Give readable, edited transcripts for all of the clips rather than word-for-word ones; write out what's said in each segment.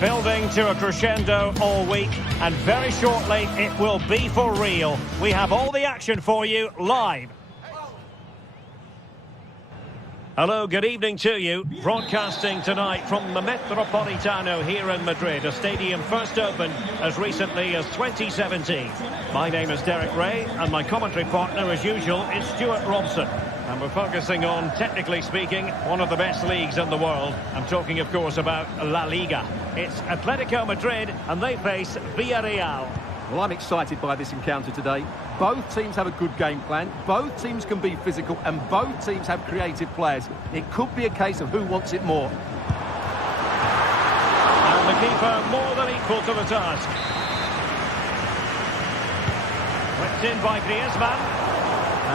Building to a crescendo all week, and very shortly it will be for real. We have all the action for you live. Hello, good evening to you. Broadcasting tonight from the Metropolitano here in Madrid, a stadium first opened as recently as 2017. My name is Derek Ray, and my commentary partner, as usual, is Stuart Robson. And we're focusing on, technically speaking, one of the best leagues in the world. I'm talking, of course, about La Liga. It's Atletico Madrid, and they face Villarreal. Well, I'm excited by this encounter today. Both teams have a good game plan, both teams can be physical, and both teams have creative players. It could be a case of who wants it more. And the keeper more than equal to the task. Whipped in by Griezmann.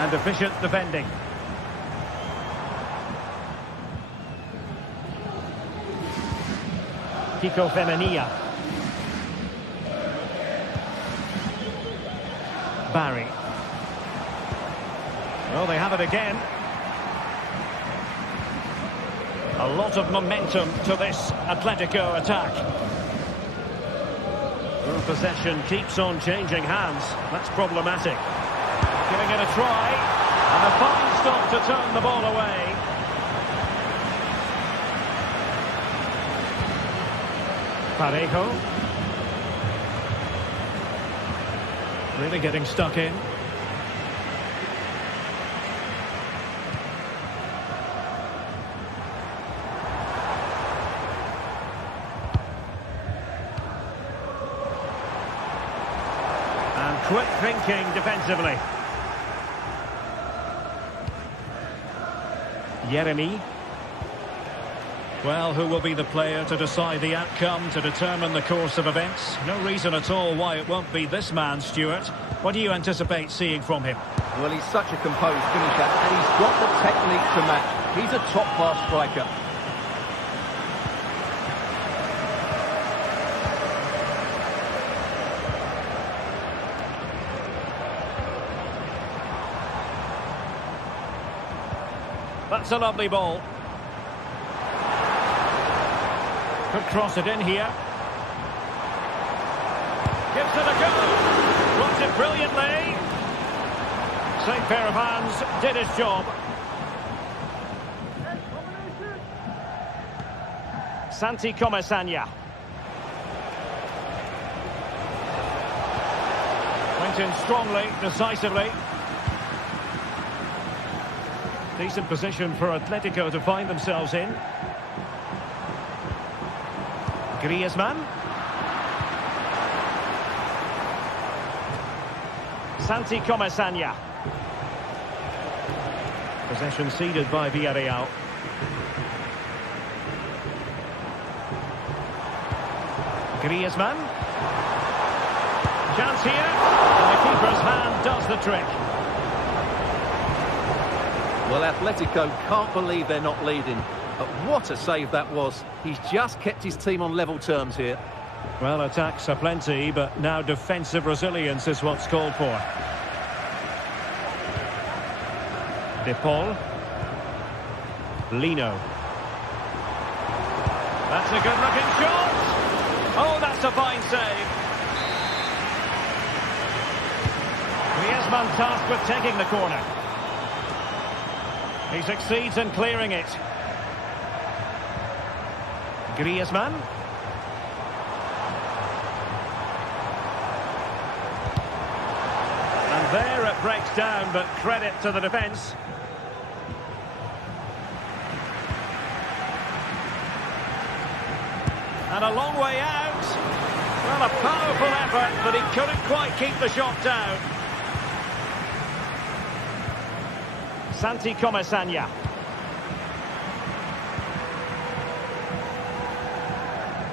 And efficient defending. Kiko Femenia. Barry. Well, they have it again. A lot of momentum to this Atletico attack. Well, possession keeps on changing hands. That's problematic. Giving it a try. And a fine stop to turn the ball away. Parejo. Really getting stuck in. And quick thinking defensively. Yeremy. Well, who will be the player to decide the outcome, to determine the course of events? No reason at all why it won't be this man, Stuart. What do you anticipate seeing from him? Well, he's such a composed finisher, and he's got the technique to match. He's a top-class striker. That's a lovely ball. Could cross it in here. Gives it a go. Blocked it brilliantly. Same pair of hands, did his job. Santi Comesaña. Went in strongly, decisively. Decent position for Atletico to find themselves in. Griezmann. Santi Comesaña. Possession ceded by Villarreal. Griezmann. Chance here. And the keeper's hand does the trick. Well, Atletico can't believe they're not leading. But what a save that was. He's just kept his team on level terms here. Well, attacks are plenty, but now defensive resilience is what's called for. De Paul. Lino. That's a good-looking shot. Oh, that's a fine save. Griezmann tasked with taking the corner. He succeeds in clearing it. Griezmann. And there it breaks down, but credit to the defence. And a long way out. Well, a powerful effort, but he couldn't quite keep the shot down. Santi Comesaña.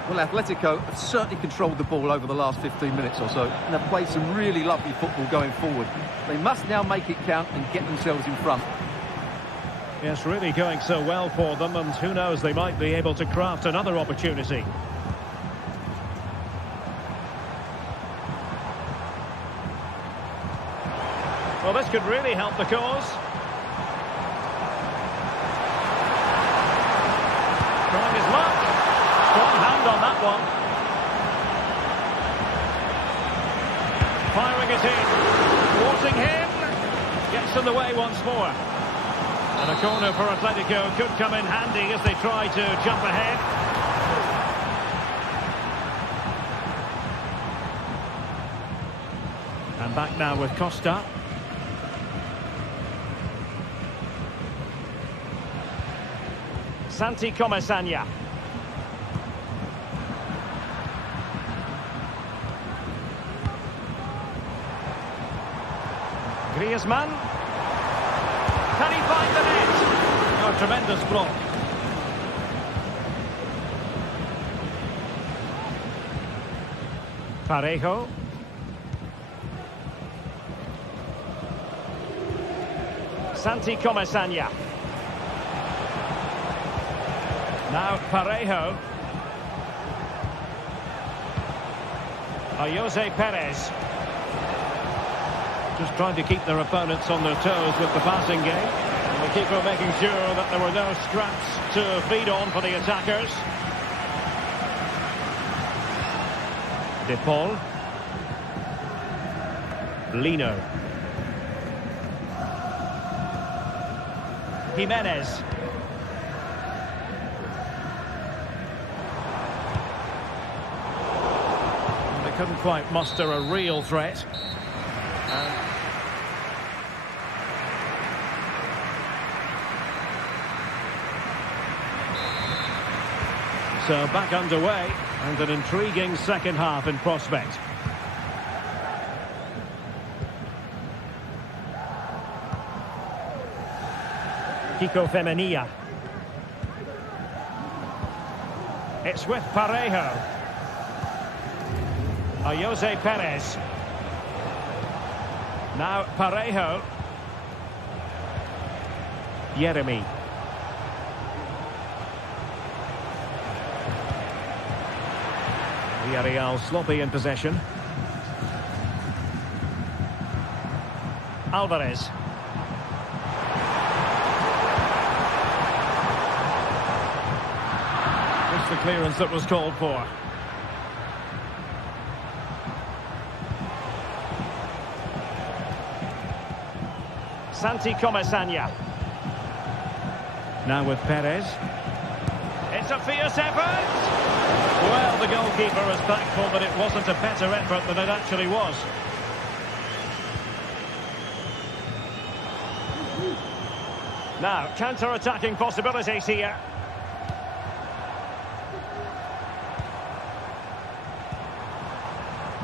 Well, Atletico have certainly controlled the ball over the last 15 minutes or so, and have played some really lovely football going forward. They must now make it count and get themselves in front. Yes, really going so well for them, and who knows, they might be able to craft another opportunity. Well, this could really help the cause. Trying his luck. Strong hand on that one. throwing it in. Thwarting him. Gets in the way once more. And a corner for Atletico could come in handy as they try to jump ahead. And back now with Costa. Santi Comesaña. Griezmann. Can he find the net? Oh, tremendous block. Parejo. Santi Comesaña. Now Parejo. Jose Perez. Just trying to keep their opponents on their toes with the passing game. And the keeper making sure that there were no scraps to feed on for the attackers. De Paul. Lino. Jimenez. They couldn't quite muster a real threat. So back underway, and an intriguing second half in prospect. Kiko Femenia. It's with Parejo. Jose Perez. Now Parejo. Yeremy. Villarreal sloppy in possession. Alvarez. Just the clearance that was called for. Santi Comesaña. Now with Perez. It's a fierce effort! Well, the goalkeeper is thankful that it wasn't a better effort than it actually was. Now, counter-attacking possibilities here.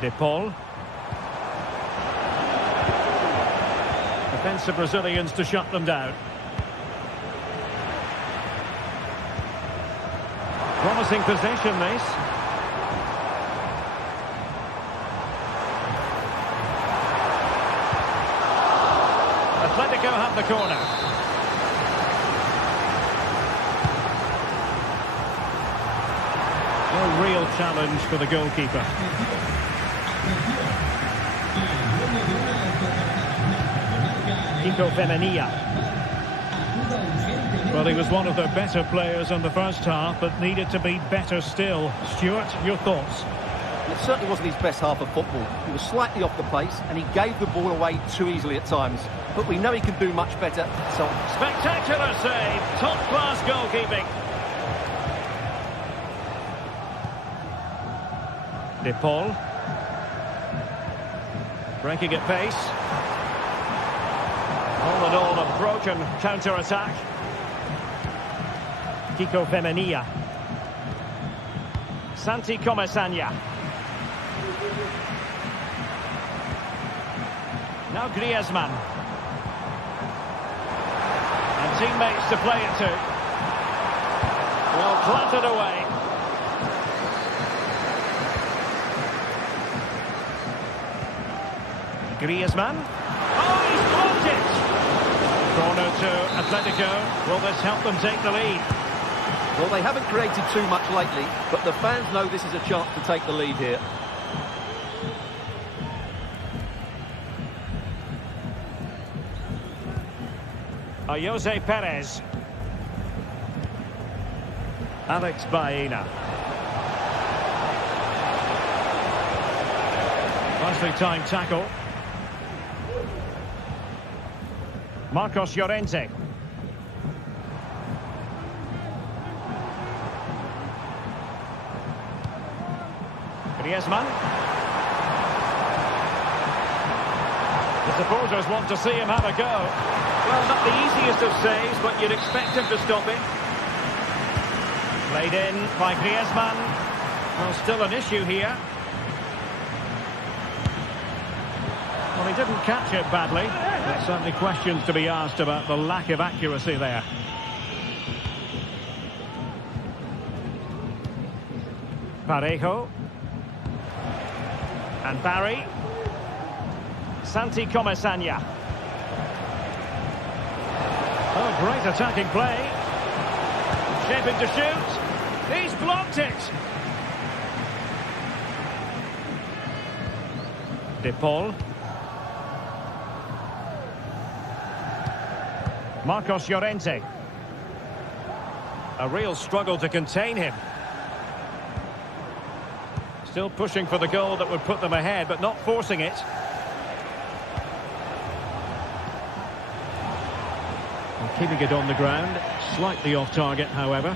De Paul. Defensive Brazilians to shut them down. Promising possession, this. Atletico have the corner. No real challenge for the goalkeeper. Kiko Femenia. Well, he was one of their better players in the first half, but needed to be better still. Stuart, your thoughts? It certainly wasn't his best half of football. He was slightly off the pace, and he gave the ball away too easily at times. But we know he can do much better. So spectacular save, top-class goalkeeping. De Paul. Breaking at pace. All in all, a broken counter-attack. Kiko Femenia. Santi Comesaña. Now Griezmann. And teammates to play it to. Well, clattered away. Griezmann. Oh, he's blocked it! Corner to Atletico. Will this help them take the lead? Well, they haven't created too much lately, but the fans know this is a chance to take the lead here. Jose Perez. Alex Baena. Nicely timed tackle. Marcos Llorente. Griezmann. The supporters want to see him have a go. Well, not the easiest of saves, but you'd expect him to stop it. Played in by Griezmann. Well, still an issue here. Well, he didn't catch it badly. There's certainly questions to be asked about the lack of accuracy there. Parejo. And Barry. Santi Comesaña. Oh, great attacking play. Shaping to shoot. He's blocked it. De Paul. Marcos Llorente. A real struggle to contain him. Still pushing for the goal that would put them ahead, but not forcing it. And keeping it on the ground. Slightly off target, however.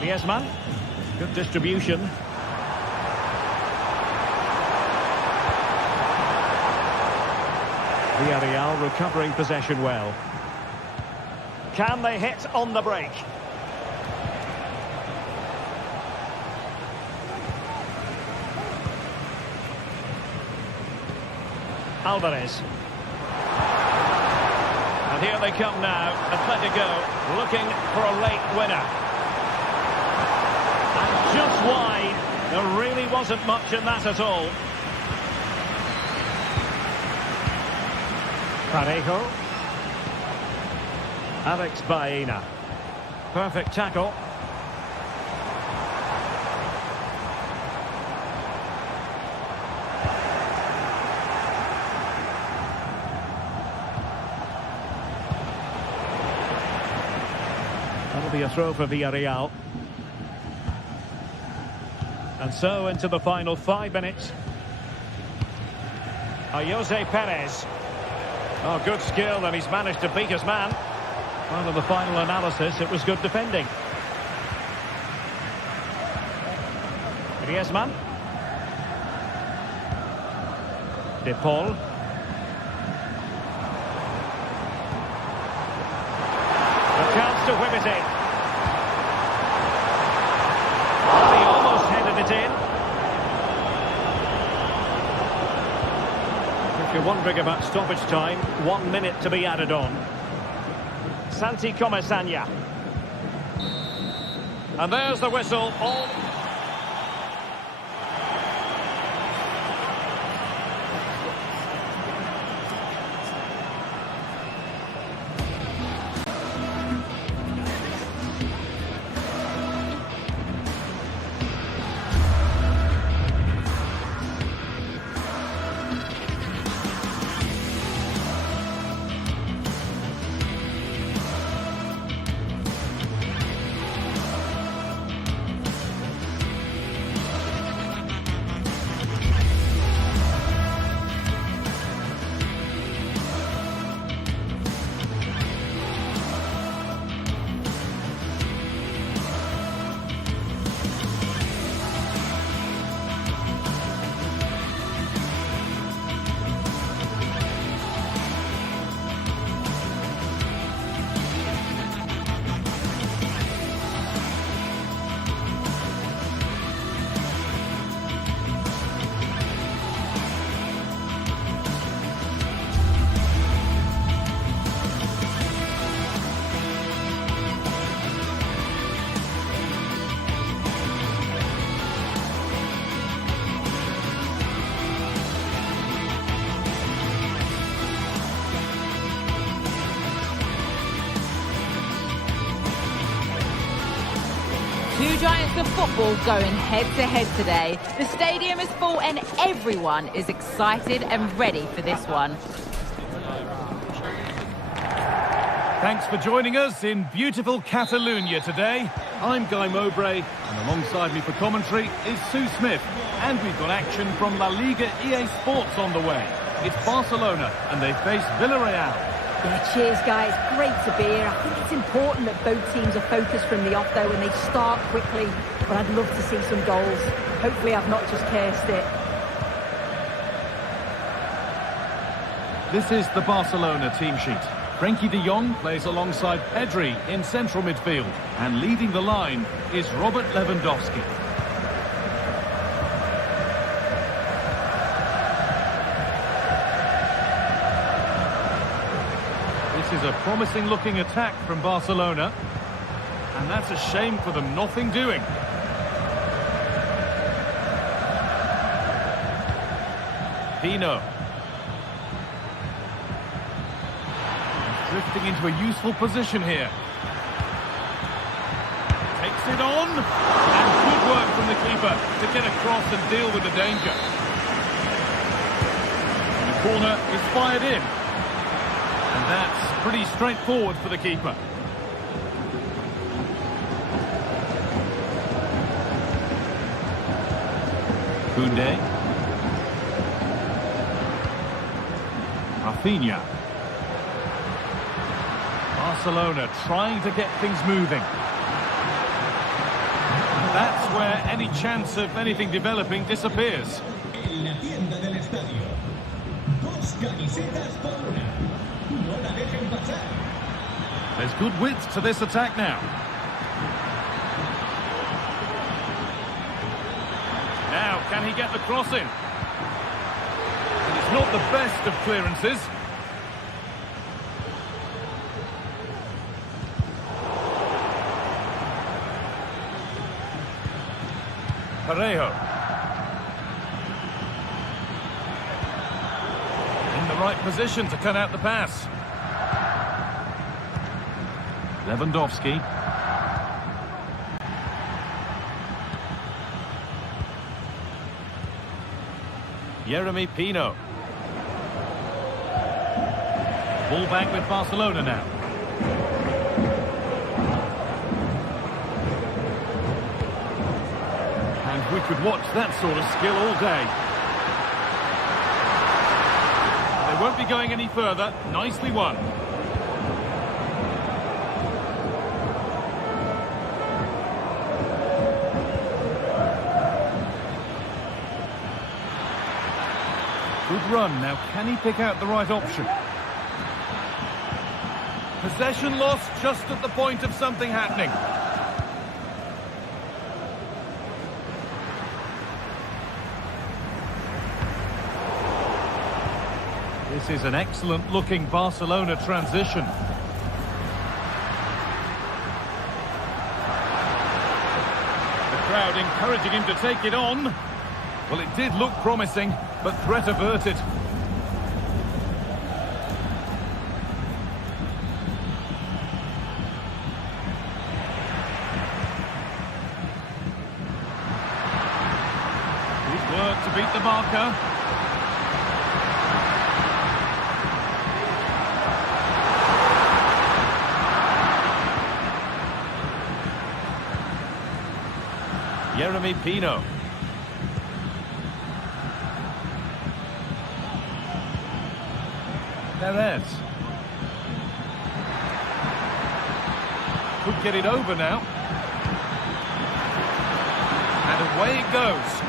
Griezmann. Good distribution. Villarreal recovering possession well. Can they hit on the break? Alvarez. And here they come now. Atletico looking for a late winner. And just wide. There really wasn't much in that at all. Parejo. Alex Baena. Perfect tackle. That'll be a throw for Villarreal. And so into the final 5 minutes. Jose Perez. Oh, good skill, and he's managed to beat his man. Well, in the final analysis, it was good defending. Griezmann. De Paul. A chance to whip it in. Oh, he almost headed it in. If you're wondering about stoppage time, 1 minute to be added on. Santi Comesaña. And there's the whistle. All... Two giants of football going head-to-head today. The stadium is full and everyone is excited and ready for this one. Thanks for joining us in beautiful Catalonia today. I'm Guy Mowbray, and alongside me for commentary is Sue Smith. And we've got action from La Liga EA Sports on the way. It's Barcelona, and they face Villarreal. Yeah, cheers, guys. Great to be here. I think it's important that both teams are focused from the off, though, and they start quickly. But I'd love to see some goals. Hopefully I've not just cursed it. This is the Barcelona team sheet. Frenkie de Jong plays alongside Pedri in central midfield. And leading the line is Robert Lewandowski. This is a promising-looking attack from Barcelona. And that's a shame for them, nothing doing. Pino. Drifting into a useful position here. Takes it on. And good work from the keeper to get across and deal with the danger. And the corner is fired in. And that's pretty straightforward for the keeper. Koundé. Rafinha. Barcelona trying to get things moving. That's where any chance of anything developing disappears. There's good width to this attack now. Now, can he get the cross in? And it's not the best of clearances. Parejo. In the right position to cut out the pass. Lewandowski. Jeremy Pino. Ball back with Barcelona now. And we could watch that sort of skill all day. They won't be going any further. Nicely won. Good run. Now, can he pick out the right option? Possession lost just at the point of something happening. This is an excellent-looking Barcelona transition. The crowd encouraging him to take it on. Well, it did look promising, but threat averted. Good work to beat the marker. Jeremy Pino. Perez. Could get it over now. And away it goes.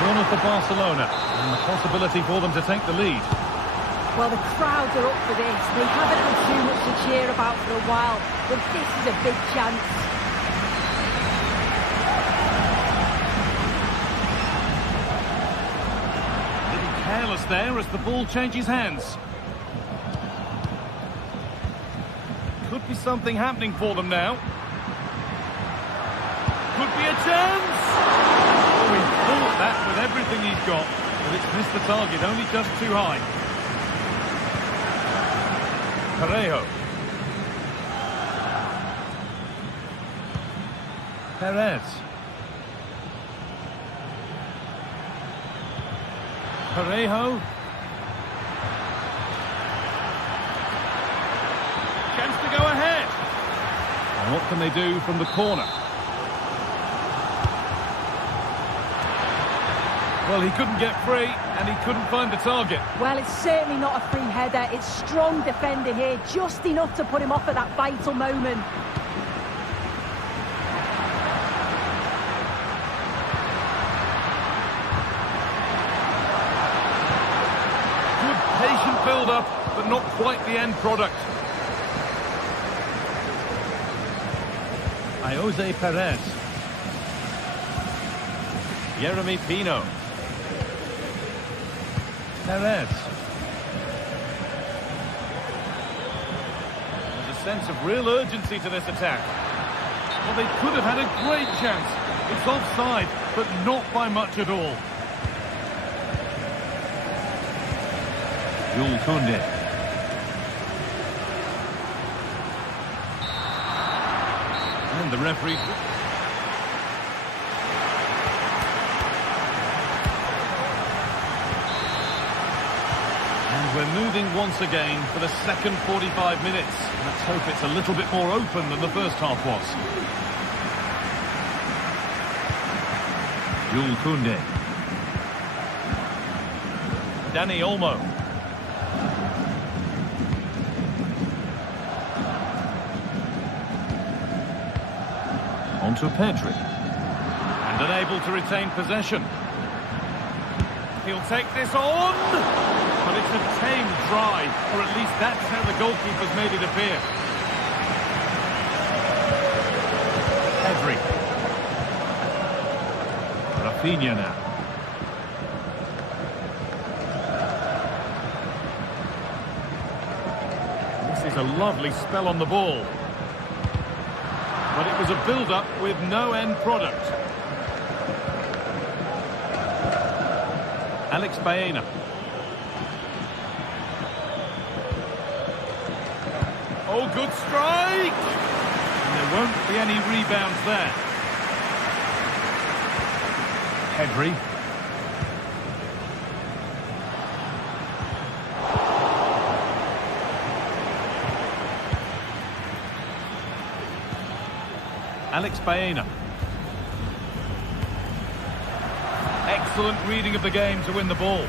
Corner for Barcelona, and the possibility for them to take the lead. Well, the crowds are up for this. They haven't had too much to cheer about for a while, but this is a big chance. A little careless there as the ball changes hands. Could be something happening for them now. Could be a chance! Oh, he fought that with everything he's got, but it's missed the target, only just too high. Parejo. Perez. Parejo. Chance to go ahead. And what can they do from the corner? Well, he couldn't get free, and he couldn't find the target. Well, it's certainly not a free header. It's strong defending here, just enough to put him off at that vital moment. Good patient build-up, but not quite the end product. Jose Perez. Jeremy Pino. Perez. There's a sense of real urgency to this attack. Well, they could have had a great chance. It's offside, but not by much at all. Jules Koundé. And the referee... We're moving once again for the second 45 minutes. Let's hope it's a little bit more open than the first half was. Jules Koundé. Dani Olmo. On to Pedri. And unable to retain possession. He'll take this on! But it's a tame try, or at least that's how the goalkeeper's made it appear. Pedri. Rafinha now. This is a lovely spell on the ball. But it was a build-up with no end product. Alex Baena. Oh, good strike! And there won't be any rebounds there. Pedri. Alex Baena. Excellent reading of the game to win the ball.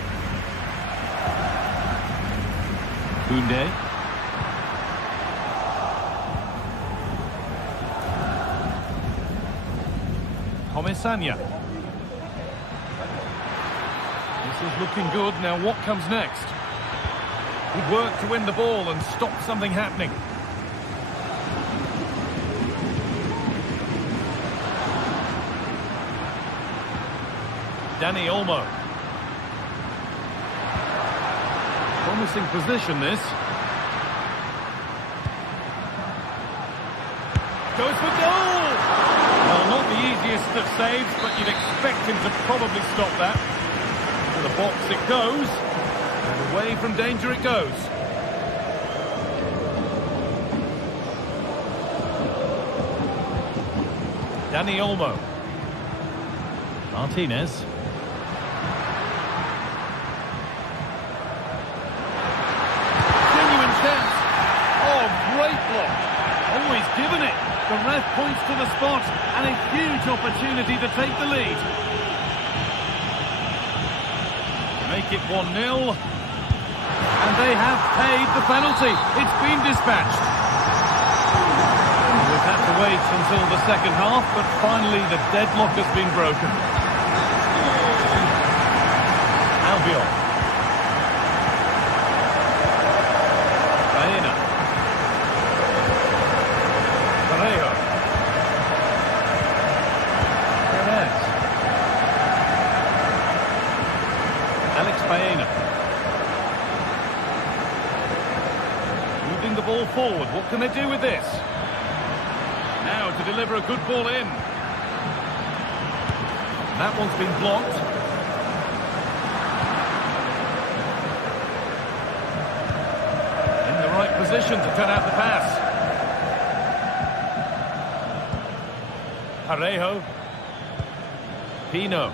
Koundé. Comesaña. This is looking good. Now what comes next? Good work to win the ball and stop something happening. Dani Olmo. Promising position this. Goes for goal! Well, not the easiest of saves, but you'd expect him to probably stop that. To the box it goes, and away from danger it goes. Dani Olmo. Martinez. Genuine chance. Oh, great block. Always given it. The ref points to the spot, and a huge opportunity to take the lead. Make it 1-0. And they have paid the penalty. It's been dispatched. We've had to wait until the second half, but finally the deadlock has been broken. Albiol. Baena. Parejo. Perez. Alex Baena. Moving the ball forward. What can they do with this? Now to deliver a good ball in. That one's been blocked. position to turn out the pass. Parejo. Pino.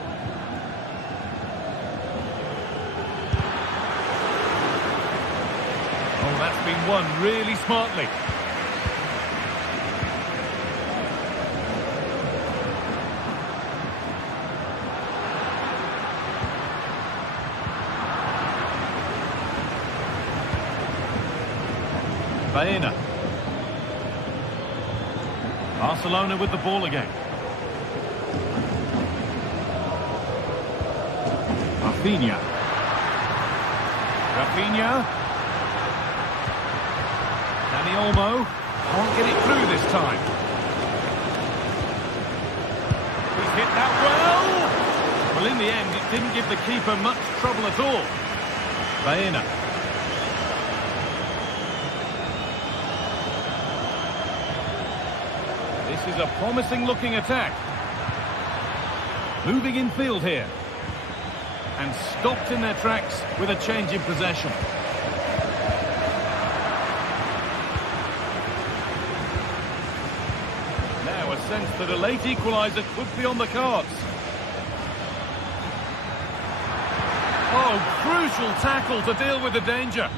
Oh, that's been won really smartly. Baena. Barcelona with the ball again. Rafinha. Dani Olmo can't get it through this time. He's hit that well. Well, in the end, it didn't give the keeper much trouble at all. Baena. This is a promising-looking attack. Moving in field here. And stopped in their tracks with a change in possession. Now a sense that a late equaliser could be on the cards. Oh, crucial tackle to deal with the danger.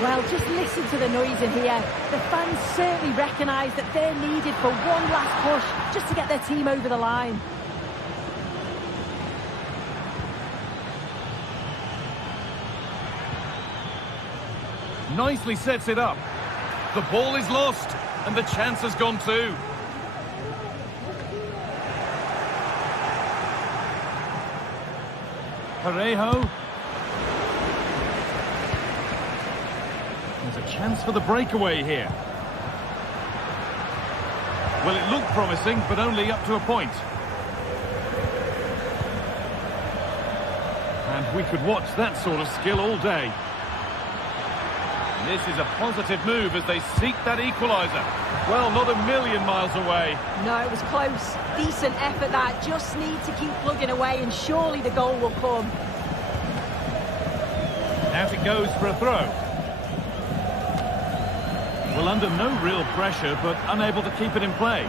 Well, just listen to the noise in here. The fans certainly recognise that they're needed for one last push just to get their team over the line. Nicely sets it up. The ball is lost and the chance has gone too. Parejo. There's a chance for the breakaway here. Well, it looked promising, but only up to a point. And we could watch that sort of skill all day. This is a positive move as they seek that equaliser. Well, not a million miles away. No, it was close. Decent effort that. Just need to keep plugging away and surely the goal will come. Out it goes for a throw. Well, under no real pressure, but unable to keep it in play.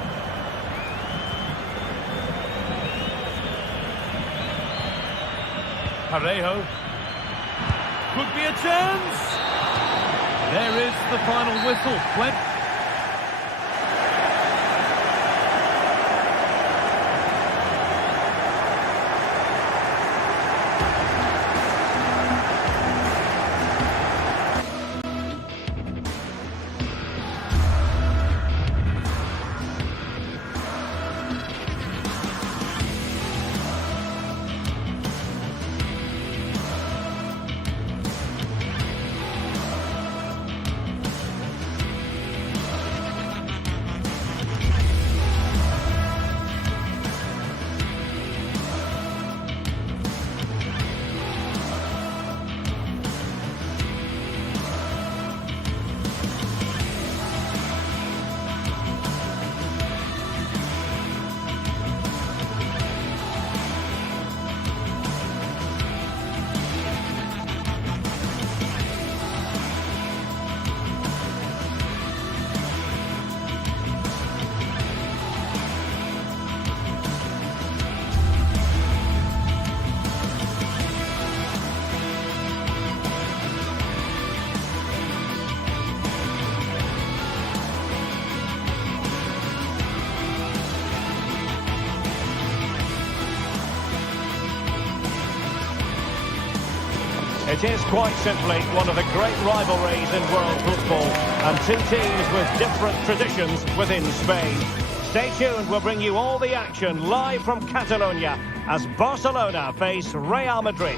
Parejo. Could be a chance. There is the final whistle. It is quite simply one of the great rivalries in world football, and two teams with different traditions within Spain. Stay tuned, we'll bring you all the action live from Catalonia as Barcelona face Real Madrid.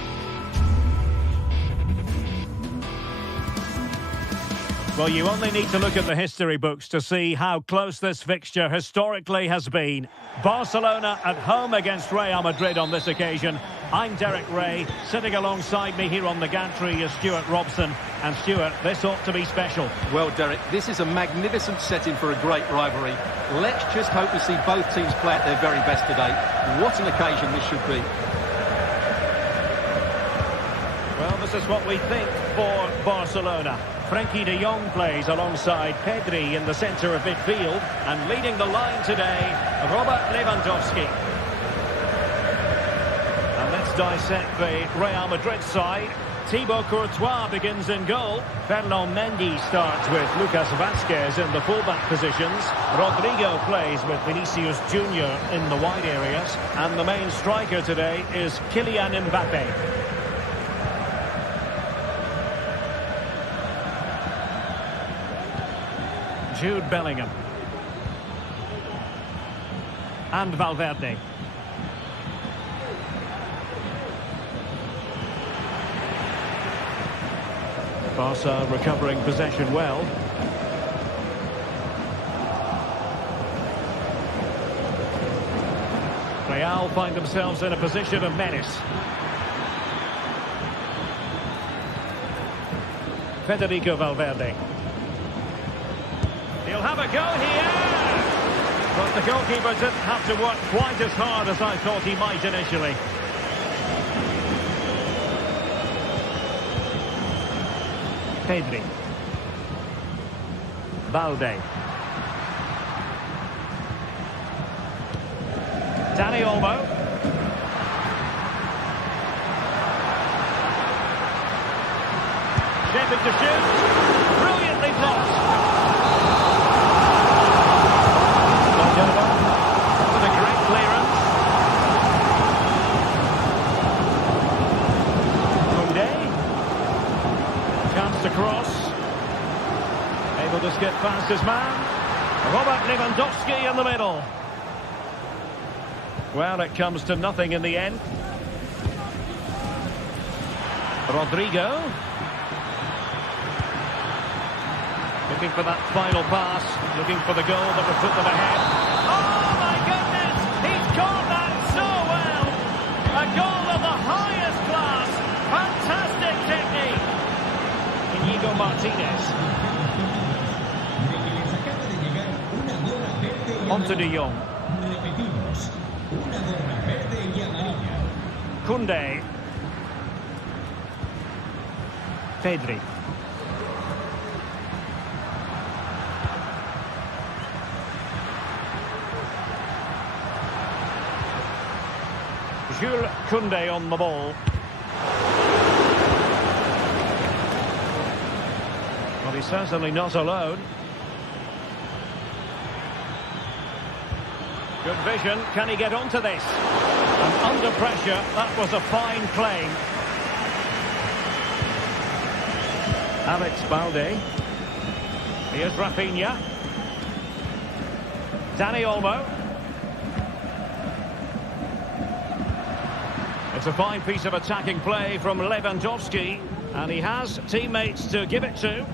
Well, you only need to look at the history books to see how close this fixture historically has been. Barcelona at home against Real Madrid on this occasion. I'm Derek Ray. Sitting alongside me here on the gantry is Stuart Robson. And Stuart, this ought to be special. Well, Derek, this is a magnificent setting for a great rivalry. Let's just hope to see both teams play at their very best today. What an occasion this should be. Well, this is what we think for Barcelona. Frankie de Jong plays alongside Pedri in the centre of midfield, and leading the line today, Robert Lewandowski. And let's dissect the Real Madrid side. Thibaut Courtois begins in goal. Ferland Mendy starts with Lucas Vazquez in the fullback positions. Rodrigo plays with Vinicius Junior in the wide areas. And the main striker today is Kylian Mbappe. Jude Bellingham. And Valverde. Barca recovering possession well. Real find themselves in a position of menace. Federico Valverde. He'll have a go here. But the goalkeeper didn't have to work quite as hard as I thought he might initially. Pedri. Balde. Dani Olmo. Shaping to shoot. Brilliantly blocked. With a great clearance. Koundé. Chance to cross. Able to skip past his man. Robert Lewandowski in the middle. Well, it comes to nothing in the end. Rodrigo. Looking for that final pass. Looking for the goal that would put them ahead. Oh, my goodness! He's caught that so well! A goal of the highest class. Fantastic technique. Íñigo Martínez. On to de Jong. Koundé. Pedri. Jules Koundé on the ball. Well, he's certainly not alone. Good vision. Can he get onto this? And under pressure, that was a fine claim. Alex Balde. Here's Rafinha. Dani Olmo. It's a fine piece of attacking play from Lewandowski, and he has teammates to give it to.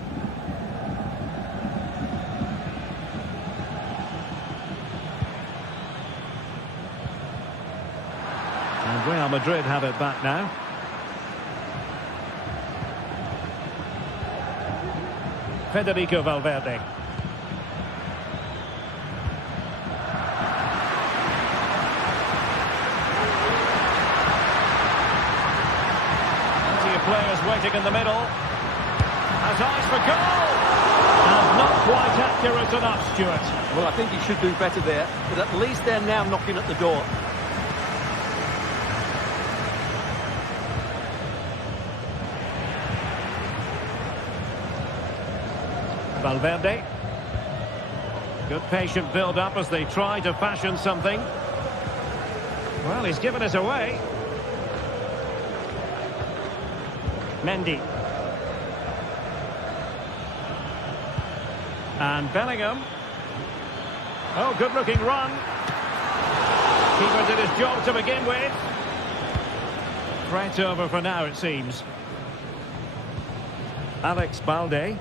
And Real Madrid have it back now. Federico Valverde. Players waiting in the middle. Has eyes for goal. And not quite accurate enough, Stuart. Well, I think he should do better there, but at least they're now knocking at the door. Valverde. Good patient build-up as they try to fashion something. Well, he's given us away. Mendy. And Bellingham. Oh, good-looking run. Keeper did his job to begin with. Threat over for now, it seems. Alex Balde.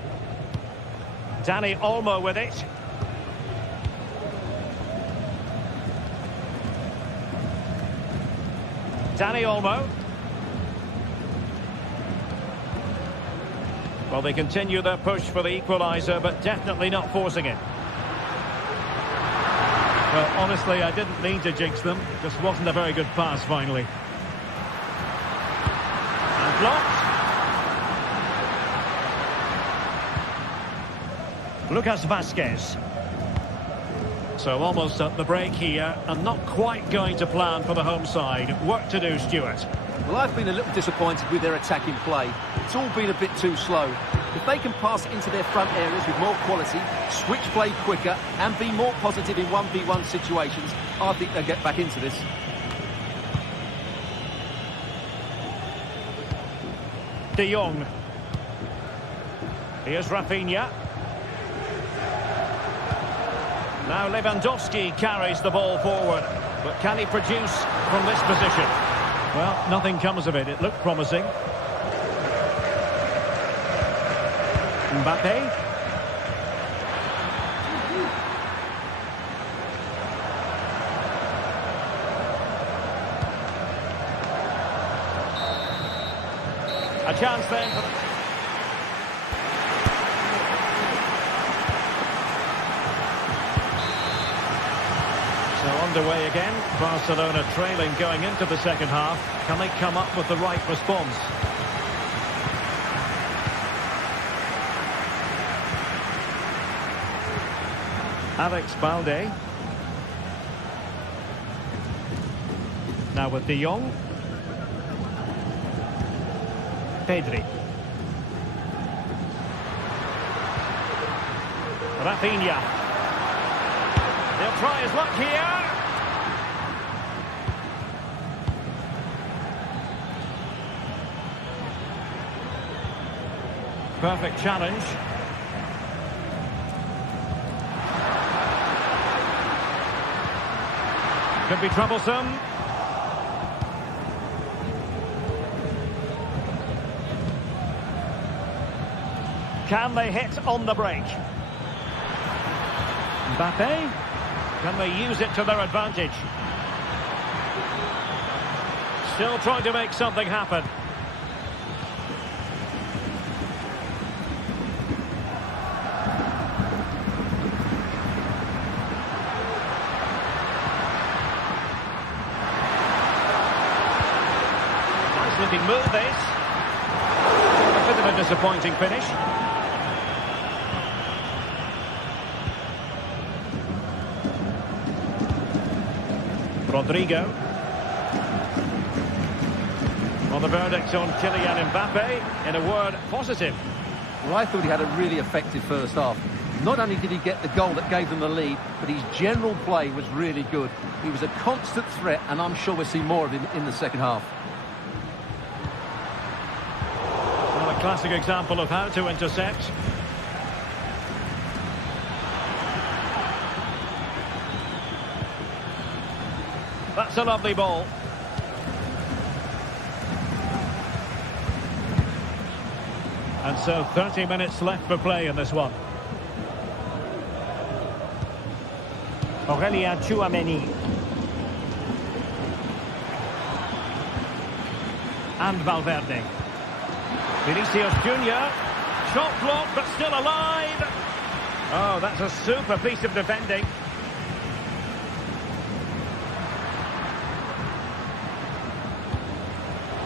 Dani Olmo with it. Dani Olmo. Well, they continue their push for the equaliser, but definitely not forcing it. Well, honestly, I didn't mean to jinx them. Just wasn't a very good pass, finally. And blocked. Lucas Vazquez. So almost at the break here, and not quite going to plan for the home side. Work to do, Stuart. Well, I've been a little disappointed with their attacking play. It's all been a bit too slow. If they can pass it into their front areas with more quality, switch play quicker, and be more positive in 1v1 situations, I think they'll get back into this. De Jong. Here's Rafinha. Now Lewandowski carries the ball forward. But can he produce from this position? Well, nothing comes of it. It looked promising. Mbappe. A chance then for the... So underway again. Barcelona trailing going into the second half. Can they come up with the right response? Alex Balde. Now with De Jong. Pedri. Rafinha. They'll try his luck here. Perfect challenge. Could be troublesome. Can they hit on the break? Mbappe? Can they use it to their advantage? Still trying to make something happen. Nice looking move this. A bit of a disappointing finish. Rodrigo. Well, the verdict on Kylian Mbappe, in a word, positive. Well, I thought he had a really effective first half. Not only did he get the goal that gave them the lead, but his general play was really good. He was a constant threat, and I'm sure we'll see more of him in the second half. Well, a classic example of how to intercept. That's a lovely ball. And so 30 minutes left for play in this one. Aurélien Tchouameni. And Valverde. Vinicius Junior. Shot blocked but still alive. Oh, that's a super piece of defending.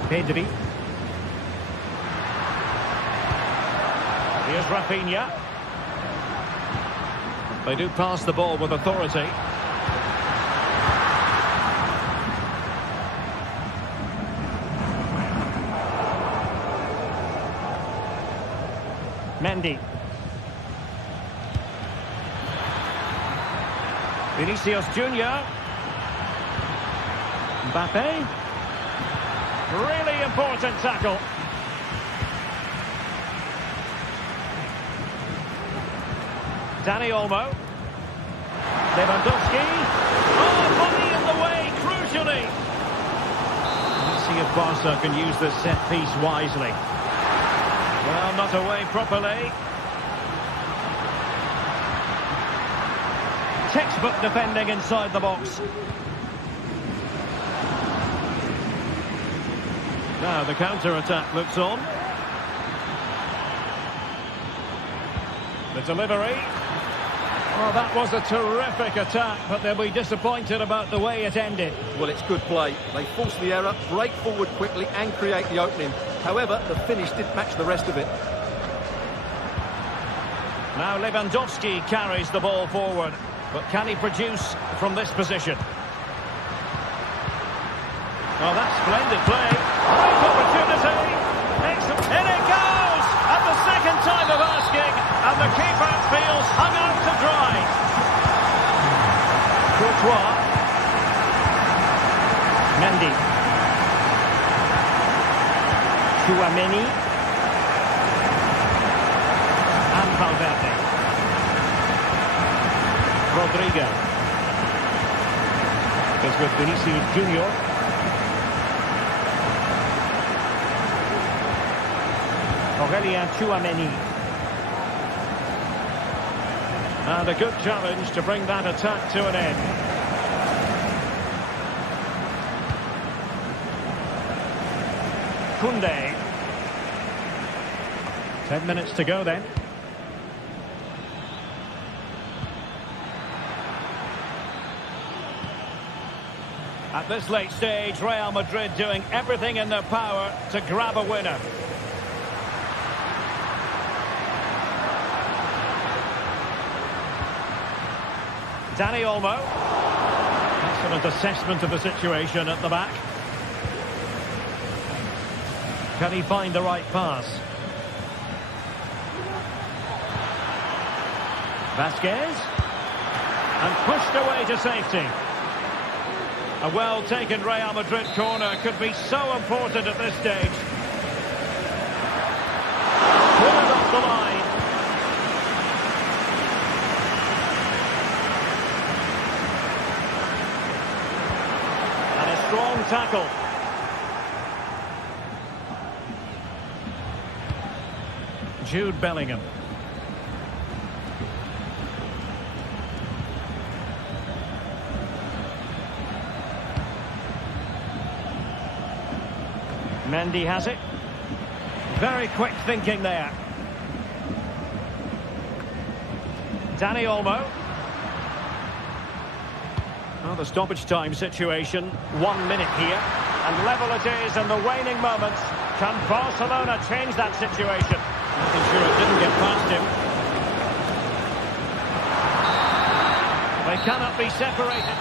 Pedri. Here's Rafinha. They do pass the ball with authority. Mendy. Vinicius Junior. Mbappe. Really important tackle. Dani Olmo. Lewandowski. Oh, body in the way, crucially. Let's see if Barca can use this set piece wisely. Well, not away properly. Textbook defending inside the box. Now the counter-attack looks on. The delivery. Oh, that was a terrific attack, but they'll be disappointed about the way it ended. Well, it's good play. They force the error, break forward quickly and create the opening. However, the finish didn't match the rest of it. Now Lewandowski carries the ball forward, but can he produce from this position? Oh, that's splendid play. Great opportunity. Excellent. In it goes! At the second time of asking, and the keeper feels hung out to dry. Courtois. Mendy. Tchouaméni. And Valverde. Rodrigo. Is with Vinicius Junior. Aurélien Tchouaméni. And a good challenge to bring that attack to an end. Koundé. 10 minutes to go then. At this late stage, Real Madrid doing everything in their power to grab a winner. Dani Olmo. Excellent assessment of the situation at the back. Can he find the right pass? Vasquez. And pushed away to safety. A well-taken Real Madrid corner could be so important at this stage. Pulled off the line. And a strong tackle. Jude Bellingham. Mendy has it. Very quick thinking there. Dani Olmo. Well, the stoppage time situation. 1 minute here. And level it is in the waning moments. Can Barcelona change that situation? Making sure it didn't get past him. They cannot be separated.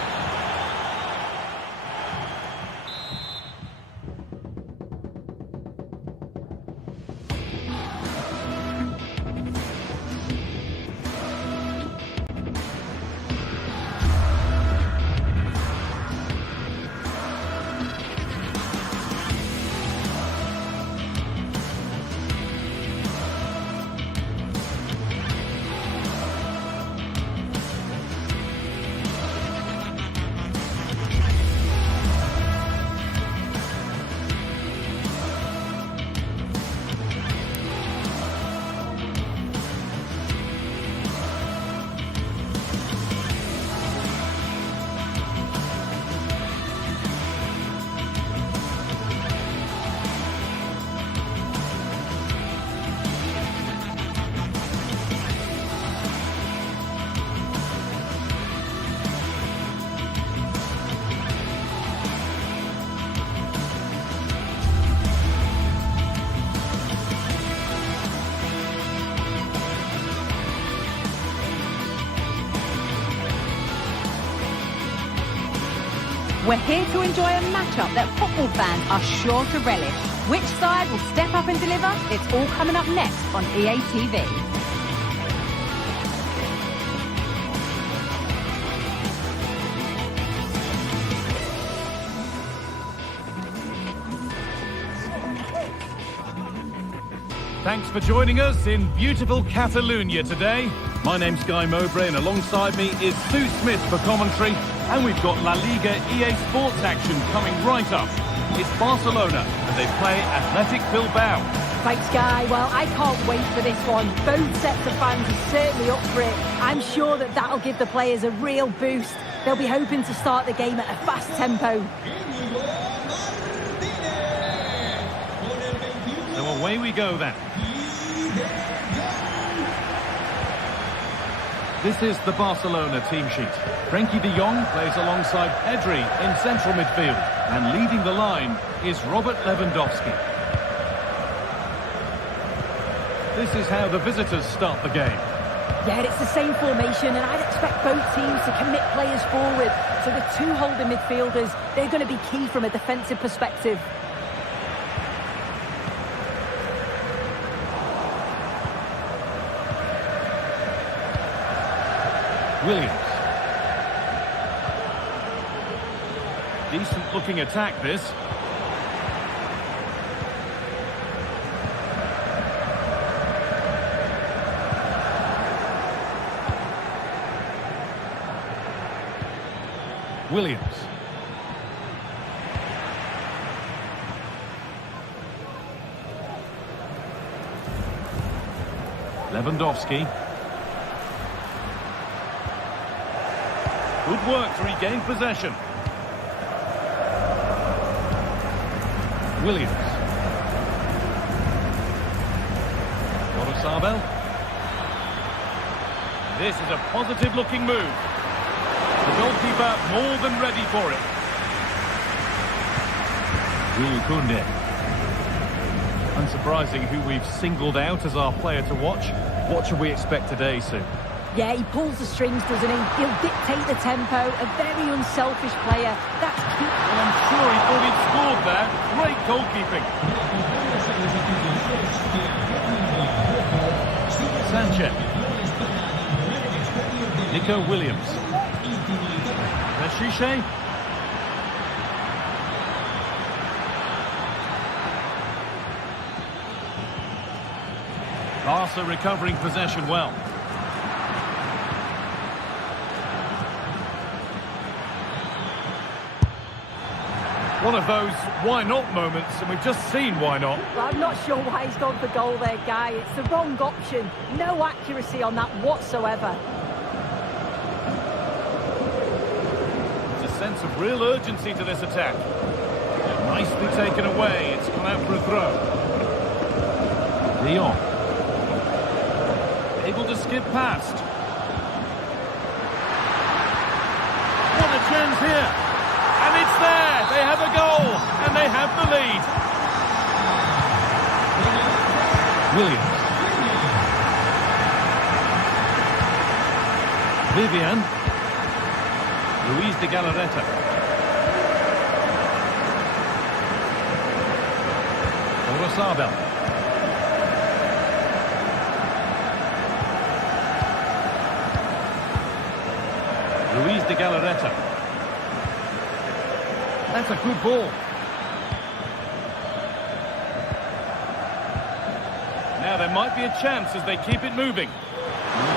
We're here to enjoy a matchup that football fans are sure to relish. Which side will step up and deliver? It's all coming up next on EA TV. Thanks for joining us in beautiful Catalonia today. My name's Guy Mowbray and alongside me is Sue Smith for commentary. And we've got La Liga EA Sports action coming right up. It's Barcelona and they play Athletic Bilbao. Thanks, Guy. Well, I can't wait for this one. Both sets of fans are certainly up for it. I'm sure that that'll give the players a real boost. They'll be hoping to start the game at a fast tempo. So away we go then. This is the Barcelona team sheet. Frenkie de Jong plays alongside Pedri in central midfield. And leading the line is Robert Lewandowski. This is how the visitors start the game. Yeah, it's the same formation, and I'd expect both teams to commit players forward. So the two holding midfielders, they're going to be key from a defensive perspective. Williams. Decent looking attack this. Williams. Lewandowski. Good work to regain possession. Williams. Sabel. This is a positive looking move. The goalkeeper more than ready for it. Jules Koundé. Unsurprising who we've singled out as our player to watch. What should we expect today, Sue? Yeah, he pulls the strings, doesn't he? He'll dictate the tempo. A very unselfish player. That's key. Well, I'm sure he thought he'd scored there. Great goalkeeping. Sanchez. Nico Williams. Rashiche. Barca recovering possession well. One of those why not moments, and we've just seen why not. Well, I'm not sure why he's gone for goal there, Guy. It's the wrong option. No accuracy on that whatsoever. There's a sense of real urgency to this attack. Nicely taken away. It's gone out for a throw. De Jong. Able to skip past. What a chance here. And it's there. They have a goal. And they have the lead. Williams. Vivian. Luis de Galarreta. Sabel. Luis de Galarreta. That's a good ball. Now there might be a chance as they keep it moving. No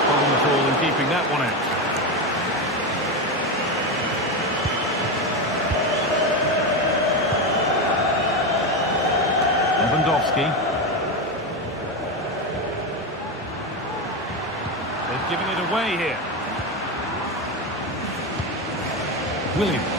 problem at all in keeping that one out. Lewandowski. They've given it away here. Williams.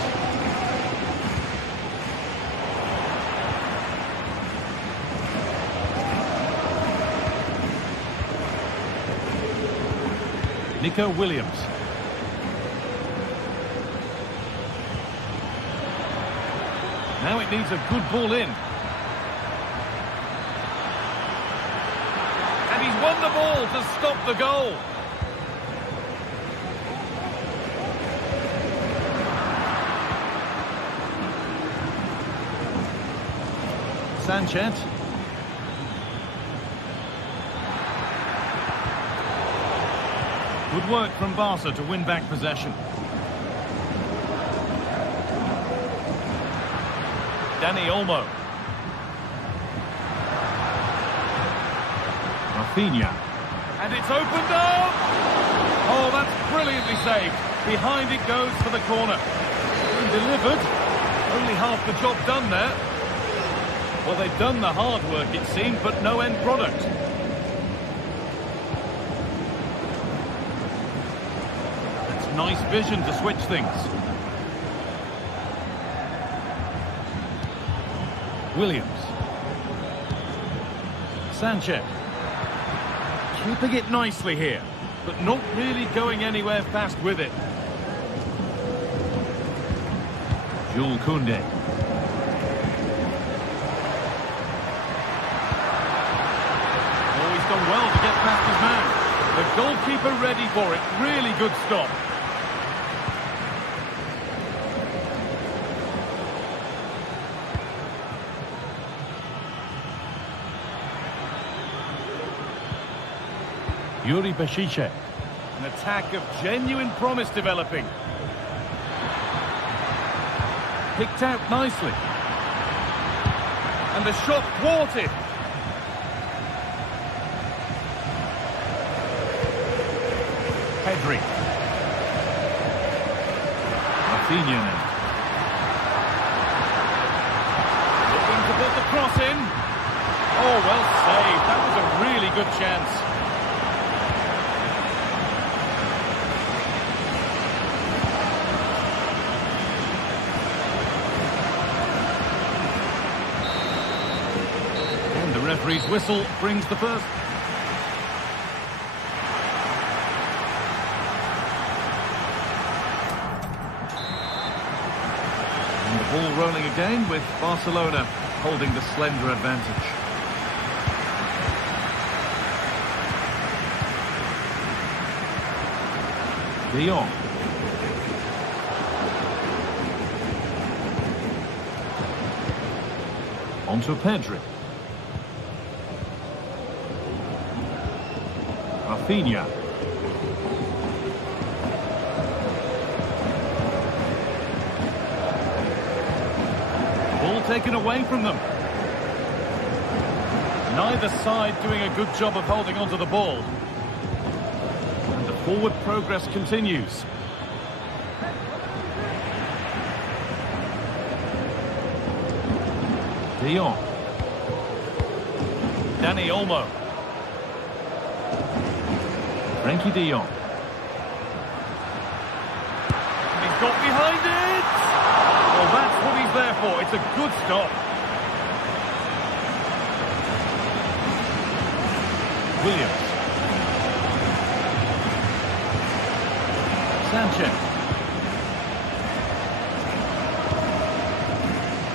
Nico Williams. Now it needs a good ball in. And he's won the ball to stop the goal. Sanchez. Good work from Barca to win back possession. Dani Olmo. Rafinha. And it's opened up! Oh, that's brilliantly saved. Behind it goes for the corner. And delivered. Only half the job done there. Well, they've done the hard work, it seemed, but no end product. That's nice vision to switch things. Williams. Sanchez. Keeping it nicely here, but not really going anywhere fast with it. Jules Koundé. Oh, he's done well to get past his man. The goalkeeper ready for it. Really good stop. Yuri Bešiček. An attack of genuine promise developing. Picked out nicely. And the shot thwarted. Pedri. Rafinha now. Looking to put the cross in. Oh, well saved. That was a really good chance. The referee's whistle brings the first. And the ball rolling again with Barcelona holding the slender advantage. De Jong. Onto Pedri. Rafinha. Ball taken away from them. Neither side doing a good job of holding onto the ball. And the forward progress continues. De Jong. Dani Olmo. Frenkie de Jong. He's got behind it! Well, that's what he's there for. It's a good stop. Williams. Sanchez.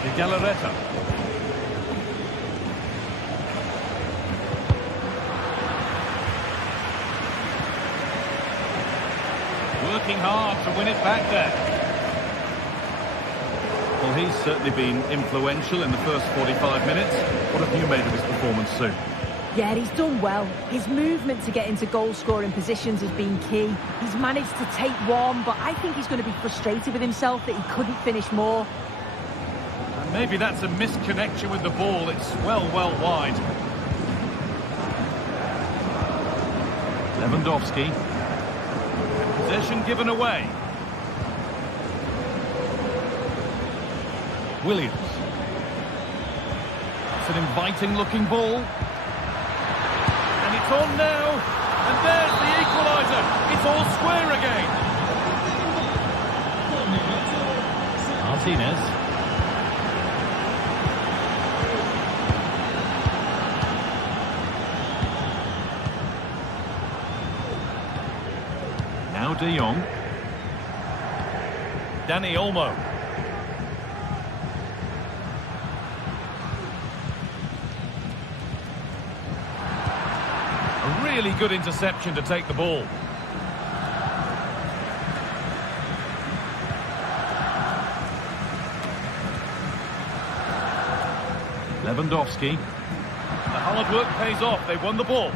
De Galarreta. Working hard to win it back there. Well, he's certainly been influential in the first 45 minutes. What have you made of his performance, Sue? Yeah, he's done well. His movement to get into goal-scoring positions has been key. He's managed to take one, but I think he's going to be frustrated with himself that he couldn't finish more. And maybe that's a misconnection with the ball. It's well wide. Lewandowski. Possession given away. Williams. It's an inviting-looking ball. And it's on now. And there's the equaliser. It's all square again. Martinez. Now De Jong. Dani Olmo. A really good interception to take the ball. Lewandowski. The hard work pays off. They won the ball.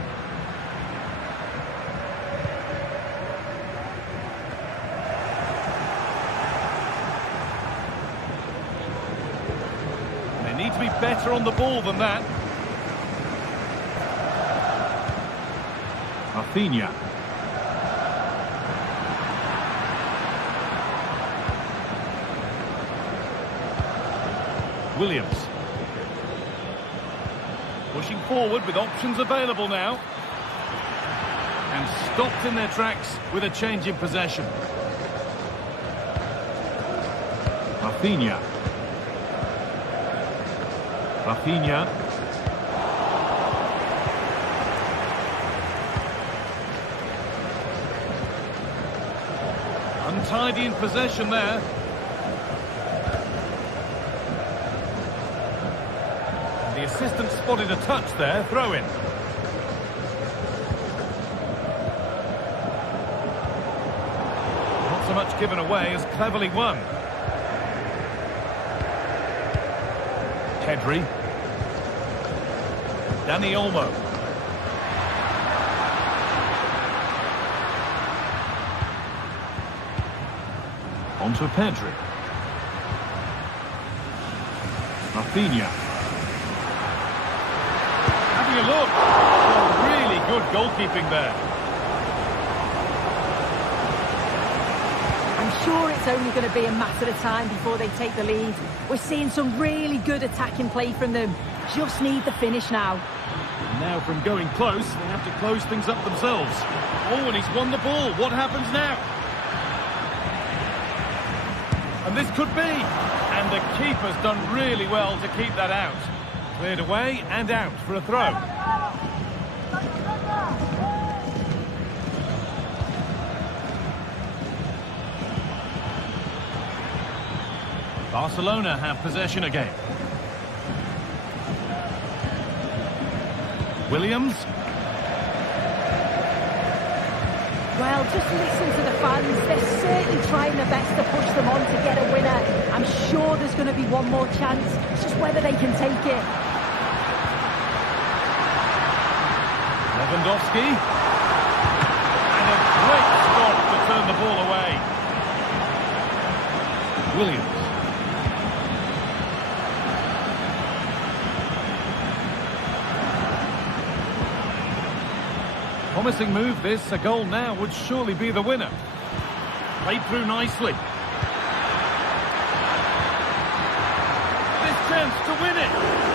They need to be better on the ball than that. Rafinha. Williams. Pushing forward with options available now. And stopped in their tracks with a change in possession. Rafinha. Untidy in possession there. The assistant spotted a touch there, throw in. Not so much given away as cleverly won. Pedri. Dani Olmo. On to Pedri. Rafinha. Having a look. Oh, really good goalkeeping there. I'm sure it's only going to be a matter of time before they take the lead. We're seeing some really good attacking play from them. Just need the finish now. And now from going close, they have to close things up themselves. Oh, and he's won the ball. What happens now? And this could be. And the keeper's done really well to keep that out. Cleared away and out for a throw. Barcelona have possession again. Williams. Well, just listen to the fans. They're certainly trying their best to push them on to get a winner. I'm sure there's going to be one more chance. It's just whether they can take it. Lewandowski. And a great stop to turn the ball away. Williams. Promising move this. A goal now would surely be the winner. Played through nicely. This chance to win it.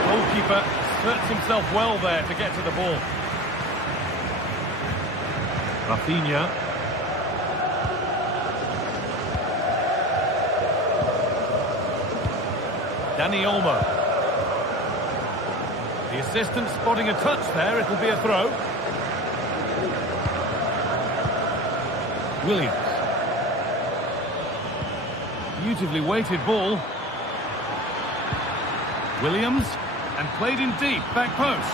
Goalkeeper asserts himself well there to get to the ball. Rafinha. Dani Olmo. The assistant spotting a touch there. It'll be a throw. Williams. Beautifully weighted ball. Williams. And played in deep, back post.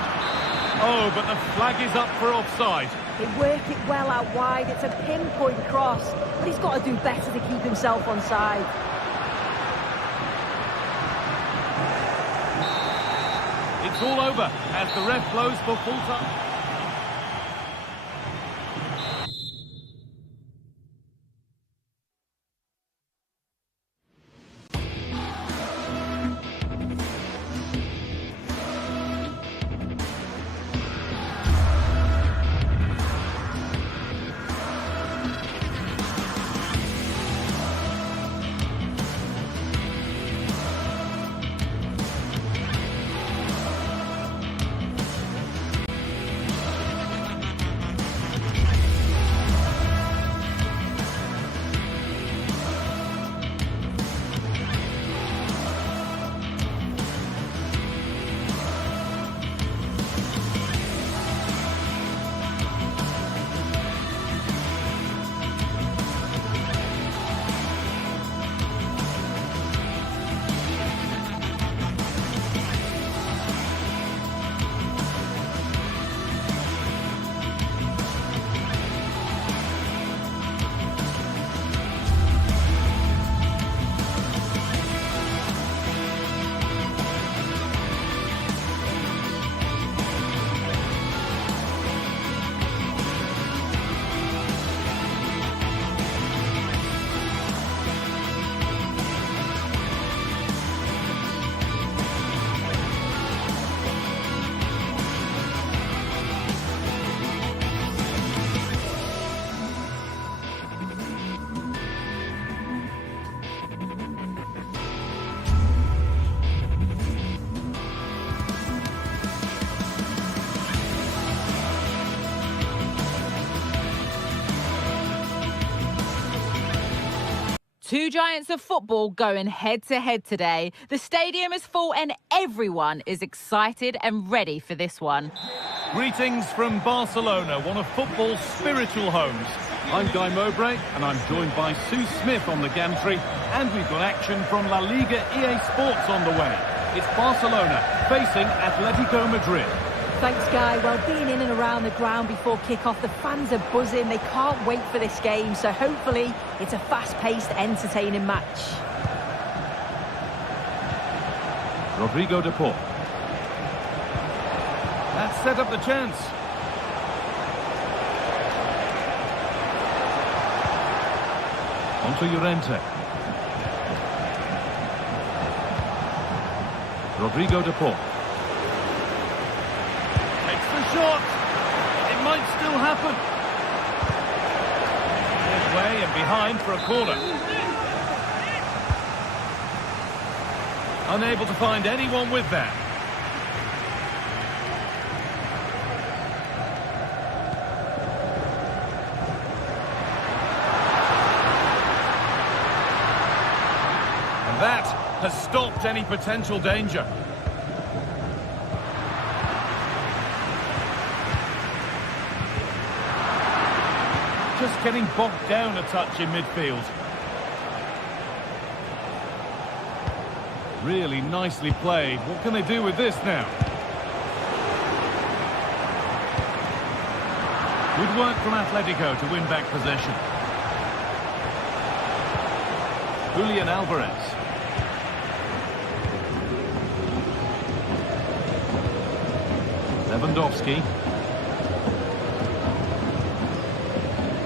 Oh, but the flag is up for offside. They work it well out wide. It's a pinpoint cross. But he's got to do better to keep himself onside. It's all over as the ref blows for full time. Two giants of football going head-to-head today. The stadium is full and everyone is excited and ready for this one. Greetings from Barcelona, one of football's spiritual homes. I'm Guy Mowbray, and I'm joined by Sue Smith on the gantry, and we've got action from La Liga EA Sports on the way. It's Barcelona facing Atletico Madrid. Thanks, Guy. Well, being in and around the ground before kick-off, the fans are buzzing. They can't wait for this game, so hopefully it's a fast-paced, entertaining match. Rodrigo de Paul. That set up the chance. Onto Llorente. Rodrigo de Paul. Takes the shot. It might still happen. Midway and behind for a corner. Unable to find anyone with that. That has stopped any potential danger. Just getting bogged down a touch in midfield. Really nicely played. What can they do with this now? Good work from Atletico to win back possession. Julian Alvarez. Lewandowski.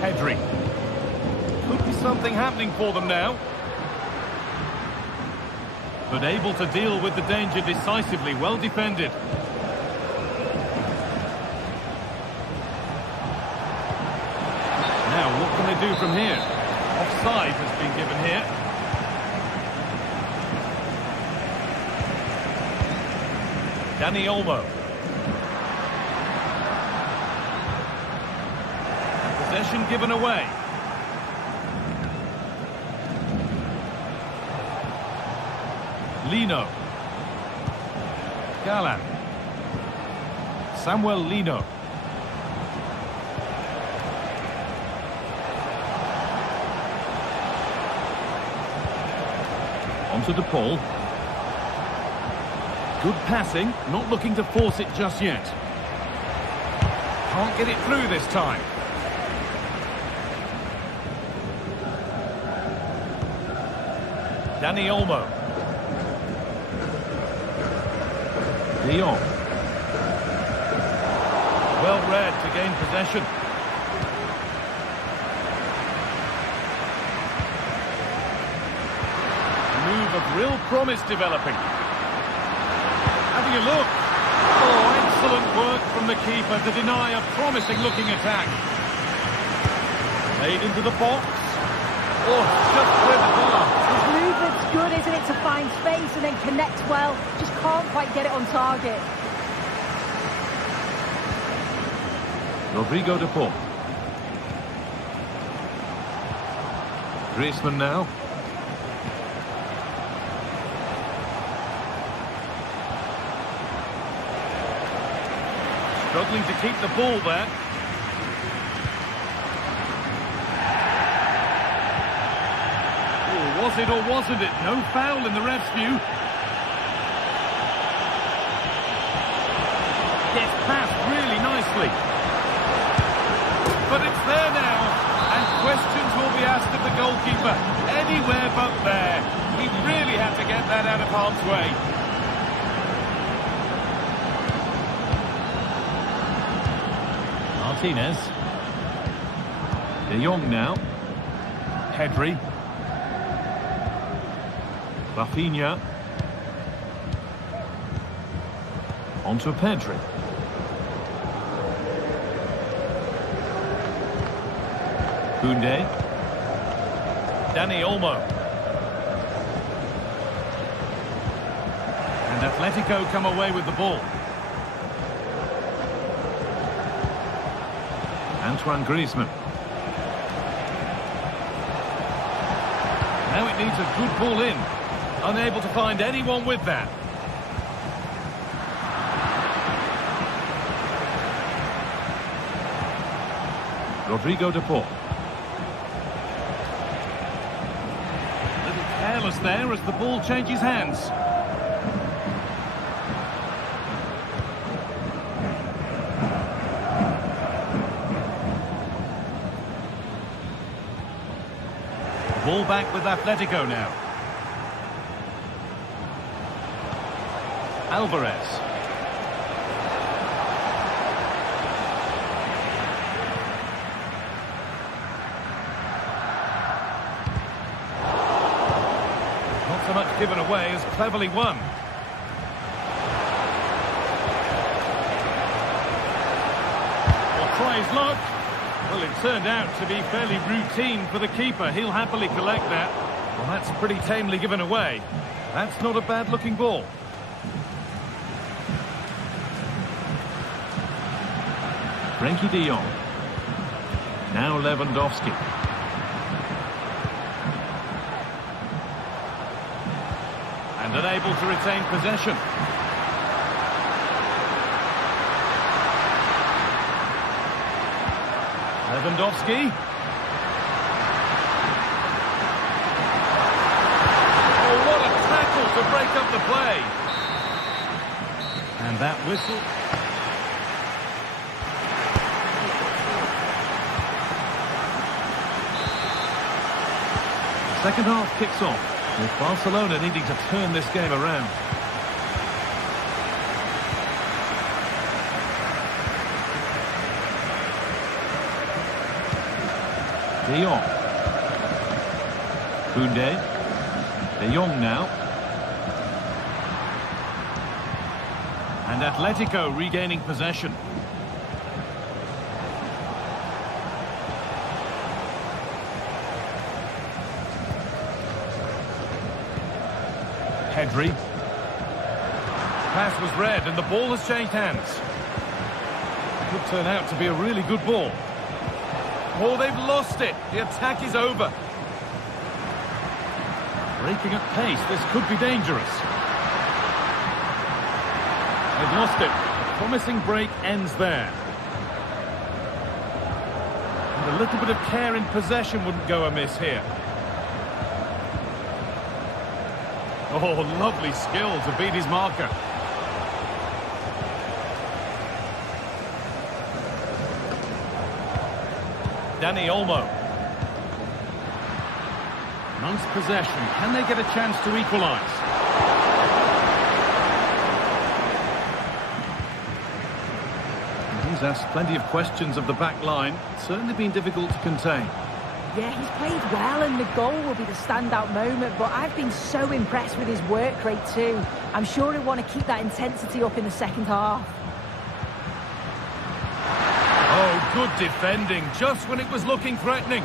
Pedri. Could be something happening for them now. But able to deal with the danger decisively, well defended. Now, what can they do from here? Offside has been given here. Dani Olmo. Possession given away. Lino. Galan. Samuel Lino. Onto De Paul. Good passing, not looking to force it just yet. Can't get it through this time. Dani Olmo. De Jong. Well read to gain possession. A move of real promise developing. Having a look. Oh, excellent work from the keeper to deny a promising-looking attack. Played into the box. Oh, just clear the bar. His movement's good, isn't it, to find space and then connect well. Just can't quite get it on target. Rodrigo de Paul. Griezmann now. Struggling to keep the ball there. Oh, was it or wasn't it? No foul in the ref's view. Gets past really nicely. But it's there now, and questions will be asked of the goalkeeper. Anywhere but there. He really had to get that out of harm's way. Martinez. De Jong now. Pedri. Rafinha. Onto Pedri. Koundé. Dani Olmo. And Atletico come away with the ball. Antoine Griezmann. Now it needs a good ball in. Unable to find anyone with that. Rodrigo de Paul. A little careless there as the ball changes hands. Ball back with Atletico now. Alvarez. Not so much given away as cleverly won. Will try his luck. Well, it turned out to be fairly routine for the keeper. He'll happily collect that. Well, that's pretty tamely given away. That's not a bad-looking ball. Frenkie de Jong. Now Lewandowski. And unable to retain possession. Lewandowski. Oh, what a tackle to break up the play. And that whistle. The second half kicks off, with Barcelona needing to turn this game around. De Jong. Koundé. De Jong now. And Atletico regaining possession. Pedri. Pass was read and the ball has changed hands. Could turn out to be a really good ball. Oh, they've lost it. The attack is over. Breaking at pace, this could be dangerous. They've lost it. A promising break ends there. And a little bit of care in possession wouldn't go amiss here. Oh, lovely skill to beat his marker. Dani Olmo. Nice possession. Can they get a chance to equalise? He's asked plenty of questions of the back line. It's certainly been difficult to contain. Yeah, he's played well and the goal will be the standout moment, but I've been so impressed with his work rate too. I'm sure he'll want to keep that intensity up in the second half. Oh, good defending, just when it was looking threatening.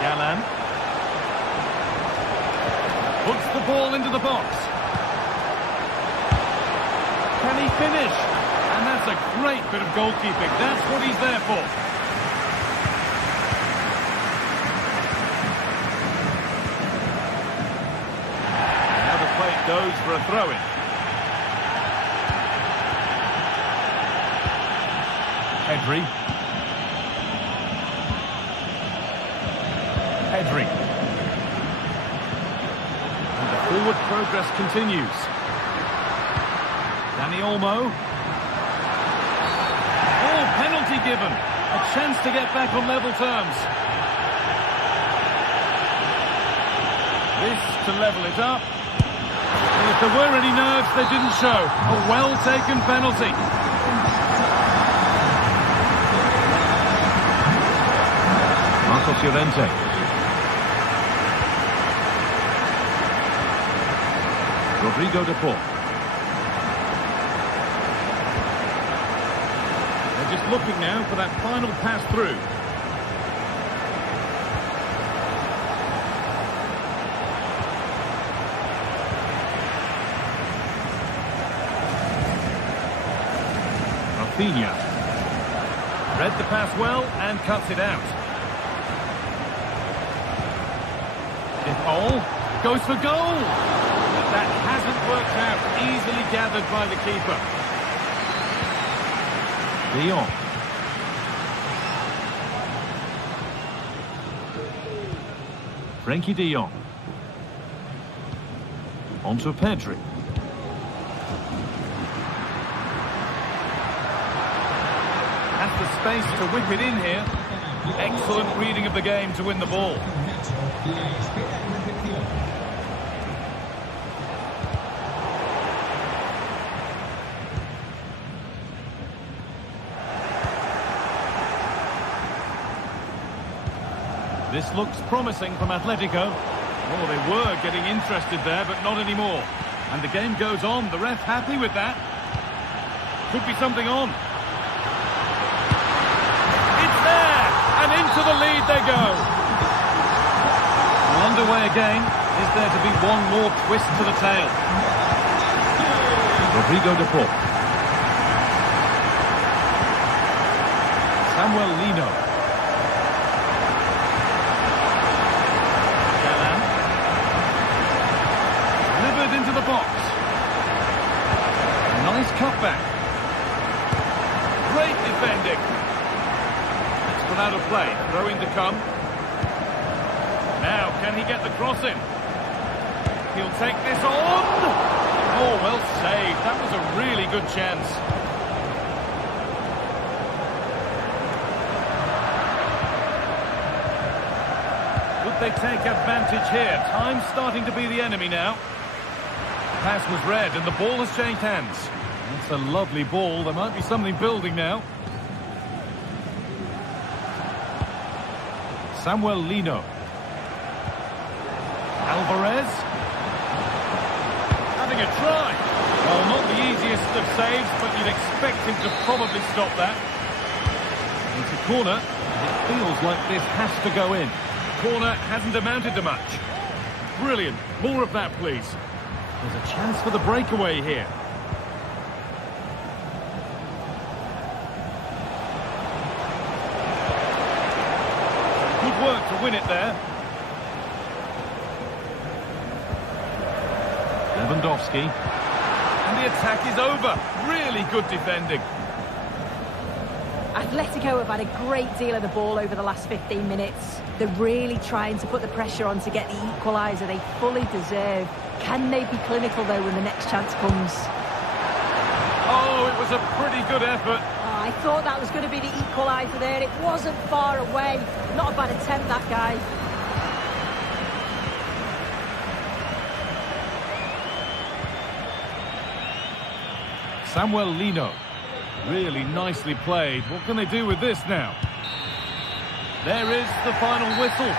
Galán. Puts the ball into the box. Can he finish? And that's a great bit of goalkeeping. That's what he's there for. Now the play goes for a throw-in. Pedri. Pedri. And the forward progress continues. Dani Olmo. Oh, penalty given. A chance to get back on level terms. This to level it up. And if there were any nerves, they didn't show. A well-taken penalty. Marcos Llorente. Rodrigo de Paul. They're just looking now for that final pass through. Rafinha. Read the pass well and cuts it out. Paul goes for goal. But that hasn't worked out. Easily gathered by the keeper. De Jong. Frenkie de Jong. Onto Pedri. Has the space to whip it in here. Excellent reading of the game to win the ball. This looks promising from Atletico. Oh, they were getting interested there, but not anymore. And the game goes on. The ref happy with that. Could be something on. It's there! And into the lead they go. Well, underway again. Is there to be one more twist to the tail? Rodrigo de Paul. Samuel Lino. Into the box. Nice cutback. Great defending. It's put out of play. Throw in to come. Now, can he get the cross in? He'll take this on. Oh, well saved. That was a really good chance. Could they take advantage here? Time's starting to be the enemy now. Pass was read and the ball has changed hands. That's a lovely ball. There might be something building now. Samuel Lino. Alvarez. Having a try. Well, not the easiest of saves, but you'd expect him to probably stop that. It's a corner. It feels like this has to go in. Corner hasn't amounted to much. Brilliant. More of that, please. There's a chance for the breakaway here. Good work to win it there. Lewandowski. And the attack is over. Really good defending. Atletico have had a great deal of the ball over the last 15 minutes. They're really trying to put the pressure on to get the equaliser they fully deserve. Can they be clinical, though, when the next chance comes? Oh, it was a pretty good effort. Oh, I thought that was going to be the equaliser there. It wasn't far away. Not a bad attempt, that guy. Samuel Lino. Really nicely played. What can they do with this now? There is the final whistle.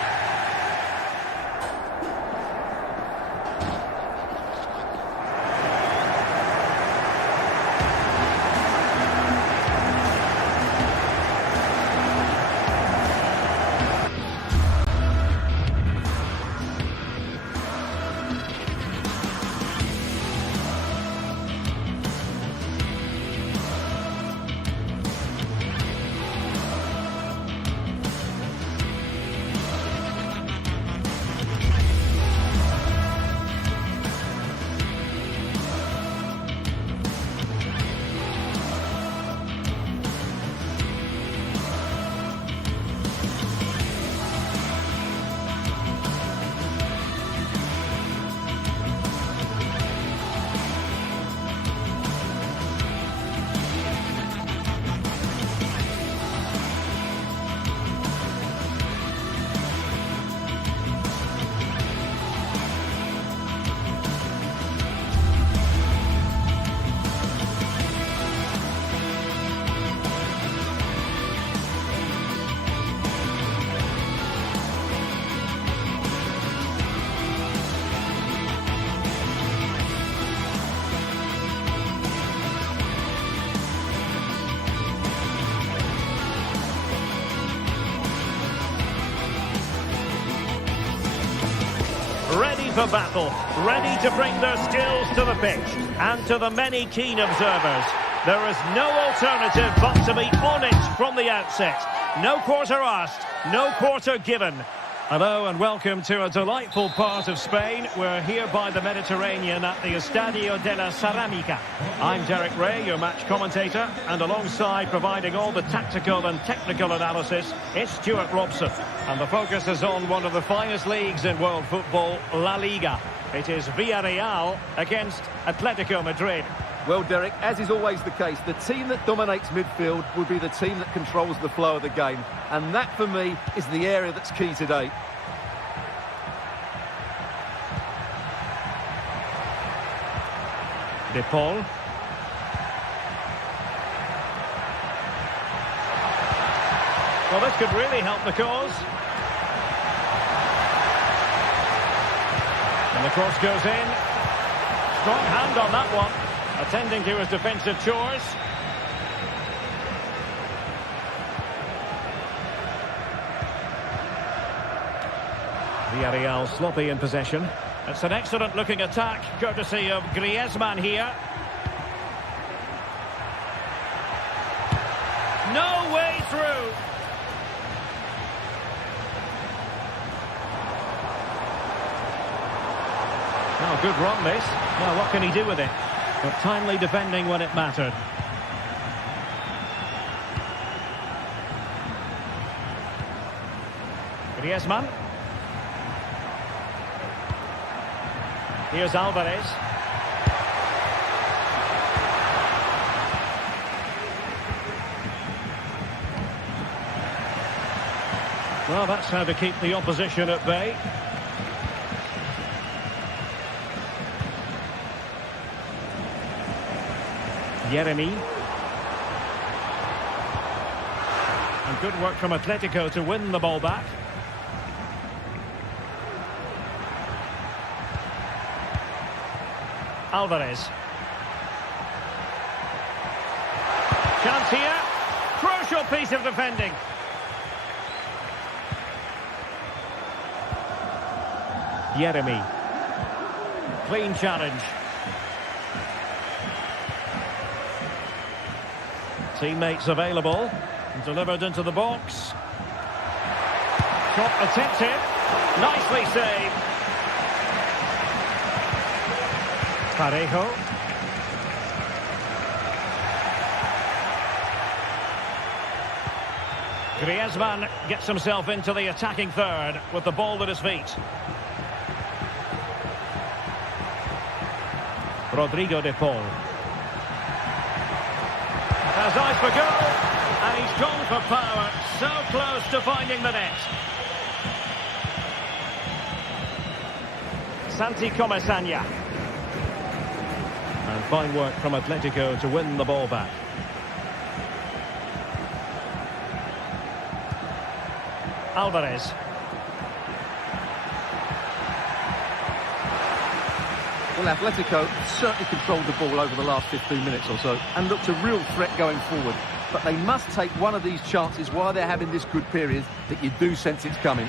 Ready for battle, ready to bring their skills to the pitch. And to the many keen observers, There is no alternative but to be on it from the outset. No quarter asked, no quarter given. Hello and welcome to a delightful part of Spain. We're here by the Mediterranean at the Estadio de la Ceramica. I'm Derek Ray, your match commentator, and alongside providing all the tactical and technical analysis, it's Stuart Robson. And the focus is on one of the finest leagues in world football, La Liga. It is Villarreal against Atletico Madrid. Well, Derek, as is always the case, the team that dominates midfield will be the team that controls the flow of the game. And that, for me, is the area that's key today. De Paul. Well, this could really help the cause. And the cross goes in. Strong hand on that one. Attending to his defensive chores. Villarreal sloppy in possession. It's an excellent looking attack, courtesy of Griezmann here. No way through. Oh, good run this. Now what can he do with it? But timely defending when it mattered. Griezmann. Here's Alvarez. Well, that's how to keep the opposition at bay. Yeremy. And good work from Atletico to win the ball back. Alvarez. Chance here. Crucial piece of defending. Yeremy. Clean challenge. Teammates available. Delivered into the box. Shot attempted. Nicely saved. Parejo. Griezmann gets himself into the attacking third with the ball at his feet. Rodrigo de Paul. Has eyes for goal, and he's gone for power. So close to finding the net. Santi Comesaña. And fine work from Atletico to win the ball back. Alvarez. Well, Atletico certainly controlled the ball over the last 15 minutes or so and looked a real threat going forward. But they must take one of these chances while they're having this good period that you do sense it's coming.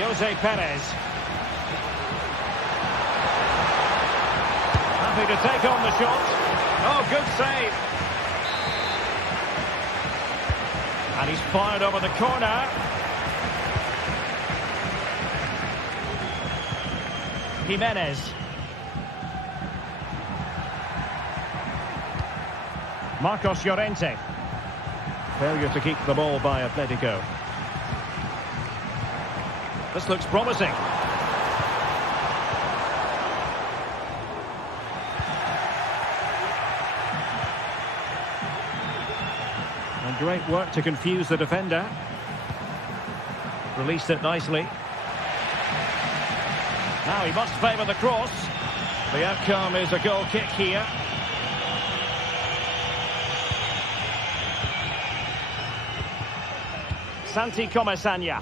Jose Perez. Happy to take on the shot. Oh, good save. And he's fired over the corner. Jimenez. Marcos Llorente. Failure to keep the ball by Atletico. This looks promising. And great work to confuse the defender. Released it nicely. Now he must favour the cross. The outcome is a goal kick here. Santi Comesaña.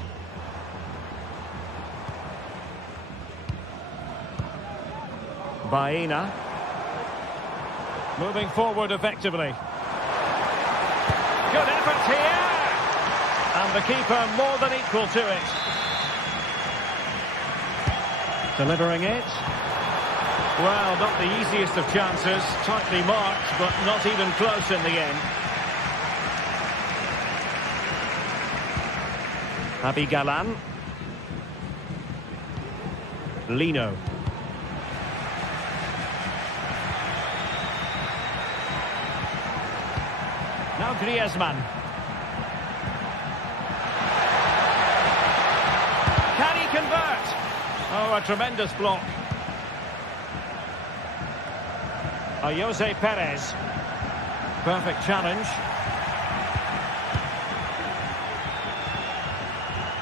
Baena. Moving forward effectively. Good effort here. And the keeper more than equal to it. Delivering it. Well, not the easiest of chances. Tightly marked, but not even close in the end. Abigalan. Lino. Now Griezmann. Can he convert? Oh, a tremendous block. Jose Perez. Perfect challenge.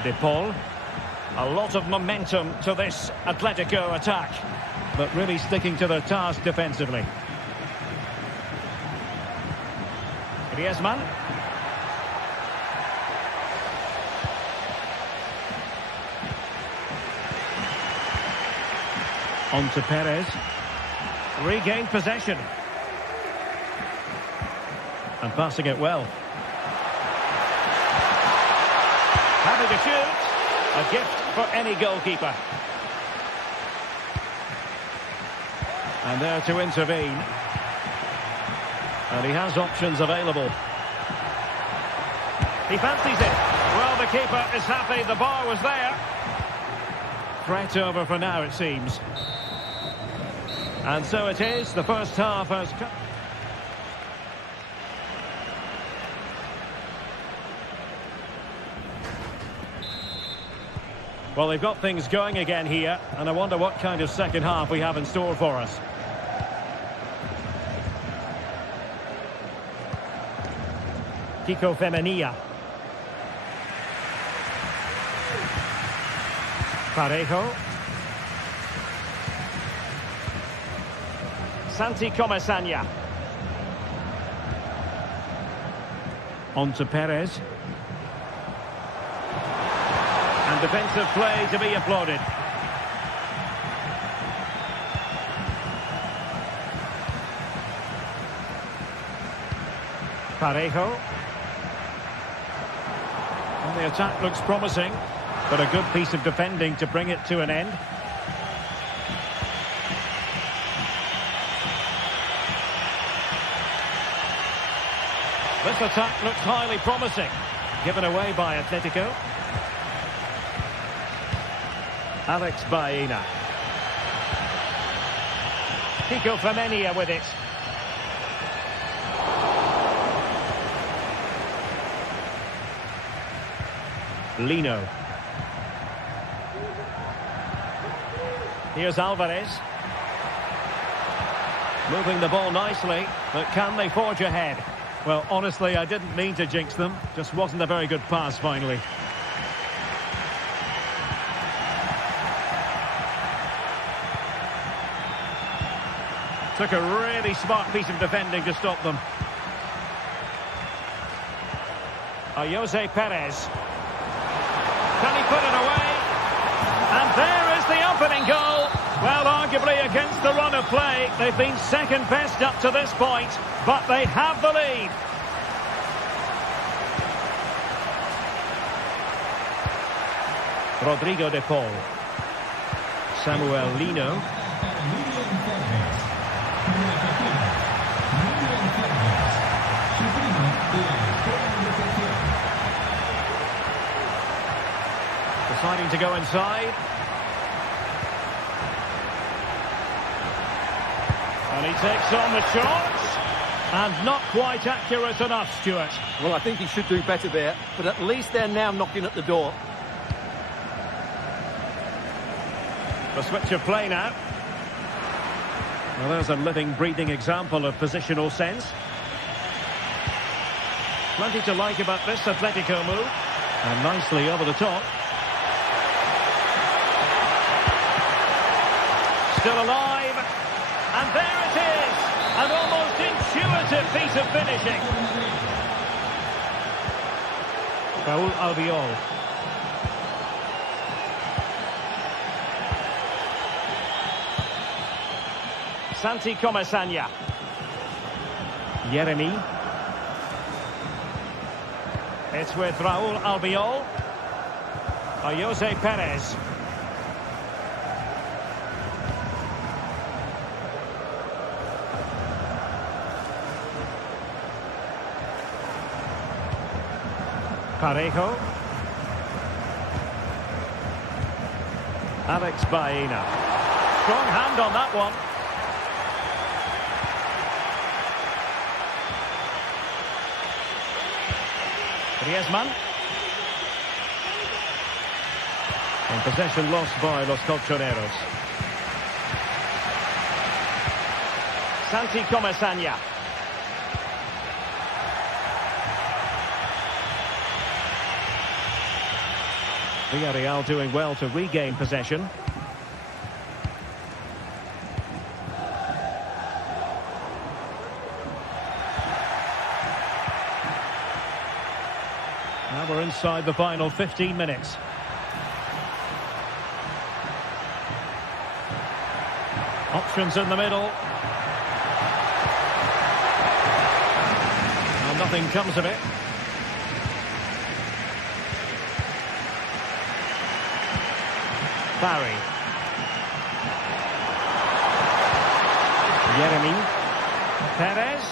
De Paul. A lot of momentum to this Atletico attack, but really sticking to their task defensively. Griezmann. On to Perez. Regained possession. And passing it well. Having a shoot. A gift for any goalkeeper. And there to intervene. And he has options available. He fancies it. Well, the keeper is happy. The bar was there. Threat over for now, it seems. And so it is. The first half has come. Well, they've got things going again here, and I wonder what kind of second half we have in store for us. Kiko Femenia. Parejo. Santi Comesaña. On to Perez. And defensive play to be applauded. Parejo. And the attack looks promising, but a good piece of defending to bring it to an end. This attack looks highly promising. Given away by Atletico. Alex Baena. Kiko Femenia with it. Lino. Here's Alvarez. Moving the ball nicely, but can they forge ahead? Well, honestly, I didn't mean to jinx them. Just wasn't a very good pass, finally. Took a really smart piece of defending to stop them. Jose Perez. Can he put it away? And there is the opening goal. Well, arguably against the run of play, they've been second best up to this point, but they have the lead. Rodrigo de Paul. Samuel Lino. Deciding to go inside. And he takes on the shot. And not quite accurate enough, Stuart. Well, I think he should do better there, but at least they're now knocking at the door. The switch of play now. Well, there's a living, breathing example of positional sense. Plenty to like about this Atletico move. And nicely over the top. Still alive. And there it is. An almost intuitive piece of finishing. Raúl Albiol. Santi Comesaña. Yeremy. It's with Raúl Albiol. Jose Perez. Parejo. Alex Baena. Strong hand on that one. Griezmann. And possession lost by Los Colchoneros. Santi Comesaña. Villarreal doing well to regain possession. Now we're inside the final 15 minutes. Options in the middle. Well, nothing comes of it. Barry. Yeremy. Perez.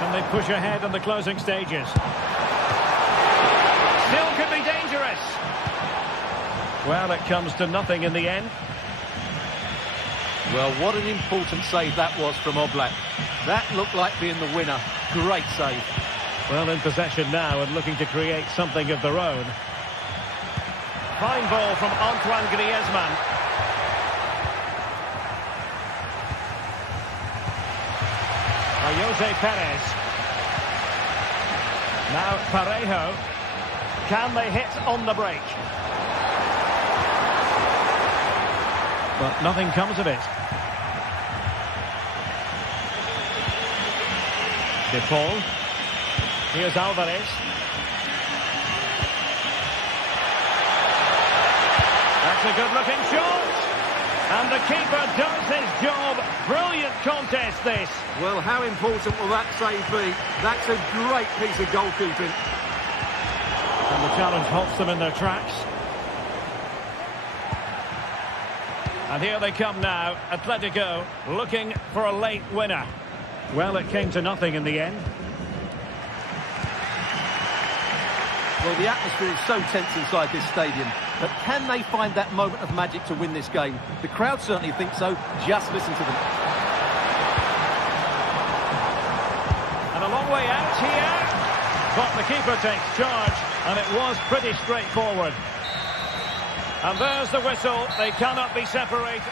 Can they push ahead in the closing stages? Still could be dangerous. Well, it comes to nothing in the end. Well, what an important save that was from Oblak. That looked like being the winner. Great save. Well, in possession now and looking to create something of their own. Fine ball from Antoine Griezmann. By Jose Perez. Now Parejo. Can they hit on the break? But nothing comes of it. De Paul. Here's Alvarez. That's a good-looking shot. And the keeper does his job. Brilliant contest, this. Well, how important will that save be? That's a great piece of goalkeeping. And the challenge halts them in their tracks. And here they come now, Atletico, looking for a late winner. Well, it came to nothing in the end. Well, the atmosphere is so tense inside this stadium, but can they find that moment of magic to win this game? The crowd certainly think so. Just listen to them. And a long way out here. But the keeper takes charge, and it was pretty straightforward. And there's the whistle. They cannot be separated.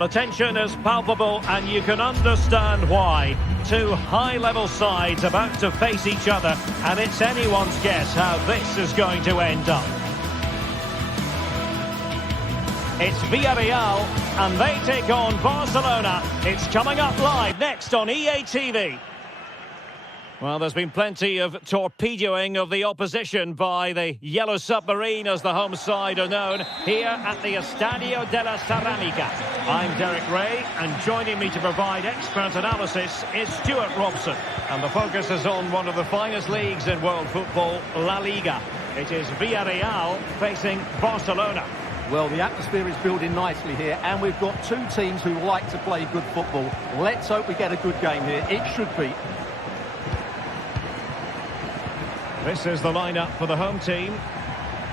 The tension is palpable, and you can understand why. Two high-level sides about to face each other, and it's anyone's guess how this is going to end up. It's Villarreal, and they take on Barcelona. It's coming up live next on EA TV. Well, there's been plenty of torpedoing of the opposition by the Yellow Submarine, as the home side are known, here at the Estadio de la Ceramica. I'm Derek Ray, and joining me to provide expert analysis is Stuart Robson. And the focus is on one of the finest leagues in world football, La Liga. It is Villarreal facing Barcelona. Well, the atmosphere is building nicely here, and we've got two teams who like to play good football. Let's hope we get a good game here. It should be. This is the lineup for the home team.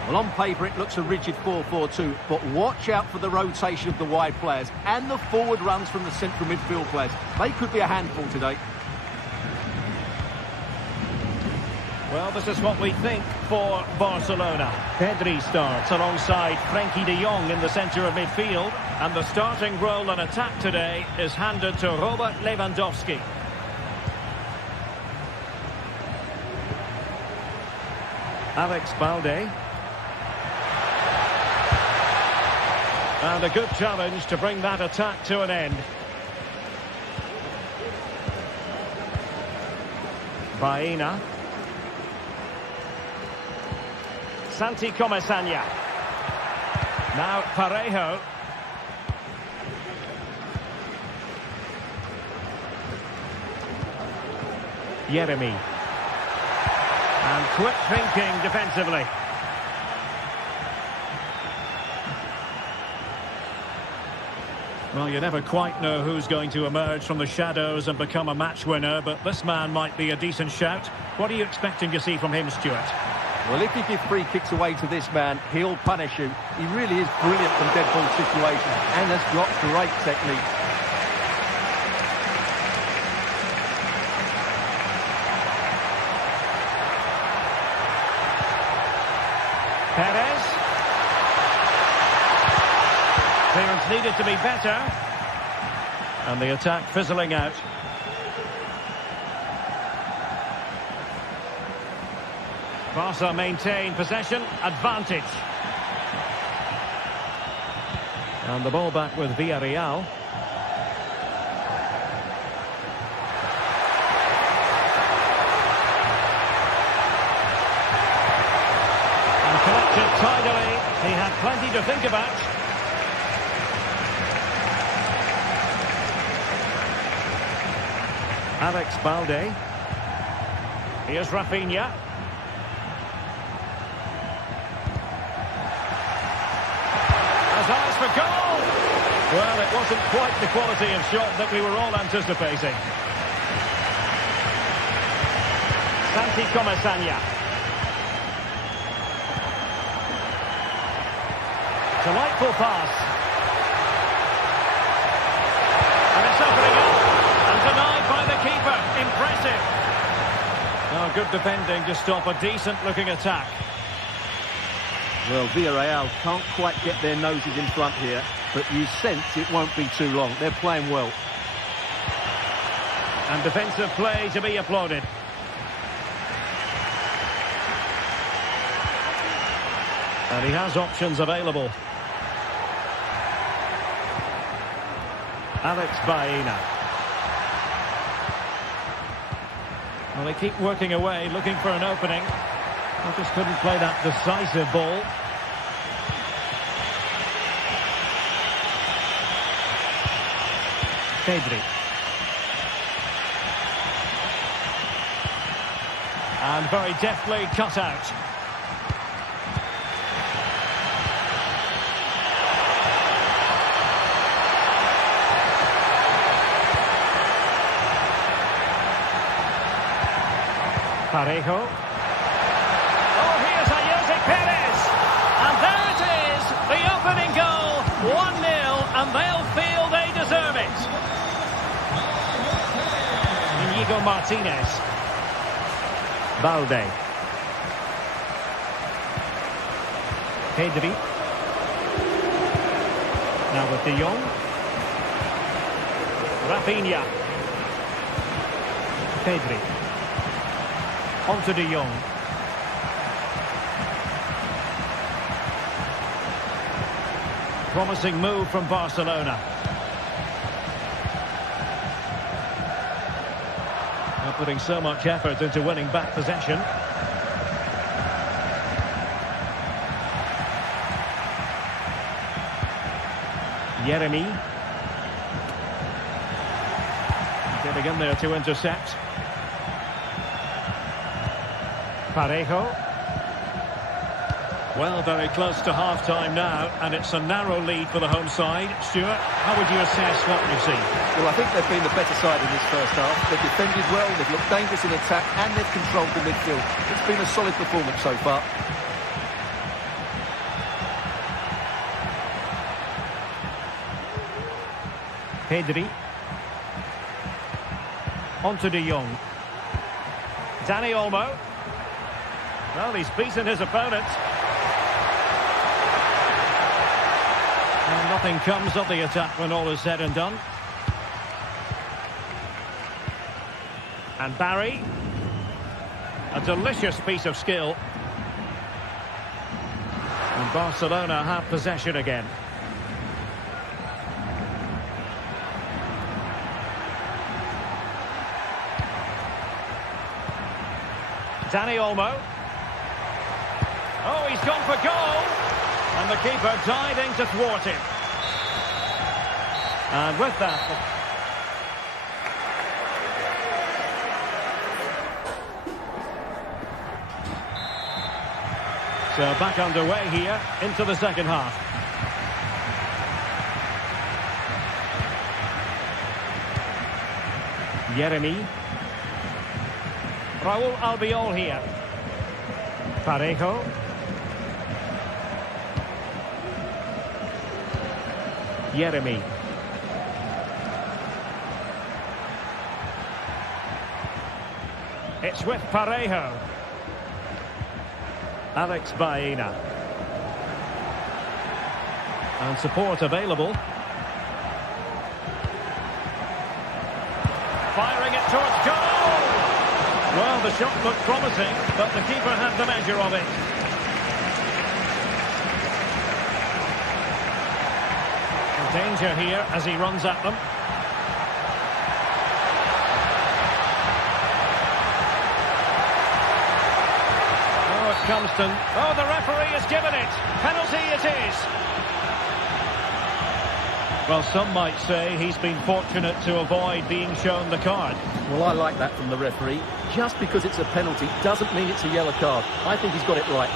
Well, on paper it looks a rigid 4-4-2, but watch out for the rotation of the wide players and the forward runs from the central midfield players. They could be a handful today. Well, this is what we think for Barcelona. Pedri starts alongside Frenkie de Jong in the centre of midfield, and the starting role in attack today is handed to Robert Lewandowski. Alex Balde. And a good challenge to bring that attack to an end. Baena. Santi Comesaña. Now Parejo. Yeremy. And quick thinking defensively. Well, you never quite know who's going to emerge from the shadows and become a match winner, but this man might be a decent shout. What are you expecting to see from him, Stuart? Well, if you give free kicks away to this man, he'll punish you. He really is brilliant from dead ball situations and has got great technique. Perez. Clearance needed to be better. And the attack fizzling out. Barca maintain possession, advantage. And the ball back with Villarreal. And collected tidily. He had plenty to think about. Alex Balde. Here's Rafinha. Eyes for goal! Well, it wasn't quite the quality of shot that we were all anticipating. Santi Comesaña. Delightful pass. And it's opening up. And denied by the keeper. Impressive. Oh, good defending to stop a decent-looking attack. Well, Villarreal can't quite get their noses in front here, but you sense it won't be too long. They're playing well. And defensive play to be applauded. And he has options available. Alex Baena. Well, they keep working away, looking for an opening. They just couldn't play that decisive ball. Pedri. And very deftly cut out. Parejo. Perez, and there it is, the opening goal, 1-0, and they'll feel they deserve it. Inigo Martinez. Balde. Pedri. Now with de Jong. Rafinha. Pedri. On to de Jong. Promising move from Barcelona. They're putting so much effort into winning back possession. Jeremy. Getting in there to intercept. Parejo. Well, very close to half-time now, and it's a narrow lead for the home side. Stuart, how would you assess what you've seen? Well, I think they've been the better side in this first half. They've defended well, they've looked dangerous in attack, and they've controlled the midfield. It's been a solid performance so far. Pedri. On to De Jong. Dani Olmo. Well, he's beaten his opponent. And nothing comes of the attack when all is said and done. And Barry. A delicious piece of skill. And Barcelona have possession again. Dani Olmo. Oh, he's gone for goal. And the keeper diving to thwart him. And with that... So back underway here into the second half. Jeremy. Raúl Albiol here. Parejo. Jeremy. It's with Parejo. Alex Baena. And support available. Firing it towards goal! Well, the shot looked promising, but the keeper had the measure of it. Danger here as he runs at them. Oh, it's Gunston. Oh, the referee has given it. Penalty it is. Well, some might say he's been fortunate to avoid being shown the card. Well, I like that from the referee. Just because it's a penalty doesn't mean it's a yellow card. I think he's got it right.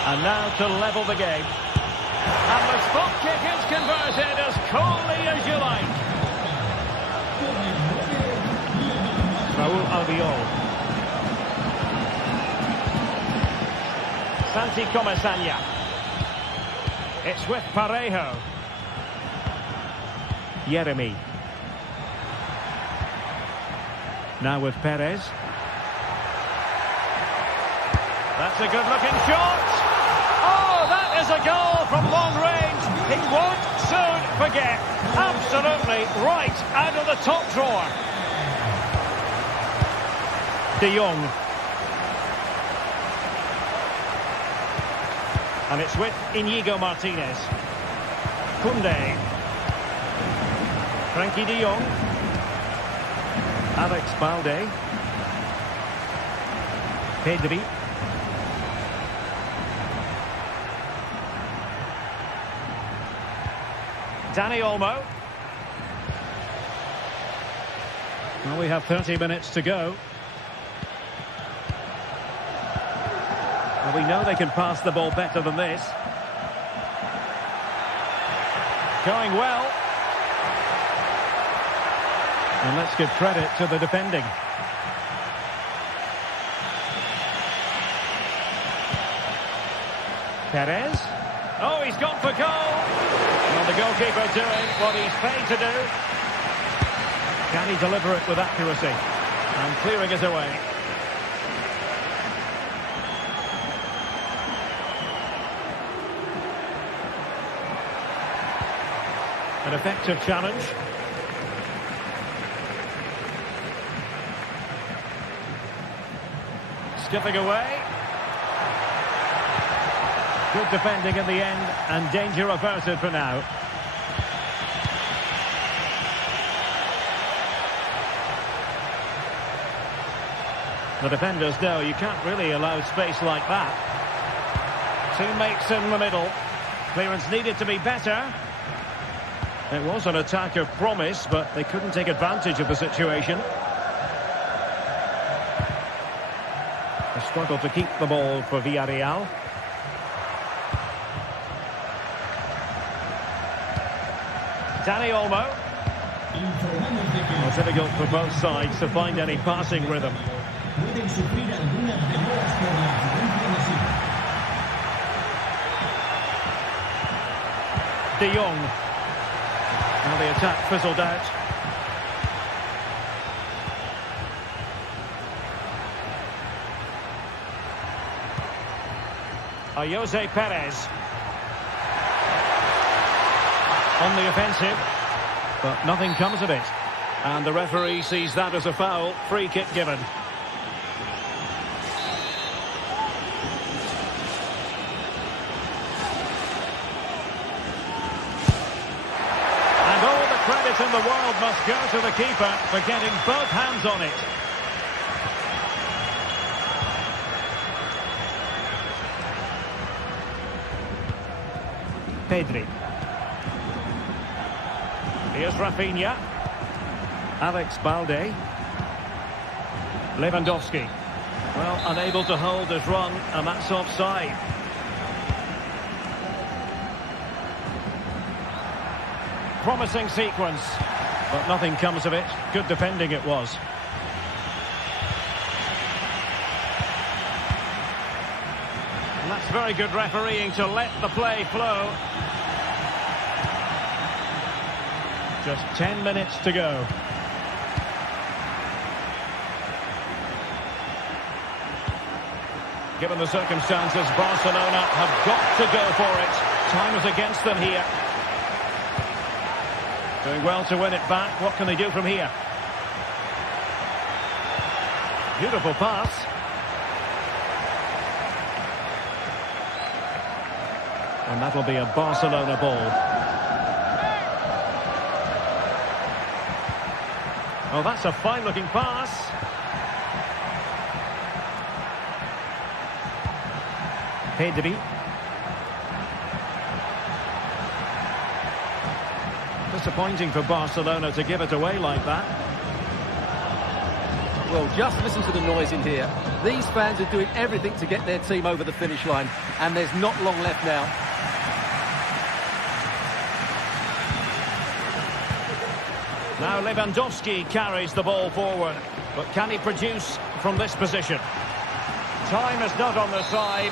And now to level the game. And the spot kick is converted as coolly as you like. Raúl Albiol. Santi Comesaña. It's with Parejo. Jeremy. Now with Perez. That's a good-looking shot. Oh, that is a goal from long range. He won't soon forget. Absolutely right out of the top drawer. De Jong. And it's with Íñigo Martínez. Koundé. Frankie de Jong. Alex Balde. Pedri. Dani Olmo. Well, we have 30 minutes to go. Well, we know they can pass the ball better than this. Going well. And let's give credit to the defending. Perez. Oh, he's gone for goal. Well, the goalkeeper doing what he's paid to do. Can he deliver it with accuracy? And clearing it away. An effective challenge. Skipping away. Good defending in the end, and danger averted for now. The defenders know you can't really allow space like that. Teammates in the middle. Clearance needed to be better. It was an attack of promise, but they couldn't take advantage of the situation. A struggle to keep the ball for Villarreal. Dani Olmo. Well, difficult for both sides to find any passing rhythm. De Jong. Now the attack fizzled out. Jose Perez. On the offensive, but nothing comes of it. And the referee sees that as a foul. Free kick given. And all the credit in the world must go to the keeper for getting both hands on it. Pedri. Here's Rafinha. Alex Balde. Lewandowski. Well, unable to hold his run, and that's offside. Promising sequence, but nothing comes of it. Good defending it was. And that's very good refereeing to let the play flow. Just 10 minutes to go. Given the circumstances, Barcelona have got to go for it. Time is against them here. Doing well to win it back. What can they do from here? Beautiful pass. And that'll be a Barcelona ball. Oh, that's a fine-looking pass. Pedri. Disappointing for Barcelona to give it away like that. Well, just listen to the noise in here. These fans are doing everything to get their team over the finish line, and there's not long left now. Now Lewandowski carries the ball forward, but can he produce from this position? Time is not on their side.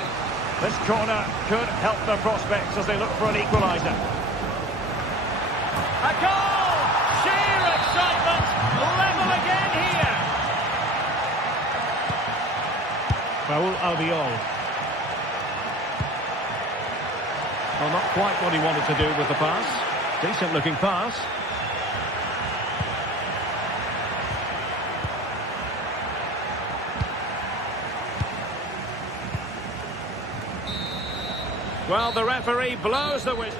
This corner could help their prospects as they look for an equaliser. A goal! Sheer excitement! Level again here! Raul Albiol. Well, not quite what he wanted to do with the pass. Decent looking pass. Well, the referee blows the whistle.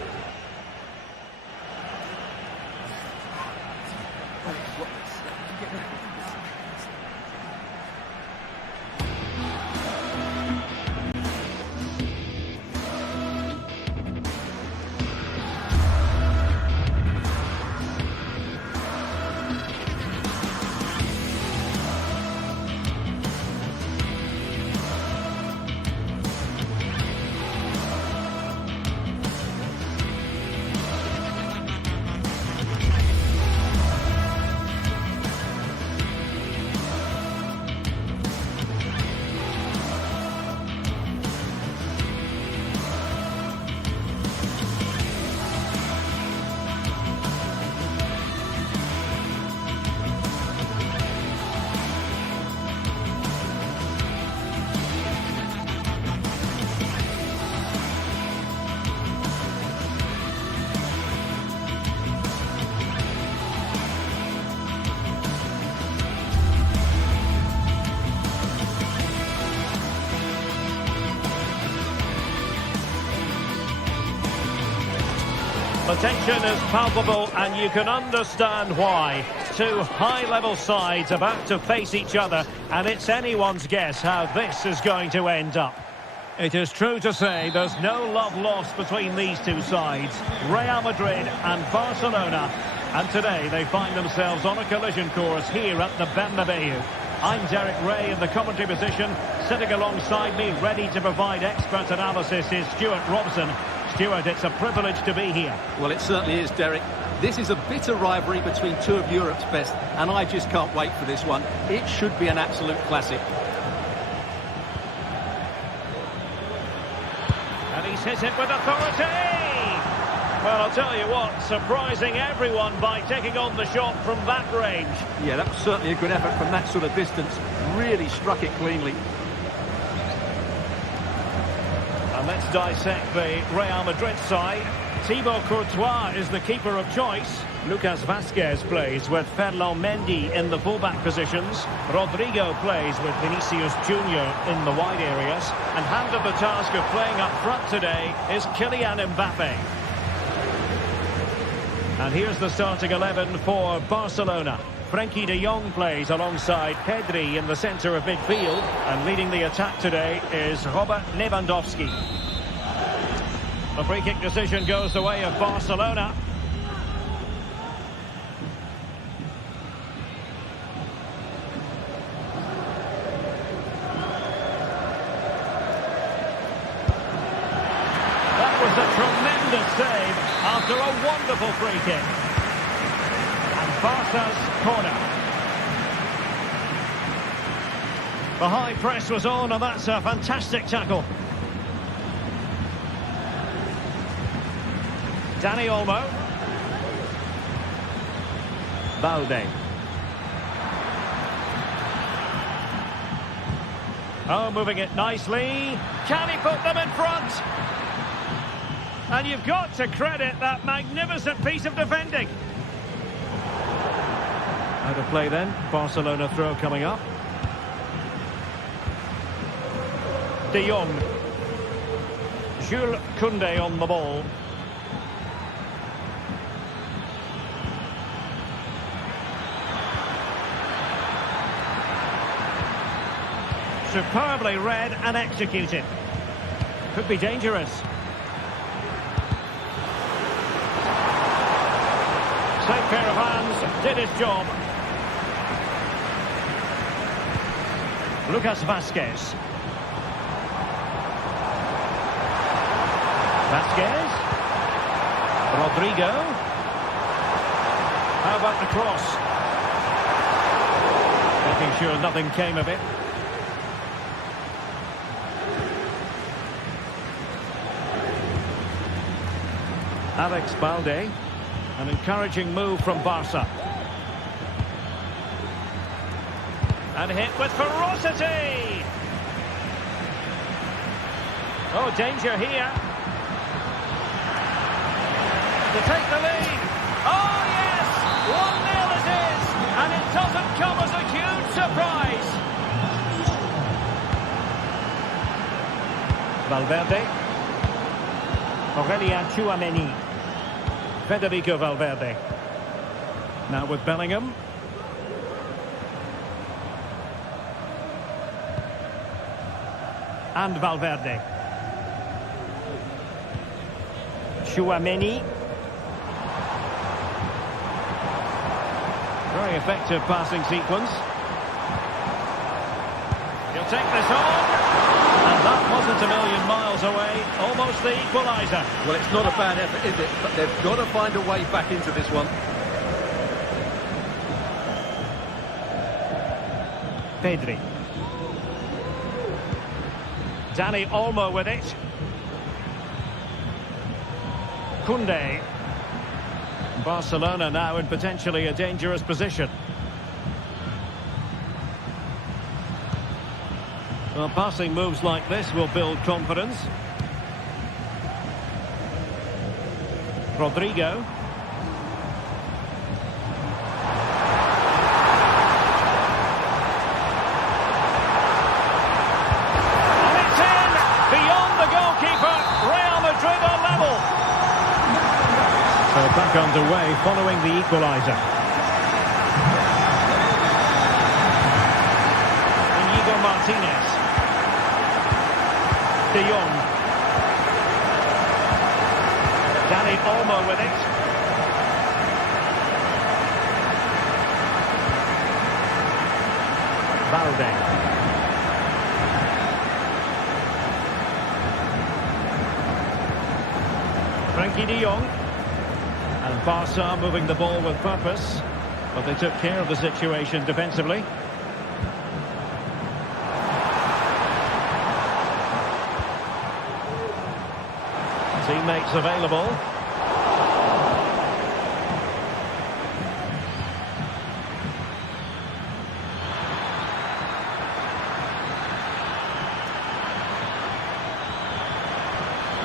tension is palpable, and you can understand why. Two high-level sides about to face each other, and it's anyone's guess how this is going to end up. It is true to say there's no love lost between these two sides, Real Madrid and Barcelona. And today they find themselves on a collision course here at the Bernabeu. I'm Derek Ray in the commentary position. Sitting alongside me, ready to provide expert analysis, is Stuart Robson. Stuart, it's a privilege to be here. Well, it certainly is, Derek. This is a bitter rivalry between two of Europe's best, and I just can't wait for this one. It should be an absolute classic. And he's hit it with authority! Well, I'll tell you what, surprising everyone by taking on the shot from that range. Yeah, that was certainly a good effort from that sort of distance. Really struck it cleanly. And let's dissect the Real Madrid side. Thibaut Courtois is the keeper of choice. Lucas Vazquez plays with Ferland Mendy in the fullback positions. Rodrigo plays with Vinicius Junior in the wide areas. And handed the task of playing up front today is Kylian Mbappe. And here's the starting 11 for Barcelona. Frenkie de Jong plays alongside Pedri in the centre of midfield. And leading the attack today is Robert Lewandowski. The free kick decision goes the way of Barcelona. That was a tremendous save after a wonderful free kick. And Barca's corner. The high press was on, and that's a fantastic tackle. Dani Olmo. Balde. Oh, moving it nicely. Can he put them in front? And you've got to credit that magnificent piece of defending. Out of play then. Barcelona throw coming up. De Jong. Jules Koundé on the ball. Superbly read and executed. Could be dangerous. Safe pair of hands, did his job. Lucas Vazquez. Vazquez. Rodrigo. How about the cross? Making sure nothing came of it. Alex Balde. An encouraging move from Barca. And hit with ferocity! Oh, danger here. To take the lead. Oh, yes! 1-0 it is! And it doesn't come as a huge surprise. Valverde. Aurelien Tchouameni. Federico Valverde. Now with Bellingham. And Valverde. Tchouameni. Very effective passing sequence. He'll take this on. And that wasn't a million miles away. Almost the equaliser. Well, it's not a bad effort, is it? But they've got to find a way back into this one. Pedri. Dani Olmo with it. Koundé. Barcelona now in potentially a dangerous position. Well, passing moves like this will build confidence. Rodrigo. And it's in! Beyond the goalkeeper, Real Madrid are level. underway following the equaliser. Inigo Martinez. De Jong. Dani Olmo with it. Valde. Frankie de Jong. And Barca moving the ball with purpose, but they took care of the situation defensively. Teammates available.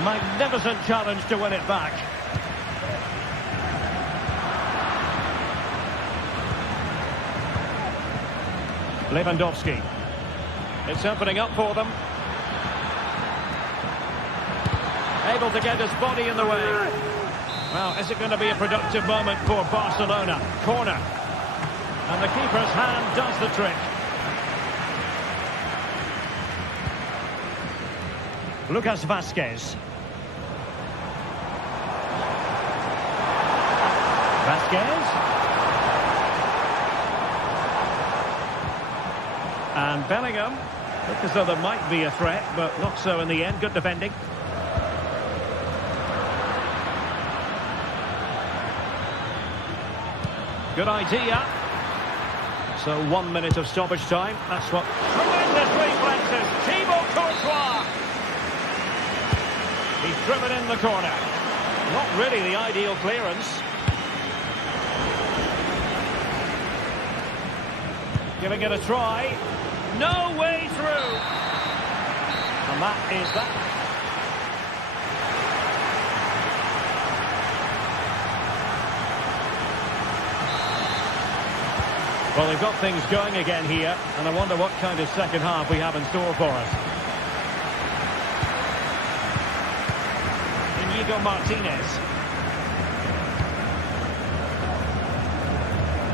Magnificent challenge to win it back. Lewandowski. It's opening up for them. Able to get his body in the way. Well, is it going to be a productive moment for Barcelona? Corner. And the keeper's hand does the trick. Lucas Vázquez. Vázquez. And Bellingham. Looked as though there might be a threat, but not so in the end. Good defending. Good idea. So 1 minute of stoppage time. That's what... Tremendous reflexes. Thibaut Courtois. He's driven in the corner. Not really the ideal clearance. Giving it a try. No way through. And that is that. Well, they've got things going again here, and I wonder what kind of second half we have in store for us. Inigo Martinez.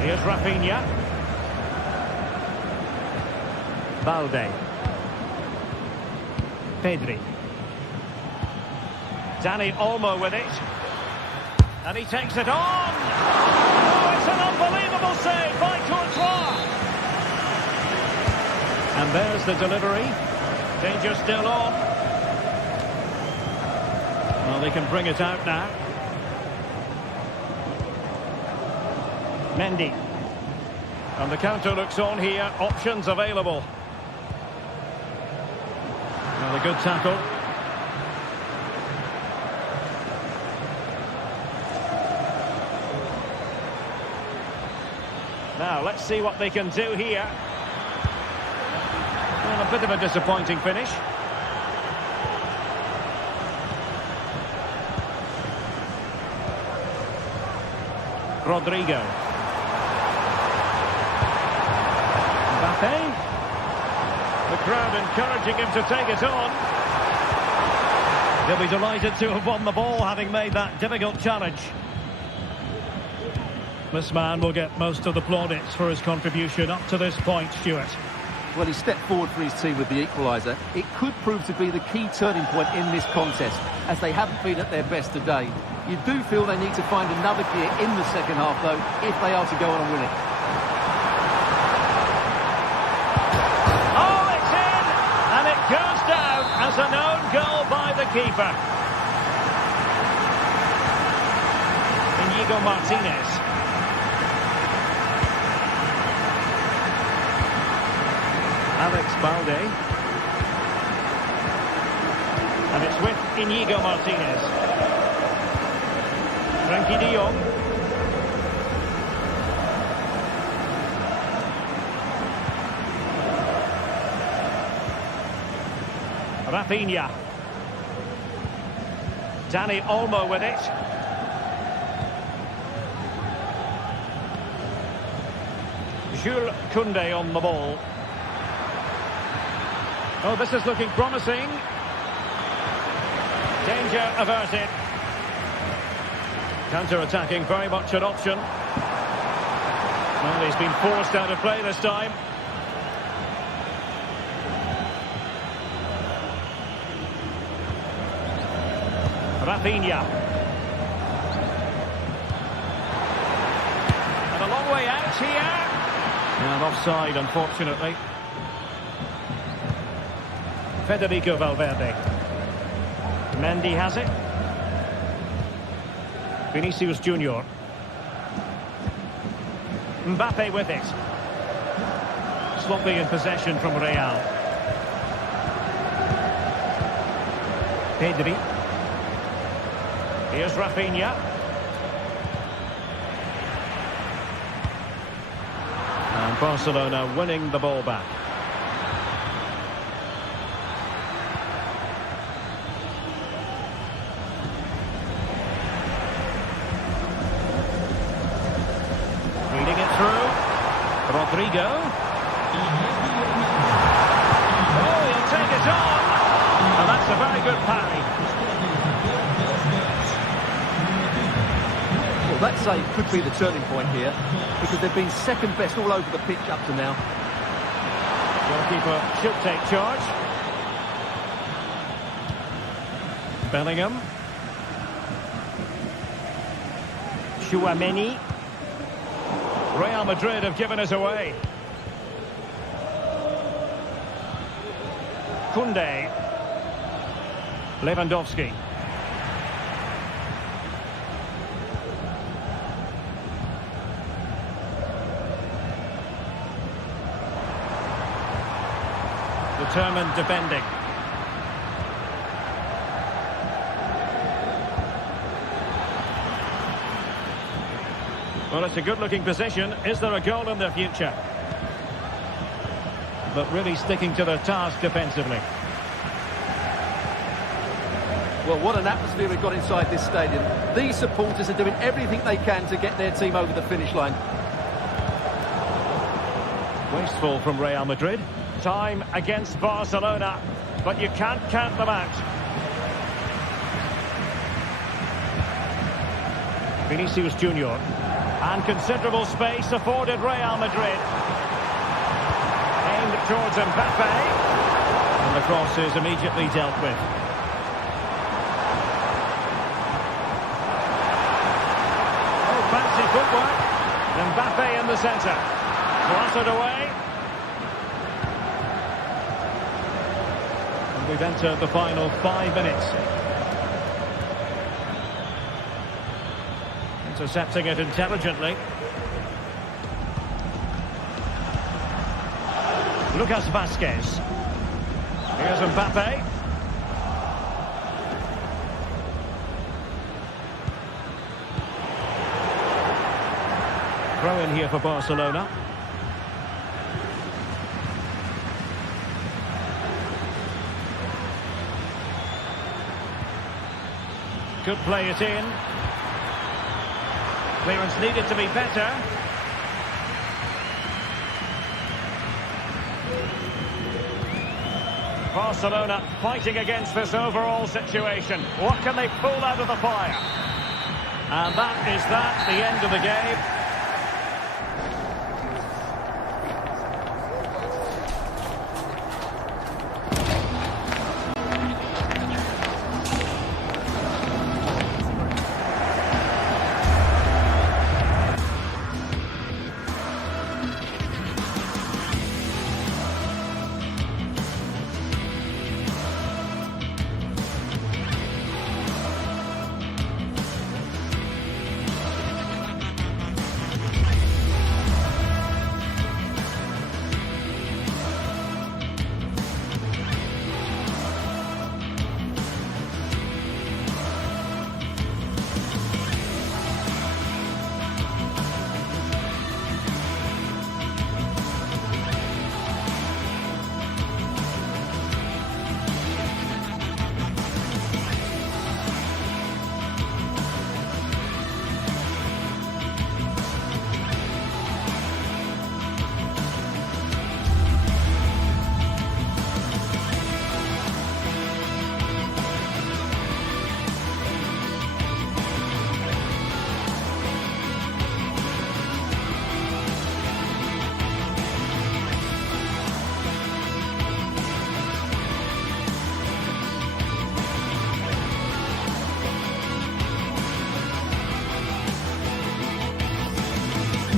Here's Rafinha. Valde. Pedri. Dani Olmo with it. And he takes it on! Oh, it's an unbelievable save by Courtois! And there's the delivery. Danger still on. Well, they can bring it out now. Mendy. And the counter looks on here. Options available. Well, a good tackle. Now, let's see what they can do here. Well, a bit of a disappointing finish. Rodrigo. Mbappe. The crowd encouraging him to take it on. He'll be delighted to have won the ball, having made that difficult challenge. This man will get most of the plaudits for his contribution up to this point, Stuart. Well, he stepped forward for his team with the equaliser. It could prove to be the key turning point in this contest, as they haven't been at their best today. You do feel they need to find another gear in the second half, though, if they are to go on and win it. Oh, it's in! And it goes down as an own goal by the keeper. Inigo Martinez. Alex Balde. And it's with Inigo Martinez. Frankie de Jong. Rafinha. Dani Olmo with it. Jules Koundé on the ball. Oh, this is looking promising. Danger averted. Counter-attacking, very much an option. Well, he's been forced out of play this time. Rafinha. And a long way out here. And offside, unfortunately. Federico Valverde. Mendy has it. Vinicius Junior. Mbappe with it. Sloppy in possession from Real. Pedri. Here's Rafinha. And Barcelona winning the ball back. Reading it through. Rodrigo. Oh, he'll take it on. And that's a very good parry. That save could be the turning point here, because they've been second best all over the pitch up to now. Goalkeeper should take charge. Bellingham. Tchouaméni. Real Madrid have given us away. Koundé. Lewandowski. Determined defending. Well, it's a good-looking position. Is there a goal in the future? But really sticking to their task defensively. Well, what an atmosphere we've got inside this stadium. These supporters are doing everything they can to get their team over the finish line. Wasteful from Real Madrid. Time against Barcelona, but you can't count them out. Vinicius Junior. And considerable space afforded Real Madrid. Aimed towards Mbappe. And the cross is immediately dealt with. Oh, fancy footwork. Mbappe in the centre. Clattered away. We've entered the final 5 minutes. Intercepting it intelligently. Lucas Vazquez. Here's Mbappe. Throw in here for Barcelona. Could play it in. Clearance needed to be better. Barcelona fighting against this overall situation. What can they pull out of the fire? And that is that, the end of the game.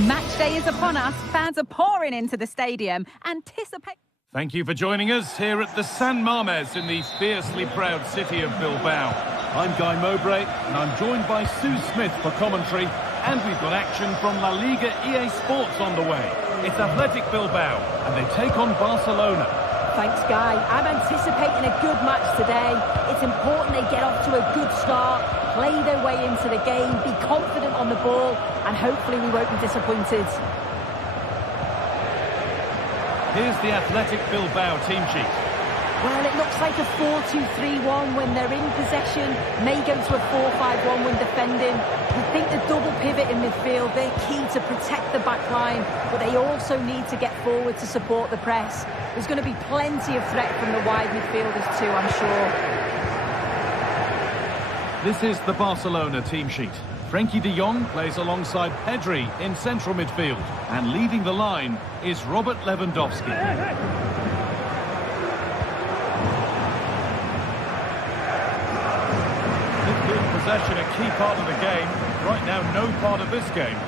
Match day is upon us. Fans are pouring into the stadium. Thank you for joining us here at the San Mamés in the fiercely proud city of Bilbao. I'm Guy Mowbray, and I'm joined by Sue Smith for commentary. And we've got action from La Liga Sports on the way. It's Athletic Bilbao, and they take on Barcelona. Thanks, Guy. I'm anticipating a good match today. It's important they get off to a good start, play their way into the game, be confident on the ball, and hopefully we won't be disappointed. Here's the Athletic Bilbao team sheet. Well, it looks like a 4-2-3-1 when they're in possession, may go to a 4-5-1 when defending. I think the double pivot in midfield, they're key to protect the back line, but they also need to get forward to support the press. There's going to be plenty of threat from the wide midfielders too, I'm sure. This is the Barcelona team sheet. Frenkie de Jong plays alongside Pedri in central midfield, and leading the line is Robert Lewandowski. Possession a key part of the game. Right now, no part of this game.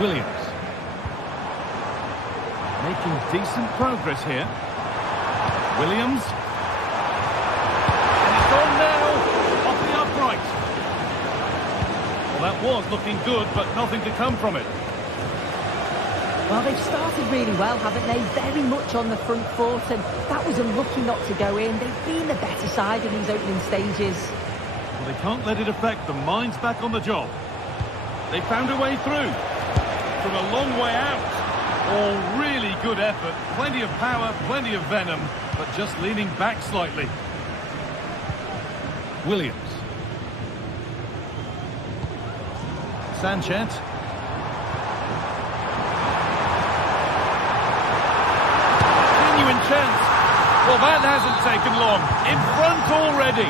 Williams. Making decent progress here. Williams. And it's on now. Off the upright. Well, that was looking good, but nothing to come from it. Well, they've started really well, haven't they? Very much on the front foot, and that was unlucky not to go in. They've been the better side in these opening stages. Well, they can't let it affect them. Mind's back on the job. They found a way through. From a long way out. All really good effort. Plenty of power, plenty of venom, but just leaning back slightly. Williams. Sanchez. Chance. Well, that hasn't taken long. In front already.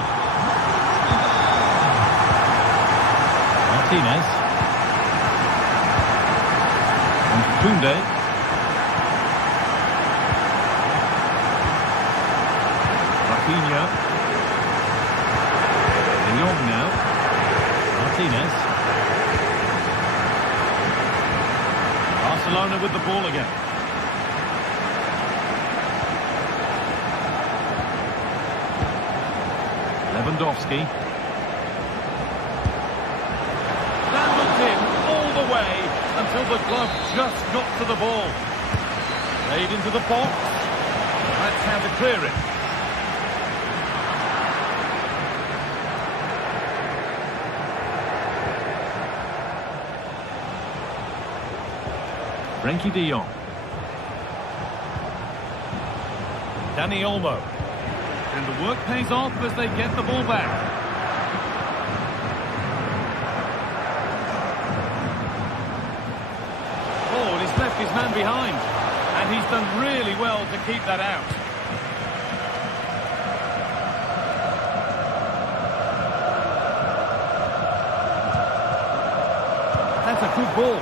Martinez. And Koundé. Rafinha. De Jong now. Martinez. Barcelona with the ball again. Lewandowski. Landed in all the way until the glove just got to the ball. Played into the box. That's how to clear it. Frenkie de Jong. Dani Olmo. And the work pays off as they get the ball back. Oh, and he's left his man behind. And he's done really well to keep that out. That's a good ball.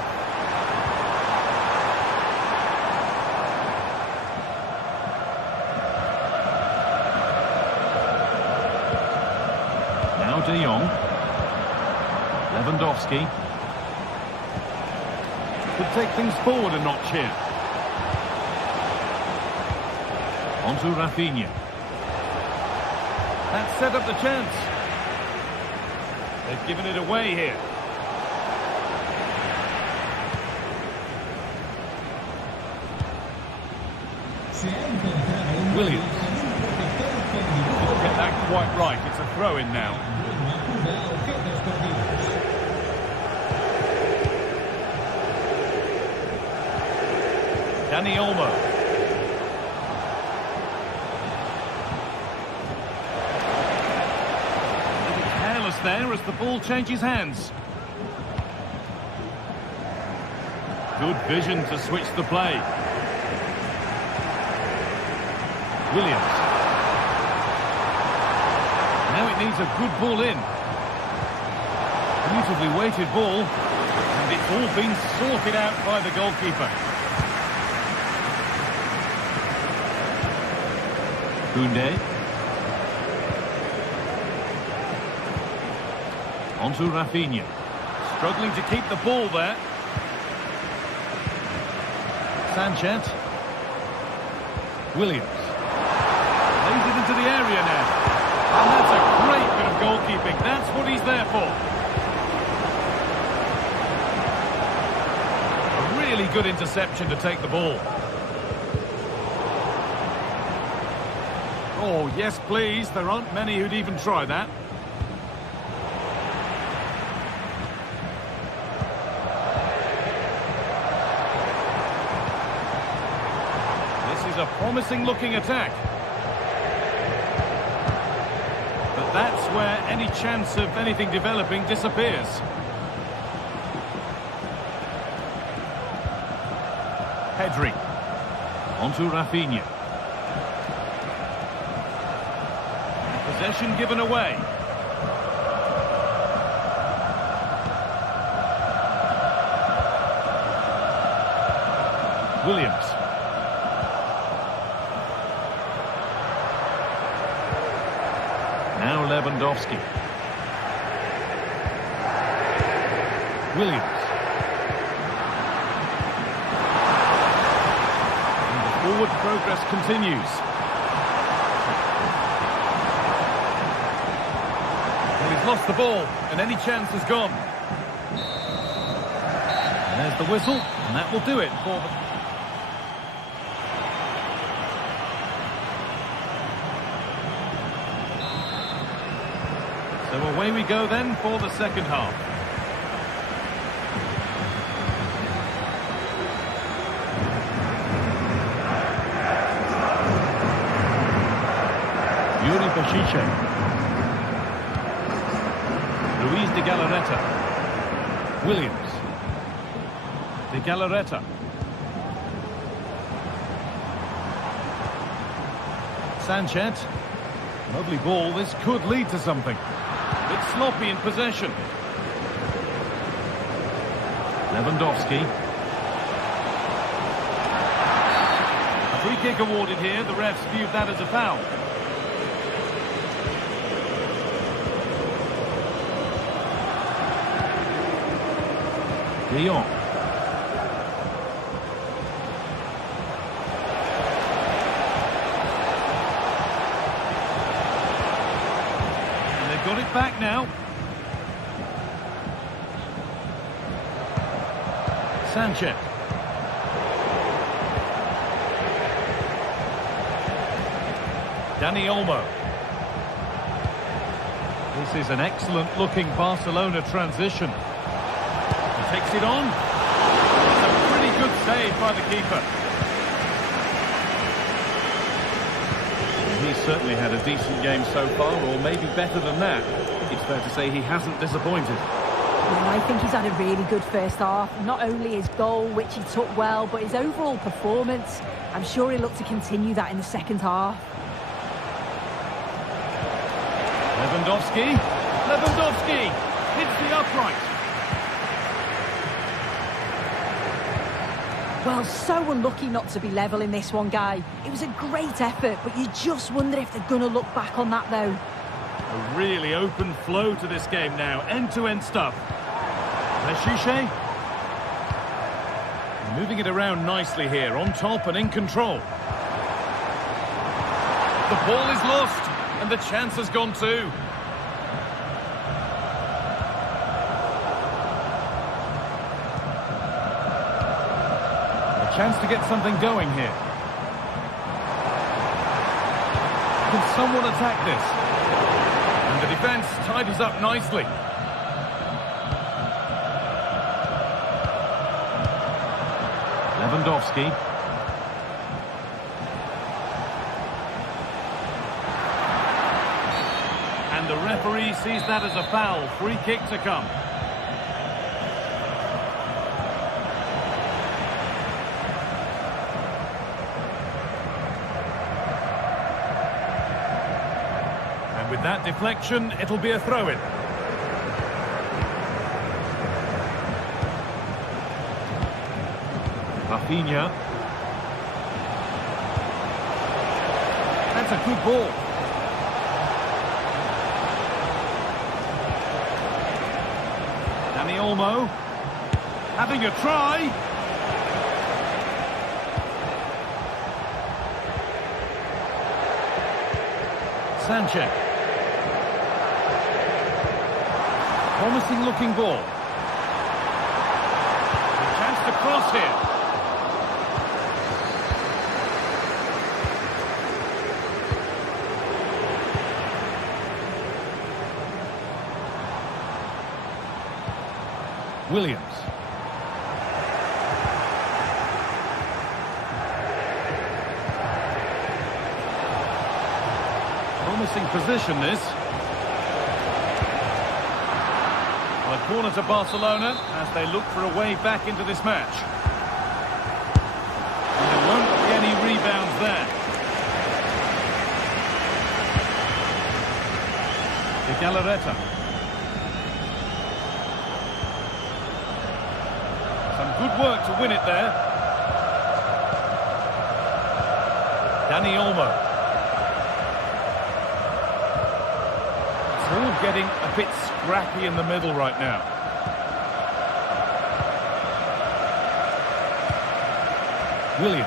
De Jong. Lewandowski. Could take things forward a notch here. On to Rafinha. That set up the chance. They've given it away here. Williams. Didn't get that quite right. It's a throw-in now. Dani Olmo. A little careless there as the ball changes hands. Good vision to switch the play. Williams. Now it needs a good ball in. Beautifully weighted ball. And it's all been sorted out by the goalkeeper. Koundé. On to Rafinha. Struggling to keep the ball there. Sanchez. Williams. Lays it into the area now. And that's a great bit of goalkeeping. That's what he's there for. A really good interception to take the ball. Oh, yes, please. There aren't many who'd even try that. This is a promising-looking attack. But that's where any chance of anything developing disappears. Pedri. Onto Rafinha. Possession given away. Williams. Now Lewandowski. Williams. And the forward progress continues. He's lost the ball, and any chance is gone. And there's the whistle, and that will do it for them. So away we go then for the second half. Yuri Bashiche. Luis de Galarreta. Williams. De Galarreta. Sanchez. Lovely ball. This could lead to something. A bit sloppy in possession. Lewandowski. A free kick awarded here. The refs viewed that as a foul. De Jong. And they've got it back now. Sanchez. Dani Olmo. This is an excellent looking Barcelona transition. Takes it on. It's a pretty good save by the keeper. He's certainly had a decent game so far, or maybe better than that. It's fair to say he hasn't disappointed. Yeah, I think he's had a really good first half. Not only his goal, which he took well, but his overall performance. I'm sure he'll look to continue that in the second half. Lewandowski. Lewandowski hits the upright. Well, so unlucky not to be level in this one, Guy. It was a great effort, but you just wonder if they're going to look back on that, though. A really open flow to this game now. End-to-end stuff. Bashiche. Moving it around nicely here, on top and in control. The ball is lost, and the chance has gone too. Chance to get something going here. Can someone attack this? And the defence tidies up nicely. Lewandowski. And the referee sees that as a foul. Free kick to come. With that deflection, it'll be a throw-in. Rafinha. That's a good ball. Dani Olmo. Having a try. Sanchez. Promising looking ball. A chance to cross here. Williams. Promising position this. Well, a corner to Barcelona as they look for a way back into this match. And there won't be any rebounds there. De Galarreta. Some good work to win it there. Dani Olmo. It's all getting a bit scrappy in the middle right now. Williams.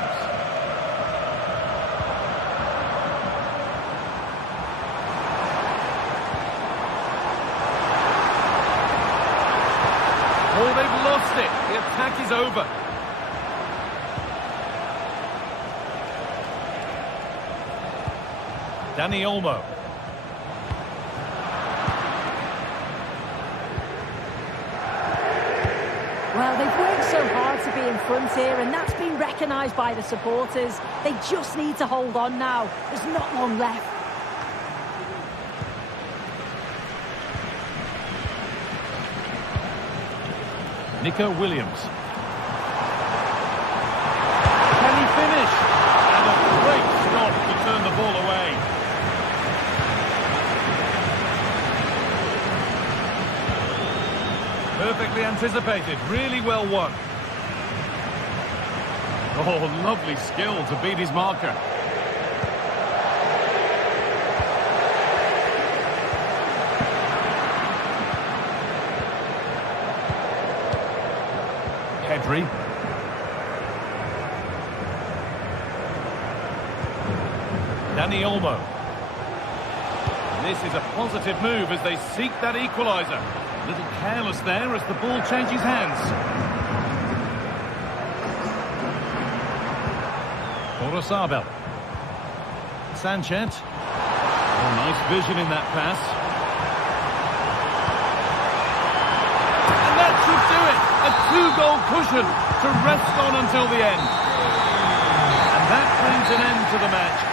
Oh, they've lost it. The attack is over. Dani Olmo. Well, they've worked so hard to be in front here, and that's been recognised by the supporters. They just need to hold on now. There's not long left. Nico Williams. Can he finish? And a great stop to turn the ball away. Perfectly anticipated, really well won. Oh, lovely skill to beat his marker. Pedri. Dani Olmo. This is a positive move as they seek that equaliser. A little careless there as the ball changes hands. Orosabel. Sanchez. Oh, nice vision in that pass. And that should do it. A two-goal cushion to rest on until the end. And that brings an end to the match.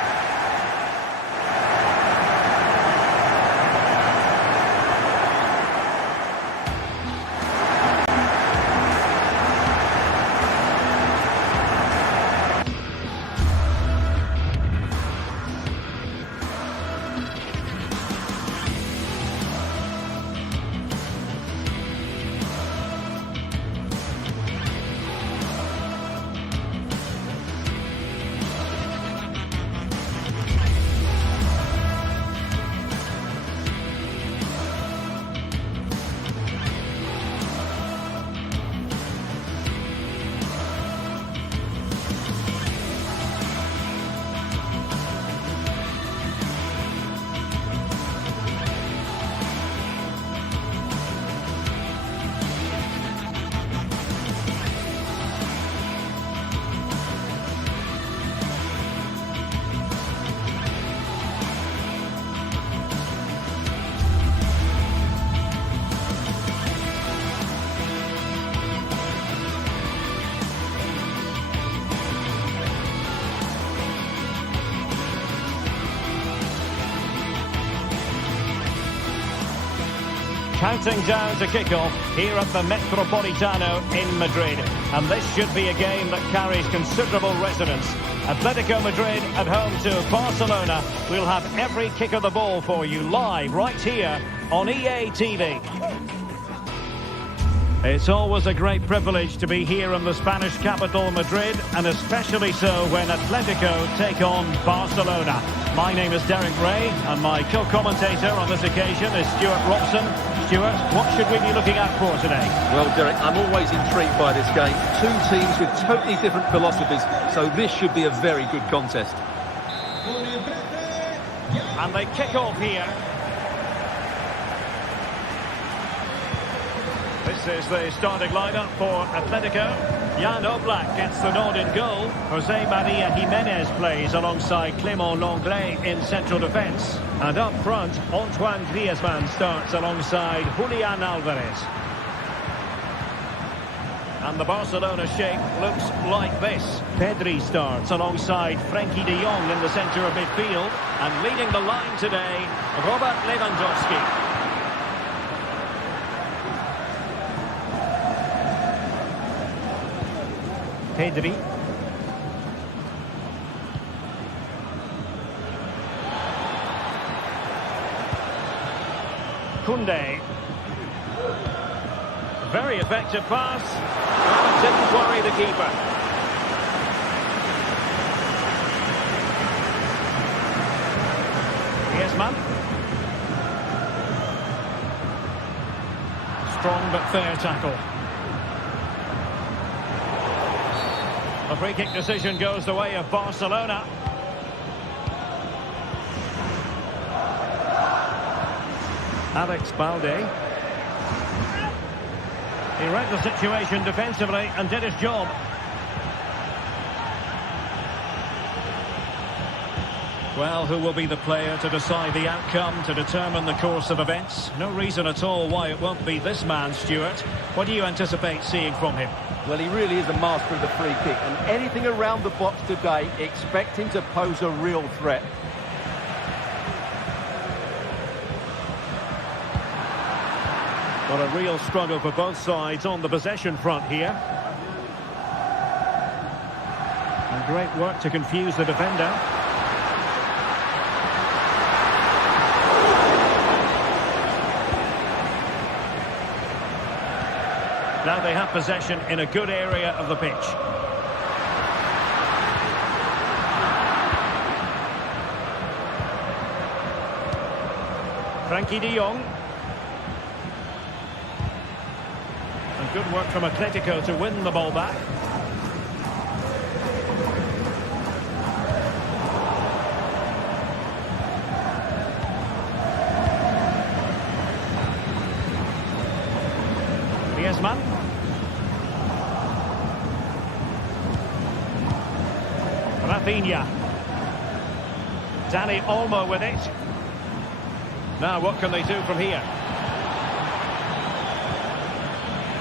Counting down to kick-off here at the Metropolitano in Madrid. And this should be a game that carries considerable resonance. Atletico Madrid at home to Barcelona. We'll have every kick of the ball for you live right here on EA TV. It's always a great privilege to be here in the Spanish capital, Madrid, and especially so when Atletico take on Barcelona. My name is Derek Ray, and my co-commentator on this occasion is Stuart Robson. Stuart, what should we be looking out for today? Well, Derek, I'm always intrigued by this game. Two teams with totally different philosophies, so this should be a very good contest. And they kick off here. This is the starting lineup for Atletico. Jan Oblak gets the nod in goal. Jose Maria Jimenez plays alongside Clément Lenglet in central defence. And up front, Antoine Griezmann starts alongside Julian Alvarez. And the Barcelona shape looks like this. Pedri starts alongside Frenkie de Jong in the centre of midfield. And leading the line today, Robert Lewandowski. Pedri. Koundé. Very effective pass. Oh, it didn't worry the keeper. Griezmann. Strong but fair tackle. The free kick decision goes the way of Barcelona. Alex Balde. He read the situation defensively and did his job. Well, who will be the player to decide the outcome, to determine the course of events? No reason at all why it won't be this man, Stuart. What do you anticipate seeing from him? Well, he really is a master of the free kick, and anything around the box today, expect him to pose a real threat. Well, a real struggle for both sides on the possession front here. And great work to confuse the defender. Now they have possession in a good area of the pitch. Frenkie de Jong. And good work from Atletico to win the ball back. Griezmann. Rafinha. Dani Olmo with it. Now what can they do from here?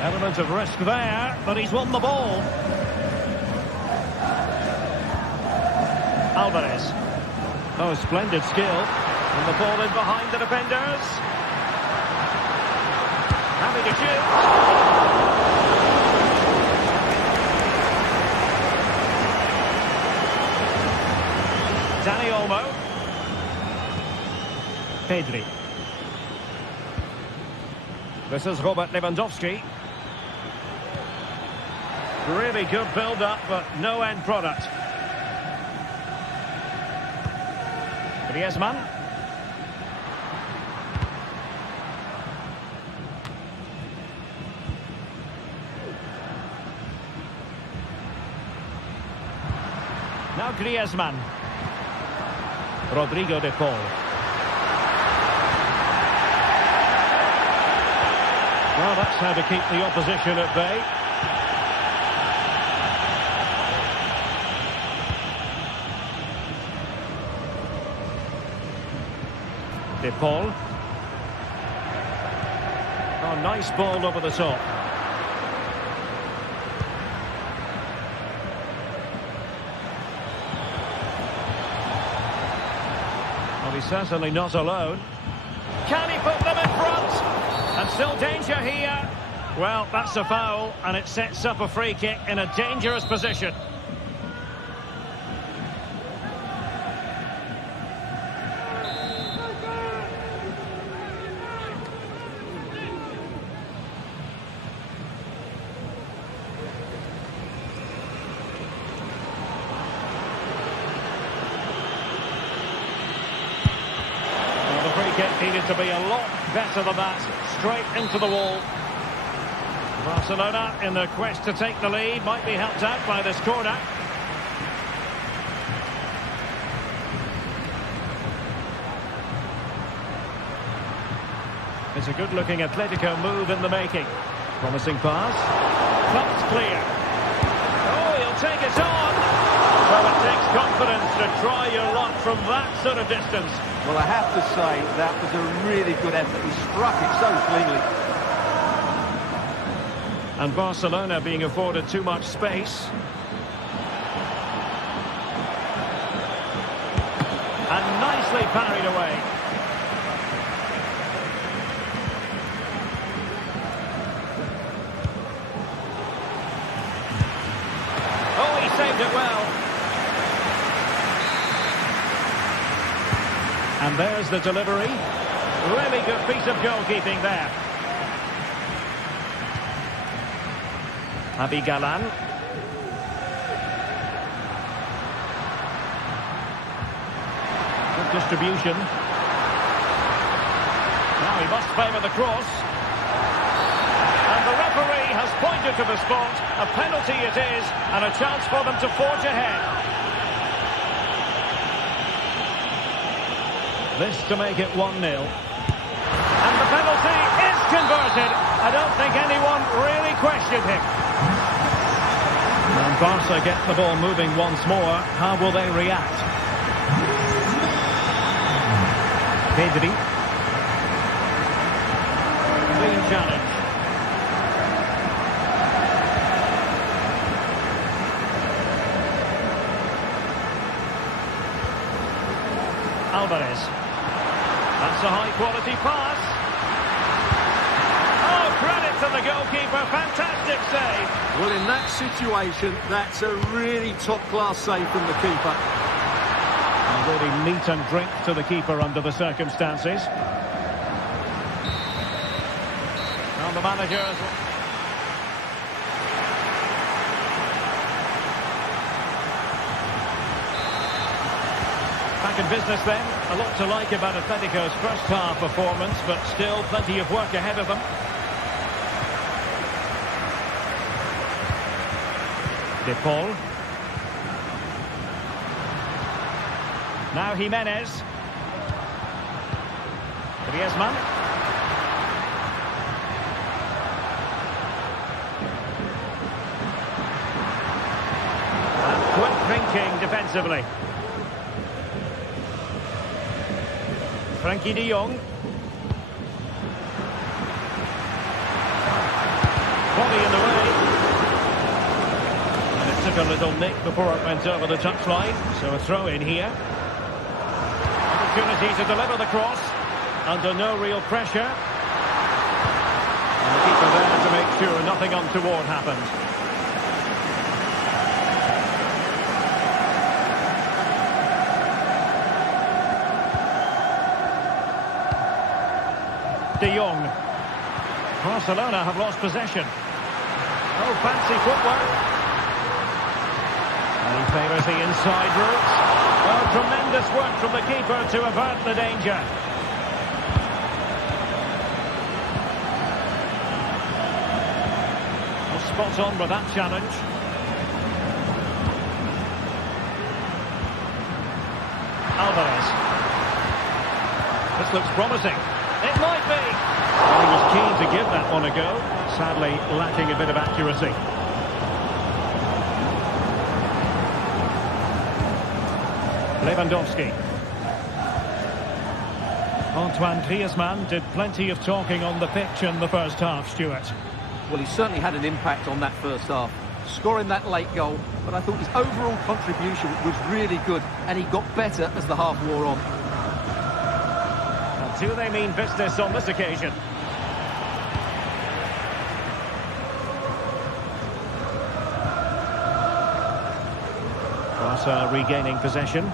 Element of risk there, but he's won the ball. Alvarez. Oh, splendid skill. And the ball in behind the defenders. Happy to shoot. Dani Olmo. Pedri. This is Robert Lewandowski. Really good build-up, but no end product. Griezmann. Now Griezmann. Rodrigo de Paul. Well, that's how to keep the opposition at bay. De Paul. Oh, nice ball over the top. Well, he's certainly not alone. Can he put them in front? And still danger here. Well, that's a foul, and it sets up a free kick in a dangerous position. Needed to be a lot Better than that, straight into the wall. Barcelona, in their quest to take the lead, might be helped out by this corner. It's a good-looking Atletico move in the making. Promising pass. Thumped clear. Oh, he'll take it on. Well, it takes confidence to try your luck from that sort of distance. Well, I have to say, that was a really good effort. He struck it so cleanly. And Barcelona being afforded too much space. And nicely parried away. Oh, he saved it well. And there's the delivery. Really good piece of goalkeeping there. Abi Galan. Good distribution. Now he must favour the cross. And the referee has pointed to the spot. A penalty it is, and a chance for them to forge ahead. This to make it 1-0. And the penalty is converted. I don't think anyone really questioned him. And Barca get the ball moving once more. How will they react? Pedri. Clean challenge. Alvarez. That's a high-quality pass. Oh, credit to the goalkeeper. Fantastic save. Well, in that situation, that's a really top-class save from the keeper. And really meat and drink to the keeper under the circumstances. And the manager as well. Back in business then. A lot to like about Atletico's first half performance, but still plenty of work ahead of them. De Paul. Now Jimenez. Griezmann. And quick thinking defensively. Frankie de Jong. Body in the way. And it took a little nick before it went over the touchline. So a throw in here. Opportunity to deliver the cross. Under no real pressure. And the keeper there to make sure nothing untoward happened. De Jong. Barcelona have lost possession. Oh, fancy footwork. And he favours the inside route. Oh, tremendous work from the keeper to avert the danger. Well, spot on with that challenge. Alvarez. This looks promising. It might be. Well, he was keen to give that one a go. Sadly, lacking a bit of accuracy. Lewandowski. Antoine Griezmann did plenty of talking on the pitch in the first half, Stuart. Well, he certainly had an impact on that first half, scoring that late goal, but I thought his overall contribution was really good, and he got better as the half wore on. Do they mean business on this occasion? Barca regaining possession.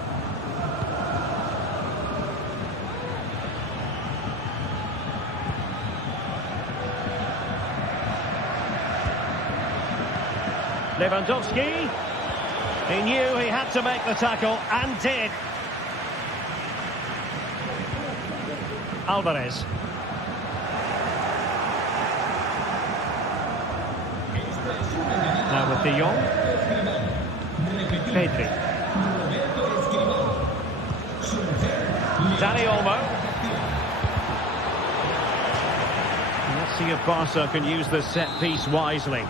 Lewandowski. He knew he had to make the tackle and did. Alvarez. De Jong. Pedri. Dani Olmo. Let's see if Barca can use the set piece wisely.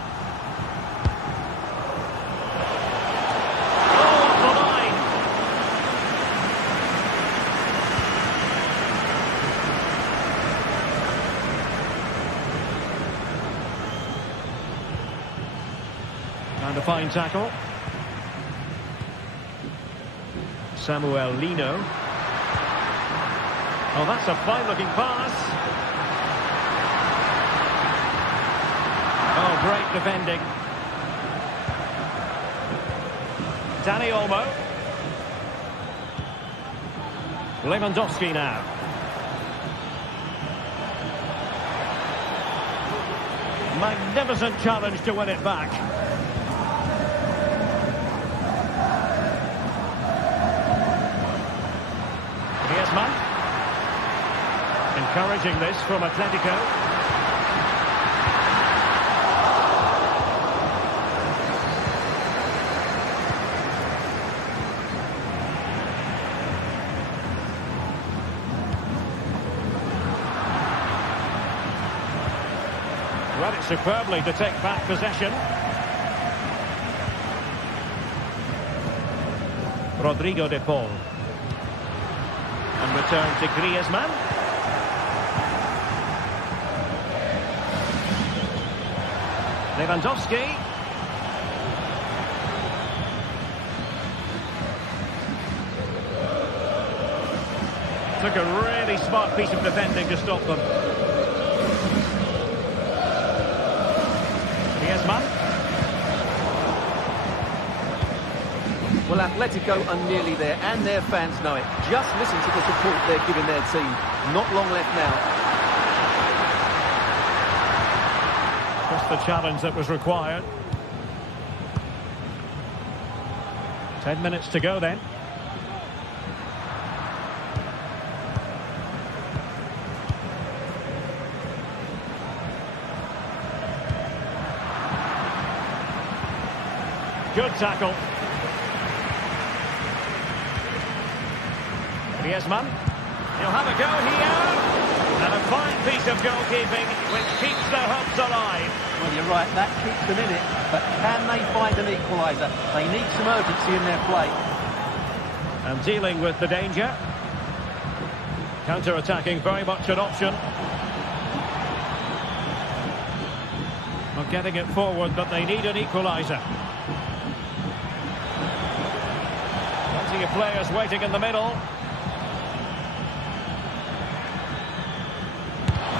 And a fine tackle. Samuel Lino. Oh, that's a fine-looking pass. Oh, great defending. Dani Olmo. Lewandowski now. Magnificent challenge to win it back. Encouraging this from Atletico. Read it superbly to take back possession. Rodrigo de Paul. And return to Griezmann. Lewandowski. Took a really smart piece of defending to stop them. Griezmann. Well, Atletico are nearly there, and their fans know it. Just listen to the support they're giving their team. Not long left now. Just the challenge that was required. 10 minutes to go then. Good tackle. Griezmann. He'll have a go here. And a fine piece of goalkeeping which keeps the hopes alive. Well, you're right, that keeps them in it. But can they find an equaliser? They need some urgency in their play. And dealing with the danger. Counter-attacking, very much an option. Not getting it forward, but they need an equaliser. Plenty of players waiting in the middle.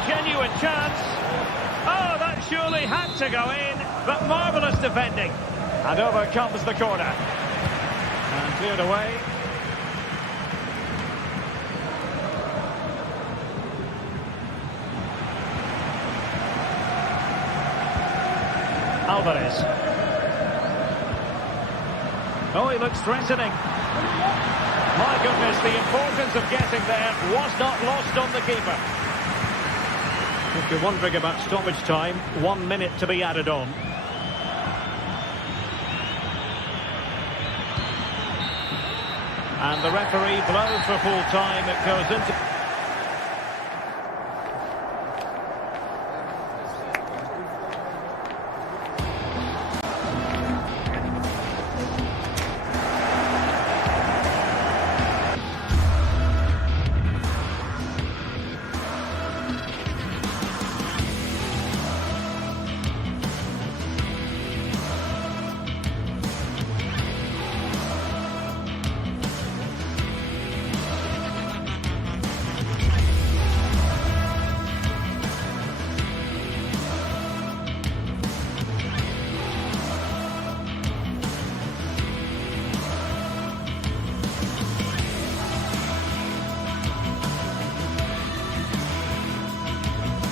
Genuine chance. Oh, that surely had to go in, but marvellous defending. And over comes the corner. And cleared away. Alvarez. Oh, he looks threatening. My goodness, the importance of getting there was not lost on the keeper. If you're wondering about stoppage time, 1 minute to be added on. And the referee blows for full time. It goes into...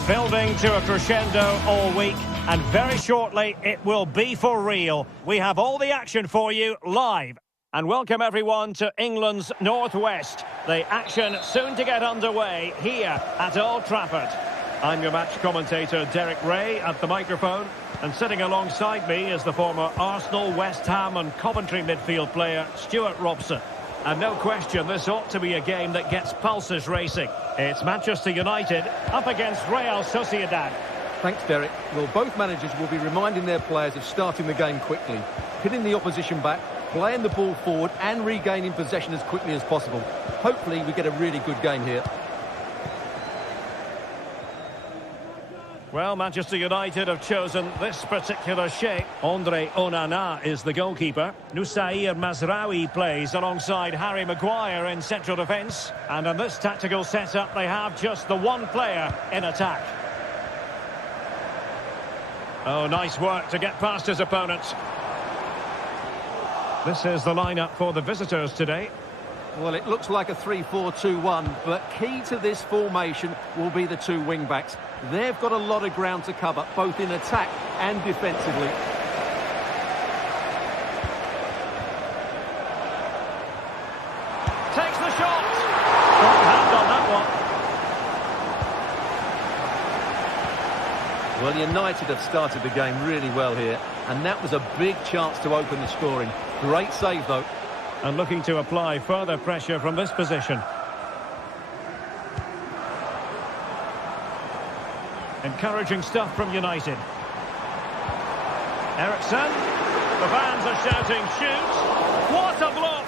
Building to a crescendo all week, and very shortly it will be for real. We have all the action for you live. And welcome everyone to England's North West. The action soon to get underway here at Old Trafford. I'm your match commentator, Derek Ray, at the microphone. And sitting alongside me is the former Arsenal, West Ham and Coventry midfield player, Stuart Robson. And no question, this ought to be a game that gets pulses racing. It's Manchester United up against Real Sociedad. Thanks, Derek. Well, both managers will be reminding their players of starting the game quickly, hitting the opposition back, playing the ball forward and regaining possession as quickly as possible. Hopefully we get a really good game here. Well, Manchester United have chosen this particular shape. Andre Onana is the goalkeeper. Nusair Mazraoui plays alongside Harry Maguire in central defence. And in this tactical setup, they have just the one player in attack. Oh, nice work to get past his opponents. This is the lineup for the visitors today. Well, it looks like a 3-4-2-1, but key to this formation will be the two wing-backs. They've got a lot of ground to cover, both in attack and defensively. Takes the shot! Front hand on that one. Well, United have started the game really well here, and that was a big chance to open the scoring. Great save, though. And looking to apply further pressure from this position. Encouraging stuff from United. Eriksen. The fans are shouting, shoot! What a block!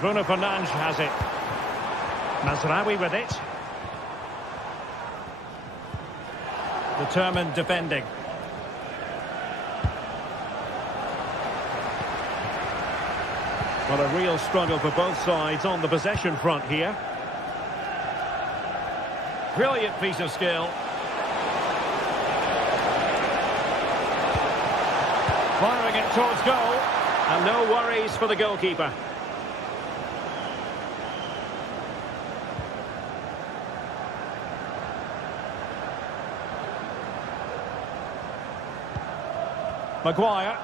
Bruno Fernandes has it. Mazraoui with it. Determined defending. Well, a real struggle for both sides on the possession front here. Brilliant piece of skill. Firing it towards goal. And no worries for the goalkeeper. Maguire.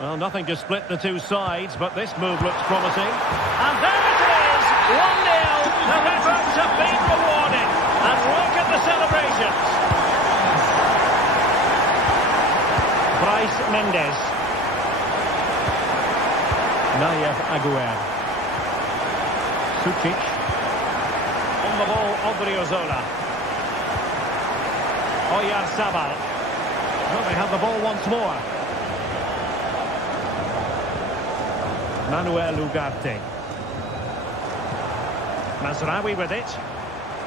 Well, nothing to split the two sides, but this move looks promising. And there it is! 1-0! Their efforts have been rewarded. And look at the celebrations. Bryce Mendes. Nayef Aguer. Sucic. On the ball, Odriozola. Oyarzabal. Well, they have the ball once more. Manuel Ugarte. Mazraoui with it.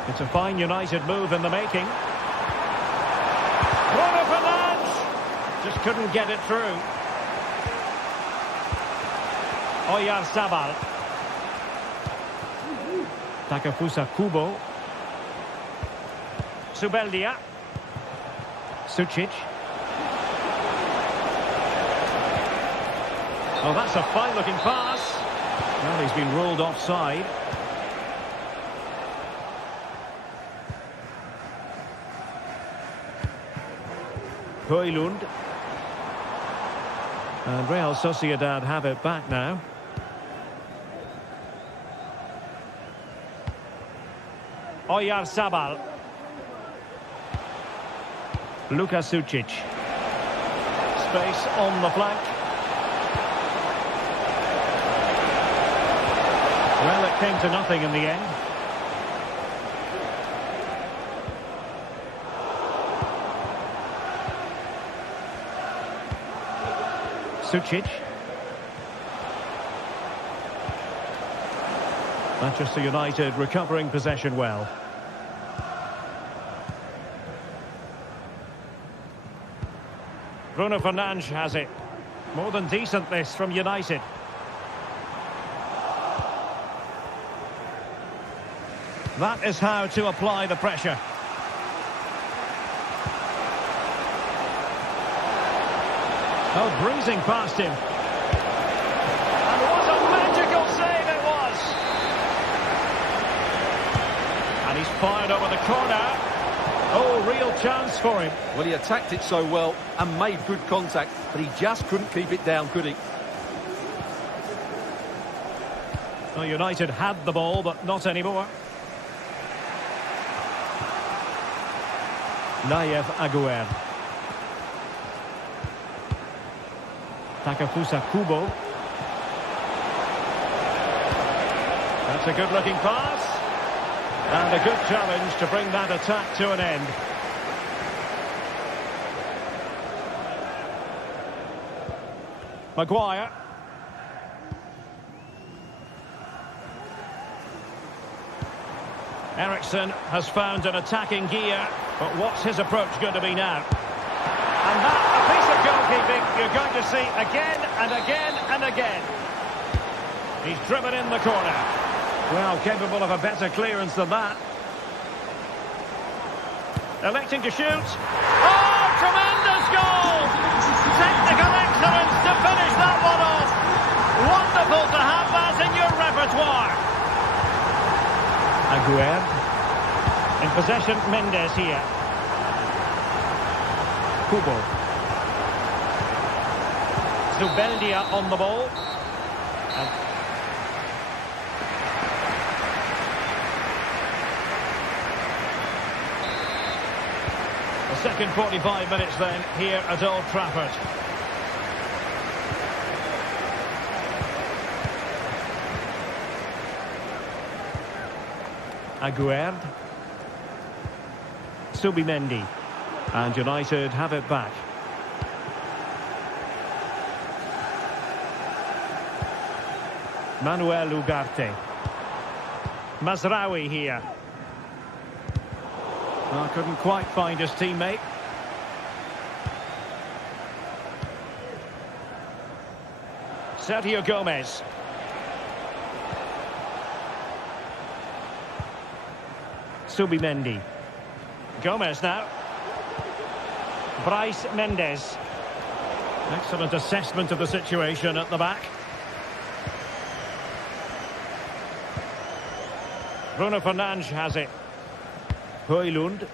It's a fine United move in the making. Bruno Fernandes! Just couldn't get it through. Oyarzabal. Takefusa Kubo. Subeldia. Sucic. Oh, that's a fine-looking pass. Well, he's been ruled offside. Højlund. And Real Sociedad have it back now. Oyarzabal. Luka Sucic. Space on the flank. Well, it came to nothing in the end. Sucic. Manchester United recovering possession well. Bruno Fernandes has it. More than decent this from United. That is how to apply the pressure. Oh, breezing past him. And what a magical save it was! And he's fired over the corner. Oh, real chance for him. Well, he attacked it so well and made good contact, but he just couldn't keep it down, could he? Well, United had the ball, but not anymore. Nayev Aguer. Takafusa Kubo. That's a good-looking pass. And a good challenge to bring that attack to an end. Maguire. Eriksen has found an attacking gear, but what's his approach going to be now? And that, a piece of goalkeeping you're going to see again and again and again. He's driven in the corner. Well, capable of a better clearance than that. Electing to shoot. Oh, tremendous goal! Technical excellence to finish that one off. Wonderful to have that in your repertoire. Aguer. In possession, Mendes here. Kubo. Zubeldia on the ball. The second 45 minutes then here at Old Trafford. Aguer. Subimendi. And United have it back. Manuel Ugarte. Mazraoui here. Well, couldn't quite find his teammate. Sergio Gomez. Subimendi. Gomez now. Bryce Mendes. Excellent assessment of the situation at the back. Bruno Fernandes has it. Højlund.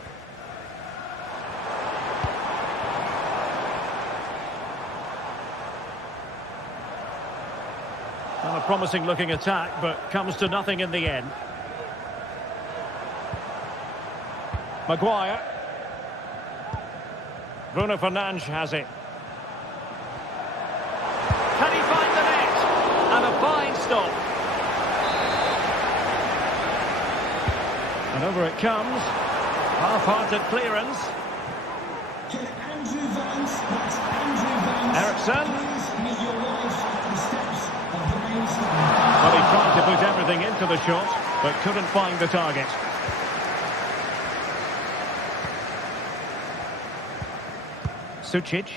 Well, a promising looking attack, but comes to nothing in the end. Maguire. Bruno Fernandes has it. Can he find the net? And a fine stop. And over it comes. Half-hearted clearance. Eriksen. Well, he tried to put everything into the shot, but couldn't find the target. Sucic.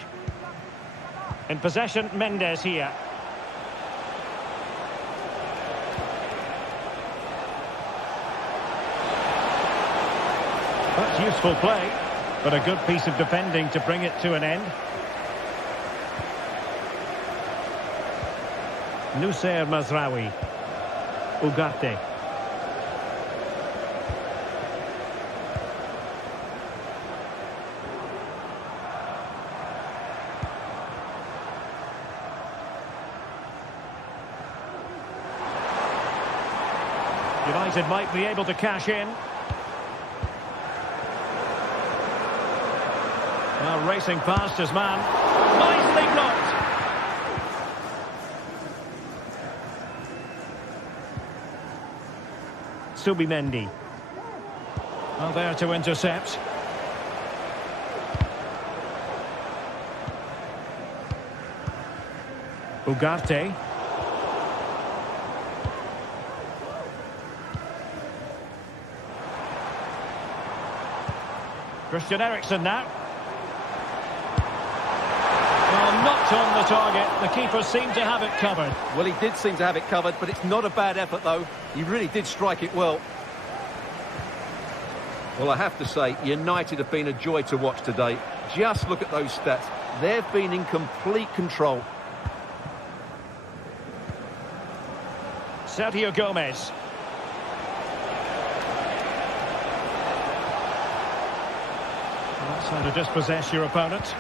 In possession, Mendes here. That's useful play, but a good piece of defending to bring it to an end. Noussair Mazraoui. Ugarte. United might be able to cash in. Now racing past his man. Nicely blocked. Subimendi. Well, there to intercept. Ugarte. Christian Eriksen now. Well, not on the target. The keeper seemed to have it covered. Well, he did seem to have it covered, but it's not a bad effort, though. He really did strike it well. Well, I have to say, United have been a joy to watch today. Just look at those stats. They've been in complete control. Sergio Gomez. So to dispossess your opponent.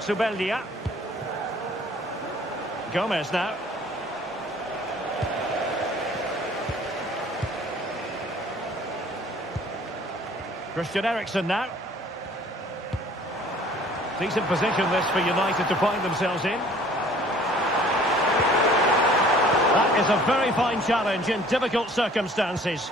Subeldia. Gomez now. Christian Eriksen now. Decent position this for United to find themselves in. That is a very fine challenge in difficult circumstances.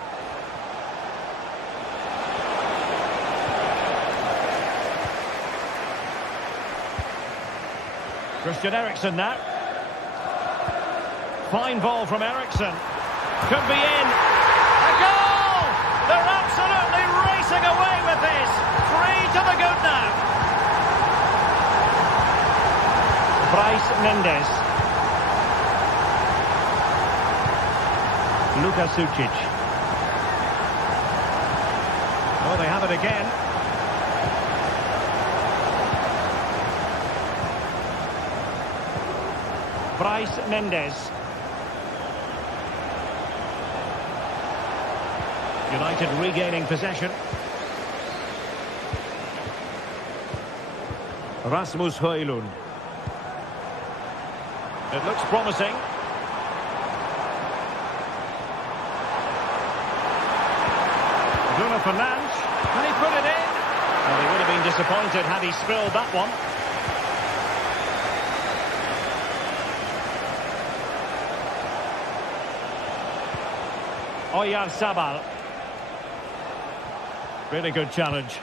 Christian Eriksen now. Fine ball from Eriksen. Could be in. A goal! They're absolutely racing away with this. 3 to the good now. Bryce Mendes. Luka Sucic. Oh, they have it again. Bryce Mendes. United regaining possession. Rasmus Højlund. It looks promising. Bruno Fernandes. Can he put it in? Well, he would have been disappointed had he spilled that one. Oyarzabal. Really good challenge.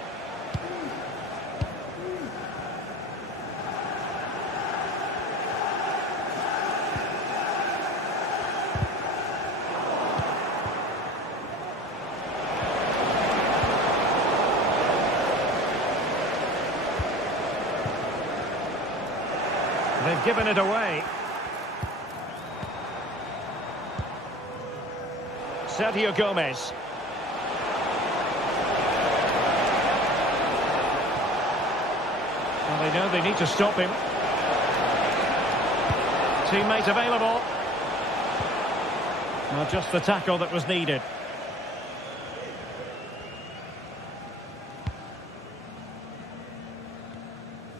They've given it away. Sergio Gomez. Well, they know they need to stop him. Teammate available. Well, just the tackle that was needed.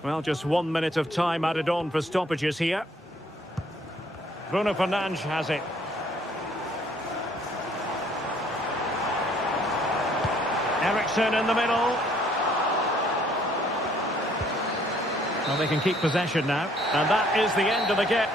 Well, just 1 minute of time added on for stoppages here. Bruno Fernandes has it. Eriksen in the middle. Well, they can keep possession now. And that is the end of the game.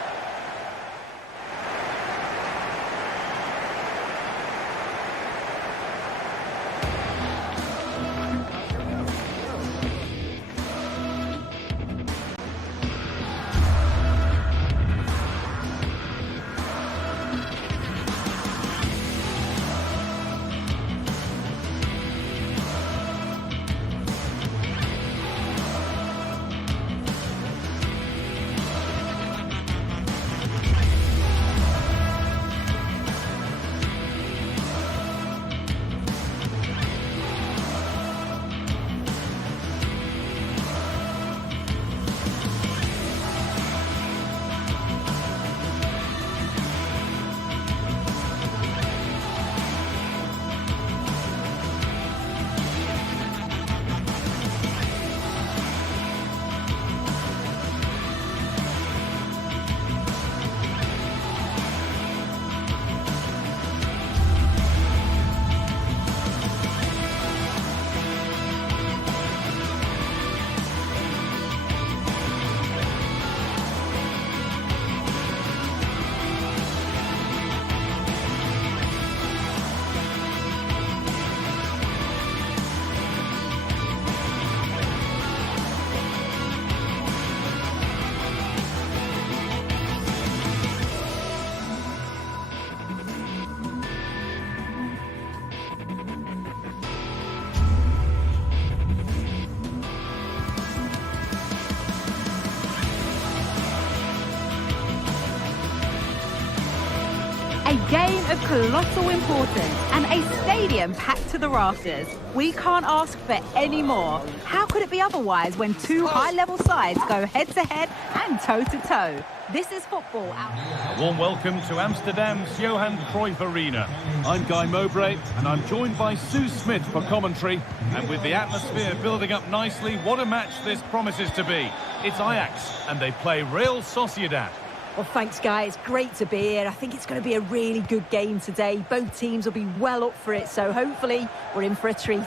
A game of colossal importance and a stadium packed to the rafters. We can't ask for any more. How could it be otherwise when two high-level sides go head-to-head and toe-to-toe? This is football. A warm welcome to Amsterdam's Johan Cruyff Arena. I'm Guy Mowbray, and I'm joined by Sue Smith for commentary. And with the atmosphere building up nicely, what a match this promises to be. It's Ajax, and they play Real Sociedad. Well, thanks, Guy. It's great to be here. I think it's going to be a really good game today. Both teams will be well up for it, so hopefully we're in for a treat.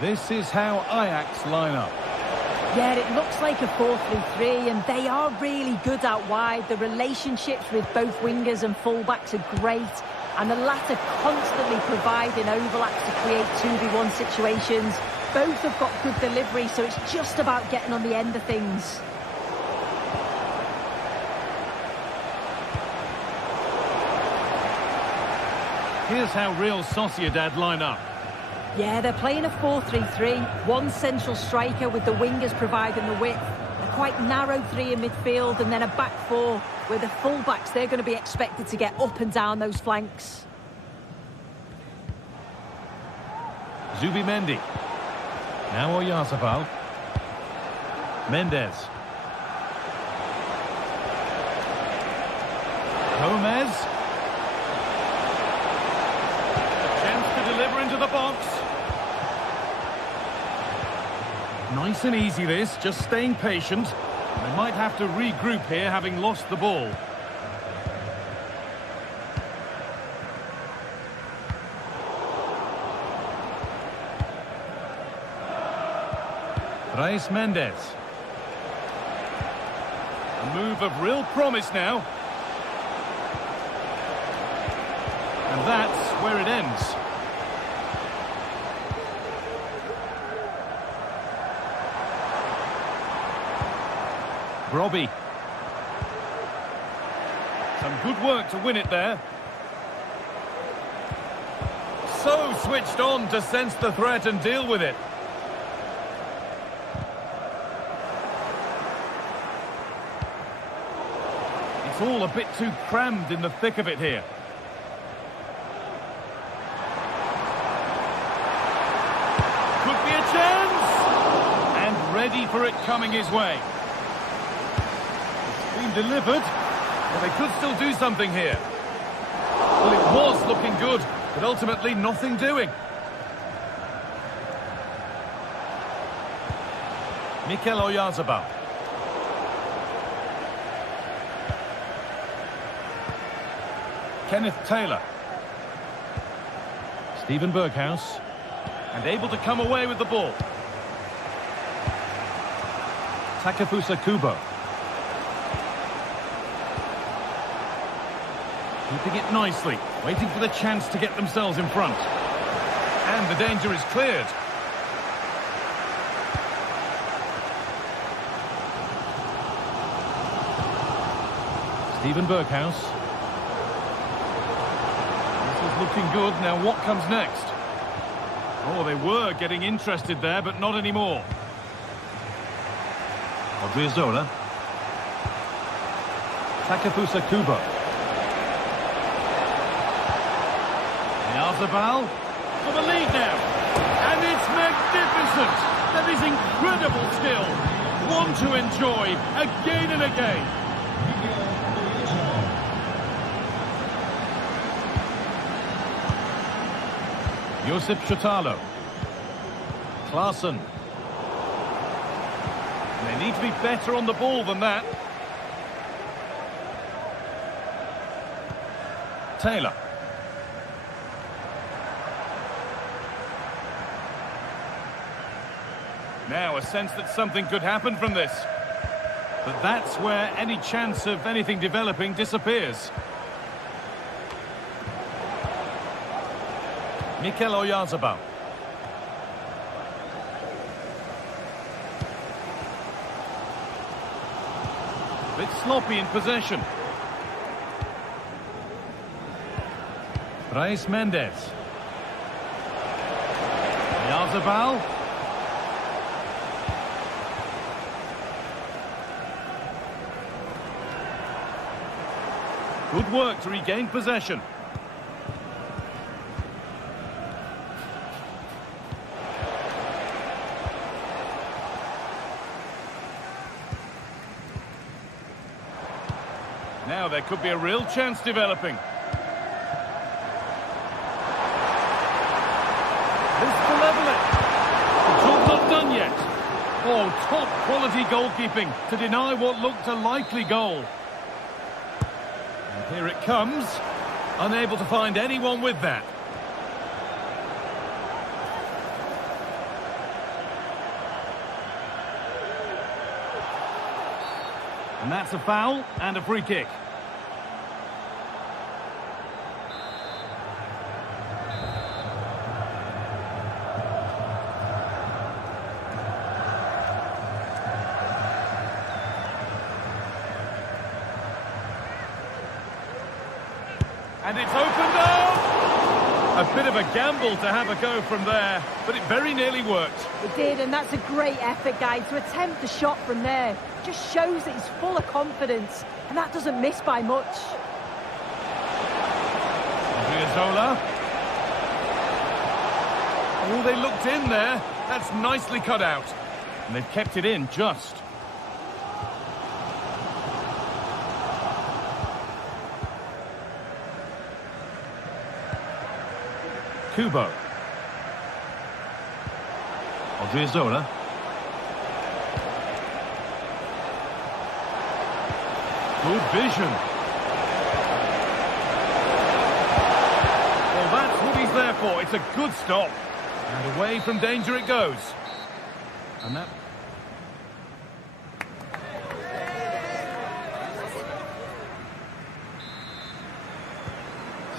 This is how Ajax line up. Yeah, it looks like a 4-3-3, and they are really good out wide. The relationships with both wingers and fullbacks are great, and the latter constantly providing overlaps to create 2v1 situations. Both have got good delivery, so it's just about getting on the end of things. Here's how Real Sociedad line up. Yeah, they're playing a 4-3-3. One central striker with the wingers providing the width. A quite narrow three in midfield, and then a back four where the fullbacks, they're going to be expected to get up and down those flanks. Zubimendi. Now Oyarzabal. Mendes. Gomez. A chance to deliver into the box. Nice and easy this, just staying patient. They might have to regroup here, having lost the ball. Brais Mendes. A move of real promise now. And that's where it ends. Robbie. Some good work to win it there. So switched on to sense the threat and deal with it. It's all a bit too crammed in the thick of it here. Could be a chance! And ready for it coming his way. It's been delivered, but they could still do something here. Well, it was looking good, but ultimately nothing doing. Mikel Oyarzabal. Kenneth Taylor. Steven Berghuis. And able to come away with the ball. Takefusa Kubo. Keeping it nicely, waiting for the chance to get themselves in front. And the danger is cleared. Steven Berghuis. Looking good. Now what comes next? Oh, they were getting interested there, but not anymore. Odriozola. Takefusa Kubo. Oyarzabal for the lead now. And it's magnificent. That is incredible skill. One to enjoy again and again. Josip Chotalo. Klaassen. They need to be better on the ball than that. Taylor. Now a sense that something could happen from this. But that's where any chance of anything developing disappears. Mikel Oyarzabal. Bit sloppy in possession. Brais Mendes. Oyarzabal. Good work to regain possession. Now there could be a real chance developing. This to level it. The job's not done yet. Oh, top quality goalkeeping to deny what looked a likely goal. And here it comes. Unable to find anyone with that. And that's a foul and a free kick. And it's opened up! A bit of a gamble to have a go from there, but it very nearly worked. It did, and that's a great effort, guys. To attempt the shot from there just shows that he's full of confidence, and that doesn't miss by much. Zola. Oh, they looked in there. That's nicely cut out. And they've kept it in just. Kubo. Zola. Good vision. Well, that's what he's there for. It's a good stop. And away from danger it goes. And that...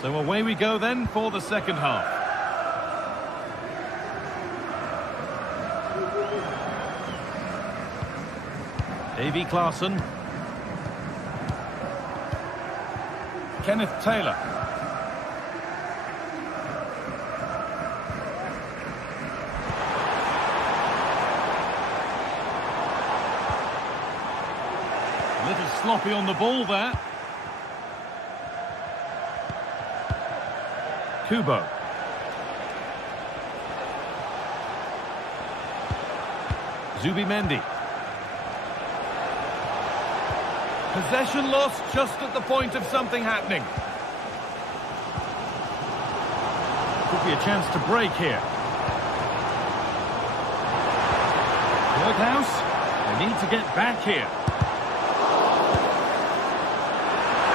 So away we go then for the second half. Davy Klaassen. Kenneth Taylor. A little sloppy on the ball there. Kubo. Zubimendi. Possession lost just at the point of something happening. Could be a chance to break here. Berghaus, they need to get back here.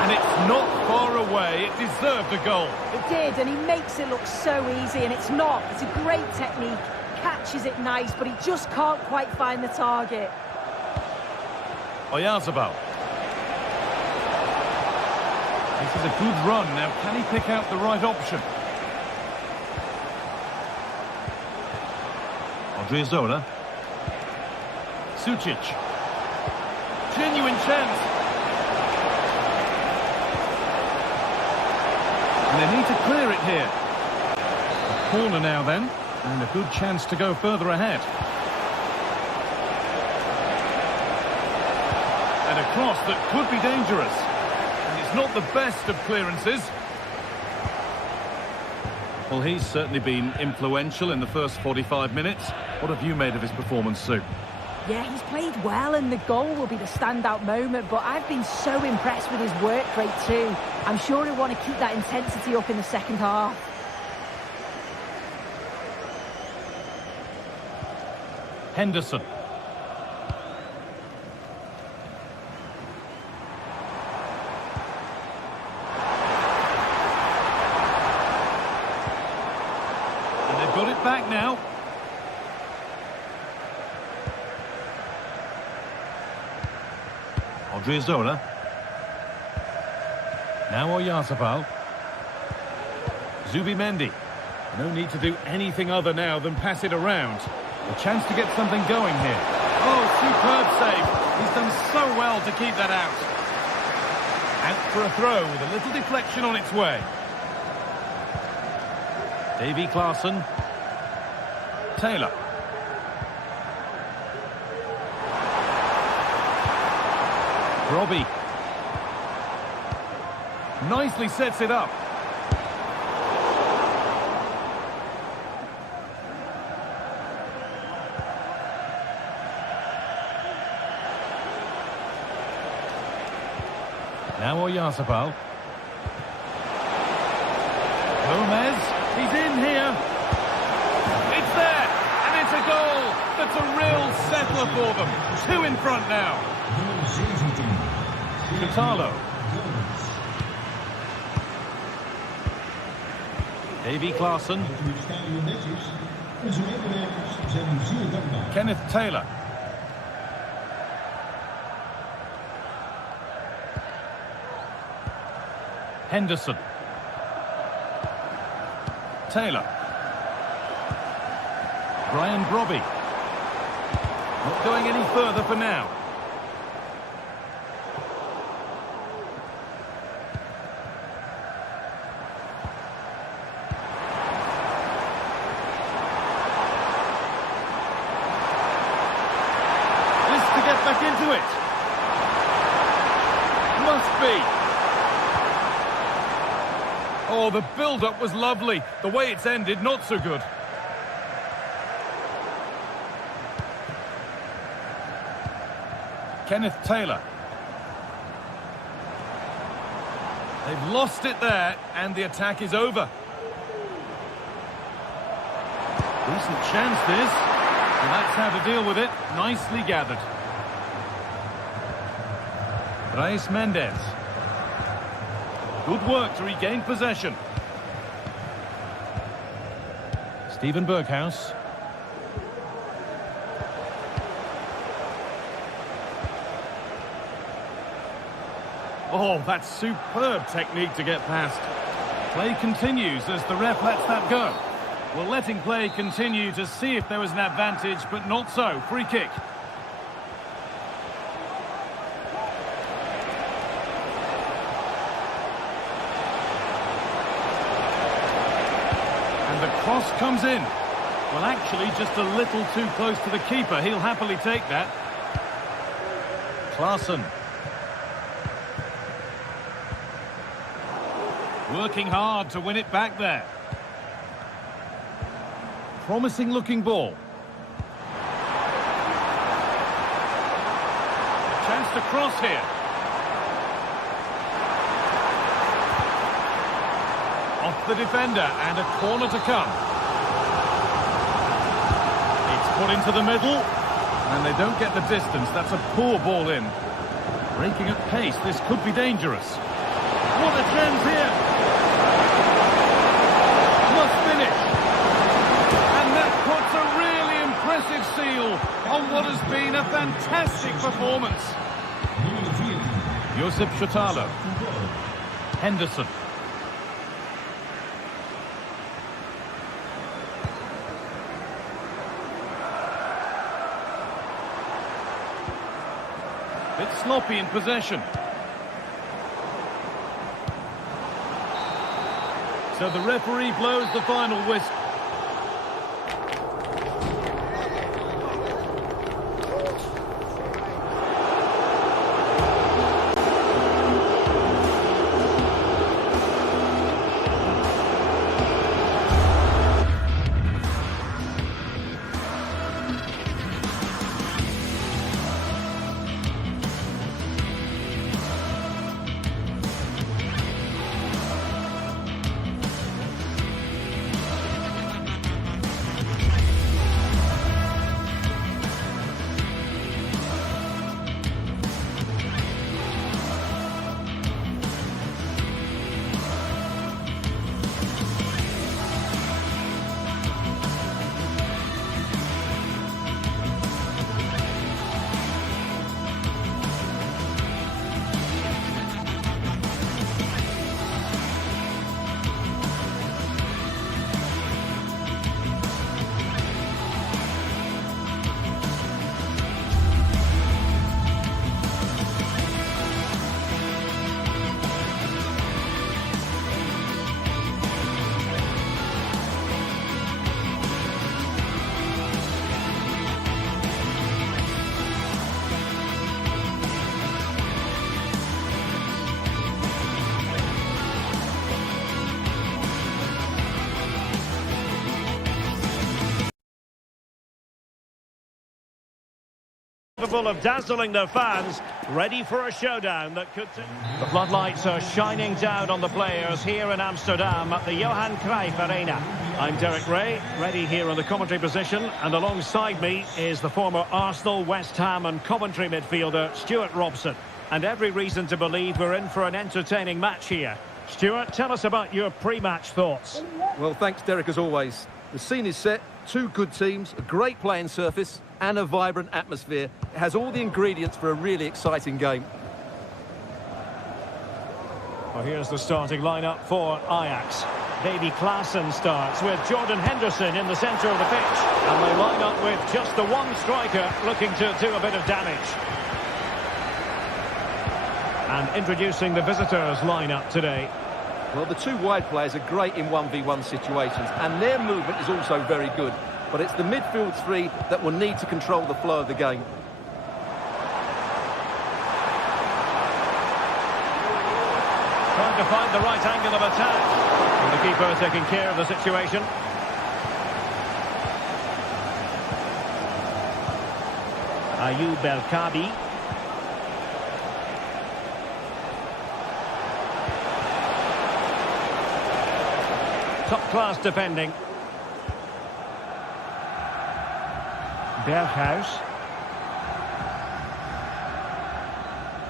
And it's not far away. It deserved a goal. It did, and he makes it look so easy, and it's not. It's a great technique. Catches it nice, but he just can't quite find the target. Oyarzabal. This is a good run. Now, can he pick out the right option? Zola. Sucic. Genuine chance. And they need to clear it here. A corner now then, and a good chance to go further ahead. And a cross that could be dangerous. And it's not the best of clearances. Well, he's certainly been influential in the first 45 minutes. What have you made of his performance, Sue? Yeah, he's played well, and the goal will be the standout moment, but I've been so impressed with his work rate too. I'm sure he'll want to keep that intensity up in the second half. Henderson. And they've got it back now. Zola. Now Oyarzabal. Zubimendi. No need to do anything other now than pass it around. A chance to get something going here. Oh, superb save. He's done so well to keep that out. Out for a throw with a little deflection on its way. Davy Klaassen. Taylor. Robbie. Nicely sets it up. Now Oyarzabal. Gomez, he's in here. It's there, and it's a goal. That's a real settler for them. 2 in front now. Catalo. Davy Klaassen. Kenneth Taylor. Henderson. Taylor. Brian Brobby. Not going any further for now. This to get back into it. Must be. Oh, the build-up was lovely. The way it's ended, not so good. Kenneth Taylor. They've lost it there, and the attack is over. Decent chance, this. And that's how to deal with it. Nicely gathered. Brais Mendes. Good work to regain possession. Steven Berghuis. Oh, that's superb technique to get past. Play continues as the ref lets that go. Well, letting play continue to see if there was an advantage, but not so. Free kick. And the cross comes in. Well, actually, just a little too close to the keeper. He'll happily take that. Klaassen. Working hard to win it back there. Promising looking ball. A chance to cross here. Off the defender and a corner to come. It's put into the middle and they don't get the distance. That's a poor ball in. Breaking at pace, this could be dangerous. What a chance here. Seal on what has been a fantastic performance. Josip Chotalo. Henderson. Bit sloppy in possession. So the referee blows the final whistle. Capable of dazzling their fans, ready for a showdown that could... The floodlights are shining down on the players here in Amsterdam at the Johan Cruyff Arena. I'm Derek Ray, ready here in the commentary position, and alongside me is the former Arsenal, West Ham and Coventry midfielder Stuart Robson. And every reason to believe we're in for an entertaining match here. Stuart, tell us about your pre-match thoughts. Well, thanks, Derek, as always. The scene is set, two good teams, a great playing surface and a vibrant atmosphere. It has all the ingredients for a really exciting game. Well, here's the starting lineup for Ajax. Davy Klaassen starts with Jordan Henderson in the centre of the pitch. And they line up with just the one striker looking to do a bit of damage. And introducing the visitors lineup today. Well, the two wide players are great in 1v1 situations, and their movement is also very good. But it's the midfield three that will need to control the flow of the game. Trying to find the right angle of attack. And the keeper taking care of the situation. Ayoub El-Kabi. Top-class defending. Berghuis.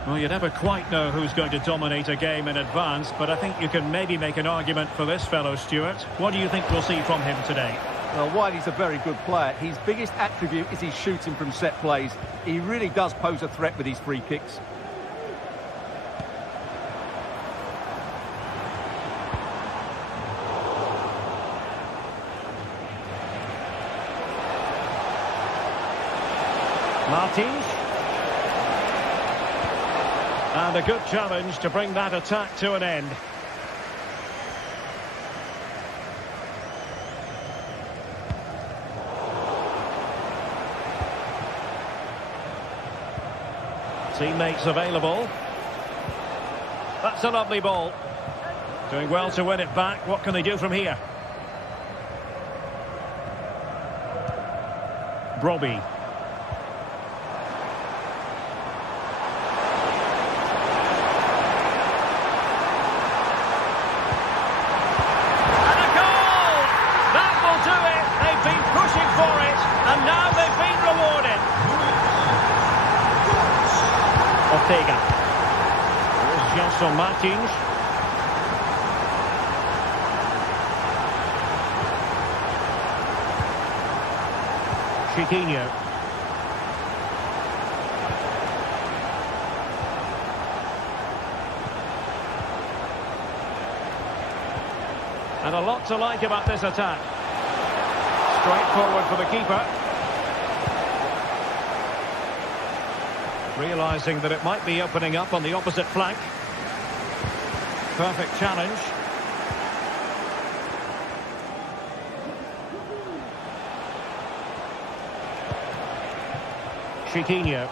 Well, you never quite know who's going to dominate a game in advance, but I think you can maybe make an argument for this fellow, Stuart. What do you think we'll see from him today? Well, while he's a very good player, his biggest attribute is his shooting from set plays. He really does pose a threat with his free kicks. Martins. And a good challenge to bring that attack to an end. Teammates available. That's a lovely ball. Doing well to win it back. What can they do from here? Brobbey. Here's Martins. Chiquinho. And a lot to like about this attack. Straightforward for the keeper. Realising that it might be opening up on the opposite flank. Perfect challenge. Chiquinho.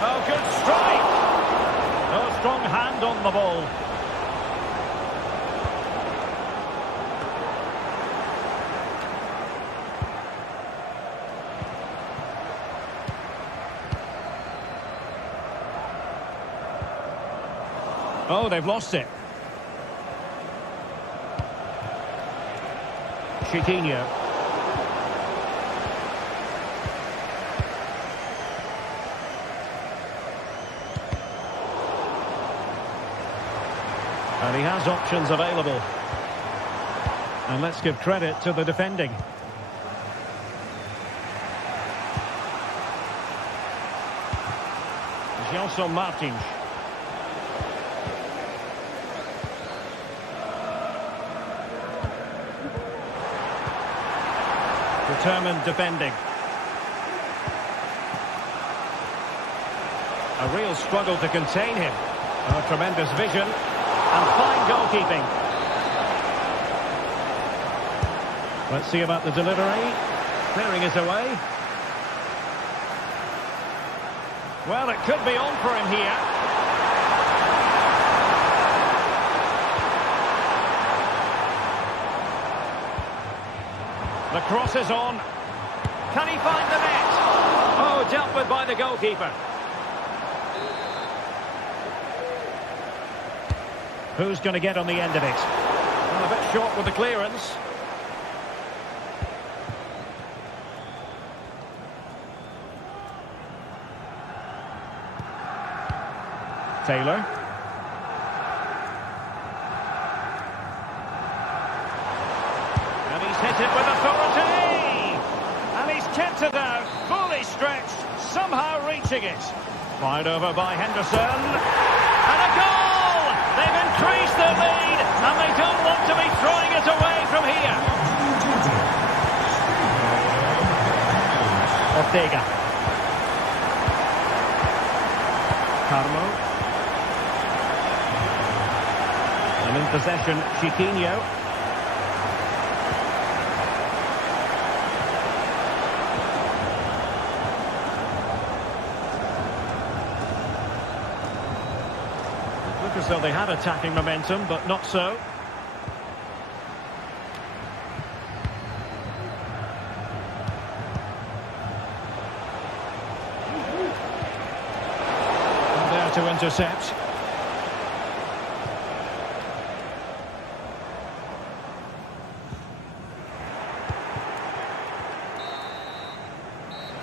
Oh, good strike! No strong hand on the ball. Oh, they've lost it. Chiquinho. And he has options available. And let's give credit to the defending. Gelson Martins. Determined defending. A real struggle to contain him. Oh, tremendous vision. And fine goalkeeping. Let's see about the delivery. Clearing it away. Well, it could be on for him here. The cross is on. Can he find the net? Oh, dealt with by the goalkeeper. Who's going to get on the end of it? Well, a bit short with the clearance. Taylor. And he's hit it with authority. And he's kept it out, fully stretched, somehow reaching it. Fired over by Henderson. And a goal! They've increased their lead, and they don't want to be throwing it away from here. Ortega. Carmo. And in possession, Chiquinho. It looked as though they had attacking momentum, but not so. And there to intercept.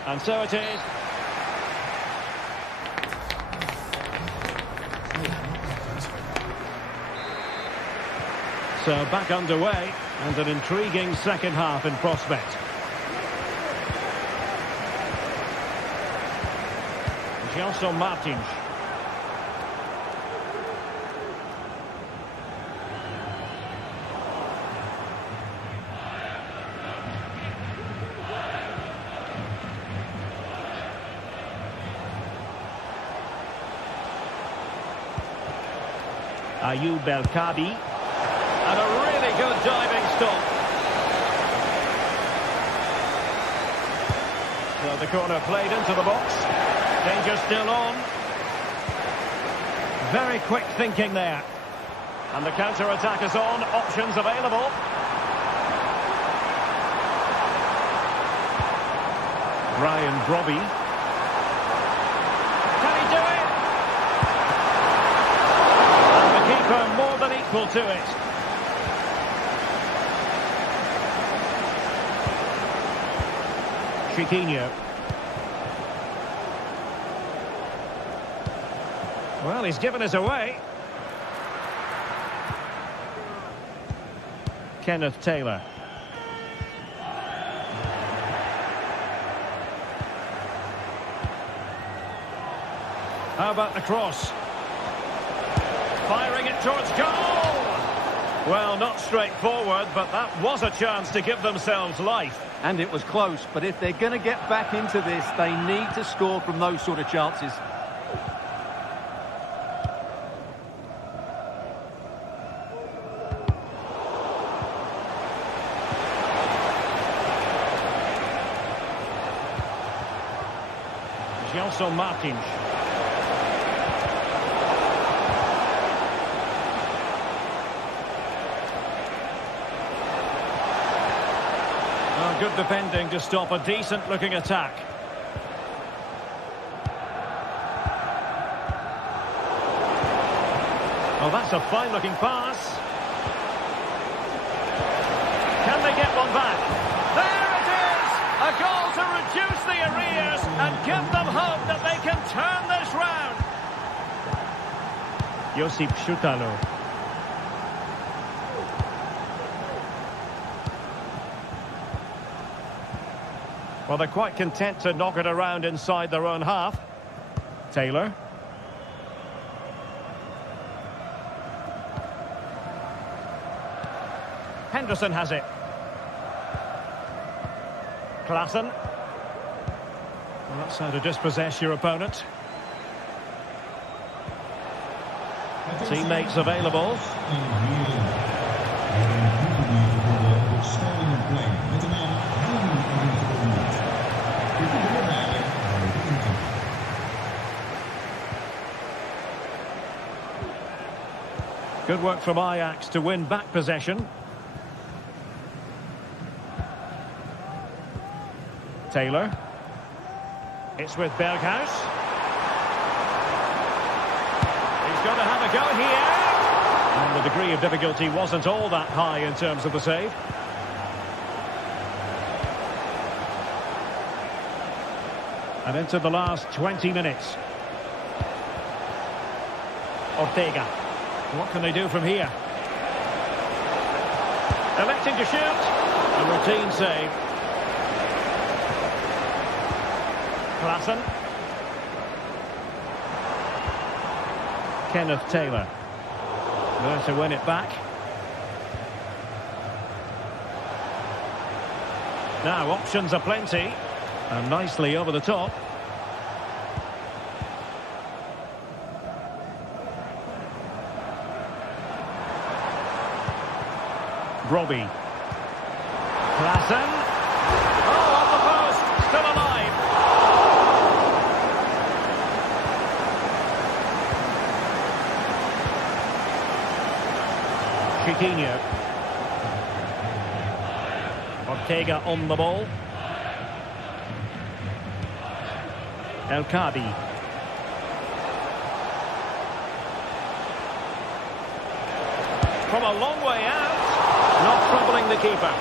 And so it is. So back underway, and an intriguing second half in prospect. Gelson Martins. Ayoub El-Kadi. And a really good diving stop. So the corner played into the box. Danger still on. Very quick thinking there. And the counter-attack is on. Options available. Ryan Brobby. Can he do it? And the keeper more than equal to it. Chiquinho. Well, he's given us away. Kenneth Taylor. How about the cross? Firing it towards goal! Well, not straightforward, but that was a chance to give themselves life. And it was close, but if they're going to get back into this, they need to score from those sort of chances. Gelson Martins. Good defending to stop a decent-looking attack. Oh, that's a fine-looking pass. Can they get one back? There it is! A goal to reduce the arrears and give them hope that they can turn this round. Josip Szutalo. Well, they're quite content to knock it around inside their own half. Taylor. Henderson has it. Klaassen. Well, that's how to dispossess your opponent. Teammates available. Good work from Ajax to win back possession. Taylor. It's with Berghuis. He's going to have a go here. And the degree of difficulty wasn't all that high in terms of the save. And into the last 20 minutes. Ortega. What can they do from here? Electing to shoot. A routine save. Klassen. Kenneth Taylor. There to win it back. Now options are plenty. And nicely over the top. Robbie. Klassen. Oh, on the post. Still alive. Chiquinho. Ortega on the ball. El Kadi. From a long way out. Not troubling the keeper.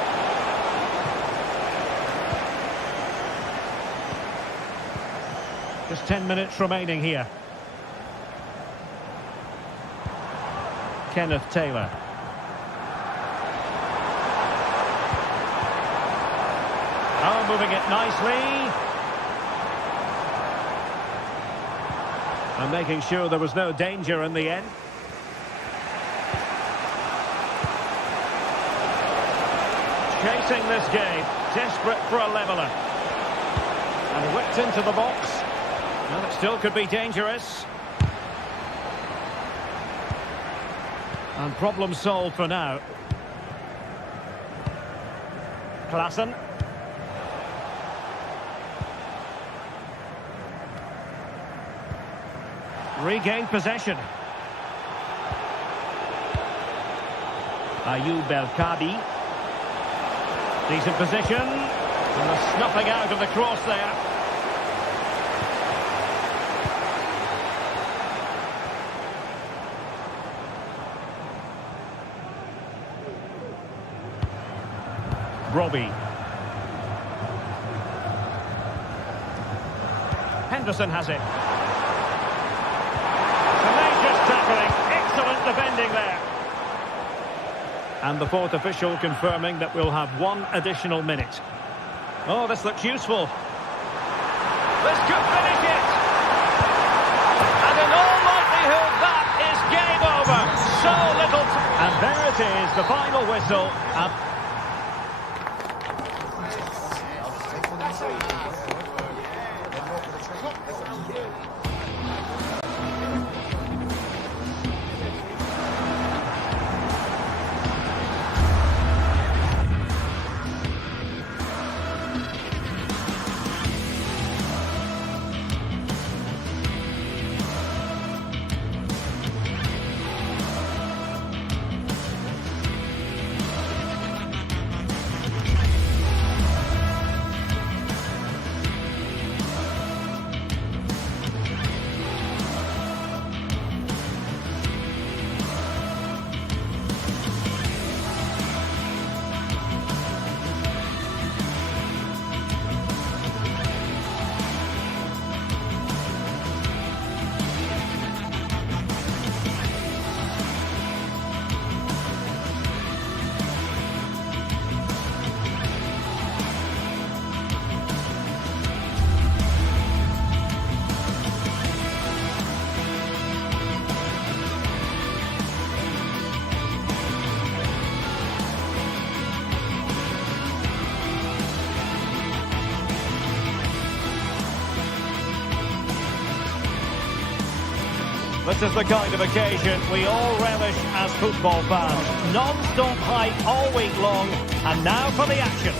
Just 10 minutes remaining here. Kenneth Taylor. Oh, moving it nicely. And making sure there was no danger in the end. Chasing this game, desperate for a leveller. And whipped into the box. And it still could be dangerous. And problem solved for now. Klassen. Regained possession. Ayoub El Kadi. Decent position. And the snuffing out of the cross there. Robbie. Henderson has it. Tenacious tackling. Excellent defending there. And the fourth official confirming that we'll have one additional minute. Oh, this looks useful. This could finish it. And in all likelihood, that is game over. So little time. And there it is, the final whistle. This is the kind of occasion we all relish as football fans. Non-stop hype all week long, and now for the action.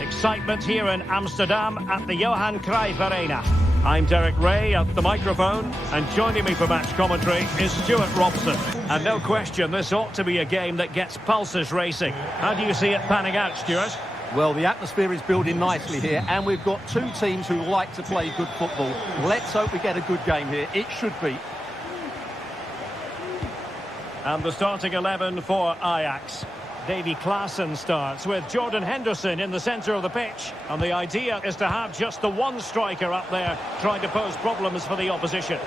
Excitement here in Amsterdam at the Johan Cruyff Arena. I'm Derek Ray at the microphone, and joining me for match commentary is Stuart Robson. And no question, this ought to be a game that gets pulses racing. How do you see it panning out, Stuart? Well, the atmosphere is building nicely here, and we've got two teams who like to play good football. Let's hope we get a good game here. It should be. And the starting 11 for Ajax. Davy Klaassen starts with Jordan Henderson in the centre of the pitch. And the idea is to have just the one striker up there trying to pose problems for the opposition.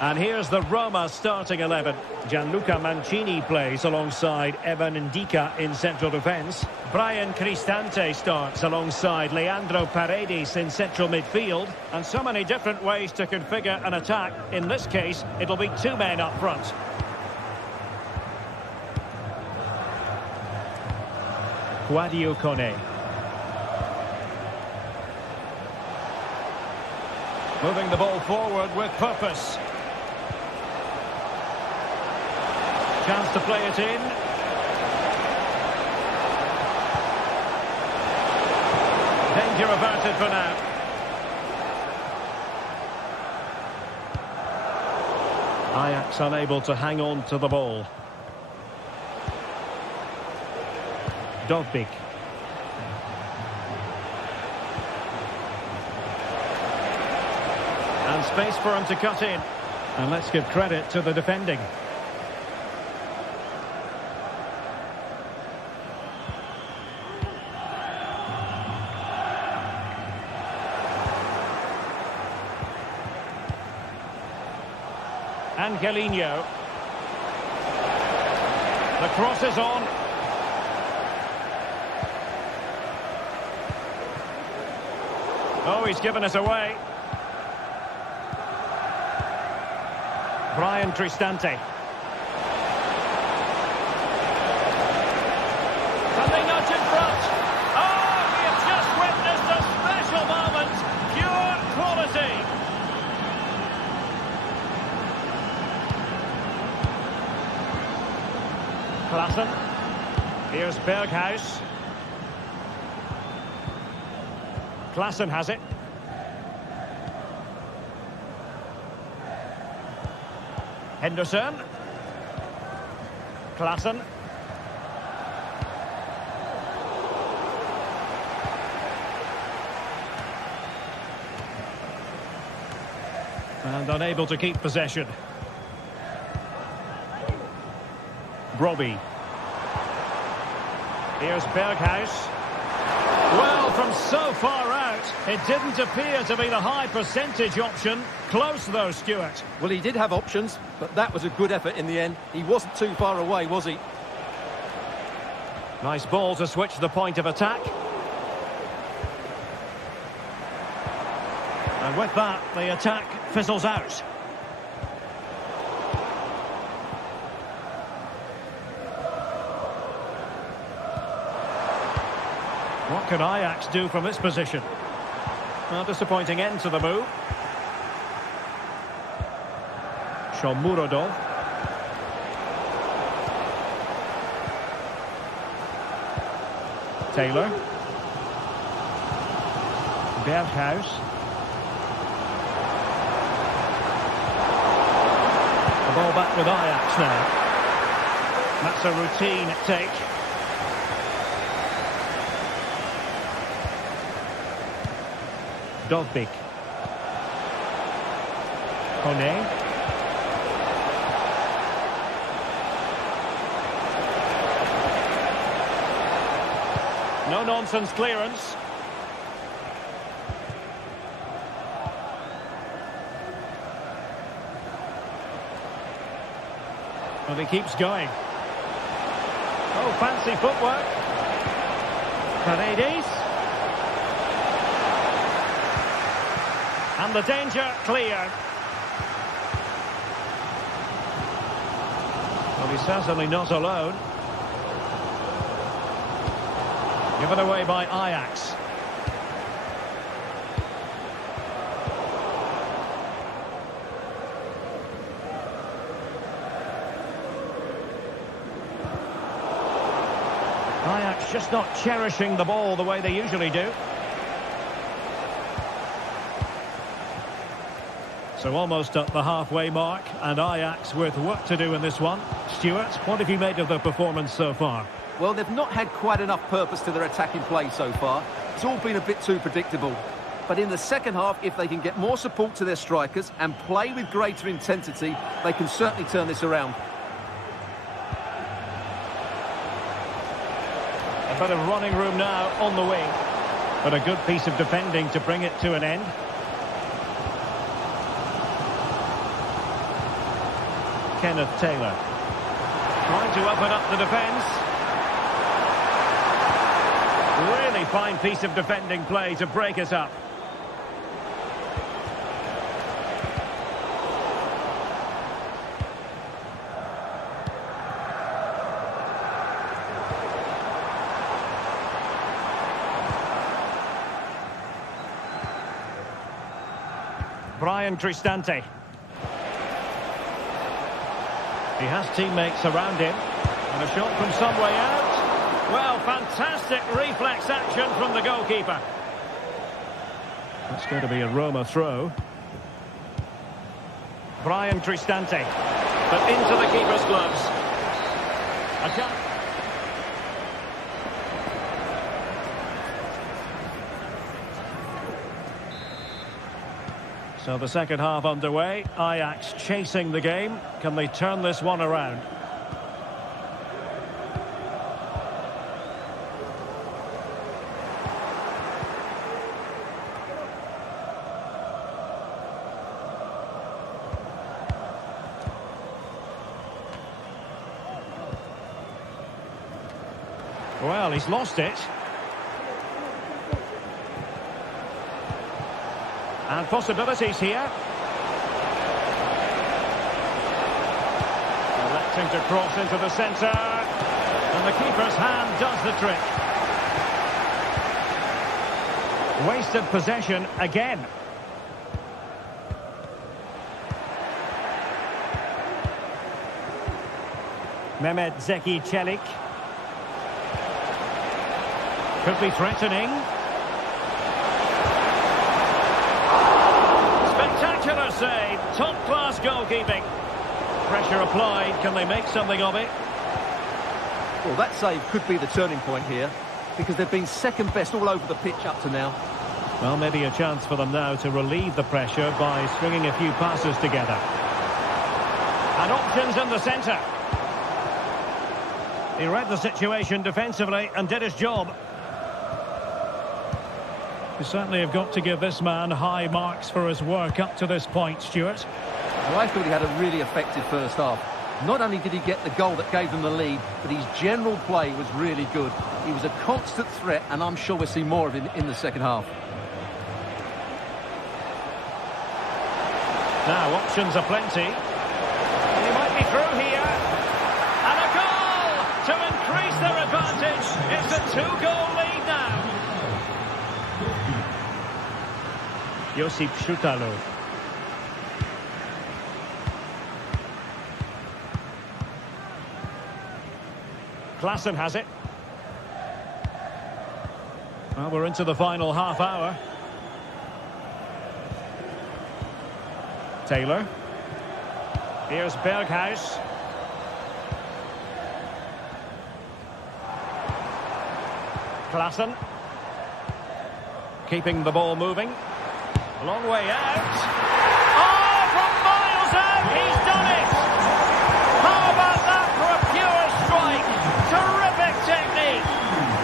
And here's the Roma starting 11. Gianluca Mancini plays alongside Evan Ndika in central defence. Brian Cristante starts alongside Leandro Paredes in central midfield. And so many different ways to configure an attack. In this case, it'll be two men up front. Guadio Kone. Moving the ball forward with purpose. Chance to play it in. Danger averted for now. Ajax unable to hang on to the ball. Dovbyk. And space for him to cut in. And let's give credit to the defending. Angelino. The cross is on. Oh, he's given us away. Brian Cristante. And they nudge in front. Oh, we have just witnessed a special moment. Pure quality. Klaassen. Here's Berghuis. Klaassen has it. Henderson. Klaassen. And unable to keep possession. Brobbey. Here's Berghuis. Well, from so far out, it didn't appear to be the high percentage option. Close though, Stuart. Well, he did have options, but that was a good effort in the end. He wasn't too far away, was he? Nice ball to switch the point of attack. And with that, the attack fizzles out. What can Ajax do from this position? A disappointing end to the move. Shomurodov. Taylor. Berghuis. The ball back with Ajax now. That's a routine take. Dovbyk. Kone. No-nonsense clearance. And he keeps going. Oh, fancy footwork. Paredes. And the danger cleared. Well, he's certainly not alone. Given away by Ajax. Ajax just not cherishing the ball the way they usually do. So almost at the halfway mark, and Ajax with work to do in this one. Stuart, what have you made of the performance so far? Well, they've not had quite enough purpose to their attacking play so far. It's all been a bit too predictable. But in the second half, if they can get more support to their strikers and play with greater intensity, they can certainly turn this around. A bit of running room now on the wing. But a good piece of defending to bring it to an end. Kenneth Taylor. Trying to open up the defence. Really fine piece of defending play to break us up. Brian Cristante. He has teammates around him. And a shot from some way out. Well, fantastic reflex action from the goalkeeper. That's going to be a Roma throw. Brian Cristante. But into the keeper's gloves. So the second half underway. Ajax chasing the game. Can they turn this one around? Well, he's lost it. And possibilities here. Electing to cross into the centre. And the keeper's hand does the trick. Wasted possession again. Mehmet Zeki Çelik. Could be threatening. Spectacular save. Top-class goalkeeping. Pressure applied. Can they make something of it? Well, that save could be the turning point here, because they've been second best all over the pitch up to now. Well, maybe a chance for them now to relieve the pressure by stringing a few passes together. And options in the centre. He read the situation defensively and did his job. You certainly have got to give this man high marks for his work up to this point, Stuart. Well, I thought he had a really effective first half. Not only did he get the goal that gave them the lead, but his general play was really good. He was a constant threat, and I'm sure we'll see more of him in the second half. Now, options are plenty. He might be through here. And a goal to increase their advantage. It's a two-goal lead now. Josip Šutalo. Klaassen has it. Well, we're into the final half hour. Taylor. Here's Berghuis. Klaassen. Keeping the ball moving. A long way out. Oh, from miles out, he's done it! How about that for a pure strike? Terrific technique.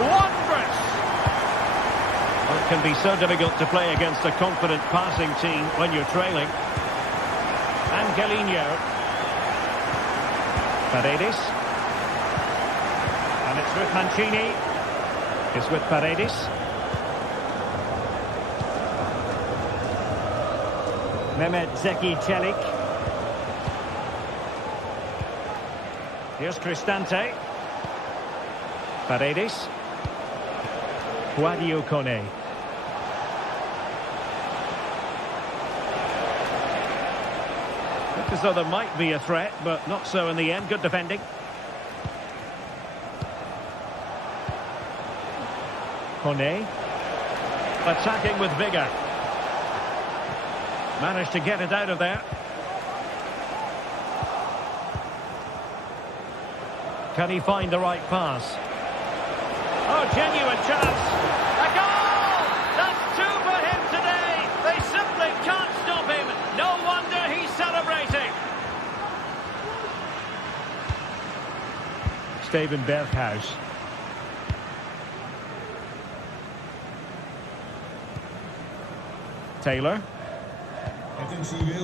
Wondrous. Well, it can be so difficult to play against a confident passing team when you're trailing. Angelino. Paredes. And it's with Mancini. It's with Paredes. Mehmet Zeki Çelik. Here's Cristante. Paredes. Guadio Kone. Looked as though there might be a threat, but not so in the end. Good defending. Kone. Attacking with vigour. Managed to get it out of there. Can he find the right pass? Oh, genuine chance. A goal! That's two for him today. They simply can't stop him. No wonder he's celebrating. Steven Berghuis. Taylor.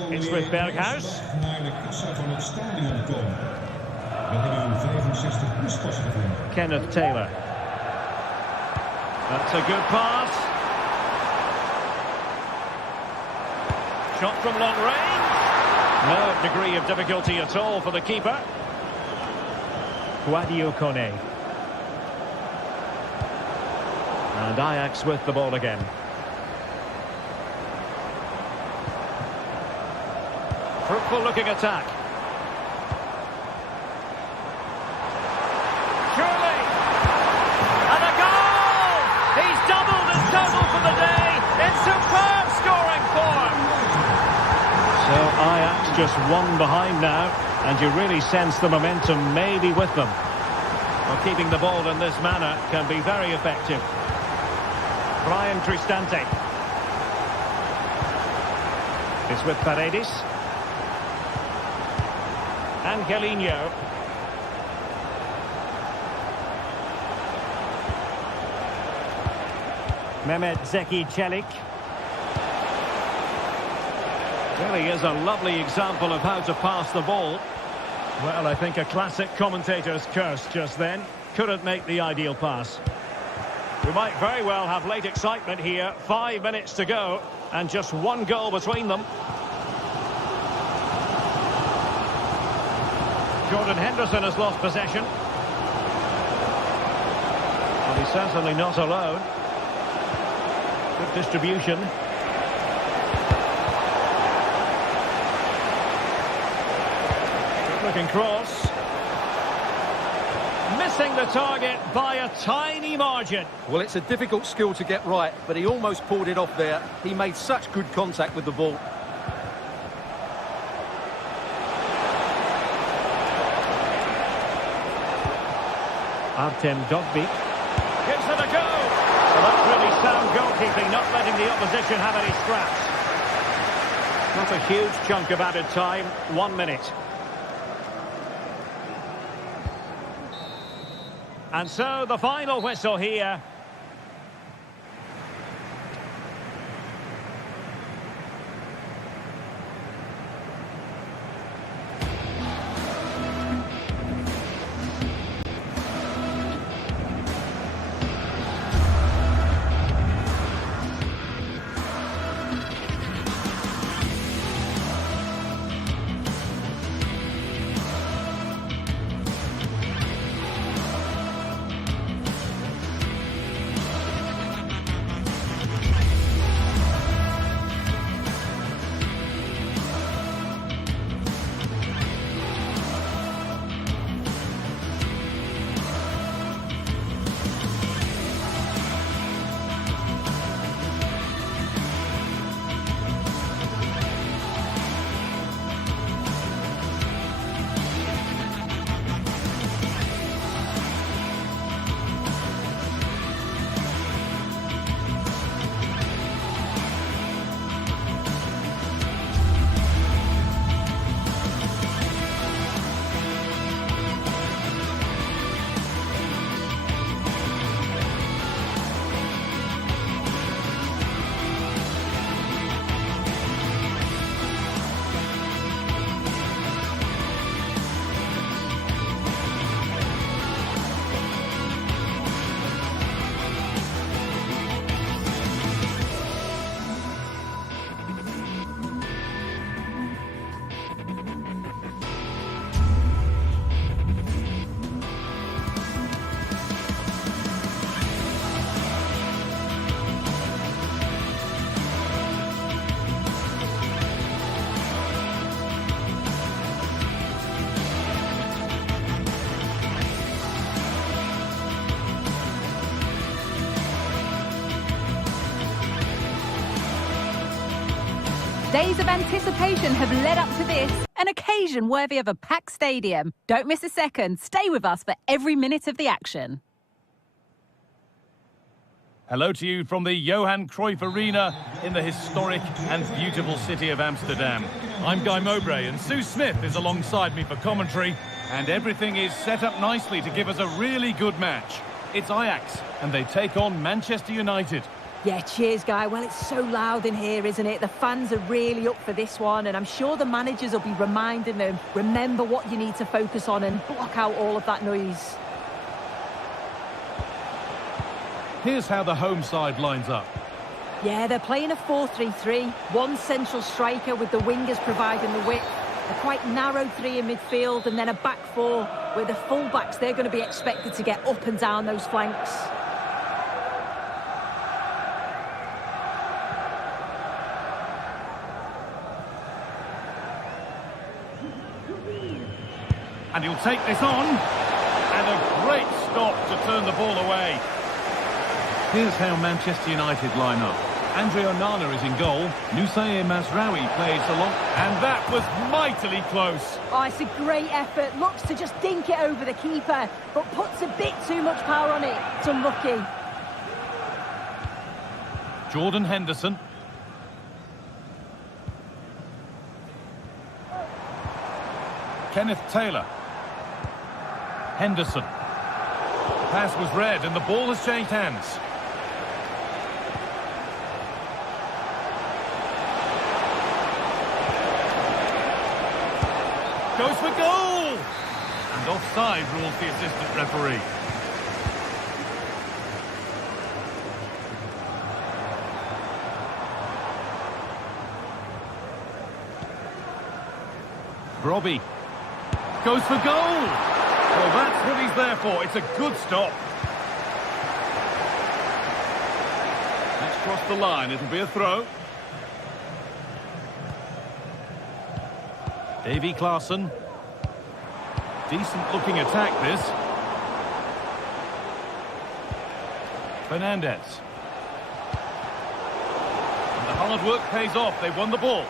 It's with Berghuis. Kenneth Taylor. That's a good pass. Shot from long range. No degree of difficulty at all for the keeper. Guadio Kone. And Ajax with the ball again. Fruitful looking attack. Surely! And a goal! He's doubled his total for the day in superb scoring form. So Ajax just one behind now, and you really sense the momentum maybe with them. Well, keeping the ball in this manner can be very effective. Brian Cristante. It's with Paredes. Angelino. Mehmet Zeki Çelik. Really is a lovely example of how to pass the ball. Well, I think a classic commentator's curse just then. Couldn't make the ideal pass. We might very well have late excitement here. 5 minutes to go, and just one goal between them. Jordan Henderson has lost possession. Well, he's certainly not alone. Good distribution. Good looking cross. Missing the target by a tiny margin. Well, it's a difficult skill to get right, but he almost pulled it off there. He made such good contact with the ball. Artem Dovbyk gives it a go. Well, that's really sound goalkeeping, not letting the opposition have any scraps. Not a huge chunk of added time, 1 minute. And so the final whistle here. Days of anticipation have led up to this, an occasion worthy of a packed stadium. Don't miss a second. Stay with us for every minute of the action. Hello to you from the Johan Cruyff Arena in the historic and beautiful city of Amsterdam. I'm Guy Mowbray and Sue Smith is alongside me for commentary, and everything is set up nicely to give us a really good match. It's Ajax and they take on Manchester United. Yeah, cheers, Guy. Well, it's so loud in here, isn't it? The fans are really up for this one, and I'm sure the managers will be reminding them, remember what you need to focus on and block out all of that noise. Here's how the home side lines up. Yeah, they're playing a 4-3-3. One central striker with the wingers providing the width. A quite narrow three in midfield, and then a back four where the full-backs, they're going to be expected to get up and down those flanks. And he'll take this on. And a great stop to turn the ball away. Here's how Manchester United line up. Andre Onana is in goal. Nusayr Mazraoui plays along. And that was mightily close. Oh, it's a great effort. Looks to just dink it over the keeper, but puts a bit too much power on it. It's unlucky. Jordan Henderson. Kenneth Taylor. Henderson. Pass was read and the ball has changed hands. Goes for goal! And offside rules the assistant referee. Robbie goes for goal! Well, that's what he's there for. It's a good stop. Let's cross the line. It'll be a throw. Davy Klaassen. Decent looking attack, this. Fernandez. And the hard work pays off. They won the ball.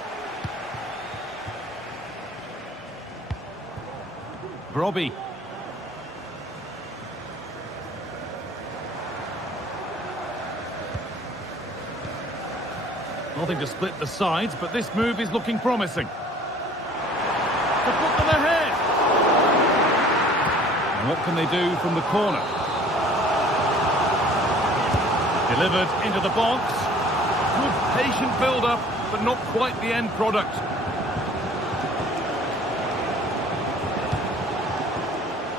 Robbie. Nothing to split the sides, but this move is looking promising. To put them ahead. And what can they do from the corner? Delivered into the box. Good patient build-up, but not quite the end product.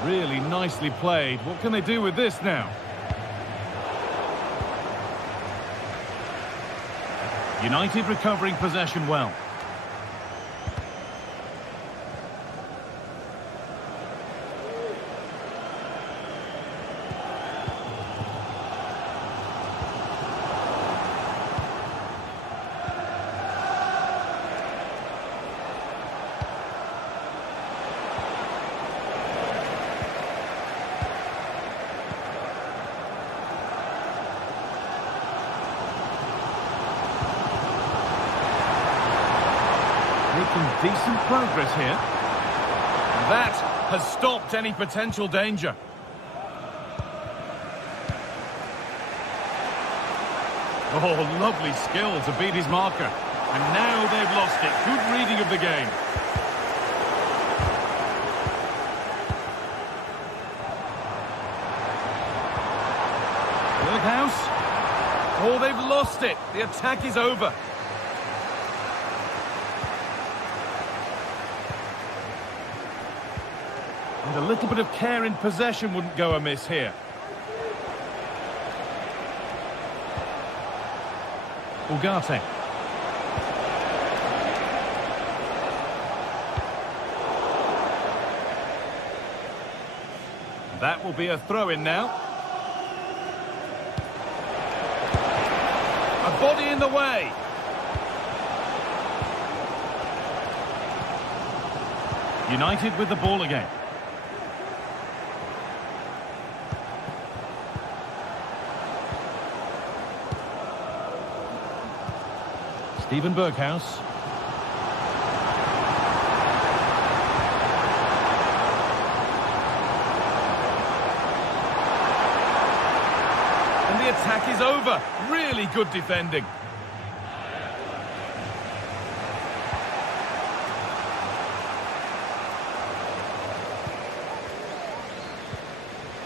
Really nicely played. What can they do with this now? United recovering possession well. Making decent progress here. And that has stopped any potential danger. Oh, lovely skill to beat his marker. And now they've lost it. Good reading of the game. Berghaus. Oh, they've lost it. The attack is over. And a little bit of care in possession wouldn't go amiss here. Ugarte. That will be a throw-in now. A body in the way. United with the ball again. Steven Berghaus. And the attack is over. Really good defending.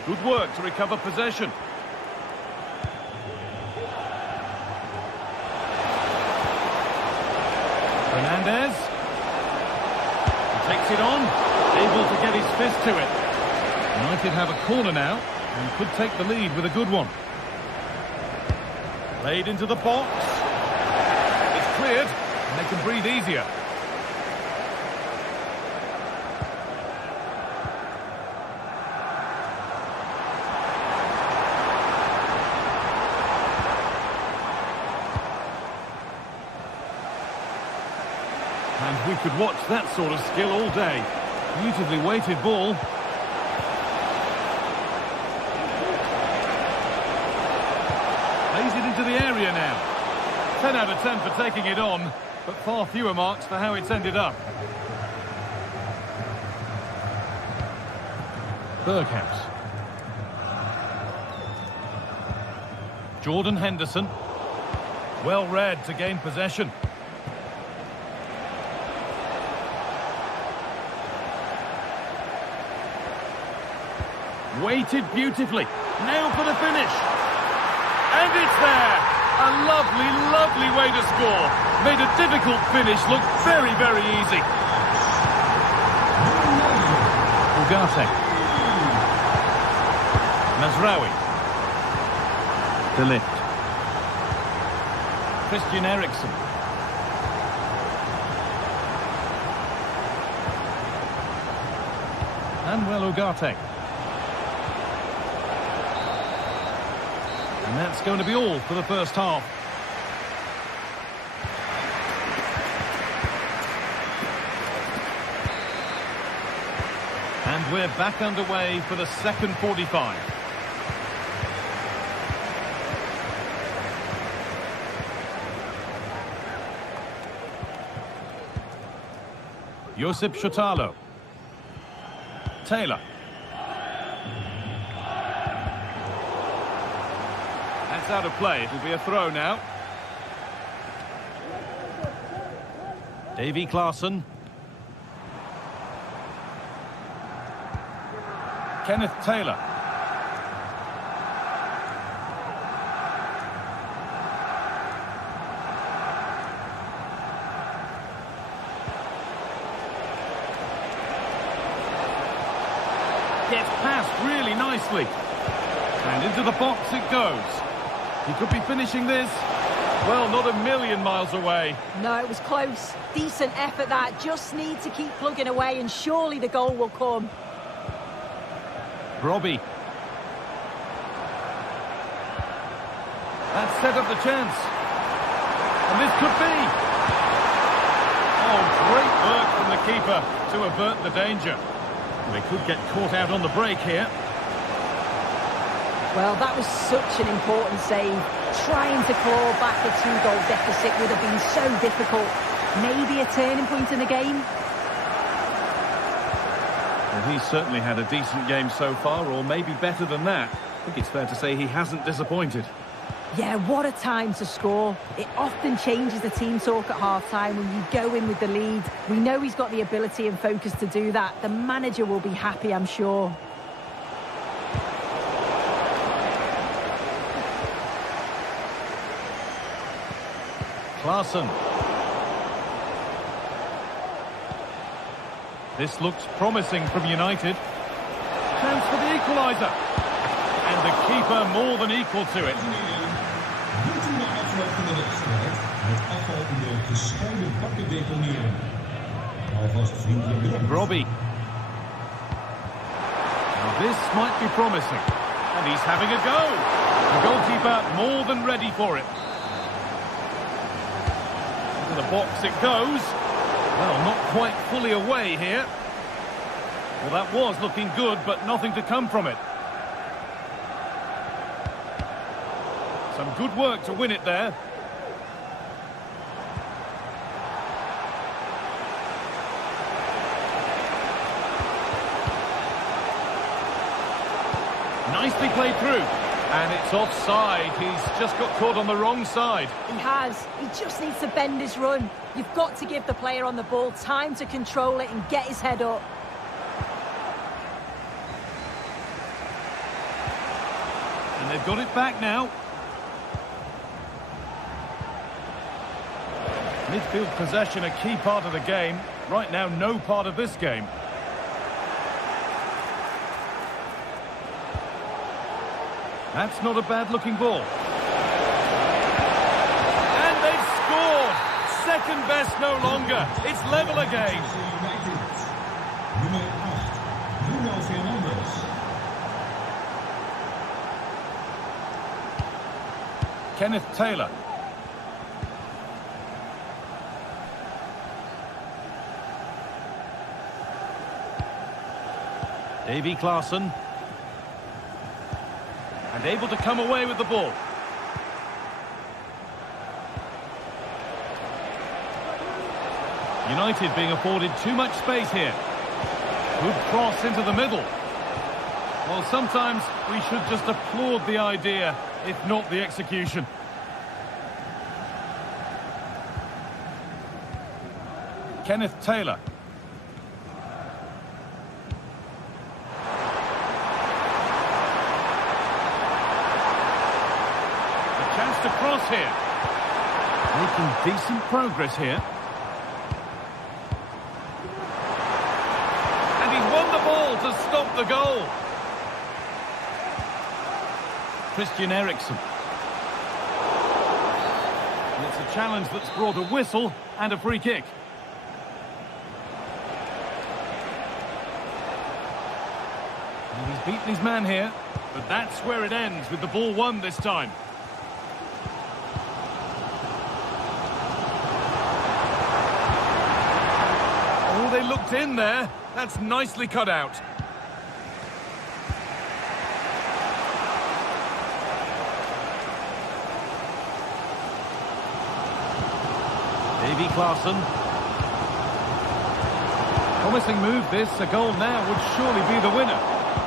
Good work to recover possession. Fernandez. He takes it on, able to get his fist to it. United have a corner now, and could take the lead with a good one. Played into the box. It's cleared, and they can breathe easier. And we could watch that sort of skill all day. Beautifully weighted ball. Plays it into the area now. 10 out of 10 for taking it on, but far fewer marks for how it's ended up. Berghaus. Jordan Henderson. Well read to gain possession. Weighted beautifully. Now for the finish. And it's there. A lovely, lovely way to score. Made a difficult finish look very, very easy. Ugarte. Mazraoui. De Ligt. Christian Eriksen. Manuel Ugarte. And that's going to be all for the first half. And we're back underway for the second 45. Josip Šutalo. Taylor. That's out of play. It'll be a throw now. Davy Klaassen. Kenneth Taylor. Gets past really nicely. And into the box it goes. He could be finishing this. Well, not a million miles away. No, it was close. Decent effort that. Just need to keep plugging away and surely the goal will come. Robbie. That set up the chance. And this could be. Oh, great work from the keeper to avert the danger. They could get caught out on the break here. Well, that was such an important save. Trying to claw back a 2-goal deficit would have been so difficult. Maybe a turning point in the game. Well, he's certainly had a decent game so far, or maybe better than that. I think it's fair to say he hasn't disappointed. Yeah, what a time to score. It often changes the team talk at half-time when you go in with the lead. We know he's got the ability and focus to do that. The manager will be happy, I'm sure. Klaassen. This looks promising from United. Chance for the equaliser. And the keeper more than equal to it. Robbie. Now this might be promising. And he's having a go. The goalkeeper more than ready for it. Into the box it goes. Well, not quite fully away here. Well, that was looking good, but nothing to come from it. Some good work to win it there. Nicely played through. And it's offside. He's just got caught on the wrong side. He has. He just needs to bend his run. You've got to give the player on the ball time to control it and get his head up. And they've got it back now. Midfield possession, a key part of the game. Right now, no part of this game. That's not a bad-looking ball. And they've scored! Second best no longer. It's level again. Kenneth Taylor. Davy Klaassen. And able to come away with the ball. United being afforded too much space here. Good cross into the middle. Well, sometimes we should just applaud the idea, if not the execution. Kenneth Taylor. To cross here. Making decent progress here. And he's won the ball to stop the goal. Christian Eriksen. And it's a challenge that's brought a whistle and a free kick. And he's beaten his man here, but that's where it ends with the ball won this time. They looked in there. That's nicely cut out. Davy Klaassen. Promising move this. A goal now would surely be the winner.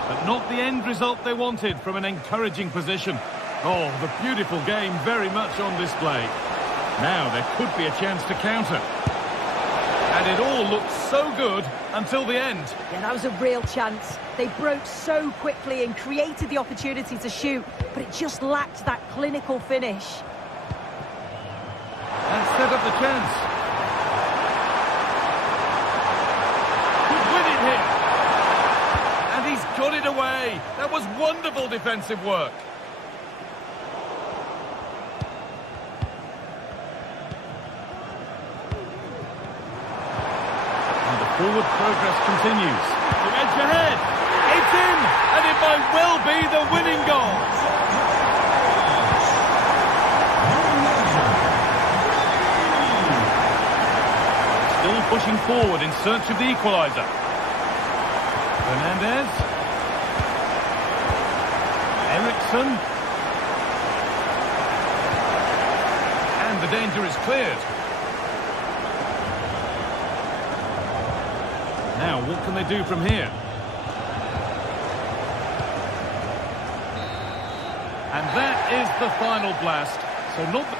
But not the end result they wanted from an encouraging position. Oh, the beautiful game very much on display. Now there could be a chance to counter. And it all looked so good until the end. Yeah, that was a real chance. They broke so quickly and created the opportunity to shoot, but it just lacked that clinical finish. And set up the chance. Could win it here. And he's got it away. That was wonderful defensive work. Forward progress continues. The edge ahead. It's in, and it might well be the winning goal. Still pushing forward in search of the equaliser. Fernandez. Eriksen. And the danger is cleared. Now, what can they do from here? And that is the final blast. So not the...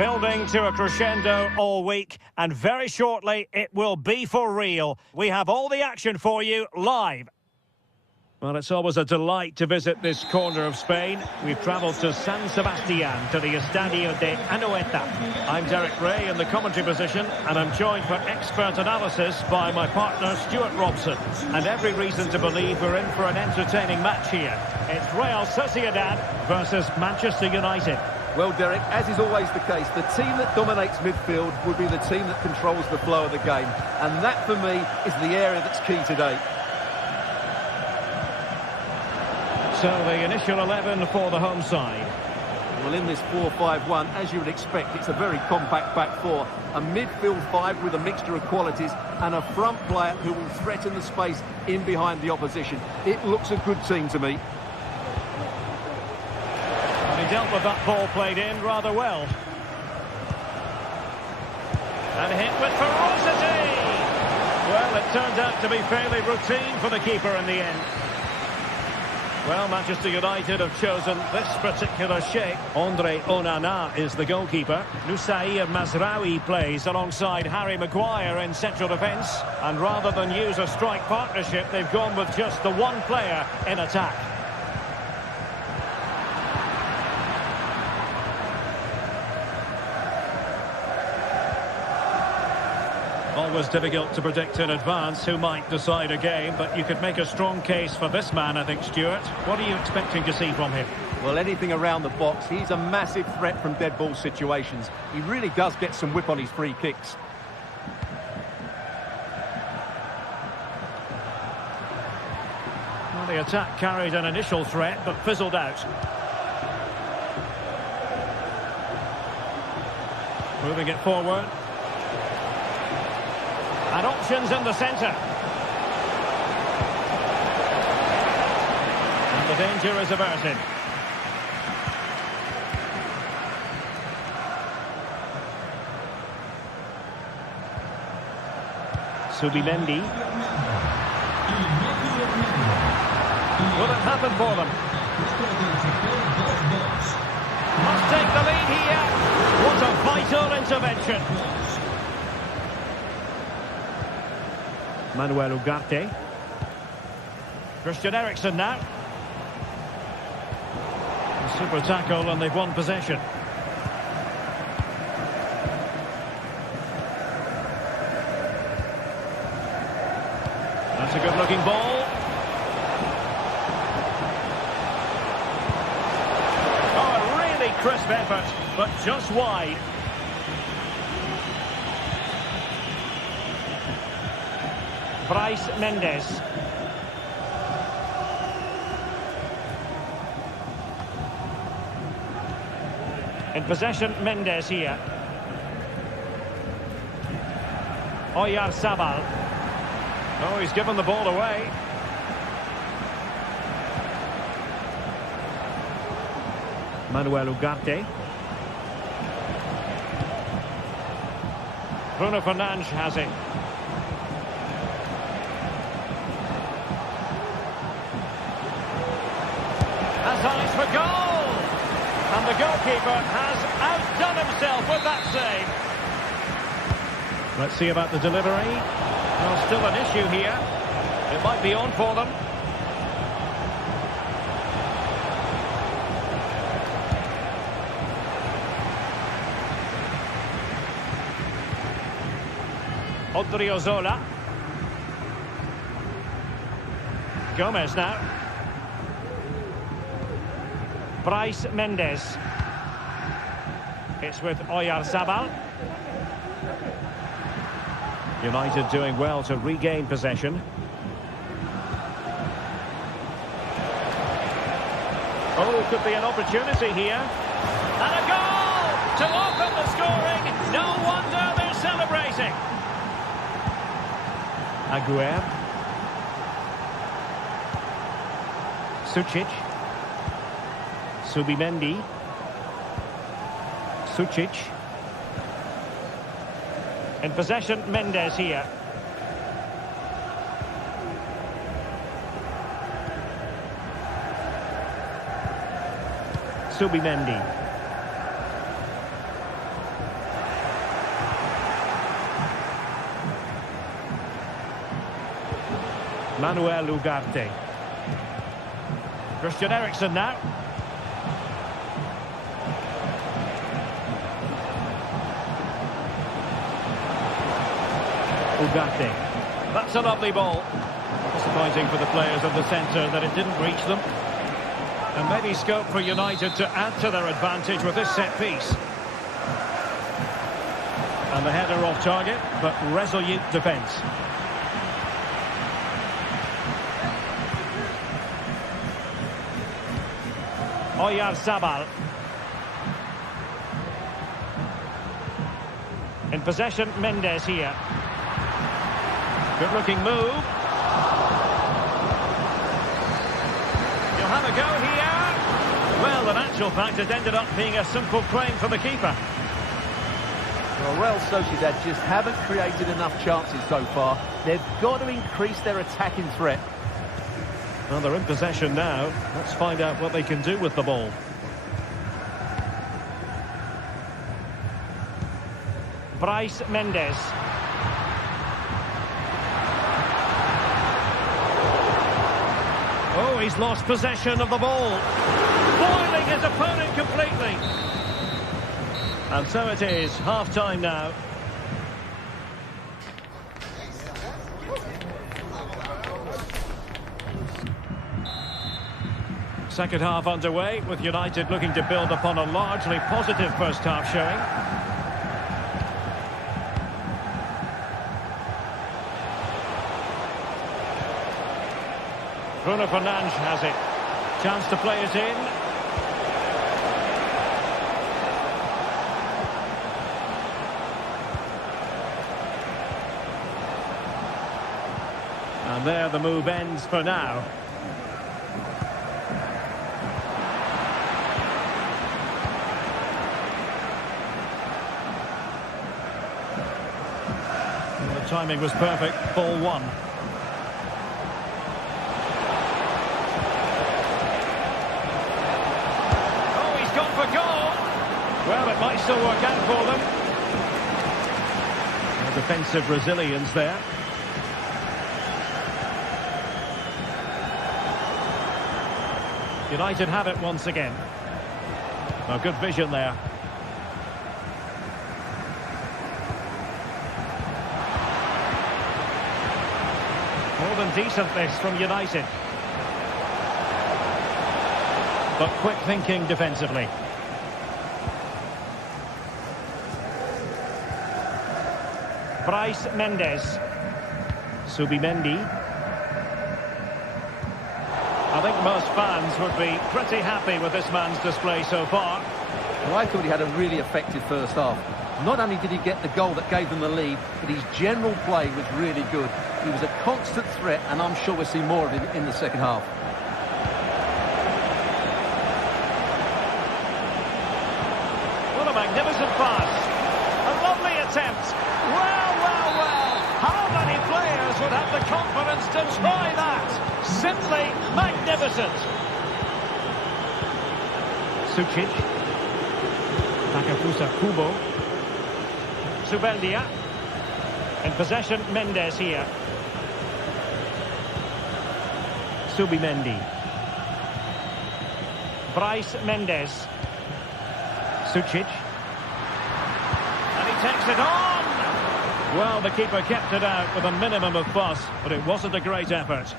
Building to a crescendo all week, and very shortly it will be for real. We have all the action for you live. Well, it's always a delight to visit this corner of Spain. We've travelled to San Sebastian, to the Estadio de Anoeta. I'm Derek Ray in the commentary position, and I'm joined for expert analysis by my partner Stuart Robson. And every reason to believe we're in for an entertaining match here. It's Real Sociedad versus Manchester United. Well, Derek, as is always the case, the team that dominates midfield will be the team that controls the flow of the game. And that, for me, is the area that's key today. So the initial 11 for the home side. Well, in this 4-5-1, as you would expect, it's a very compact back four. A midfield five with a mixture of qualities and a front player who will threaten the space in behind the opposition. It looks a good team to me. And he dealt with that ball played in rather well. And hit with ferocity! Well, it turned out to be fairly routine for the keeper in the end. Well, Manchester United have chosen this particular shape. Andre Onana is the goalkeeper. Nusair Mazraoui plays alongside Harry Maguire in central defence. And rather than use a strike partnership, they've gone with just the one player in attack. Always difficult to predict in advance who might decide a game, but you could make a strong case for this man, I think, Stuart. What are you expecting to see from him? Well, anything around the box. He's a massive threat from dead ball situations. He really does get some whip on his free kicks. Well, the attack carried an initial threat, but fizzled out. Moving it forward. And options in the centre. And the danger is averted. Subimendi. Will it happen for them? Must take the lead here. What a vital intervention. Manuel Ugarte. Christian Eriksen now. A super tackle and they've won possession. That's a good looking ball. Oh, a really crisp effort, but just wide. Bryce Mendes. In possession, Mendes here. Oyarzabal. Oh, he's given the ball away. Manuel Ugarte. Bruno Fernandes has it. Eyes for goal! And the goalkeeper has outdone himself with that save. Let's see about the delivery. Well, still an issue here. It might be on for them. Odriozola. Gomez now. Bryce Mendes. It's with Oyarzabal. United doing well to regain possession. Oh, could be an opportunity here. And a goal to open the scoring. No wonder they're celebrating. Aguero. Sucic. Subimendi. Sucic. In possession, Mendes here. Subimendi. Manuel Ugarte. Christian Eriksen now. Ugarte. That's a lovely ball. Disappointing for the players of the centre that it didn't reach them. And maybe scope for United to add to their advantage with this set piece. And the header off target, but resolute defence. Oyarzabal. In possession, Mendes here. Good looking move. You'll have a go here. Well, in actual fact, it ended up being a simple claim for the keeper. Well, Real Sociedad just haven't created enough chances so far. They've got to increase their attacking threat. Well, they're in possession now. Let's find out what they can do with the ball. Bryce Mendes. Oh, he's lost possession of the ball. Foiling his opponent completely. And so it is, half-time now. Second half underway, with United looking to build upon a largely positive first half showing. Bruno Fernandes has it. Chance to play it in. And there the move ends for now. Well, the timing was perfect. Ball one. Oh, he's gone for goal. Well, it might still work out for them. No defensive resilience there. United have it once again. Oh, good vision there. More than decent this from United. But quick thinking defensively. Bryce Mendes. Subimendi. I think most fans would be pretty happy with this man's display so far. Well, I thought he had a really effective first half. Not only did he get the goal that gave them the lead, but his general play was really good. He was a constant threat, and I'm sure we'll see more of him in the second half. What a magnificent pass. A lovely attempt. Well, well, well. How many players would have the confidence to try that? Simply magnificent. Sucic. Takafusa Kubo. Zubeldia. In possession, Mendes here. Subimendi. Bryce Mendes. Sucic. And he takes it on! Well, the keeper kept it out with a minimum of fuss, but it wasn't a great effort.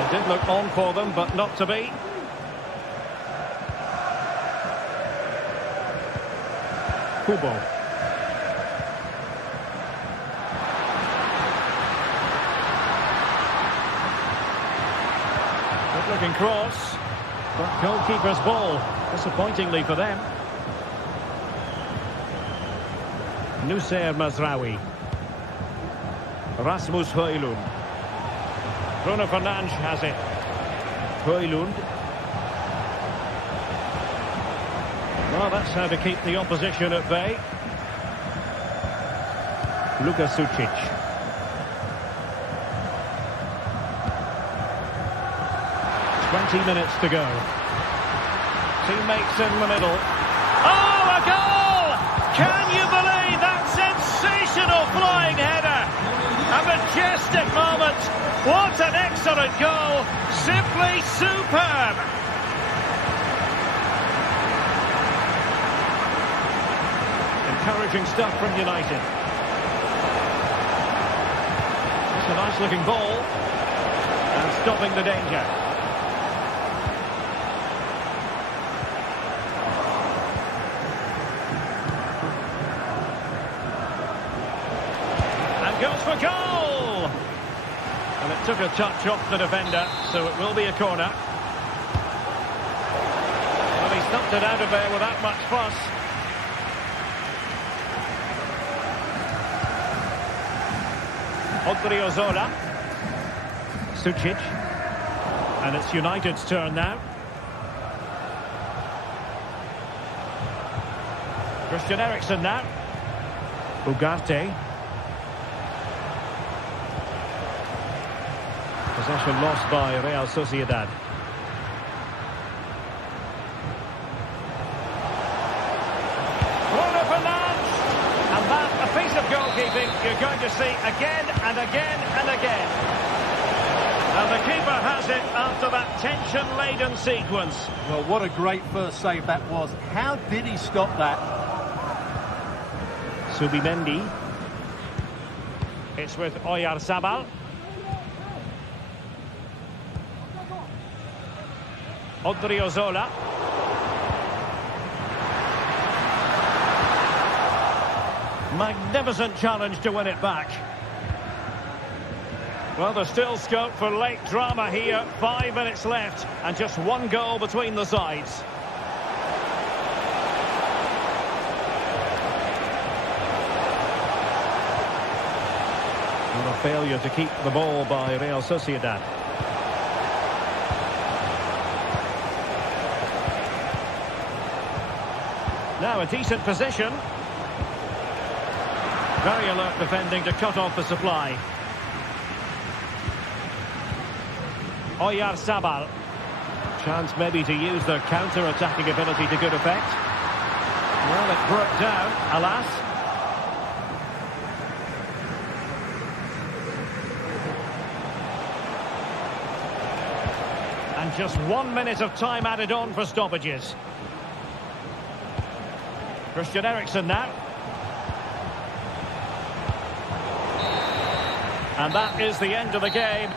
It did look on for them, but not to be. Kubo. Good looking cross, but goalkeeper's ball, disappointingly for them. Nusayr Mazraoui. Rasmus Højlund. Bruno Fernandes has it. Højlund. Well, that's how to keep the opposition at bay. Luka Sucic. 2 minutes 20 minutes to go. Teammates in the middle. Oh, a goal! Can you believe that sensational flying header? A majestic moment. What an excellent goal. Simply superb. Encouraging stuff from United. It's a nice looking ball. And stopping the danger. And goes for goal! And it took a touch off the defender, so it will be a corner. Well, he stumped it out of there without much fuss. Odriozola. Sucic. And it's United's turn now. Christian Eriksen now. Ugarte. Possession lost by Real Sociedad. Bruno Fernandes! And that, a piece of goalkeeping you're going to see again and again and again. And the keeper has it after that tension-laden sequence. Well, what a great first save that was. How did he stop that? Subimendi. It's with Oyarzabal. Odriozola. Magnificent challenge to win it back. Well, there's still scope for late drama here. 5 minutes left and just one goal between the sides. What a failure to keep the ball by Real Sociedad. Now a decent position. Very alert defending to cut off the supply. Oyarzabal. Chance maybe to use their counter-attacking ability to good effect. Well, it broke down, alas. And just 1 minute of time added on for stoppages. Christian Eriksen now. And that is the end of the game.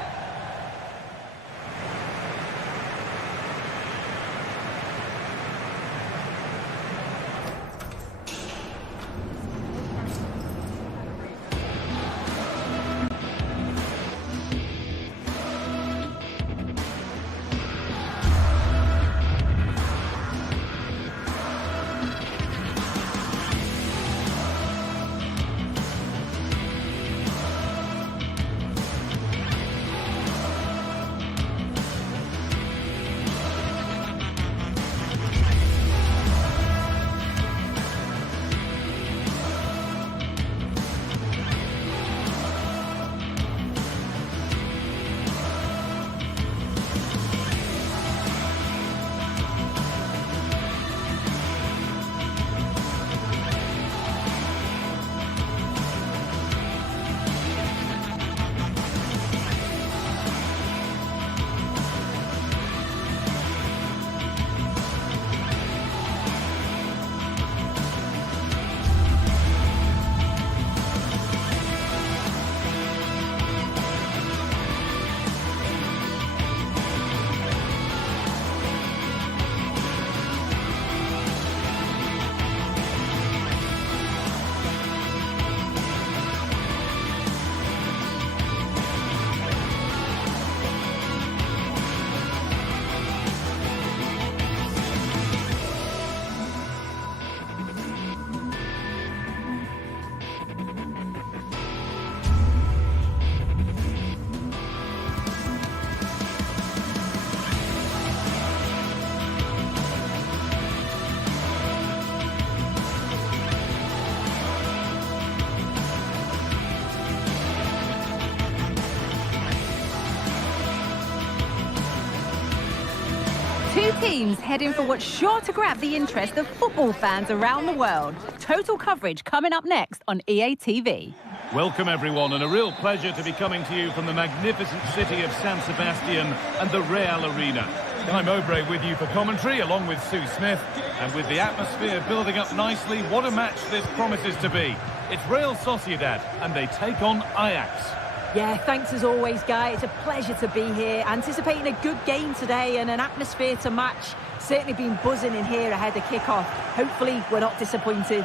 Two teams heading for what's sure to grab the interest of football fans around the world. Total coverage coming up next on EA TV. Welcome everyone, and a real pleasure to be coming to you from the magnificent city of San Sebastian and the Real Arena. Guy Mowbray with you for commentary, along with Sue Smith. And with the atmosphere building up nicely, what a match this promises to be. It's Real Sociedad, and they take on Ajax. Yeah, thanks as always, Guy. It's a pleasure to be here. Anticipating a good game today and an atmosphere to match. Certainly been buzzing in here ahead of kick-off. Hopefully, we're not disappointed.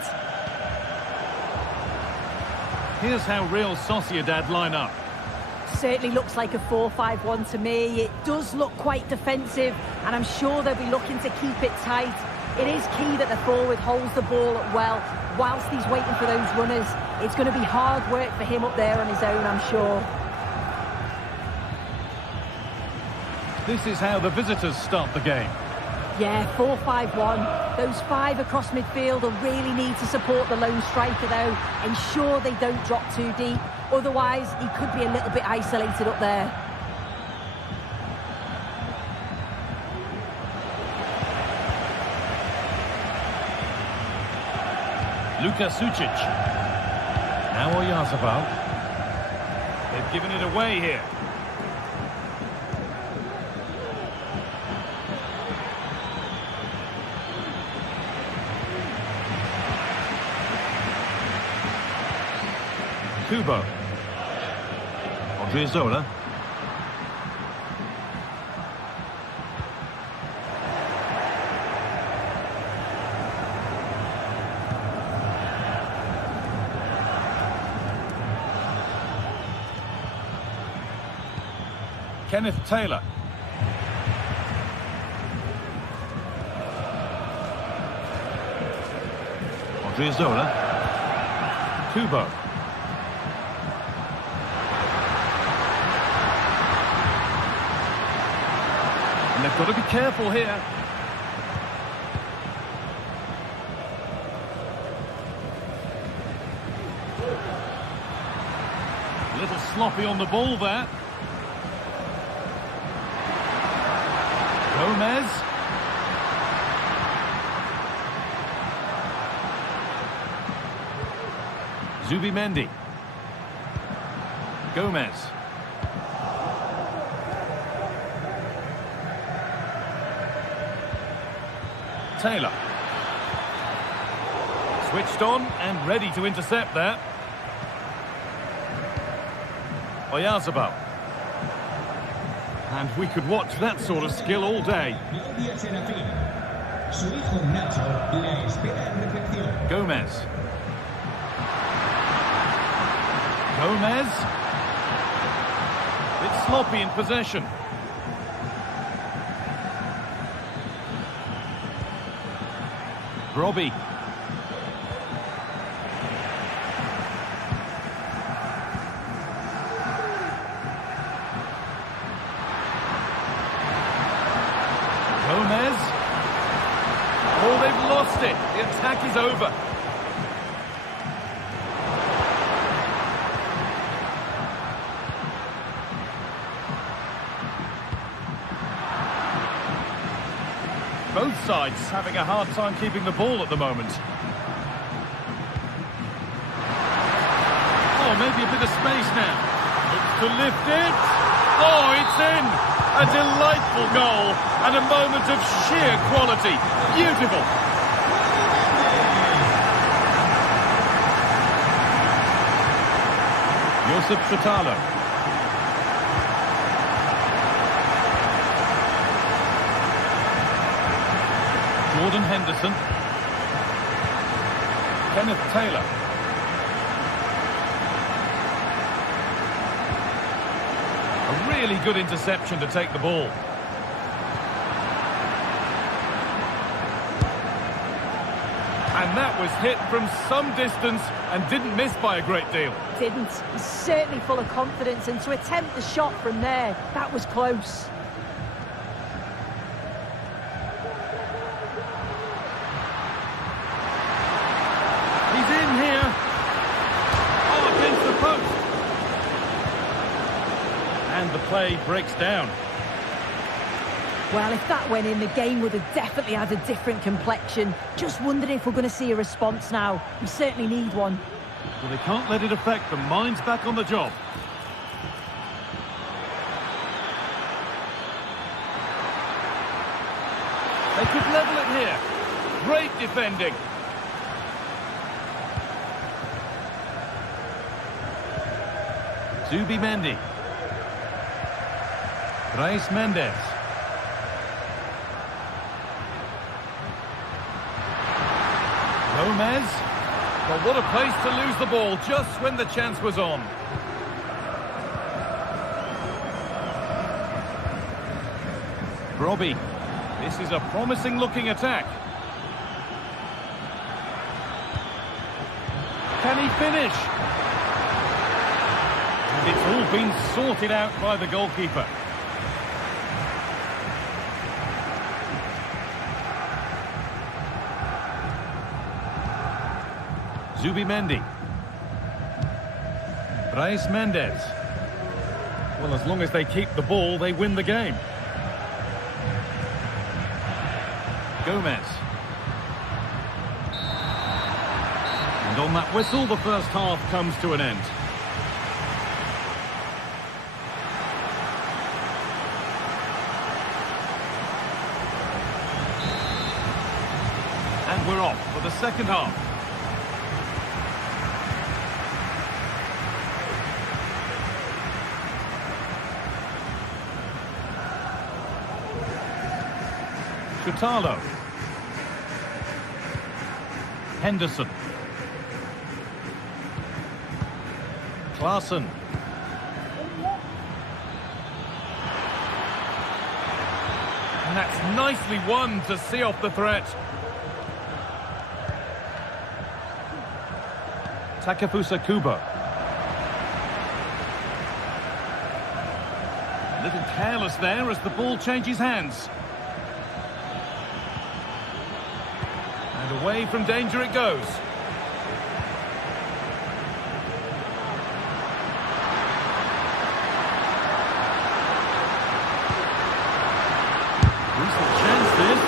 Here's how Real Sociedad line up. Certainly looks like a 4-5-1 to me. It does look quite defensive, and I'm sure they'll be looking to keep it tight. It is key that the forward holds the ball well whilst he's waiting for those runners. It's going to be hard work for him up there on his own, I'm sure. This is how the visitors start the game. Yeah, 4-5-1. Those five across midfield will really need to support the lone striker, though. Ensure they don't drop too deep. Otherwise, he could be a little bit isolated up there. Luka Sucic. Now Oyarzabal. They've given it away here. Kubo. Odriozola. Kenneth Taylor. Odriozola. Kubo. And they've got to be careful here. A little sloppy on the ball there. Gomez. Zubimendi. Gomez. Taylor. Switched on and ready to intercept there. Oyarzabal. And we could watch that sort of skill all day. Gomez. Gomez. Bit sloppy in possession. Robbie. Gomez. Oh, they've lost it. The attack is over. Both sides having a hard time keeping the ball at the moment. Oh, maybe a bit of space now. Looks to lift it. Oh, it's in. A delightful goal and a moment of sheer quality. Beautiful. Josip Fratalo. Jordan Henderson. Kenneth Taylor. A really good interception to take the ball. And that was hit from some distance and didn't miss by a great deal. Didn't. He's certainly full of confidence, and to attempt the shot from there, that was close. He's in here. Oh, against the post. And the play breaks down. Well, if that went in, the game would have definitely had a different complexion. Just wondering if we're going to see a response now. We certainly need one. Well, they can't let it affect them. Mind's back on the job. They could level it here. Great defending. Zubimendi. Brais Mendes. Gomez. Well, what a place to lose the ball just when the chance was on. Brobbey. This is a promising-looking attack. Can he finish? And it's all been sorted out by the goalkeeper. Zubimendi. Brais Mendes. Well, as long as they keep the ball, they win the game. Gomez. And on that whistle, the first half comes to an end. And we're off for the second half. Chutalo. Henderson. Klaassen. And that's nicely won to see off the threat. Takefusa Kubo. A little careless there as the ball changes hands. And away from danger it goes. Decent chance this.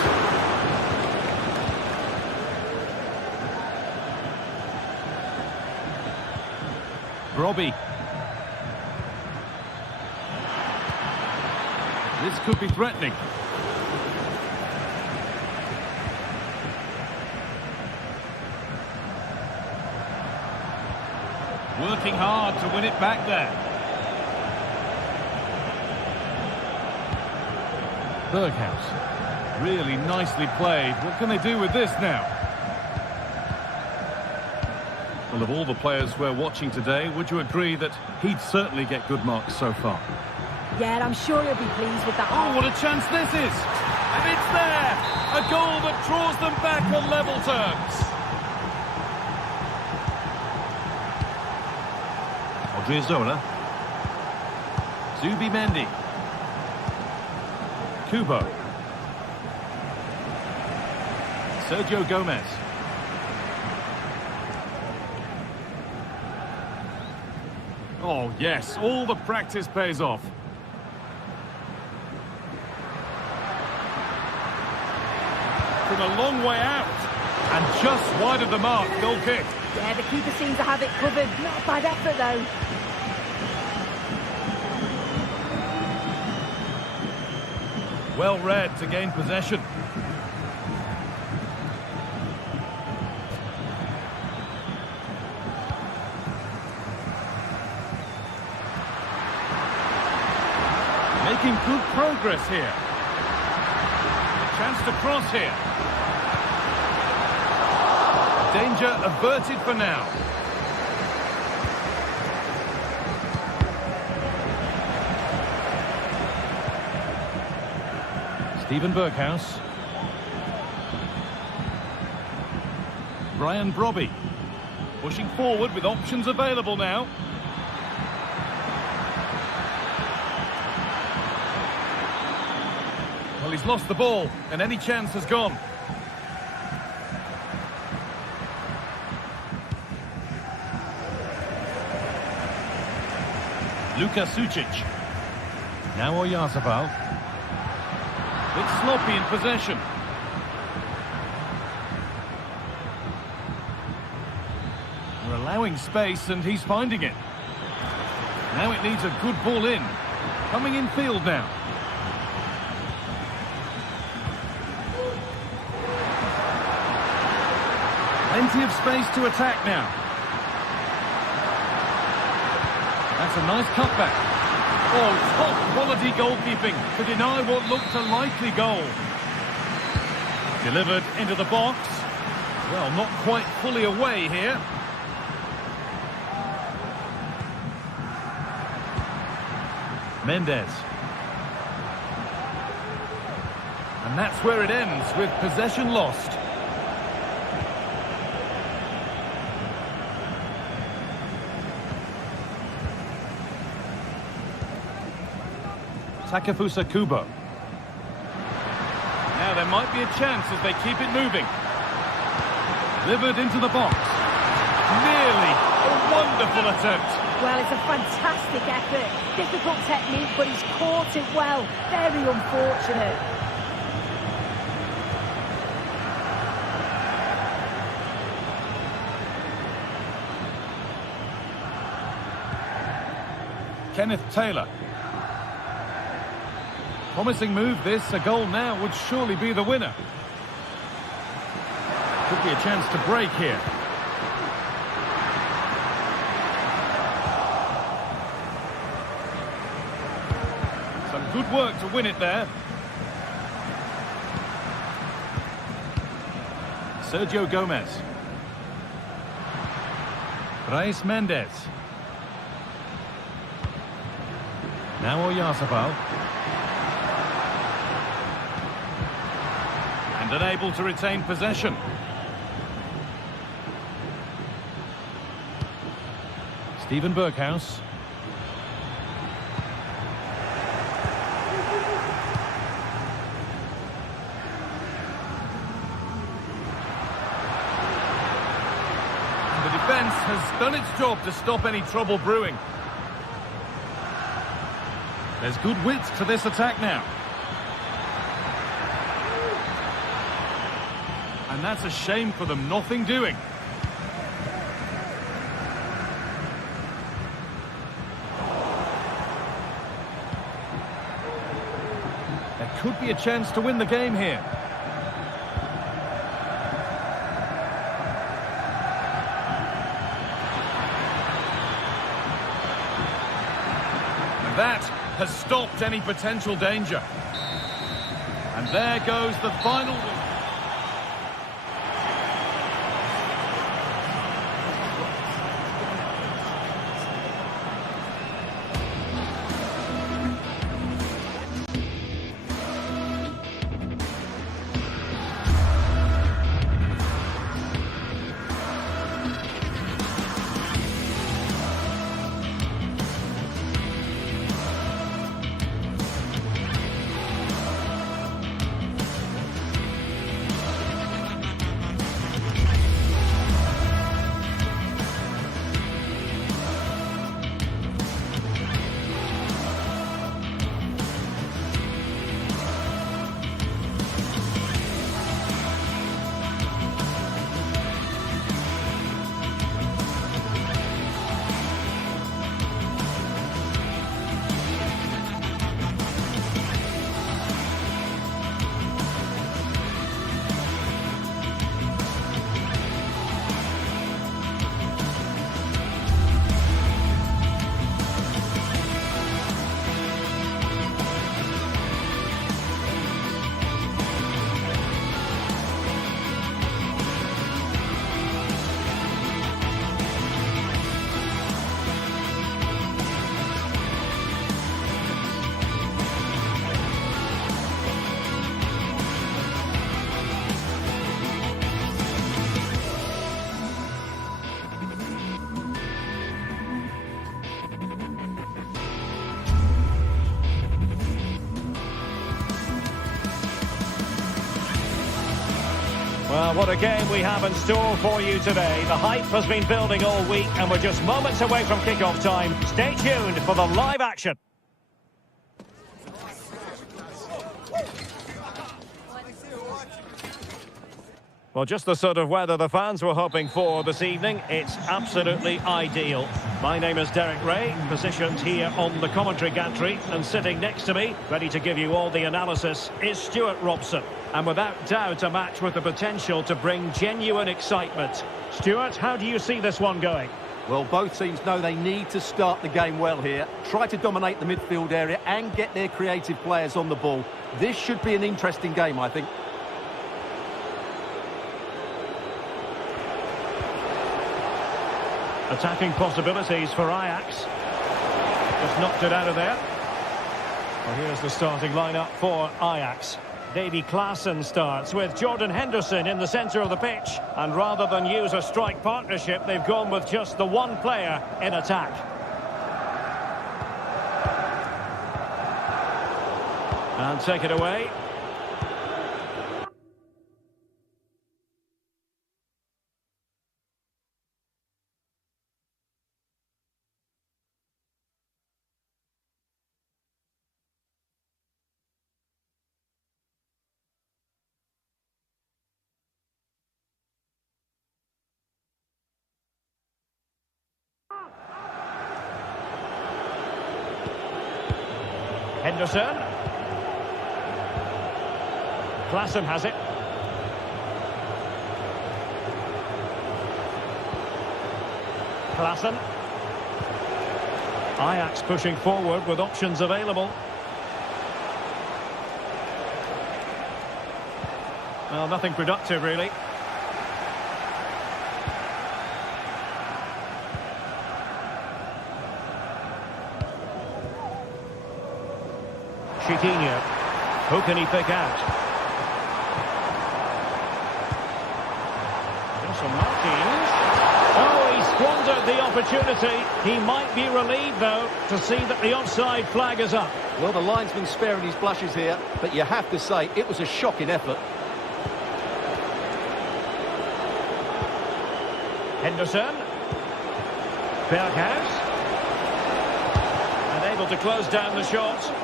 Brobbey. This could be threatening. Working hard to win it back there. Berghaus. Really nicely played. What can they do with this now? Well, of all the players we're watching today, would you agree that he'd certainly get good marks so far? Yeah, I'm sure he'll be pleased with that. Oh, what a chance this is! And it's there! A goal that draws them back on level terms. Odriozola. Zubimendi. Kubo. Sergio Gomez. Oh, yes, all the practice pays off. From a long way out. And just wide of the mark, goal kick. Yeah, the keeper seems to have it covered. Not a bad effort, though. Well read to gain possession. Making good progress here. A chance to cross here. Danger averted for now. Steven Berghaus. Brian Brobbey. Pushing forward with options available now. Well, he's lost the ball, and any chance has gone. Luka Sucic. Now Oyarzabal. bit sloppy in possession. We're allowing space and he's finding it. Now it needs a good ball in. Coming in field now. Plenty of space to attack now. That's a nice cutback. Oh, top quality goalkeeping to deny what looked a likely goal. Delivered into the box. Well, not quite fully away here. Mendes. And that's where it ends, with possession lost. Takefusa Kubo. Now there might be a chance as they keep it moving. Delivered into the box. Nearly a wonderful attempt. Well, it's a fantastic effort. Difficult technique, but he's caught it well. Very unfortunate. Kenneth Taylor. Promising move this. A goal now would surely be the winner. Could be a chance to break here. Some good work to win it there. Sergio Gomez. Brais Mendes. Now Oyarzabal. And unable to retain possession. Steven Berghuis. The defence has done its job to stop any trouble brewing. There's good width to this attack now. And that's a shame for them, nothing doing. There could be a chance to win the game here. And that has stopped any potential danger. And there goes the final. Well, what a game we have in store for you today. The hype has been building all week and we're just moments away from kick-off time. Stay tuned for the live action. Well, just the sort of weather the fans were hoping for this evening. It's absolutely ideal. My name is Derek Ray, positioned here on the commentary gantry, and sitting next to me, ready to give you all the analysis, is Stuart Robson. And without doubt, a match with the potential to bring genuine excitement. Stuart, how do you see this one going? Well, both teams know they need to start the game well here. Try to dominate the midfield area and get their creative players on the ball. This should be an interesting game, I think. Attacking possibilities for Ajax. Just knocked it out of there. Well, here's the starting lineup for Ajax. Davy Klaassen starts with Jordan Henderson in the centre of the pitch. And rather than use a strike partnership, they've gone with just the one player in attack. And take it away. Henderson. Klaassen has it. Klaassen. Ajax pushing forward with options available. Well, nothing productive, really. Coutinho. Who can he pick out? Martins. Oh, he squandered the opportunity. He might be relieved, though, to see that the offside flag is up. Well, the linesman's sparing his blushes here, but you have to say it was a shocking effort. Henderson. Berghuis. Unable to close down the shot.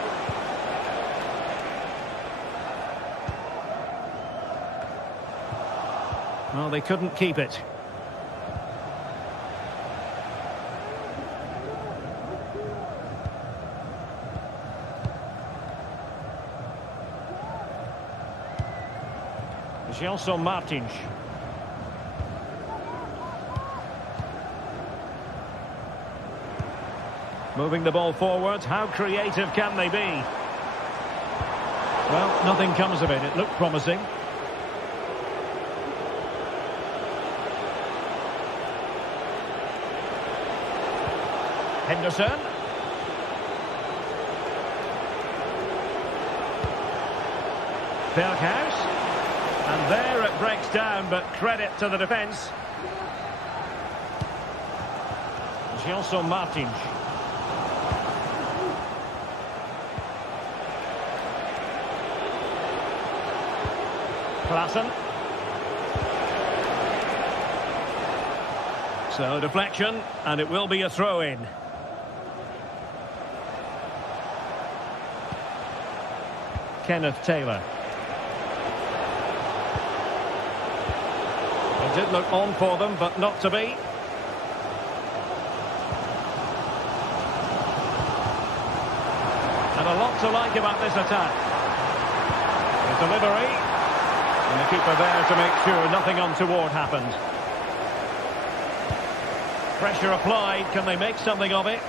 Well, they couldn't keep it. Gelson Martins. Moving the ball forward. How creative can they be? Well, nothing comes of it. It looked promising. Henderson. Berghuis. And there it breaks down, but credit to the defence. Gelson Martins. Klaassen. So deflection, and it will be a throw-in. Kenneth Taylor. It did look on for them, but not to be. And a lot to like about this attack. The delivery. And the keeper there to make sure nothing untoward happened. Pressure applied. Can they make something of it?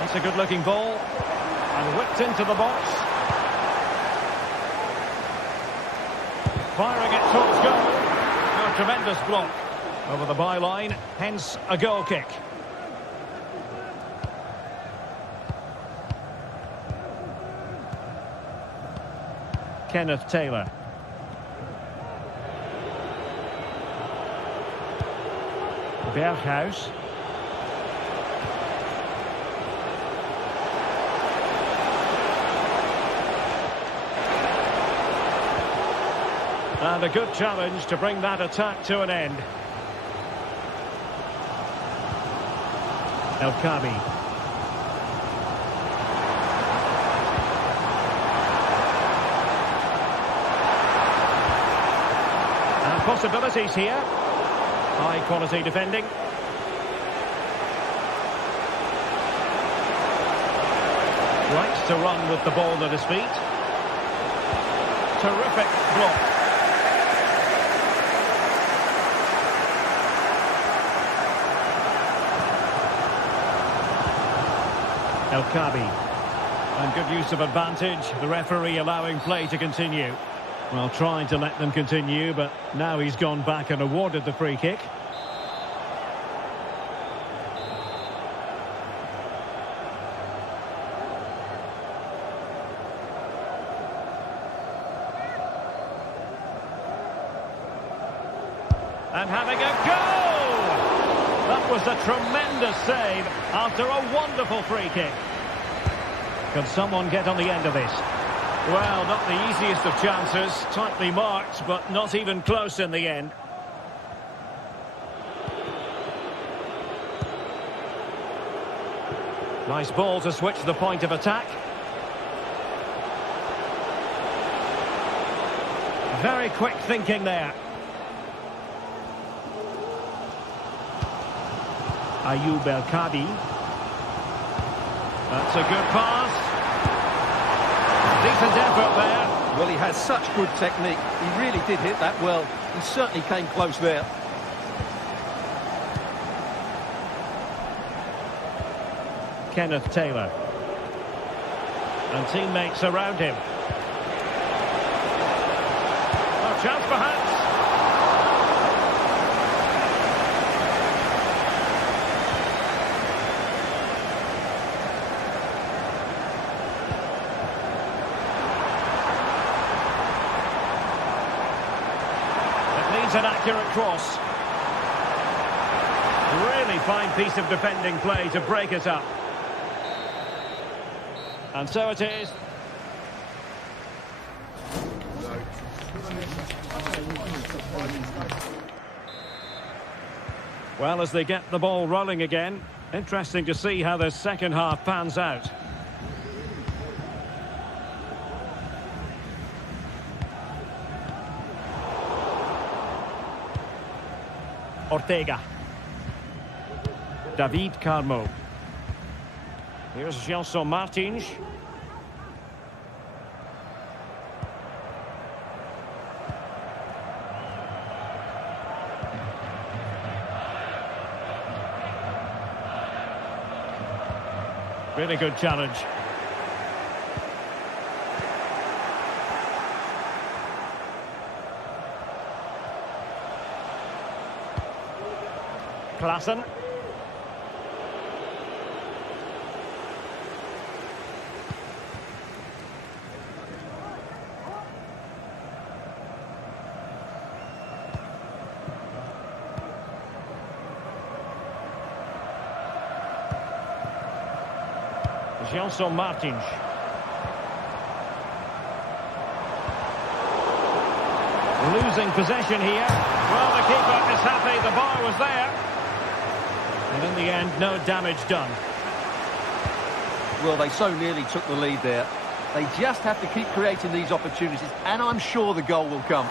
That's a good-looking ball. And whipped into the box. Firing it towards goal. A tremendous block over the byline, hence a goal kick. Kenneth Taylor. Berghuis. And a good challenge to bring that attack to an end. El Kabi. possibilities here. High quality defending. Right to run with the ball at his feet. Terrific block. El Kabi. And good use of advantage. The referee allowing play to continue. Well, trying to let them continue, but now he's gone back and awarded the free kick. And having a go! That was a tremendous save after a wonderful free kick. Can someone get on the end of this? Well, not the easiest of chances. Tightly marked, but not even close in the end. Nice ball to switch the point of attack. Very quick thinking there. Ayoub El Kadi. That's a good pass. Decent effort there. Well, he has such good technique. He really did hit that well. He certainly came close there. Kenneth Taylor. And teammates around him. A chance perhaps. An accurate cross. Really fine piece of defending play to break it up. And so it is. Well, as they get the ball rolling again, interesting to see how the second half pans out. Ortega. David Carmo. Here's Gelson Martins. Really good challenge. Klaassen. Gelson Martins. Losing possession here. Well, the keeper is happy. The bar was there. And in the end, no damage done. Well, they so nearly took the lead there. They just have to keep creating these opportunities, and I'm sure the goal will come.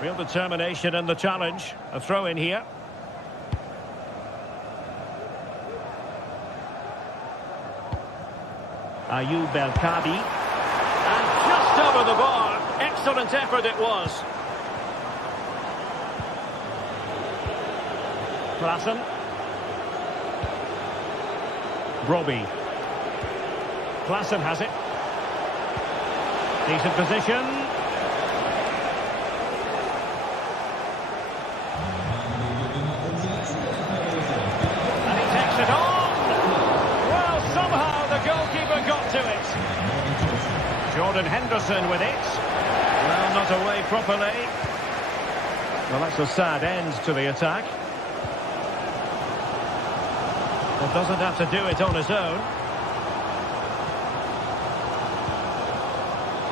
Real determination in the challenge. A throw in here. Ayoub El Kadi. And just over the bar. Excellent effort it was. Klaassen. Brobbey. Klaassen has it. Decent position. And he takes it on. Well, somehow the goalkeeper got to it. Jordan Henderson with it. Well, not away properly. Well, that's a sad end to the attack. Well, doesn't have to do it on his own.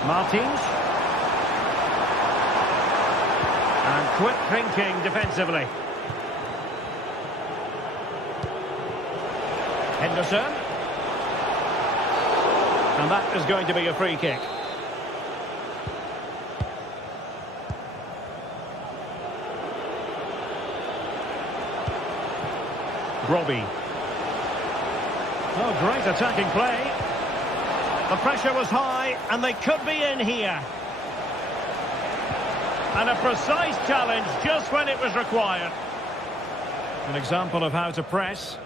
Martins. And quick thinking defensively. Henderson. And that is going to be a free kick. Robbie. Oh, great attacking play. The pressure was high, and they could be in here. And a precise challenge just when it was required. An example of how to press.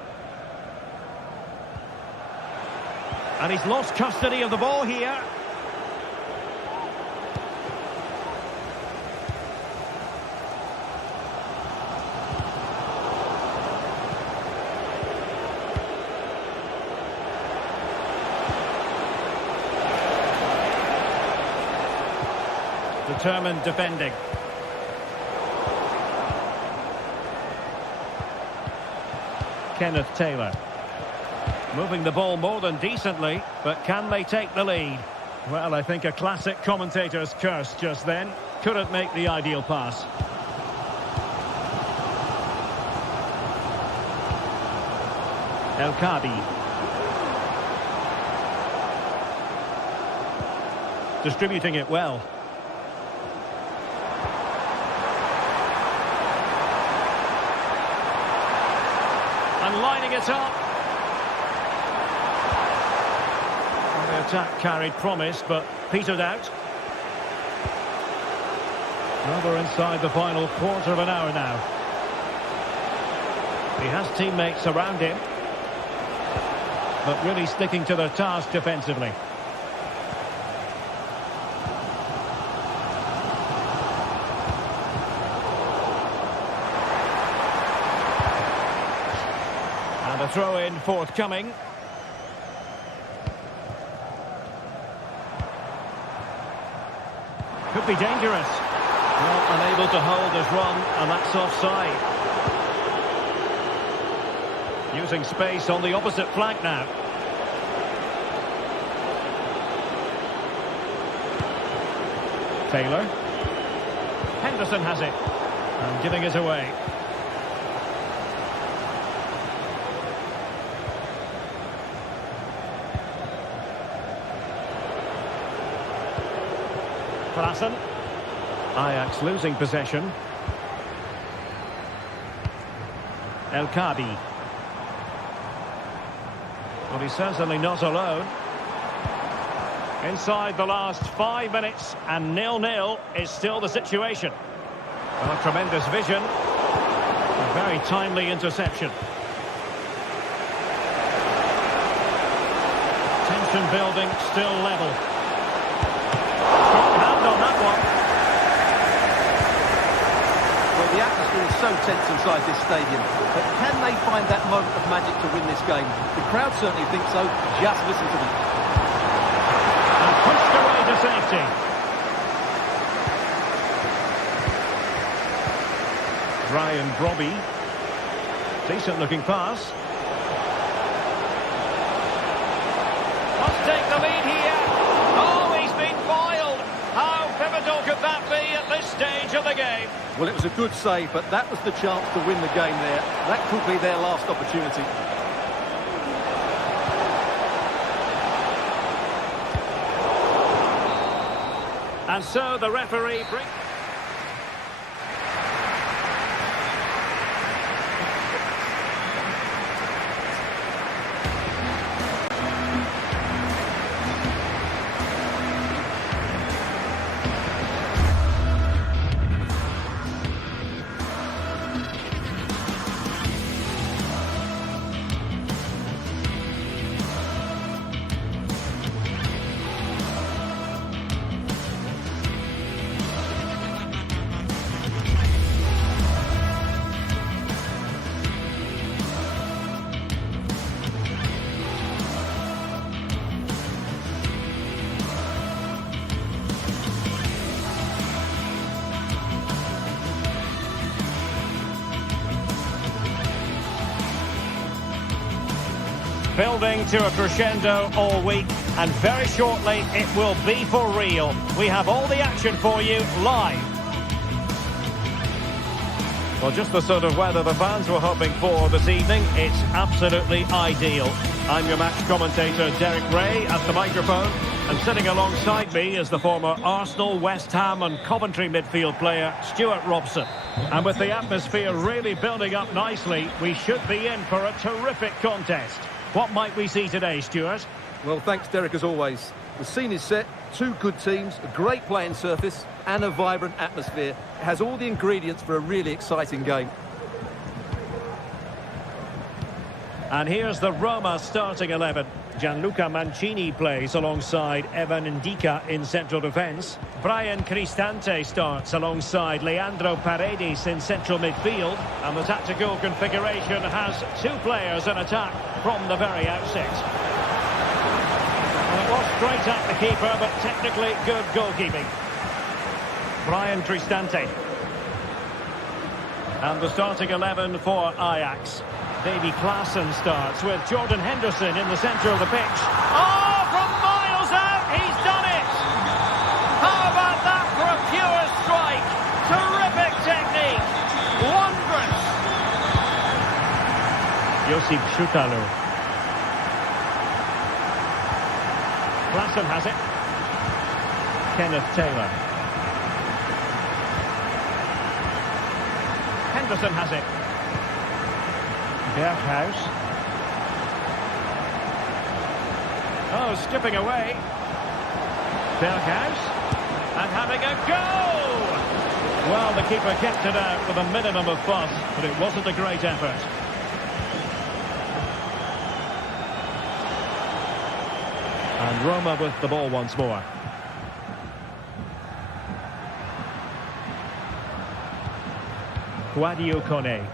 And he's lost custody of the ball here. Determined defending. Kenneth Taylor. Moving the ball more than decently, but can they take the lead? Well, I think a classic commentator's curse just then. Couldn't make the ideal pass. El Kadi. Distributing it well. And lining it up. Well, the attack carried promise, but petered out. Well, we're inside the final quarter of an hour now. He has teammates around him, but really sticking to their task defensively. And a throw-in forthcoming. Could be dangerous. Well, unable to hold his run, and that's offside. Using space on the opposite flank now. Taylor. Henderson has it. And giving it away. Klassen. Ajax losing possession. El Kadi. Well, he's certainly not alone. Inside the last 5 minutes, and 0-0 is still the situation. Well, a tremendous vision. A very timely interception. Tension building, still level. Strong hand on that one. Well, the atmosphere is so tense inside this stadium, but can they find that moment of magic to win this game? The crowd certainly think so. Just listen to them. And pushed away to safety. Ryan Robbie. Decent looking pass. Must take the lead here. Oh, he's been foiled. How pivotal could that be at this stage of the game? Well, it was a good save, but that was the chance to win the game there. That could be their last opportunity. And so the referee brings... Building to a crescendo all week, and very shortly it will be for real. We have all the action for you live. Well, just the sort of weather the fans were hoping for this evening. It's absolutely ideal. I'm your match commentator, Derek Ray, at the microphone. And sitting alongside me is the former Arsenal, West Ham and Coventry midfield player, Stuart Robson. And with the atmosphere really building up nicely, we should be in for a terrific contest. What might we see today, Stuart? Well, thanks, Derek, as always. The scene is set, two good teams, a great playing surface and a vibrant atmosphere. It has all the ingredients for a really exciting game. And here's the Roma starting 11. Gianluca Mancini plays alongside Evan Ndika in central defence. Brian Cristante starts alongside Leandro Paredes in central midfield. And the tactical configuration has two players in attack from the very outset. Well, it was straight at the keeper, but technically good goalkeeping. Brian Cristante. And the starting 11 for Ajax. Davy Klaassen starts with Jordan Henderson in the centre of the pitch. Oh, from miles out, he's done it! How about that for a pure strike? Terrific technique! Wondrous! Josip Schutalu. Klaassen has it. Kenneth Taylor. Henderson has it. Berghuis. Oh, skipping away. Berghuis. And having a go! Well, the keeper kept it out with a minimum of fuss, but it wasn't a great effort. And Roma with the ball once more. Guadio Kone.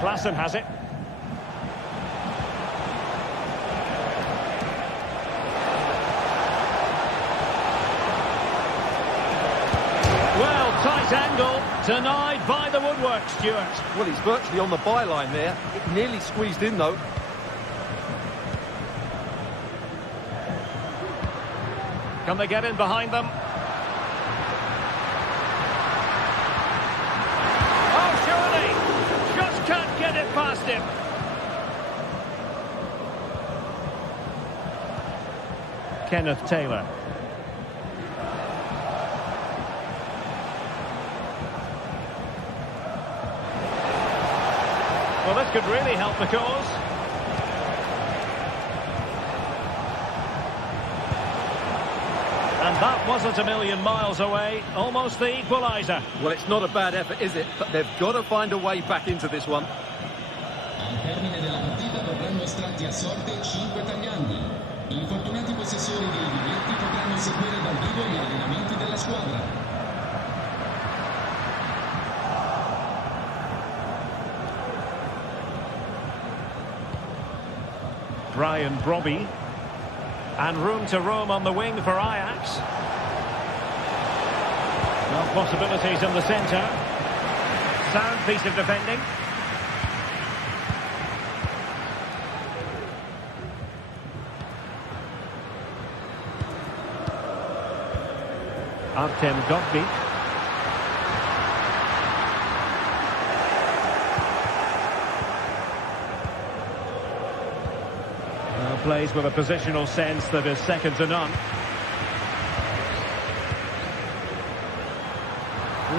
Klaassen has it. Well, tight angle, denied by the woodwork, Stuart. Well, he's virtually on the byline there. It nearly squeezed in, though. Can they get in behind them? Oh, surely! Just can't get it past him. Kenneth Taylor. Well, this could really help the cause. And that wasn't a million miles away, almost the equaliser. Well, it's not a bad effort, is it? But they've got to find a way back into this one. Al termine della partita verranno estratti a sorte 5 tagliandi. I infortunati possessori dei biglietti potranno seguire dal vivo gli allenamenti della squadra. Brian Brobby. And room to roam on the wing for Ajax. Well, possibilities in the centre. Sound piece of defending. Artem Gottlieb. Plays with a positional sense that is second to none.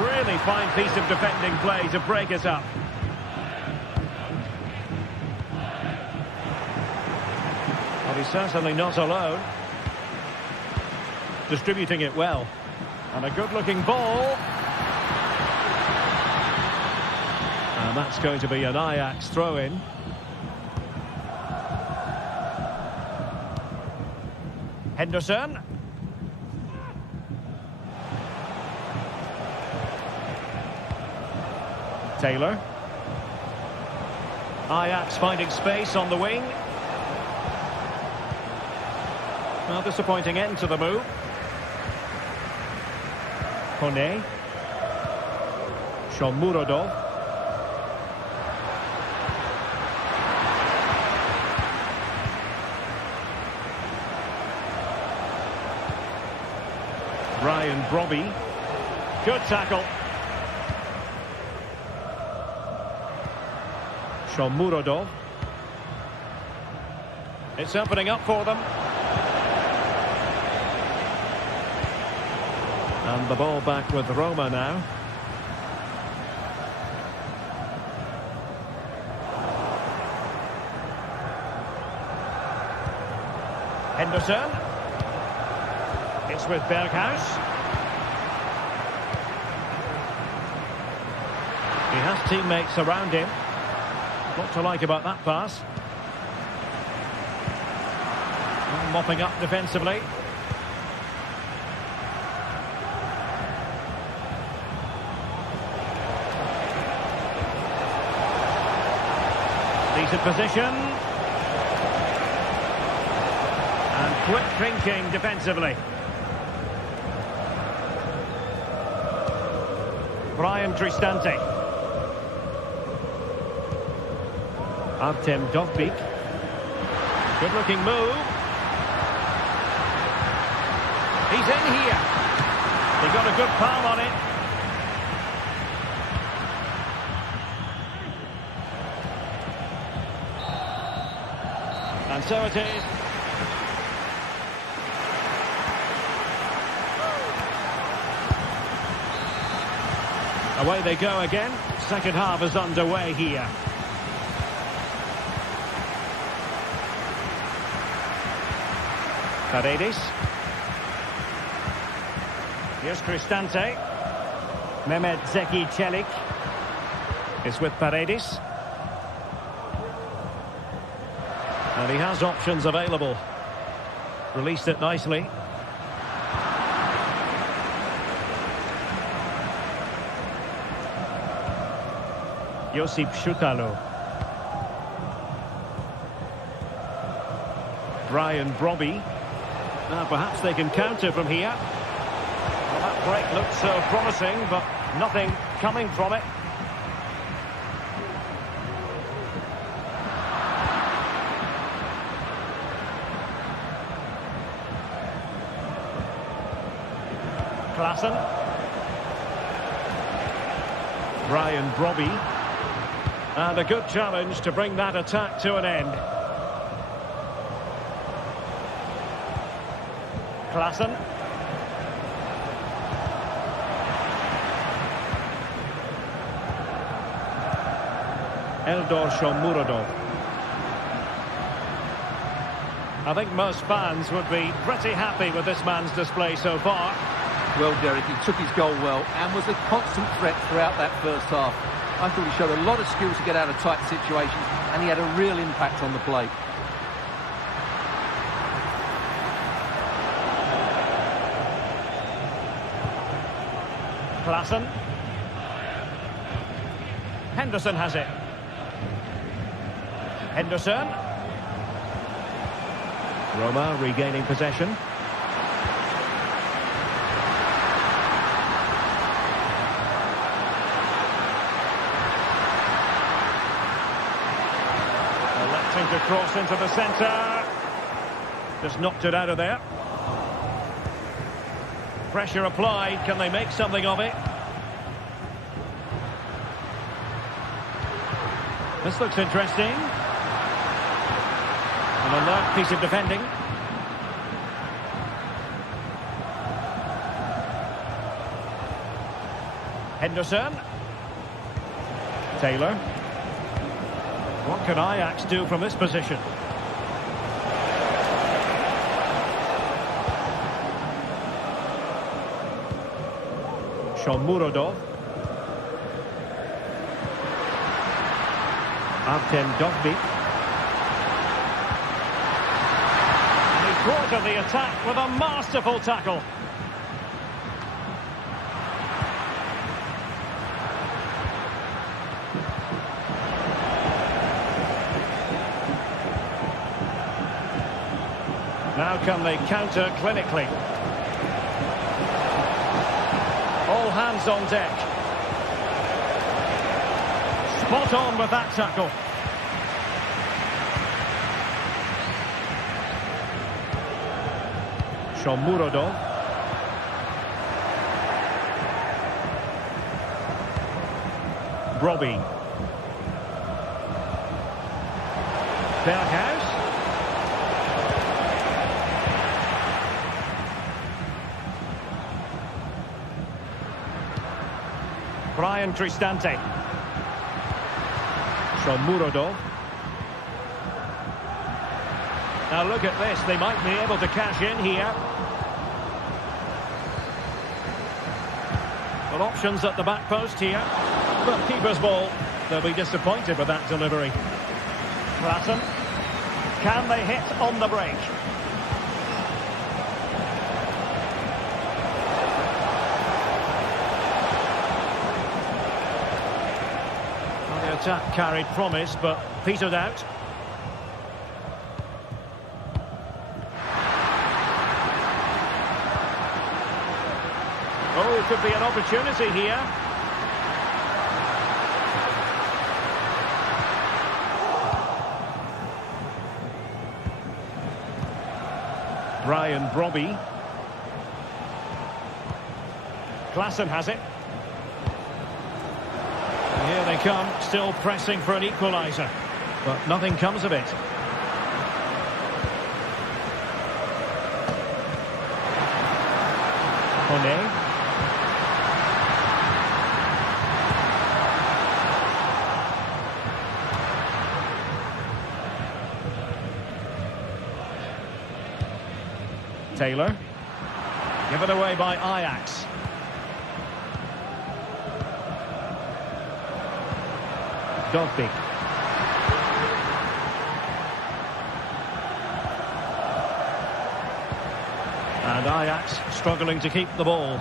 Really fine piece of defending play to break it up. Well, he's certainly not alone. Distributing it well. And a good-looking ball. And that's going to be an Ajax throw-in. Henderson. Taylor. Ajax finding space on the wing. Well, disappointing end to the move. Kone. Shomurodov. Brian Brobby. Good tackle. Shomurodov. It's opening up for them. And the ball back with Roma now. Henderson. It's with Berghuis. He has teammates around him. What to like about that pass. Mopping up defensively. Decent position. And quick thinking defensively. Brian Cristante. Artem Dovbyk. Good looking move. He's in here. He got a good palm on it. And so it is. Away they go again. Second half is underway here. Paredes. Here's Cristante. Mehmet Zeki Çelik is with Paredes. And he has options available. Released it nicely. Josip Šutalo. Brian Brobby. Now perhaps they can counter from here. Well, that break looked so promising, but nothing coming from it. Klaassen. Brian Brobby. And a good challenge to bring that attack to an end. Klaassen. Eldor Shomurodov. I think most fans would be pretty happy with this man's display so far. Well, Derek, he took his goal well and was a constant threat throughout that first half. I thought he showed a lot of skill to get out of tight situations, and he had a real impact on the play. Klaassen. Henderson has it. Henderson. Roma regaining possession. Electing to cross into the centre. Just knocked it out of there. Pressure applied. Can they make something of it? This looks interesting. An alert piece of defending. Henderson. Taylor. What can Ajax do from this position? Shomurodov. Artem Dovbyk. And he thwarted the attack with a masterful tackle. Now can they counter clinically? All hands on deck. Spot on with that tackle. Shomurodov. Robbie. Berghuis. Brian Cristante. From Murodov. Now look at this, they might be able to cash in here. Well, options at the back post here. But keeper's ball. They'll be disappointed with that delivery. Klassen. Can they hit on the break? Well, the attack carried promise, but petered out. Oh, could be an opportunity here. Brian Robbie. Klassen has it. And here they come, still pressing for an equaliser. But nothing comes of it. Kone. Taylor. Given away by Ajax. Dogby. And Ajax struggling to keep the ball. A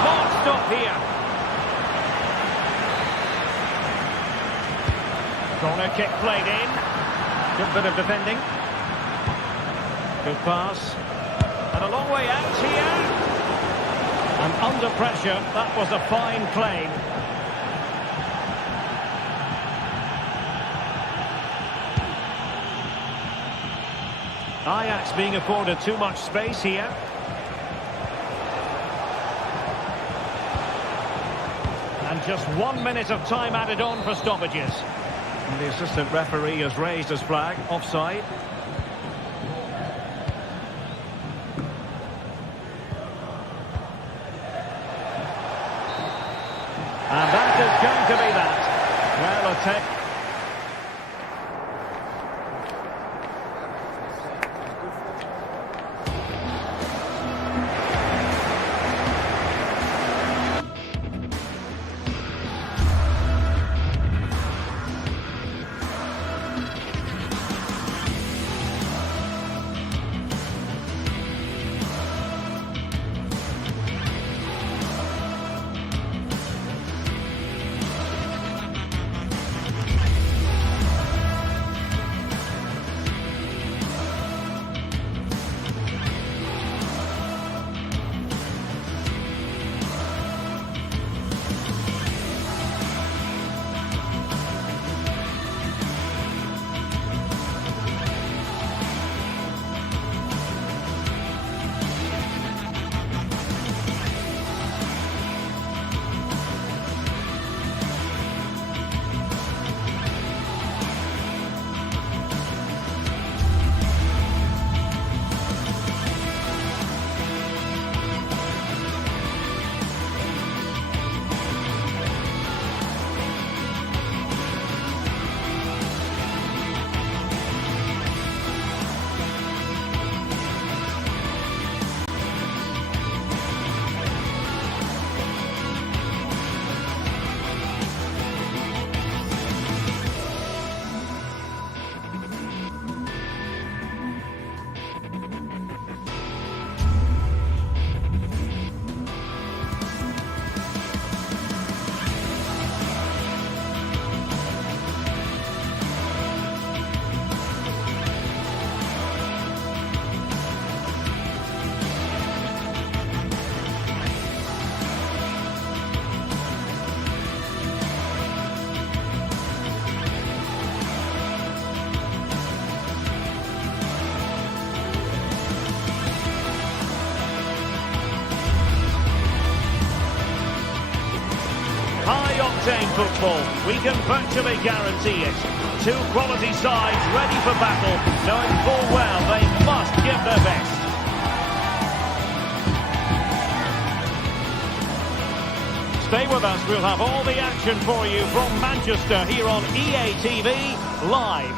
smart stop here. Corner kick played in. Good bit of defending. Good pass. And a long way out here. And under pressure, that was a fine play. Ajax being afforded too much space here. And just 1 minute of time added on for stoppages. And the assistant referee has raised his flag, offside. And that is going to be that. Well, a take. football. We can virtually guarantee it. Two quality sides ready for battle, knowing full well they must give their best. Stay with us, we'll have all the action for you from Manchester here on EA TV Live.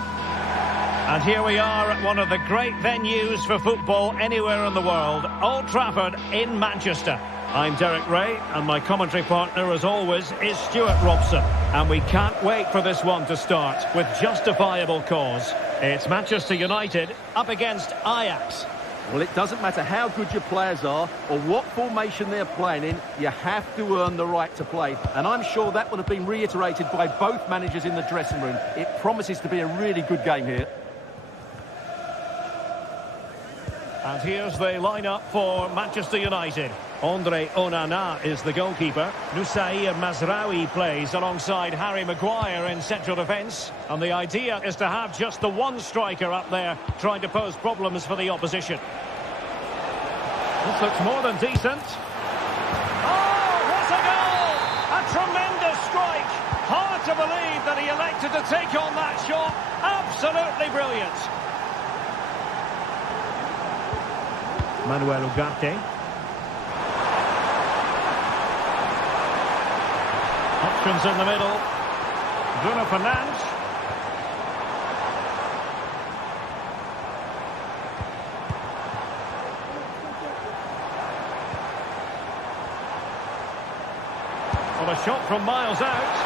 And here we are at one of the great venues for football anywhere in the world, Old Trafford in Manchester. I'm Derek Ray, and my commentary partner, as always, is Stuart Robson. And we can't wait for this one to start with justifiable cause. It's Manchester United up against Ajax. Well, it doesn't matter how good your players are or what formation they're playing in, you have to earn the right to play. And I'm sure that would have been reiterated by both managers in the dressing room. It promises to be a really good game here. And here's the lineup for Manchester United. Andre Onana is the goalkeeper. Nusair Mazraoui plays alongside Harry Maguire in central defence. And the idea is to have just the one striker up there trying to pose problems for the opposition. This looks more than decent. Oh, what a goal! A tremendous strike. Hard to believe that he elected to take on that shot. Absolutely brilliant. Manuel Ugarte. Options in the middle. Bruno Fernandes. Well, a shot from miles out.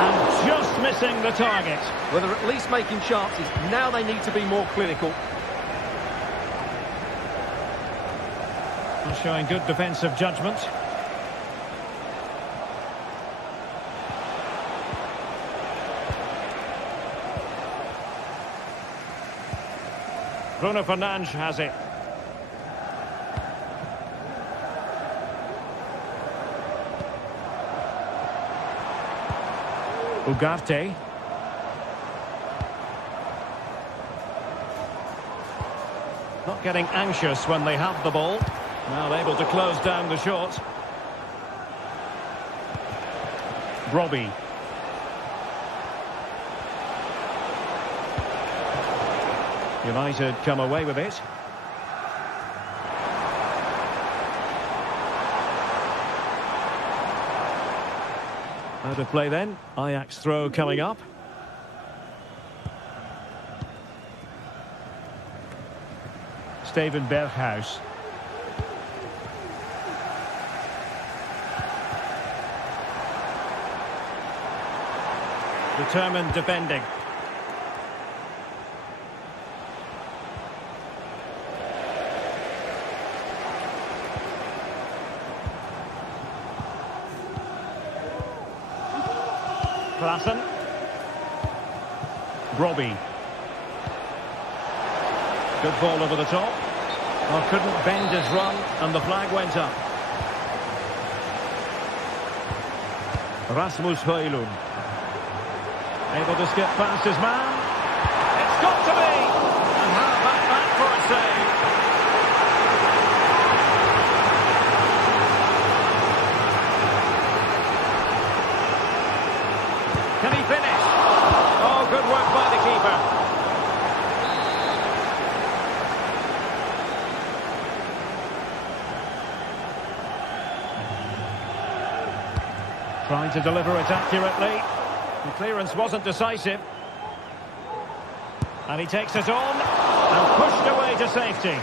And just missing the target. Well, they're at least making chances. Now they need to be more clinical. Showing good defensive judgment. Bruno Fernandes has it. Ugarte. Not getting anxious when they have the ball. Now able to close down the shot. Robbie. United come away with it. Out of play then. Ajax throw coming up. Steven Berghuis. Determined defending. Klassen. Robbie. Good ball over the top. Well, couldn't bend his run, and the flag went up. Rasmus Højlund. Able to skip past his man. It's got to be! And how about that for a save? Can he finish? Oh, good work by the keeper. Trying to deliver it accurately. The clearance wasn't decisive. And he takes it on and pushed away to safety.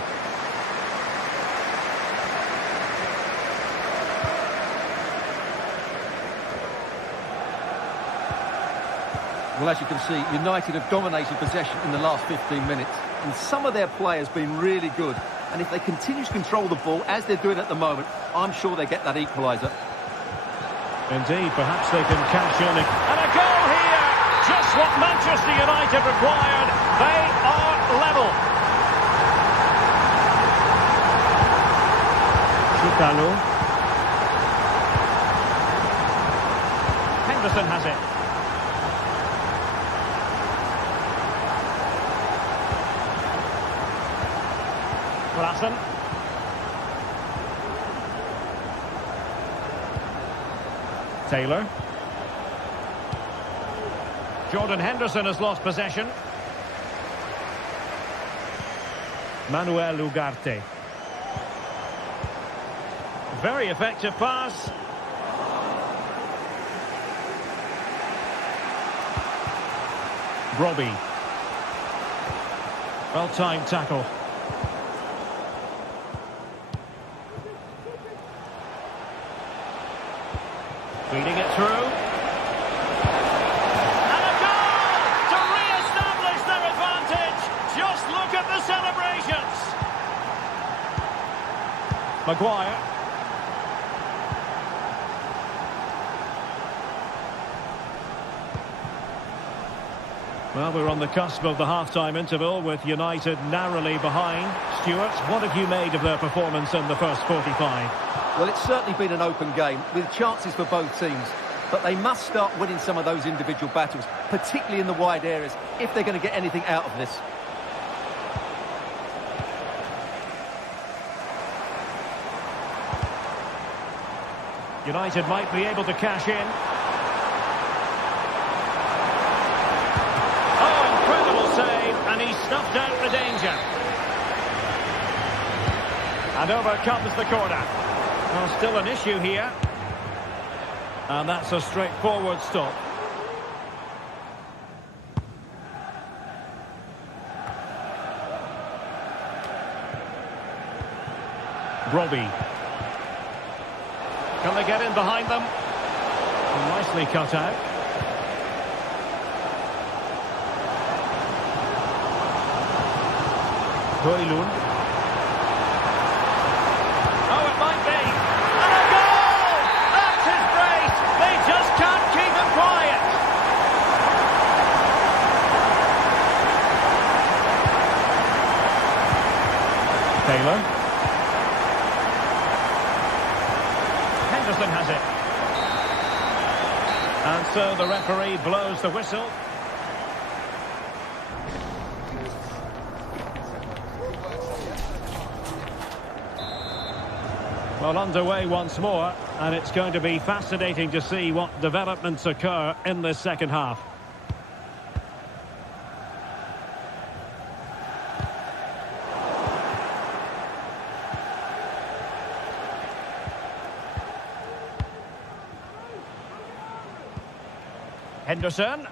Well, as you can see, United have dominated possession in the last 15 minutes. And some of their players have been really good. And if they continue to control the ball, as they're doing at the moment, I'm sure they get that equaliser. Indeed, perhaps they can cash in. And a goal here! Just what Manchester United required. They are level. Chutalo. Henderson has it. Klassen. Taylor. Jordan Henderson has lost possession. Manuel Ugarte. Very effective pass. Robbie. Well-timed tackle. Feeding it through. And a goal to re-establish their advantage. Just look at the celebrations. Maguire. Well, we're on the cusp of the half-time interval with United narrowly behind. Stuart, what have you made of their performance in the first 45? Well, it's certainly been an open game with chances for both teams. But they must start winning some of those individual battles, particularly in the wide areas, if they're going to get anything out of this. United might be able to cash in. And he snuffed out the danger. And over comes the corner. Well, still an issue here. And that's a straightforward stop. Robbie. Can they get in behind them? Nicely cut out. Højlund. Oh, it might be. And a goal! That's his brace. They just can't keep him quiet. Taylor. Henderson has it. And so the referee blows the whistle. Well, underway once more, and it's going to be fascinating to see what developments occur in this second half. Henderson.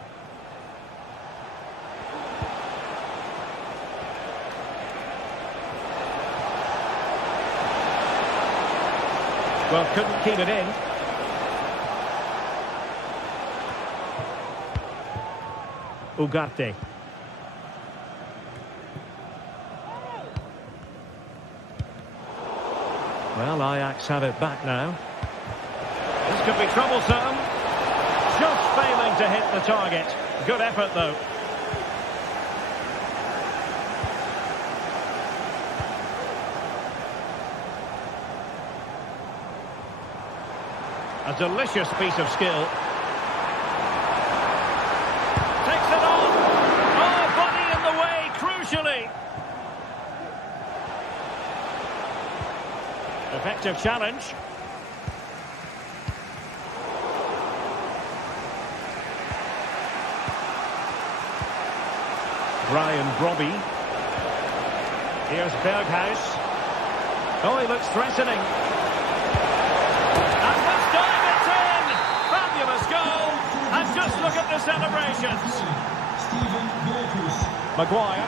Well, couldn't keep it in. Ugarte. Well, Ajax have it back now. This could be troublesome. Just failing to hit the target. Good effort, though. A delicious piece of skill. Takes it on. Oh, body in the way, crucially. Effective challenge. Ryan Robbie. Here's Berghuis. Oh, he looks threatening. And just look at the celebrations. Maguire.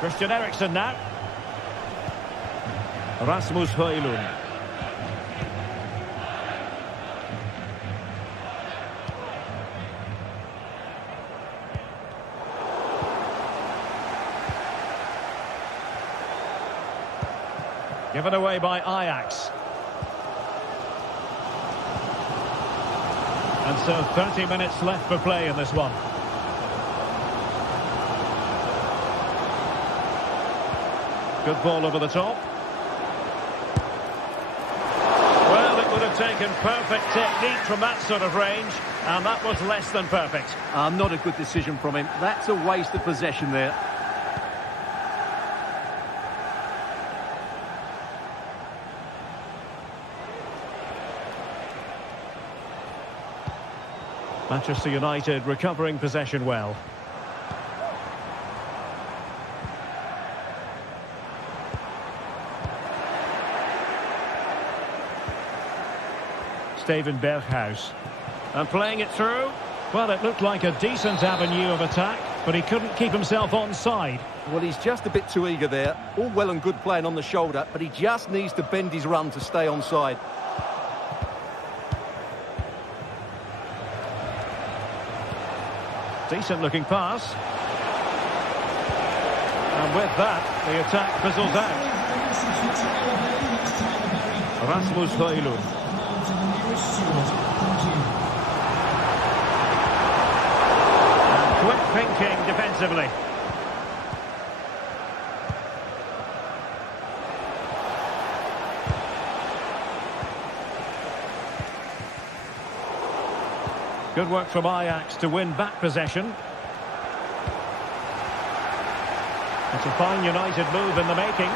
Christian Eriksen now. Rasmus Højlund. Given away by Ajax. And so 30 minutes left for play in this one. Good ball over the top. Well, it would have taken perfect technique from that sort of range, and that was less than perfect. Not a good decision from him. That's a waste of possession there. Manchester United recovering possession well. Steven Berghuis. And playing it through. Well, it looked like a decent avenue of attack, but he couldn't keep himself onside. Well, he's just a bit too eager there. All well and good playing on the shoulder, but he just needs to bend his run to stay onside. Decent looking pass. And with that, the attack fizzles out. Rasmus Højlund. And quick thinking defensively. Good work from Ajax to win back possession. It's a fine United move in the making.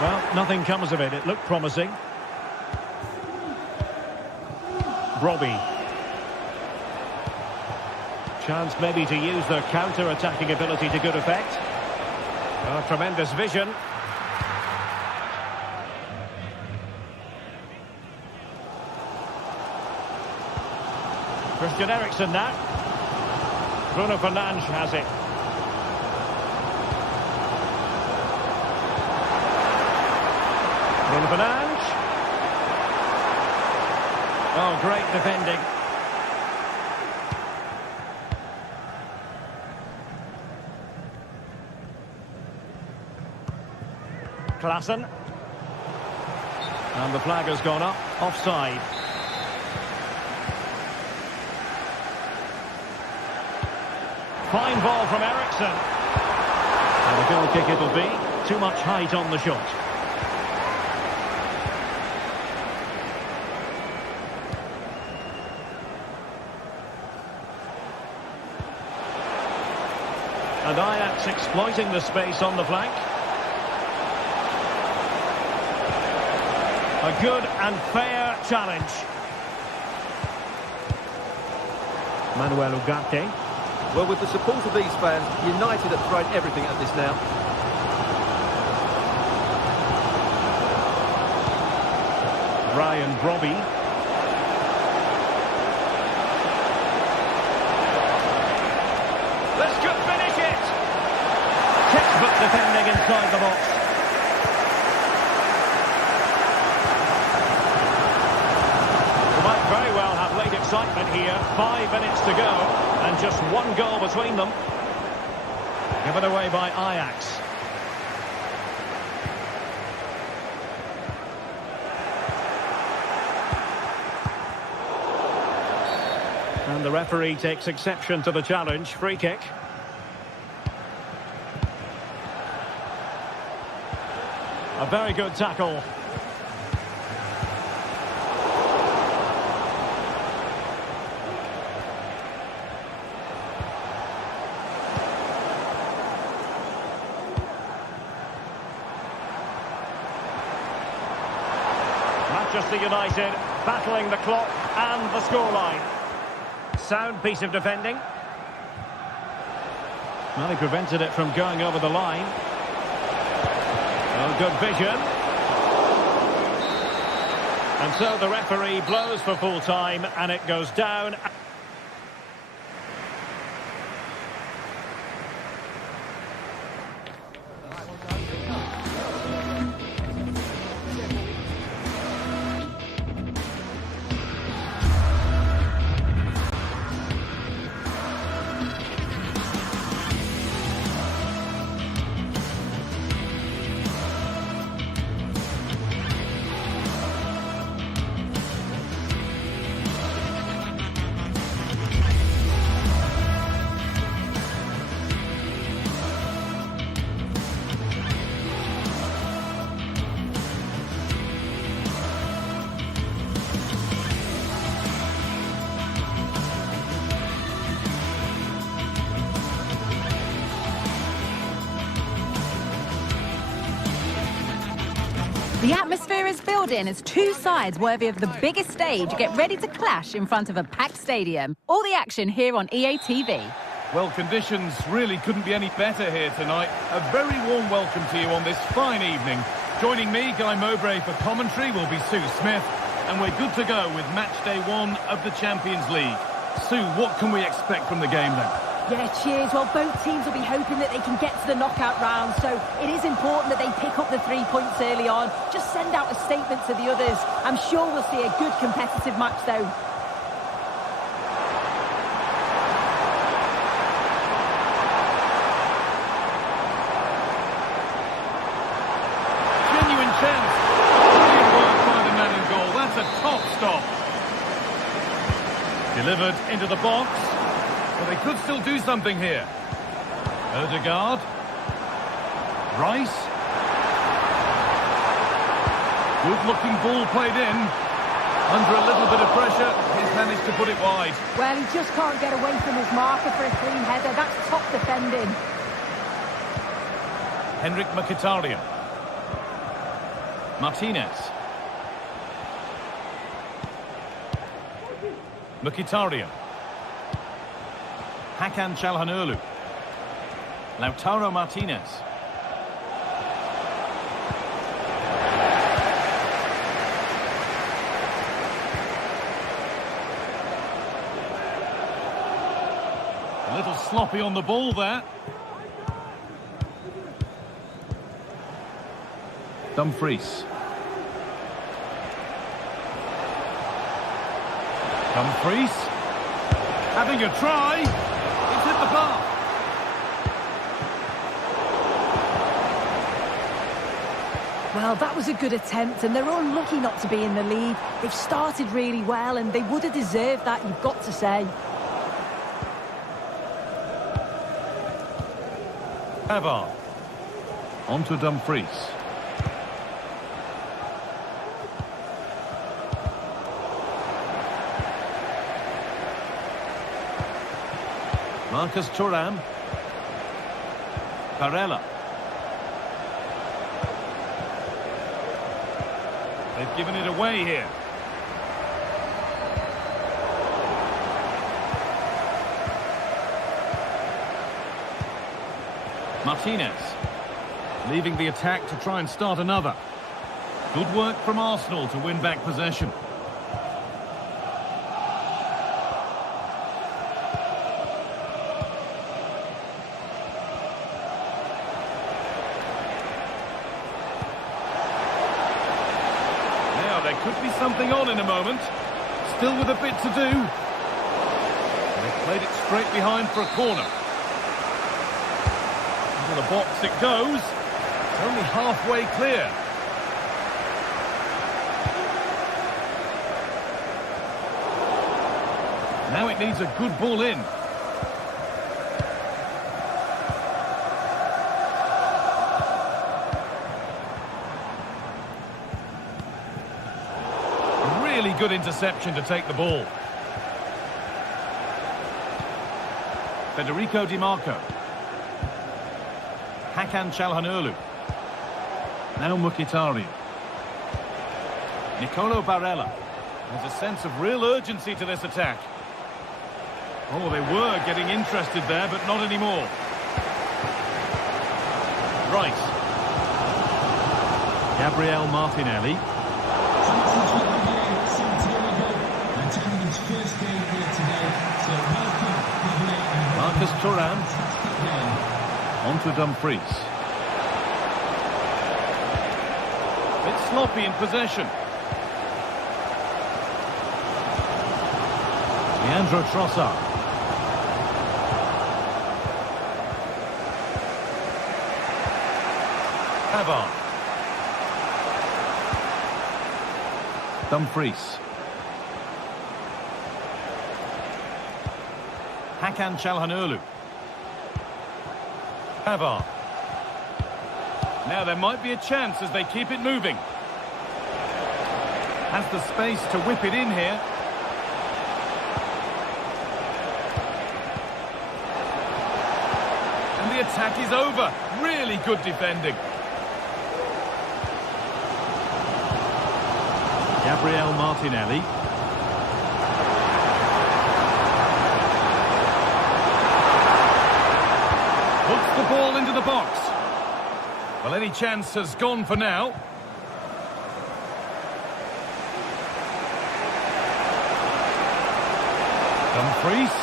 Well, nothing comes of it. It looked promising. Robbie. Chance maybe to use their counter-attacking ability to good effect. Oh, tremendous vision. Christian Eriksen now. Bruno Fernandes has it. Bruno Fernandes. Oh, great defending. Klaassen. And the flag has gone up. Offside. Fine ball from Eriksen. And a goal kick it'll be. Too much height on the shot. And Ajax exploiting the space on the flank. A good and fair challenge. Manuel Ugarte. Well, with the support of these fans, United have thrown everything at this now. Ryan Robbie. This could finish it. Textbook defending inside the box. We might very well have late excitement here. 5 minutes to go. And just one goal between them. Given away by Ajax. And the referee takes exception to the challenge. Free kick. A very good tackle. Manchester United battling the clock and the scoreline. Sound piece of defending. Well, he prevented it from going over the line. Oh, good vision. And so the referee blows for full time and it goes down. The atmosphere is building as two sides worthy of the biggest stage get ready to clash in front of a packed stadium. All the action here on EA TV. Well, conditions really couldn't be any better here tonight. A very warm welcome to you on this fine evening. Joining me, Guy Mowbray, for commentary will be Sue Smith. And we're good to go with match day 1 of the Champions League. Sue, what can we expect from the game then? Yeah, cheers. Well, both teams will be hoping that they can get to the knockout round, so it is important that they pick up the 3 points early on. Just send out a statement to the others. I'm sure we'll see a good competitive match, though. Genuine chance. Brilliant work by the man in goal. That's a top stop. Delivered into the box. Well, they could still do something here. Odegaard. Rice. Good-looking ball played in. Under a little bit of pressure, he's managed to put it wide. Well, he just can't get away from his marker for a clean header. That's top defending. Henrik Mkhitaryan. Martinez. Mkhitaryan. Hakan Çalhanoğlu. Lautaro Martinez. A little sloppy on the ball there. Dumfries. Dumfries. Having a try. It's hit the bar. Well, that was a good attempt, and they're unlucky not to be in the lead. They've started really well, and they would have deserved that, you've got to say. Pavard. On to Dumfries. Marcus Thuram. Barella. They've given it away here. Martinez. Leaving the attack to try and start another. Good work from Arsenal to win back possession. Now, there could be something on in a moment. Still with a bit to do. They've played it straight behind for a corner. Into the box it goes. It's only halfway clear. Now it needs a good ball in. A really good interception to take the ball. Federico Di Marco. Hakan Çalhanoğlu. Now Mkhitaryan. Nicolo Barella. There's a sense of real urgency to this attack. Oh, they were getting interested there, but not anymore. Rice. Gabriel Martinelli. Marcus Thuram. On to Dumfries. Bit sloppy in possession. Leandro Trossard. Pavard. Dumfries. Hakan Çalhanoğlu. Pavard. Now there might be a chance as they keep it moving. Has the space to whip it in here. And the attack is over. Really good defending. Martinelli. Puts the ball into the box. Well, any chance has gone for now. Dumfries.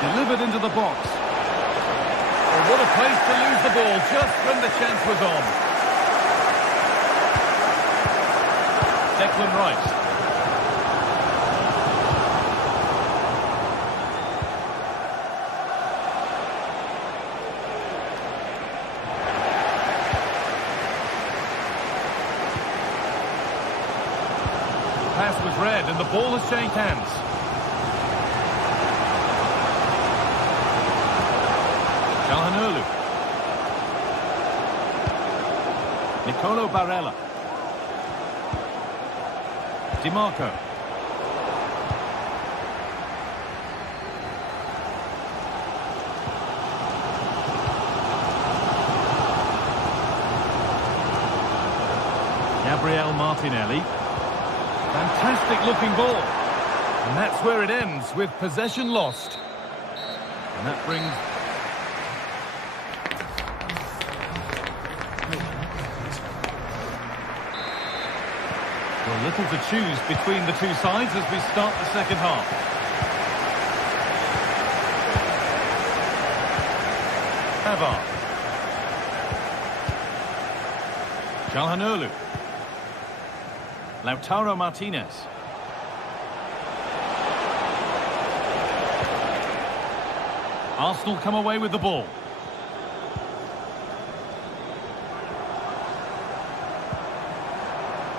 Delivered into the box. Oh, what a place to lose the ball just when the chance was on. Declan Rice. Pass was read and the ball has changed hands. Calhanoglu. Nicolo Barella. Di Marco. Gabriel Martinelli. Fantastic looking ball. And that's where it ends, with possession lost. And that brings... Well, little to choose between the two sides as we start the second half. Pavard. Calhanoglu. Lautaro Martinez. Arsenal come away with the ball.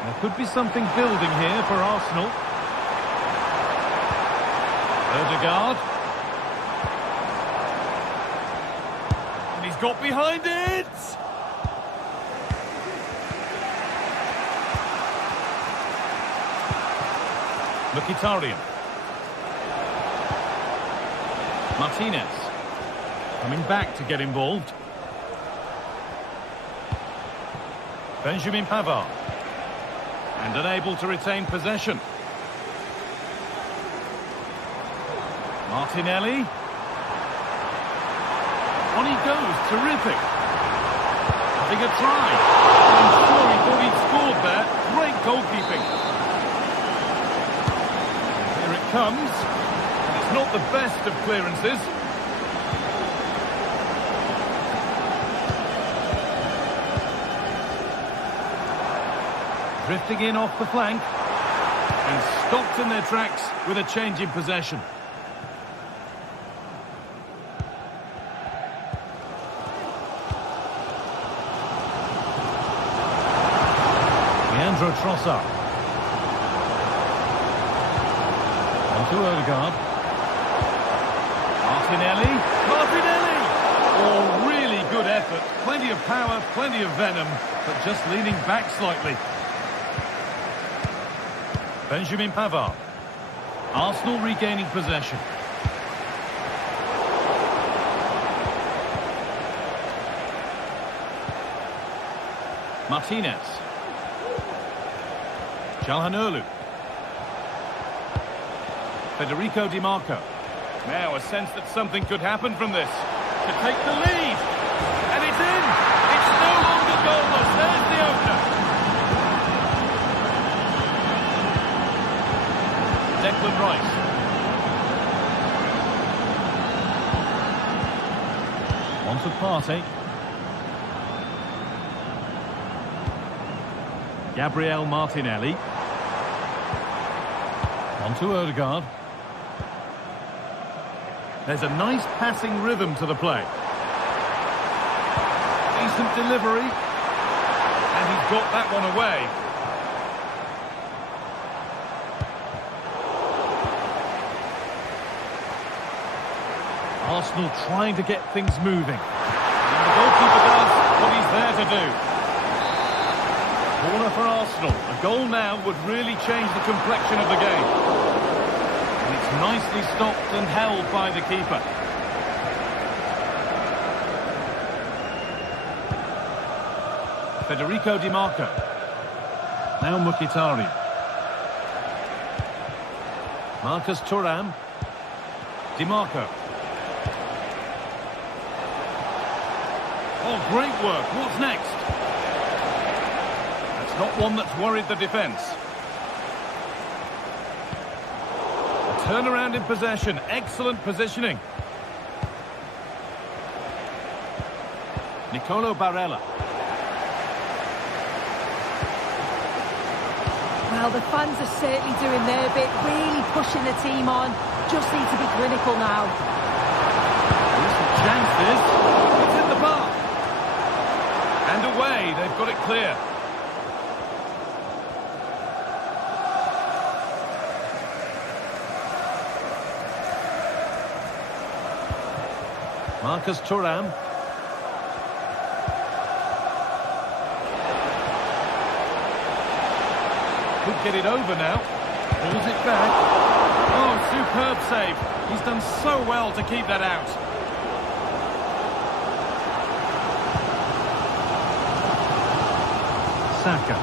There could be something building here for Arsenal. Odegaard. And he's got behind it! Mkhitaryan. Martinez. Coming back to get involved. Benjamin Pavard. And unable to retain possession. Martinelli. On he goes, terrific. Having a try. I'm sure he thought he'd scored there. Great goalkeeping. Here it comes. It's not the best of clearances. Drifting in off the flank. And stopped in their tracks with a change in possession. Leandro Trossard. On to Odegaard. Martinelli. Martinelli! Oh, really good effort. Plenty of power, plenty of venom, but just leaning back slightly. Benjamin Pavard. Arsenal regaining possession. Martinez. Calhanoglu. Federico Di Marco. Now a sense that something could happen from this. To take the lead. And it's in! It's no longer goalless. There's the opener. Declan Rice. On to Partey. Gabriel Martinelli. On to Odegaard. There's a nice passing rhythm to the play. Decent delivery. And he's got that one away. Arsenal trying to get things moving. And the goalkeeper does what he's there to do. Corner for Arsenal. A goal now would really change the complexion of the game. And it's nicely stopped and held by the keeper. Federico Di Marco. Now Mkhitaryan. Marcus Thuram. Di Marco. Oh, great work. What's next? That's not one that's worried the defence. A turnaround in possession. Excellent positioning. Nicolo Barella. Well, the fans are certainly doing their bit, really pushing the team on. Just need to be clinical now. There's some chances. It's in the path. And away, they've got it clear. Marcus Thuram. Could get it over now. Pulls it back. Oh, superb save. He's done so well to keep that out. Saka.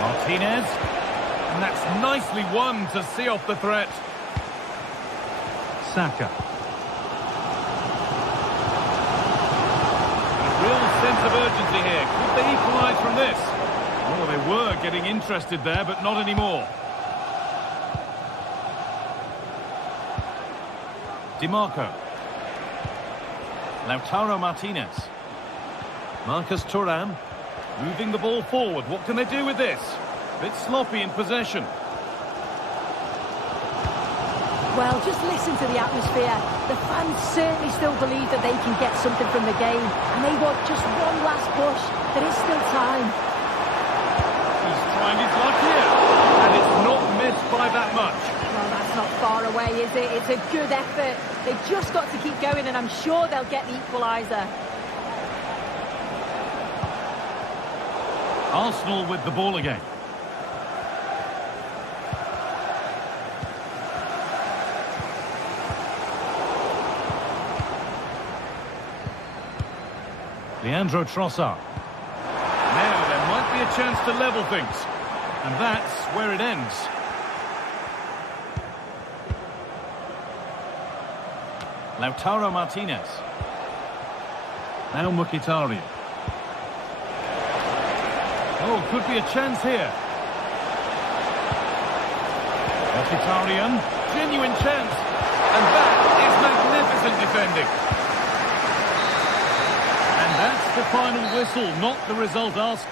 Martinez. And that's nicely won to see off the threat. Saka. Real sense of urgency here. Could they equalise from this? Oh, they were getting interested there, but not anymore. Di Marco. Lautaro Martinez. Marcus Thuram. Moving the ball forward. What can they do with this? Bit sloppy in possession. Well, just listen to the atmosphere. The fans certainly still believe that they can get something from the game, and they want just one last push. There is still time. He's trying his luck here, and it's not missed by that much. Well, that's not far away, is it? It's a good effort. They've just got to keep going, and I'm sure they'll get the equaliser. Arsenal with the ball again. Leandro Trossard. Now there might be a chance to level things. And that's where it ends. Lautaro Martinez. Now Mkhitaryan. Oh, could be a chance here. Mkhitaryan. Genuine chance. And that is magnificent defending. And that's the final whistle, not the result asked.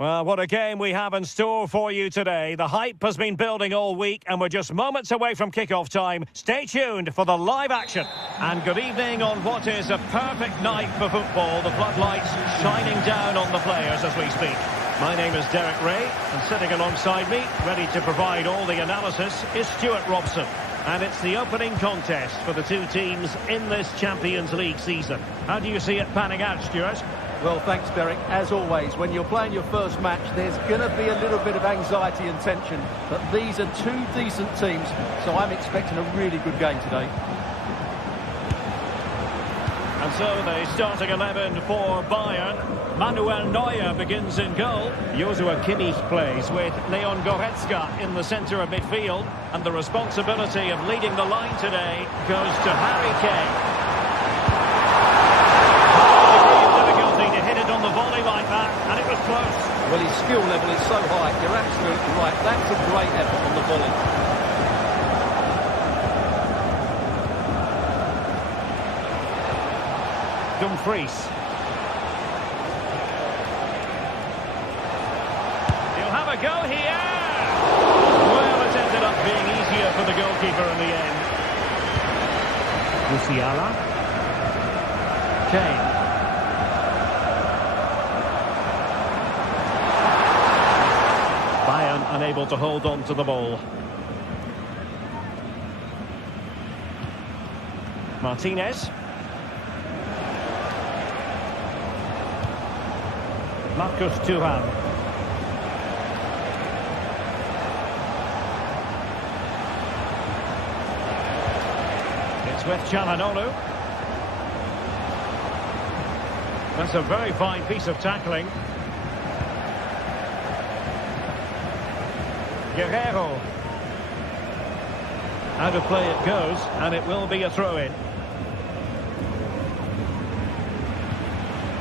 Well, what a game we have in store for you today. The hype has been building all week and we're just moments away from kick-off time. Stay tuned for the live action. And good evening on what is a perfect night for football. The floodlights shining down on the players as we speak. My name is Derek Ray and sitting alongside me, ready to provide all the analysis, is Stuart Robson. And it's the opening contest for the two teams in this Champions League season. How do you see it panning out, Stuart? Well, thanks, Derek. As always, when you're playing your first match, there's going to be a little bit of anxiety and tension. But these are two decent teams, so I'm expecting a really good game today. And so the starting 11 for Bayern. Manuel Neuer begins in goal. Joshua Kimmich plays with Leon Goretzka in the centre of midfield. And the responsibility of leading the line today goes to Harry Kane. To hit it on the volley like that, and it was close. Well, his skill level is so high, you're absolutely right. That's a great effort on the volley. Dumfries. He'll have a go here. Well, it ended up being easier for the goalkeeper in the end. Musiala. Kane. Bayern unable to hold on to the ball. Martinez. Marcus Thuram. It's with Çalhanoğlu. That's a very fine piece of tackling. Guerrero. Out of play it goes, and it will be a throw-in.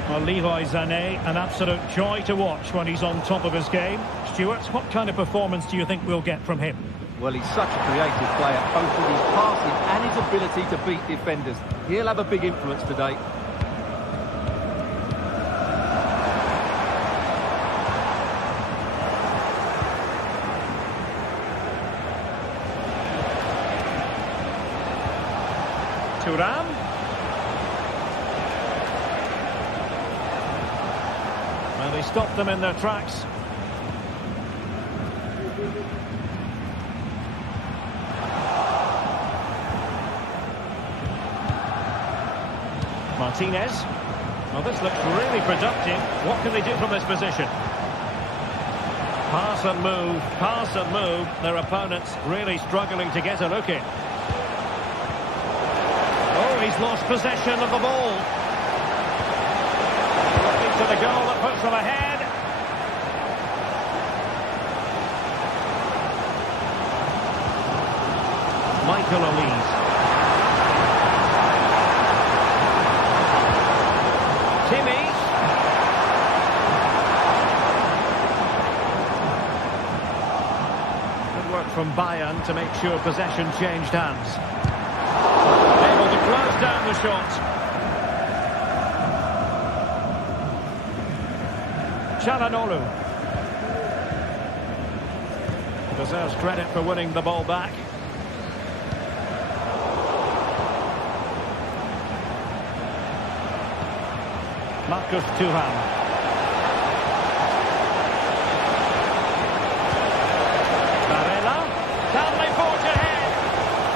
Well, Leroy Sané, an absolute joy to watch when he's on top of his game. Stuart, what kind of performance do you think we'll get from him? Well, he's such a creative player, both with his passing and his ability to beat defenders. He'll have a big influence today. Thuram. Well, they stopped them in their tracks. Martinez. Well, this looks really productive. What can they do from this position? Pass and move, pass and move. Their opponents really struggling to get a look in. Oh, he's lost possession of the ball. Looking to the goal that puts them ahead. Michael Olise. Kimmich. Good work from Bayern to make sure possession changed hands. Able to close down the shot. Çalhanoğlu. Deserves credit for winning the ball back. Marcus Thuram. Barella. Can they forge ahead?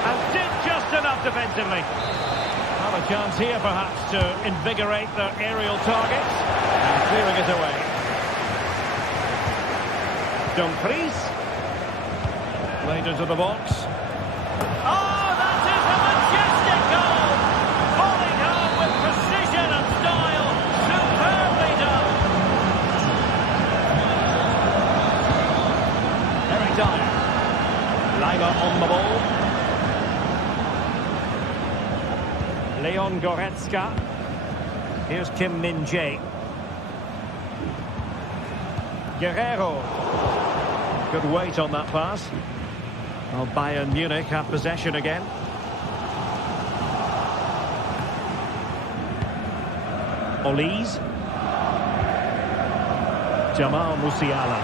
And did just enough defensively. Well, a chance here perhaps to invigorate their aerial targets. And clearing it away. Dumfries. Played into the box. Oh, that is a majestic goal! Volleyed home with precision and style. Superbly done. Eric Dyer. Lima on the ball. Leon Goretzka. Here's Kim Min-jae. Guerrero. Good weight on that pass. Well, Bayern Munich have possession again. Olise. Jamal Musiala.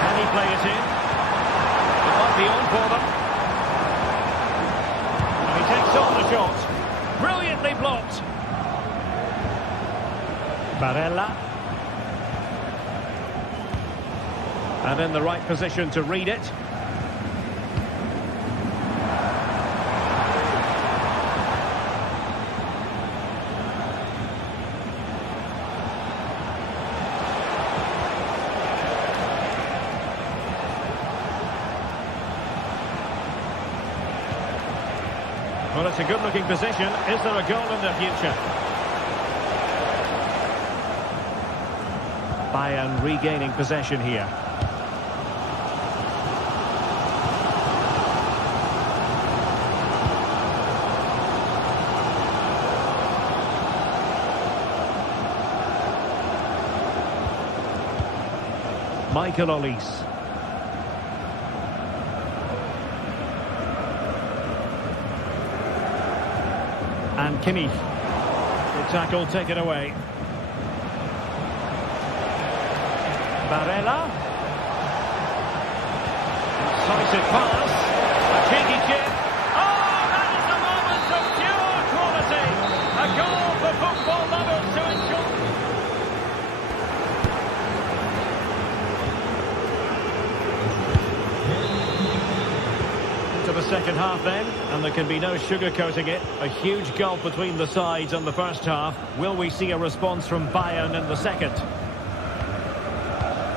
Can he play it in? It might be on for them. And he takes on the shot. Brilliantly blocked. Barella. And in the right position to read it. Well, it's a good-looking position. Is there a goal in the future? Bayern regaining possession here. Michael Olise. And Kimmich. Good tackle taken away. Barella. Decisive pass. A cheeky chip. Oh, that is a moment of pure quality. A goal for football lovers to enjoy. Into the second half then, and there can be no sugarcoating it. A huge gulf between the sides in the first half. Will we see a response from Bayern in the second?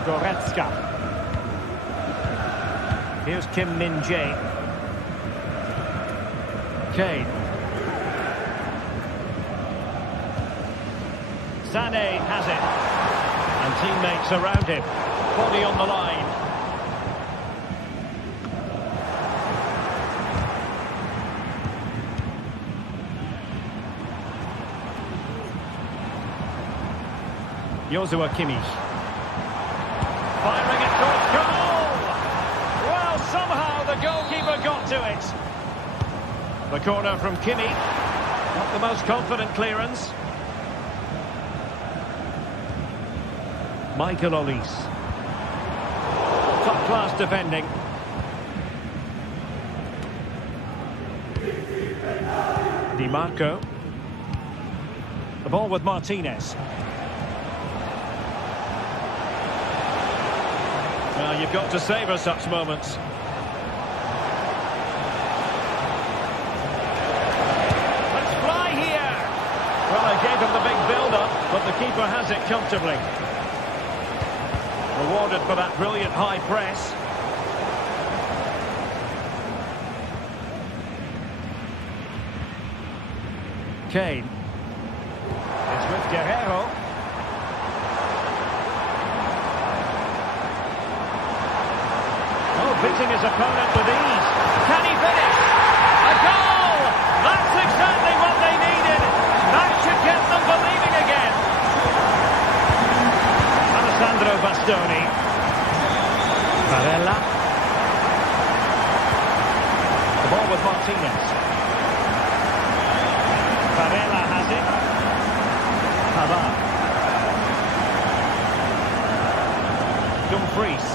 Goretzka. Here's Kim Min-jae. Kane. Sané has it. And teammates around him. Body on the line. Joshua Kimmich. Firing it towards goal! Well, somehow the goalkeeper got to it. The corner from Kimmich. Not the most confident clearance. Michael Olise. Top-class defending. Di Marco. The ball with Martinez. Well, you've got to savour such moments. Let's fly here! Well, they gave him the big build-up, but the keeper has it comfortably. Rewarded for that brilliant high press. Kane. It's with Guerrero. Beating his opponent with ease. Can he finish? A goal! That's exactly what they needed. That should get them believing again. Alessandro Bastoni. Barella. The ball with Martinez. Barella has it. Pavard. Dumfries.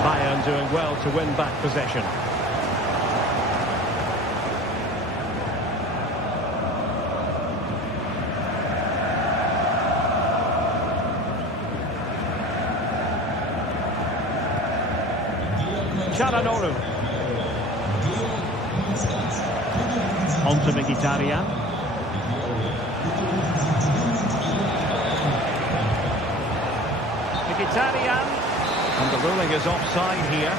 Bayern doing well to win back possession. Çalhanoğlu. On to Mkhitaryan. Mkhitaryan. And the ruling is offside here.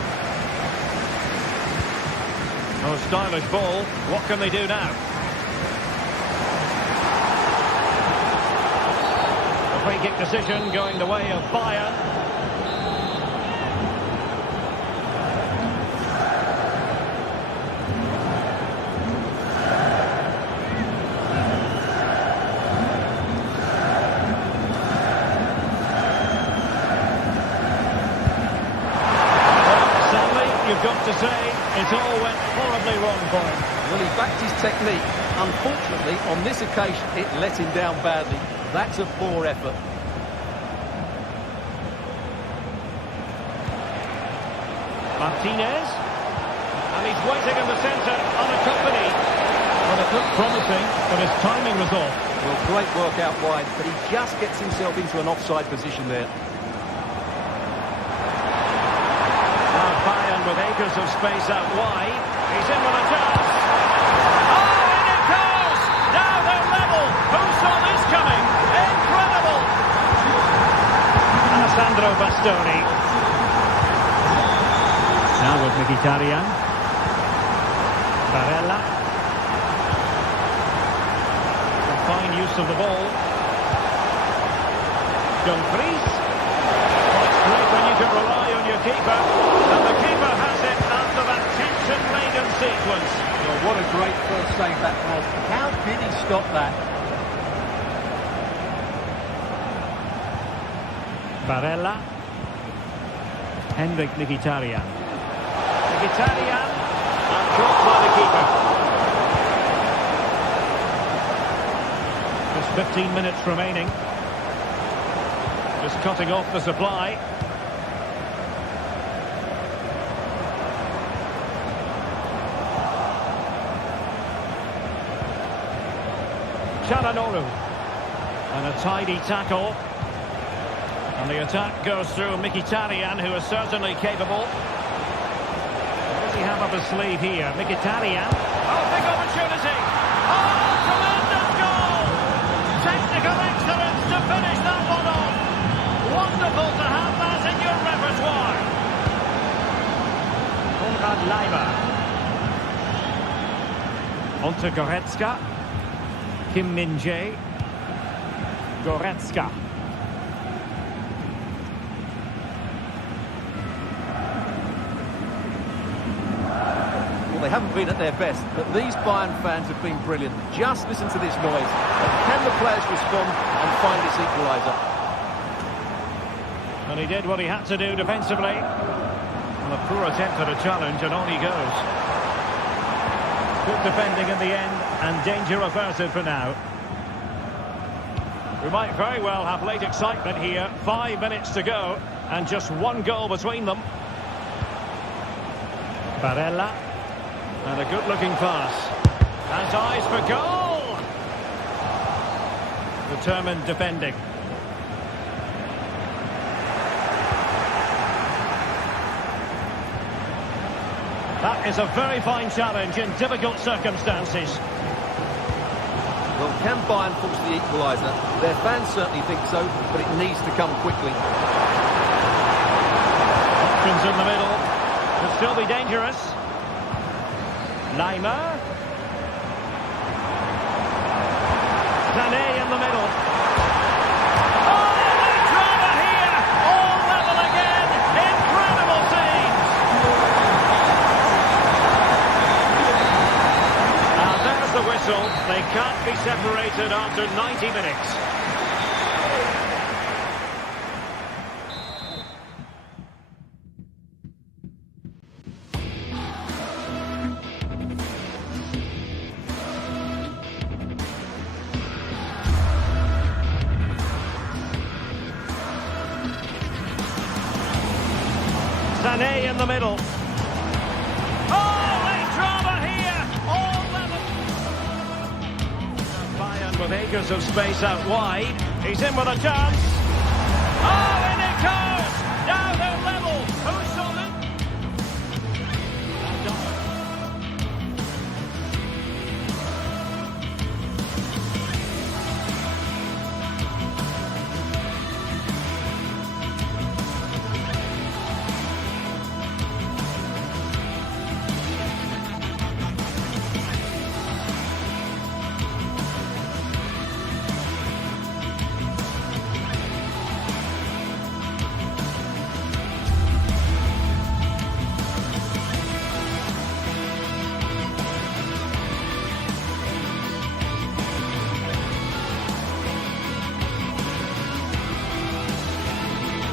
Oh, stylish ball. What can they do now? A free kick decision going the way of Bayern. Got to say, it all went horribly wrong for him. Well, he backed his technique. Unfortunately, on this occasion, it let him down badly. That's a poor effort. Martinez. And he's waiting in the centre, unaccompanied. Well, it looked promising, but his timing was off. Well, great work out wide, but he just gets himself into an offside position there. Now Bayern with acres of space out wide. He's in with a chance. Oh, and it goes! Now they're level. Who saw this coming? Incredible! Alessandro Bastoni. Now with Mkhitaryan. Barella. Fine use of the ball. Dumfries. Well, it's great when you can rely on your keeper. And the keeper has it after that tension-laden sequence. Well, what a great first save that was. How did he stop that? Barella. Henrik Mkhitaryan. Mkhitaryan. And caught by the keeper. Just 15 minutes remaining. Just cutting off the supply. Çalhanoğlu. And a tidy tackle. And the attack goes through Mkhitaryan, who is certainly capable. What does he have up his sleeve here? Mkhitaryan. Oh, big opportunity. Oh, tremendous goal! Technical excellence to finish that one off. Wonderful to have that in your repertoire. Konrad Leiber. On to Goretzka. Kim Min-jae. Goretzka. Well, they haven't been at their best, but these Bayern fans have been brilliant. Just listen to this noise. Can the players respond and find this equaliser? And he did what he had to do defensively. And a poor attempt at a challenge, and on he goes. Good defending in the end, and danger averted for now. We might very well have late excitement here. 5 minutes to go, and just one goal between them. Barella. And a good-looking pass. Has eyes for goal! Determined defending. That is a very fine challenge in difficult circumstances. Well, can Bayern force the equaliser? Their fans certainly think so, but it needs to come quickly. Options in the middle. Could still be dangerous. Neymar. Sané in the middle. Oh, the drama here! All level again! Incredible scenes! Now there's the whistle. They can't be separated after 90 minutes. Sané in the middle. Oh, late drama here! All level. Bayern with acres of space out wide. He's in with a chance. Oh, in it goes! Now they're level. Who saw it?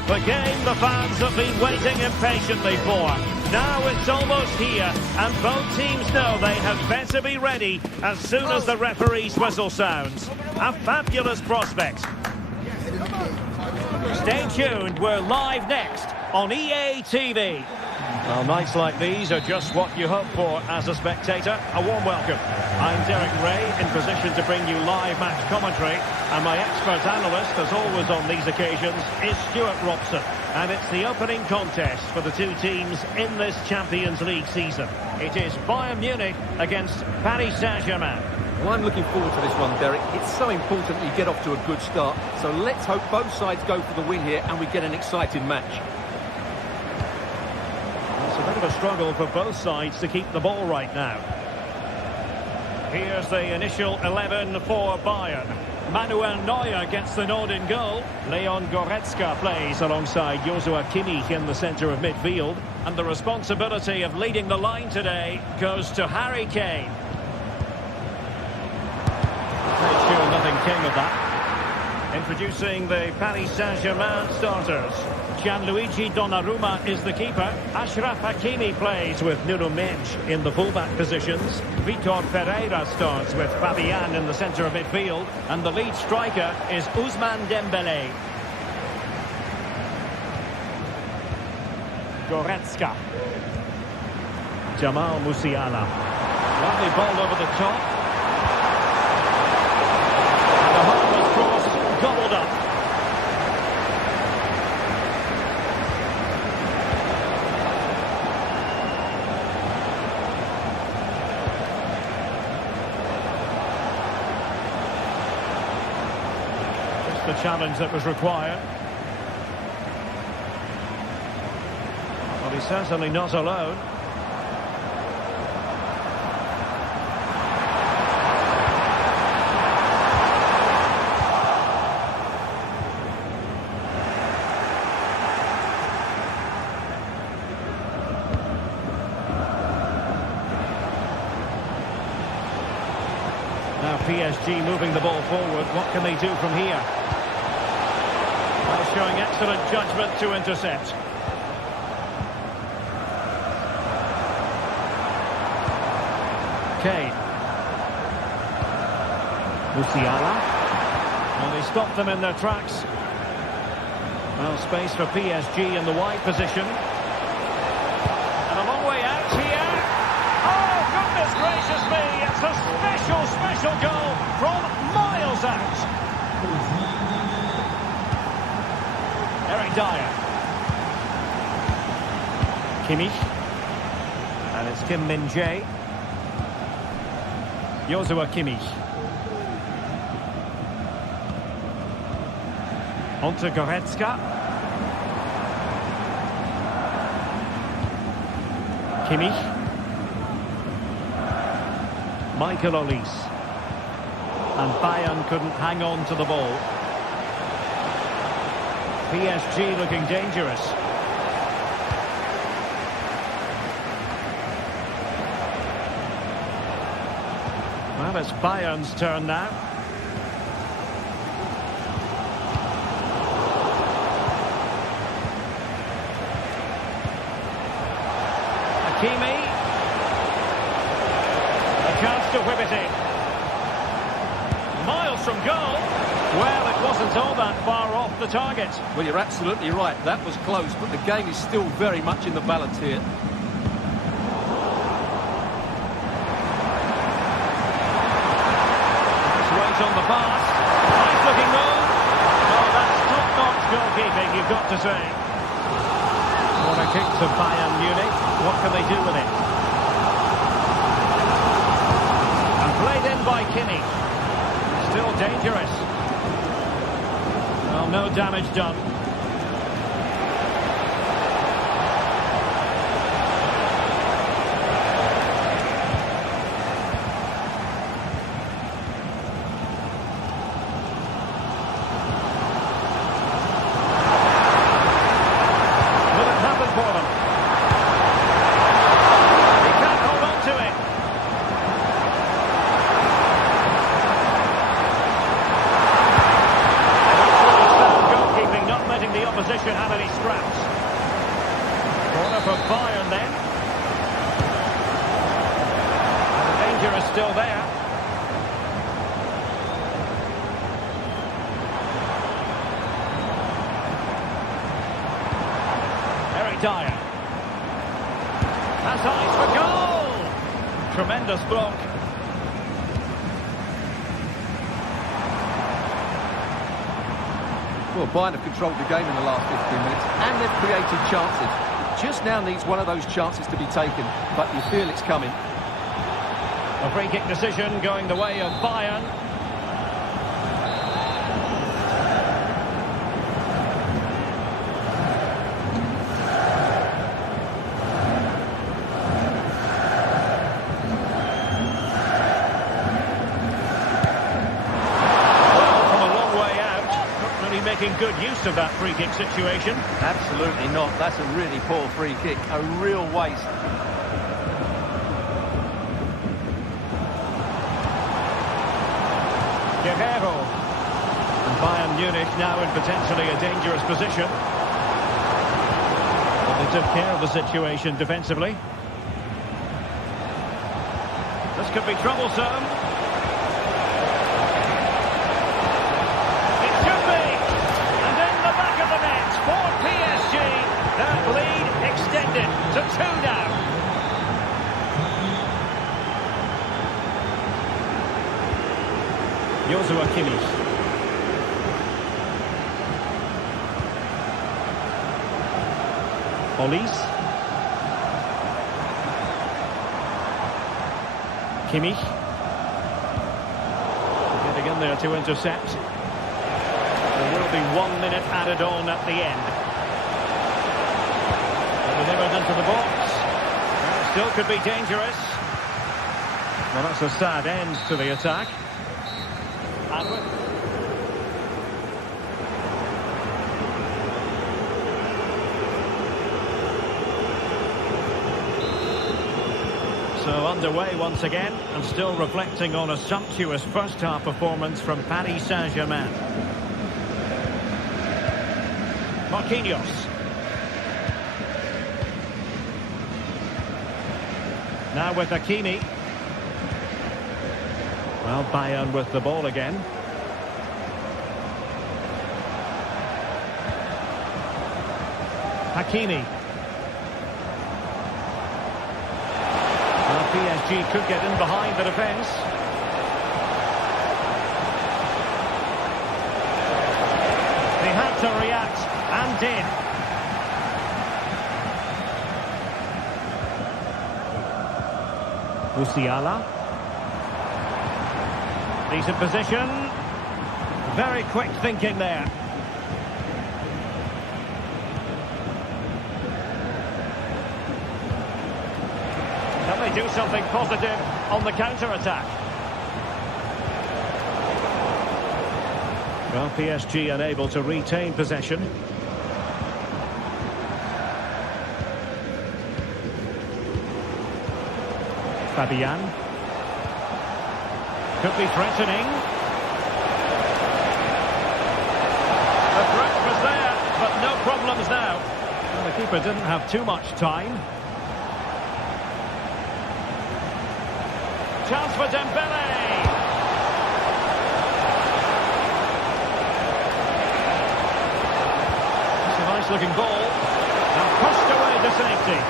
The game the fans have been waiting impatiently for. Now it's almost here, and both teams know they had better be ready as soon as the referee's whistle sounds. A fabulous prospect. Stay tuned, we're live next on EA TV. Well, nights like these are just what you hope for as a spectator. A warm welcome. I'm Derek Ray, in position to bring you live match commentary. And my expert analyst, as always on these occasions, is Stuart Robson. And it's the opening contest for the two teams in this Champions League season. It is Bayern Munich against Paris Saint-Germain. Well, I'm looking forward to this one, Derek. It's so important that you get off to a good start. So let's hope both sides go for the win here and we get an exciting match. It's a bit of a struggle for both sides to keep the ball right now. Here's the initial 11 for Bayern. Manuel Neuer gets the nod in goal. Leon Goretzka plays alongside Joshua Kimmich in the centre of midfield. And the responsibility of leading the line today goes to Harry Kane. Made sure nothing came of that. Introducing the Paris Saint-Germain starters. Gianluigi Donnarumma is the keeper. Achraf Hakimi plays with Nuno Mendes in the fullback positions. Vitor Pereira starts with Fabian in the centre of midfield. And the lead striker is Ousmane Dembélé. Goretzka. Jamal Musiala. Lovely ball over the top. And the harmless cross gobbled up. The challenge that was required. Well, he's certainly not alone. Now PSG moving the ball forward. What can they do from here? Showing excellent judgment to intercept. Kane. Musiala. Well, they stopped them in their tracks. Well, space for PSG in the wide position. And a long way out here. Oh, goodness gracious me! It's a special goal from miles out. Eric Dyer. Kimmich. And it's Kim Min-jae. Joshua Kimmich. On to Goretzka. Kimmich. Michael Olise. And Bayern couldn't hang on to the ball. PSG looking dangerous. Well, it's Bayern's turn now. Hakimi. A chance to whip it in. Miles from goal. Well, it wasn't all that far off the target. Well, you're absolutely right. That was close, but the game is still very much in the balance here. Let's wait on the pass. Nice looking move. Oh, that's top-notch goalkeeping, you've got to say. What a kick to Bayern Munich. What can they do with it? And played in by Kimmich. Still dangerous. Well, no damage done. Will it happen for them? He can't hold on to it. Goalkeeping not Dyer. Has eyes for goal! Tremendous block. Well, Bayern have controlled the game in the last 15 minutes, and they've created chances. Just now needs one of those chances to be taken, but you feel it's coming. A free kick decision going the way of Bayern. Making good use of that free kick situation. Absolutely not. That's a really poor free kick. A real waste. Guerrero. And Bayern Munich now in potentially a dangerous position. But they took care of the situation defensively. This could be troublesome. For PSG, their lead extended to 2 now. Joshua Kimmich. Olise. Kimmich. Getting in there to intercept. There will be 1 minute added on at the end. Delivered into the box. Well, still could be dangerous. Well, that's a sad end to the attack. So underway once again, and still reflecting on a sumptuous first-half performance from Paris Saint-Germain. Marquinhos. Now with Hakimi. Well, Bayern with the ball again. Hakimi. Well, PSG could get in behind the defence. They had to react. And in. Musiala. Decent position. Very quick thinking there. Can they do something positive on the counter-attack? Well, PSG unable to retain possession. Fabian. Could be threatening. The threat was there, but no problems now. Well, the keeper didn't have too much time. Chance for Dembele. It's a nice-looking ball. And pushed away to safety.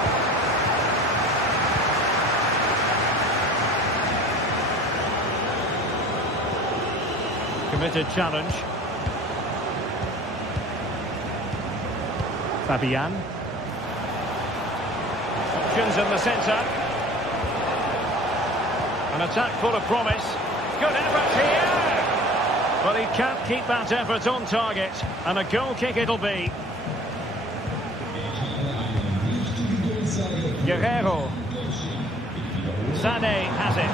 Committed challenge. Fabian. Options in the centre. An attack full of promise. Good effort here. But he can't keep that effort on target. And a goal kick it'll be. Guerrero. Sané has it.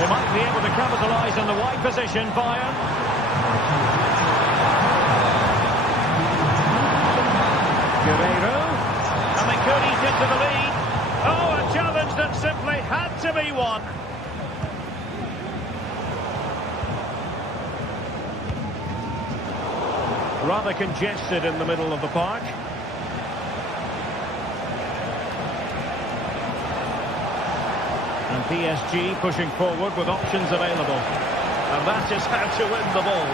They might be able to capitalise on the wide position, Bayern. Guerrero. And they could eat into the lead. Oh, a challenge that simply had to be won. Rather congested in the middle of the park. And PSG pushing forward with options available. And that is how to win the ball.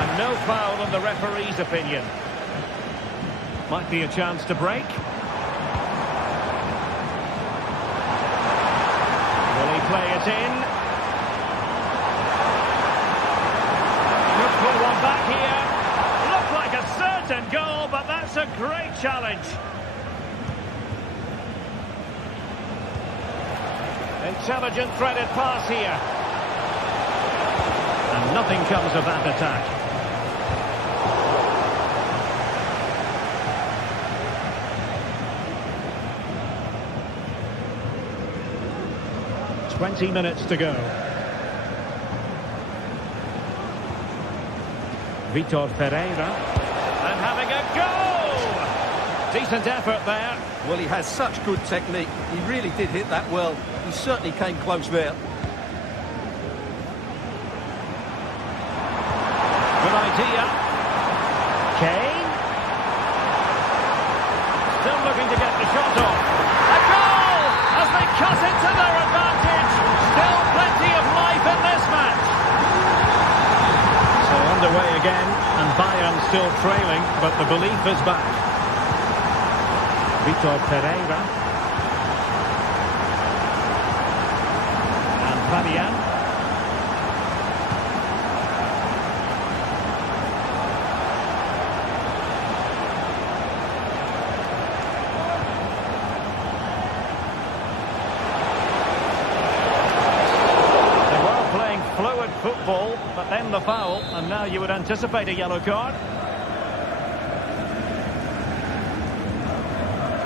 And no foul in the referee's opinion. Might be a chance to break. Will he play it in? Could put one back here. Looked like a certain goal, but that's a great challenge. Intelligent threaded pass here. And nothing comes of that attack. "20 minutes to go. Vitor Pereira. And having a go! Decent effort there. Well, he has such good technique. He really did hit that well. He certainly came close there. Good idea. Kane. Still looking to get the shot off. A goal! As they cut into their advantage. Still plenty of life in this match. So underway again, and Bayern still trailing, but the belief is back. Vitor Pereira. And Fabian. Fluid football, but then the foul, and now you would anticipate a yellow card.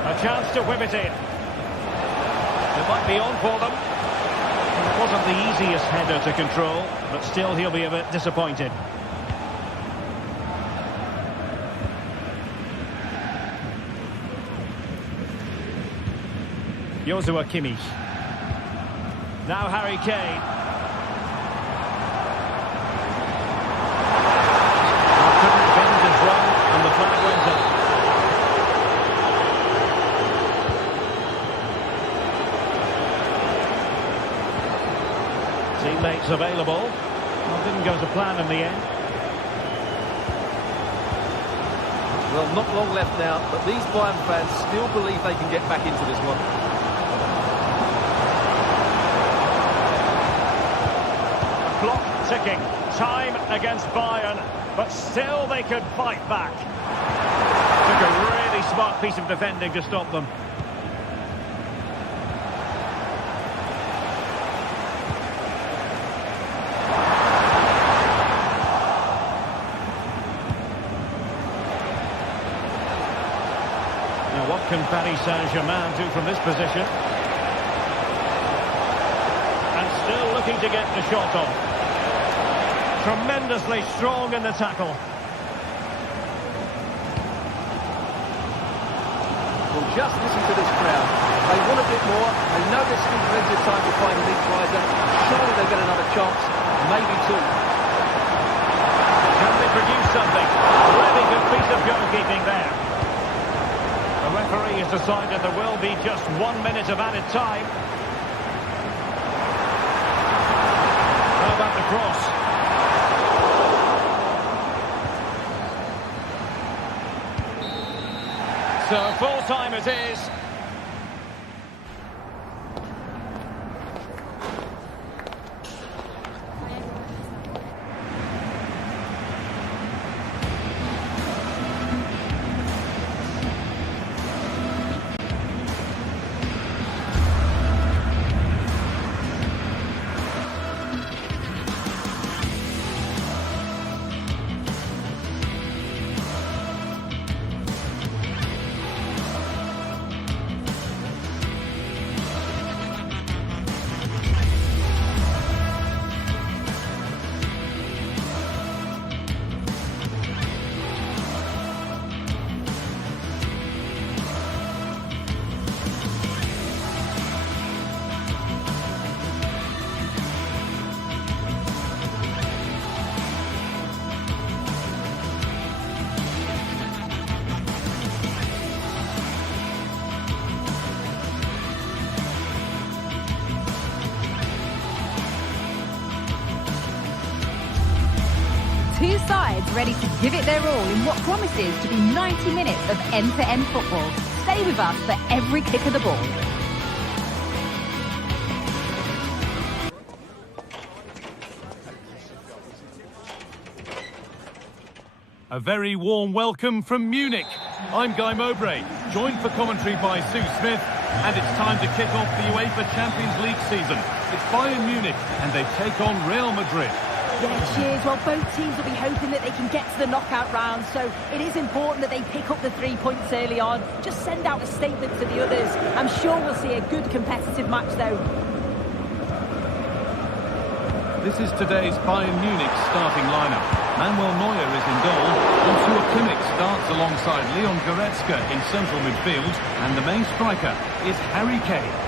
A chance to whip it in. It might be on for them. And it wasn't the easiest header to control, but still he'll be a bit disappointed. Joshua Kimmich. Now Harry Kane. Teammates available. Well, didn't go to plan in the end. Well, not long left now, but these Bayern fans still believe they can get back into this one. Clock ticking. Time against Bayern, but still they could fight back. Took a really smart piece of defending to stop them. Now what can Paris Saint-Germain do from this position? And still looking to get the shot off. Tremendously strong in the tackle. Well, just listen to this crowd. They want a bit more. They know there's still plenty of time to find an equaliser. Surely they'll get another chance. Maybe two. Can they produce something? Really good piece of goalkeeping there. The referee has decided there will be just 1 minute of added time. How about the cross? So full time it is. Two sides ready to give it their all in what promises to be 90 minutes of end-to-end football. Stay with us for every kick of the ball. A very warm welcome from Munich. I'm Guy Mowbray, joined for commentary by Sue Smith, and it's time to kick off the UEFA Champions League season. It's Bayern Munich, and they take on Real Madrid. Yeah, cheers. Well, both teams will be hoping that they can get to the knockout round, so it is important that they pick up the 3 points early on. Just send out a statement for the others. I'm sure we'll see a good competitive match, though. This is today's Bayern Munich starting lineup. Manuel Neuer is in goal. Joshua Kimmich starts alongside Leon Goretzka in central midfield, and the main striker is Harry Kane.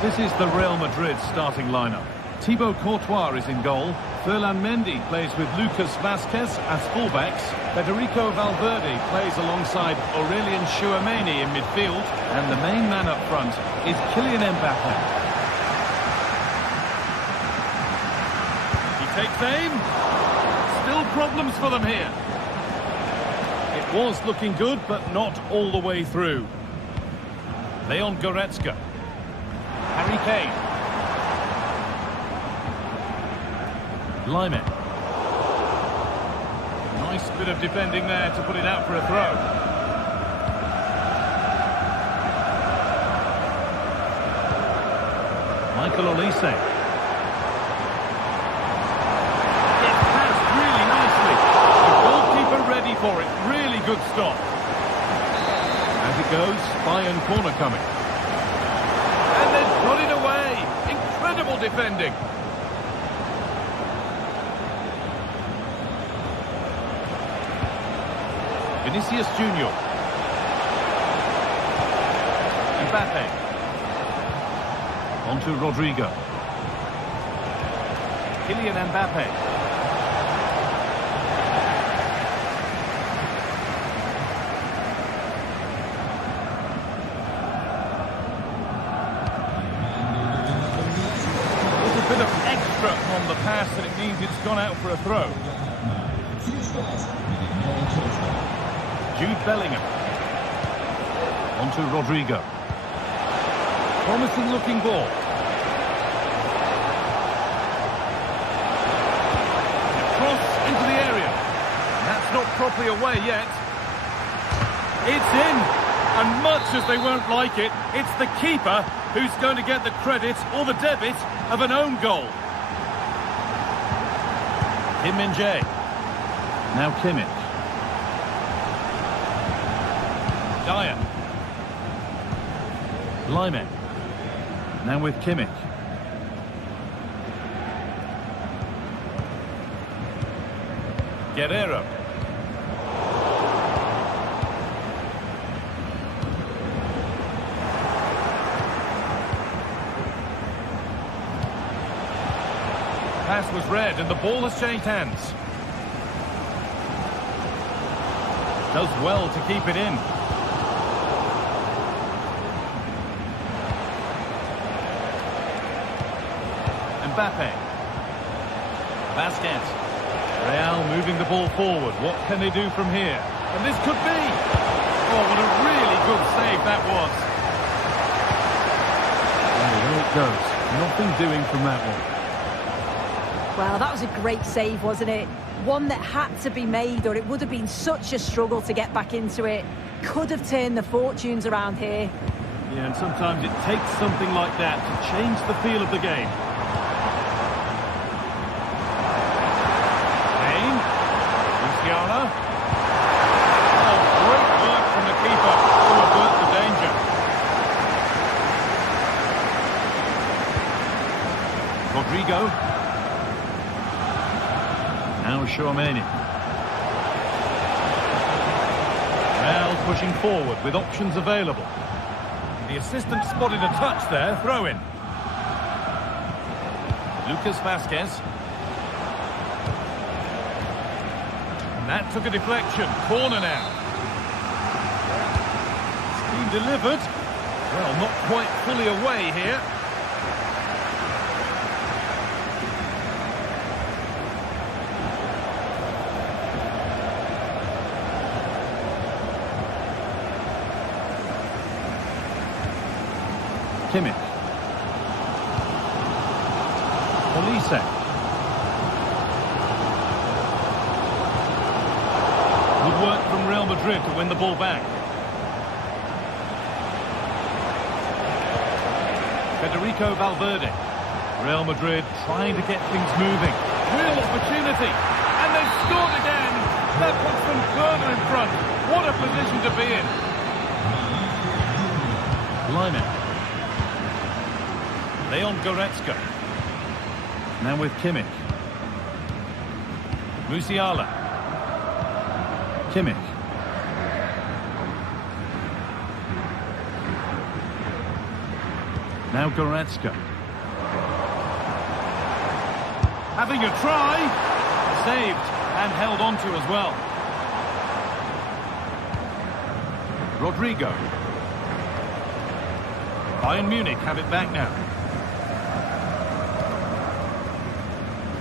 This is the Real Madrid starting lineup. Thibaut Courtois is in goal. Ferland Mendy plays with Lucas Vazquez as fullbacks. Federico Valverde plays alongside Aurelien Tchouameni in midfield, and the main man up front is Kylian Mbappe. Takes aim. Still problems for them here. It was looking good, but not all the way through. Leon Goretzka. Harry Kane. Lyman. Nice bit of defending there to put it out for a throw. Michael Olise. Ready for it, really good stop. As it goes, Bayern corner coming. And they've got it away. Incredible defending. Vinicius Junior. Mbappe. On to Rodrigo. Kylian Mbappe. On the pass, and it means it's gone out for a throw. Jude Bellingham. On to Rodrigo. Promising looking ball. Cross into the area. That's not properly away yet. It's in. And much as they won't like it, it's the keeper who's going to get the credit or the debit of an own goal. Kim Min-jae. Now Kimmich. Dyer. Lyman. Now with Kimmich. Guerrero. Pass was read and the ball has changed hands. Does well to keep it in. Mbappe. Vazquez. Real moving the ball forward. What can they do from here? And this could be. Oh, what a really good save that was. And there it goes. Nothing doing from that one. Well, that was a great save, wasn't it? One that had to be made, or it would have been such a struggle to get back into it. Could have turned the fortunes around here. Yeah, and sometimes it takes something like that to change the feel of the game. Kane. Luciano. Oh, great work from the keeper to avert the danger. Rodrigo. Now Tchouameni. Real pushing forward with options available. The assistant spotted a touch there, throw in. Lucas Vazquez. And that took a deflection, corner now. It's been delivered. Well, not quite fully away here. Olise. Good work from Real Madrid to win the ball back. Federico Valverde. Real Madrid trying to get things moving. Real opportunity. And they've scored again. That puts them further in front. What a position to be in. Liner. Leon Goretzka. Now with Kimmich. Musiala. Kimmich. Now Goretzka. Having a try. Saved and held on to as well. Rodrigo. Bayern Munich have it back now.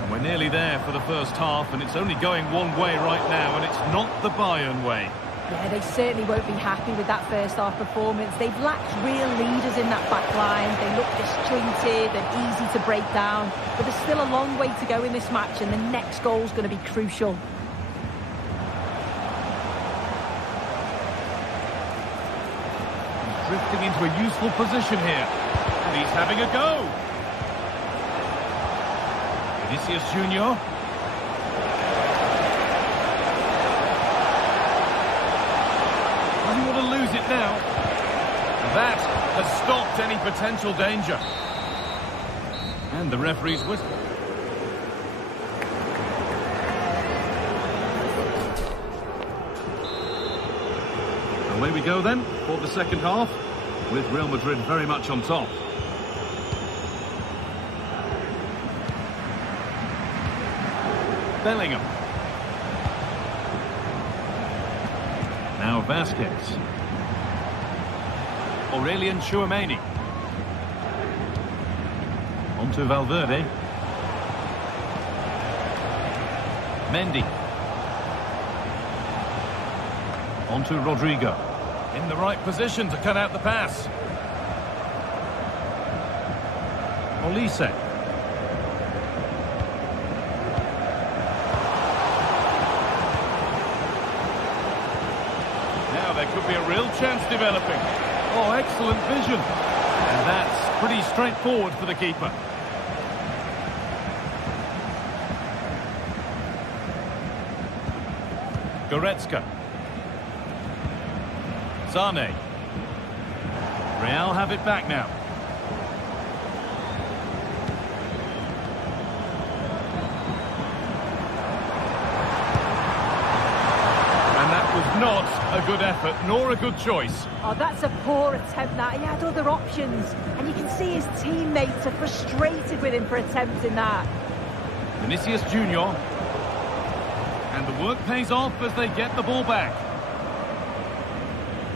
And we're nearly there for the first half, and it's only going one way right now, and it's not the Bayern way. Yeah, they certainly won't be happy with that first half performance. They've lacked real leaders in that back line. They look disjointed and easy to break down. But there's still a long way to go in this match, and the next goal is going to be crucial. He's drifting into a useful position here. And he's having a go. Vinicius Junior. Doesn't want to lose it now. That has stopped any potential danger. And the referee's whistle. Away we go then for the second half, with Real Madrid very much on top. Bellingham. Now Vasquez. Aurelien Tchouameni. Onto Valverde. Mendy. Onto Rodrigo. In the right position to cut out the pass. Olise. Now there could be a real chance developing. Oh, excellent vision. And that's pretty straightforward for the keeper. Goretzka. Sane. Real have it back now. And that was not a good effort, nor a good choice. Oh, that's a poor attempt, that. He had other options. And you can see his teammates are frustrated with him for attempting that. Vinicius Junior. And the work pays off as they get the ball back.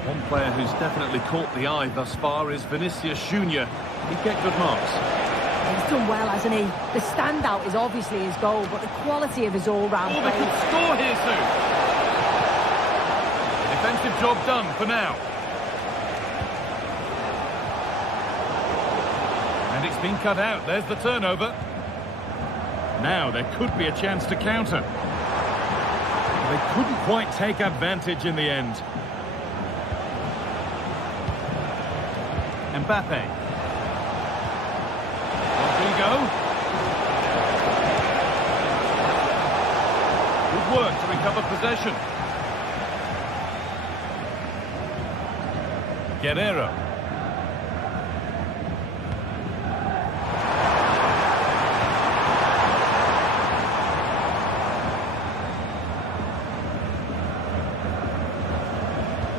One player who's definitely caught the eye thus far is Vinicius Junior. He'd get good marks. He's done well, hasn't he? The standout is obviously his goal, but the quality of his all-round Oh, play. they could score here soon. Defensive job done for now. And it's been cut out. There's the turnover. Now there could be a chance to counter. They couldn't quite take advantage in the end. Mbappe. Rodrigo. Good work to recover possession. Guerrero.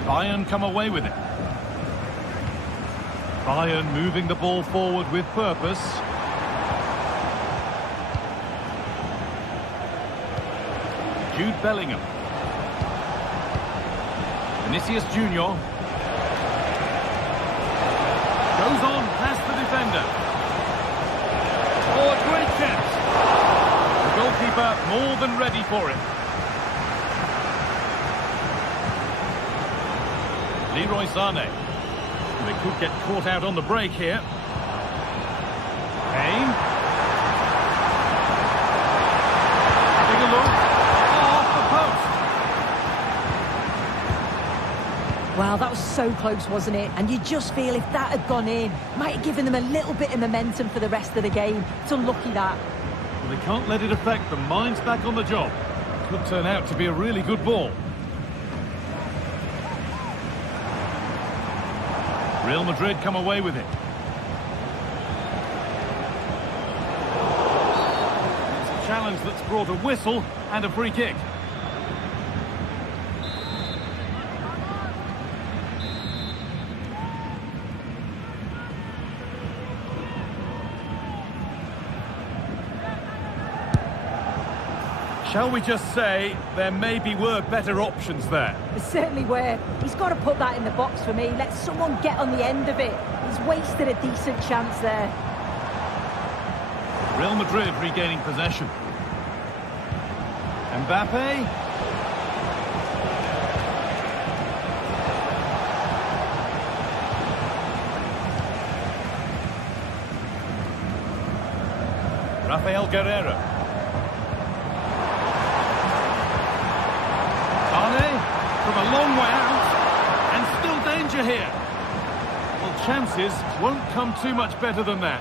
Bayern come away with it. Bayern moving the ball forward with purpose. Jude Bellingham. Vinicius Junior. Goes on past the defender. Oh, a great chance. The goalkeeper more than ready for it. Leroy Sane. They could get caught out on the break here. Kane. Well, that was so close, wasn't it? And you just feel if that had gone in, might have given them a little bit of momentum for the rest of the game. It's unlucky that. Well, they can't let it affect them. Mind's back on the job. Could turn out to be a really good ball. Real Madrid come away with it. It's a challenge that's brought a whistle and a free kick. Shall we just say there maybe were better options there? There certainly were. He's got to put that in the box for me. Let someone get on the end of it. He's wasted a decent chance there. Real Madrid regaining possession. Mbappe. Rafael Guerreiro. From a long way out, and still danger here. Well, chances won't come too much better than that.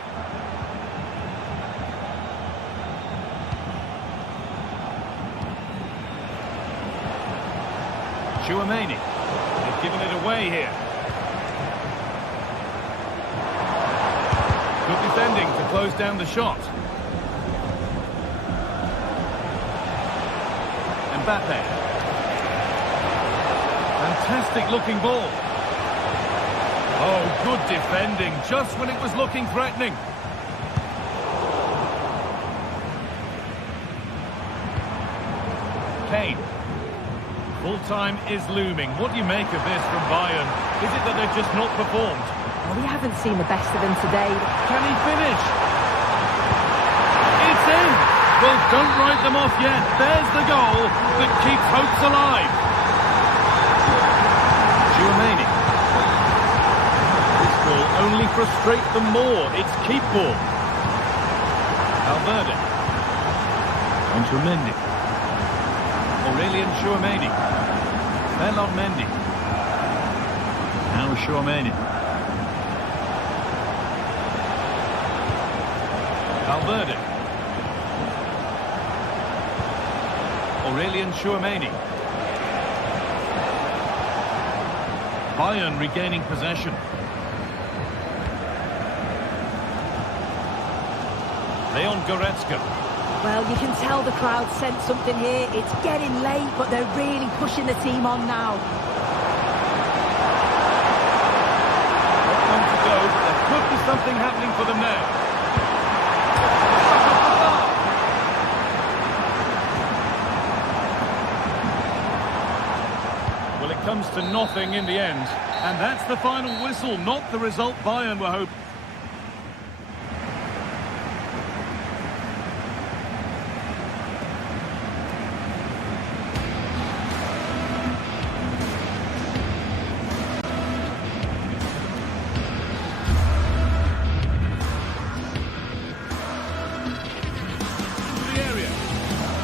Tchouaméni. They've given it away here. Good defending to close down the shot. Mbappe. Fantastic looking ball. Oh, good defending, just when it was looking threatening. Kane. Full time is looming. What do you make of this from Bayern? Is it that they've just not performed? Well, we haven't seen the best of them today. Can he finish? It's in! Well, don't write them off yet. There's the goal that keeps hopes alive. Tchouaméni. This will only frustrate them more. It's keep ball. Valverde. On to Mendy. Aurelien Tchouaméni. Ferland Mendy. Now Tchouaméni. Valverde. Aurelien Tchouaméni. Bayern regaining possession. Leon Goretzka. Well, you can tell the crowd sensed something here. It's getting late, but they're really pushing the team on now. Not long to go, but there could be something happening for them now. Well, it comes to nothing in the end. And that's the final whistle, not the result Bayern were hoping.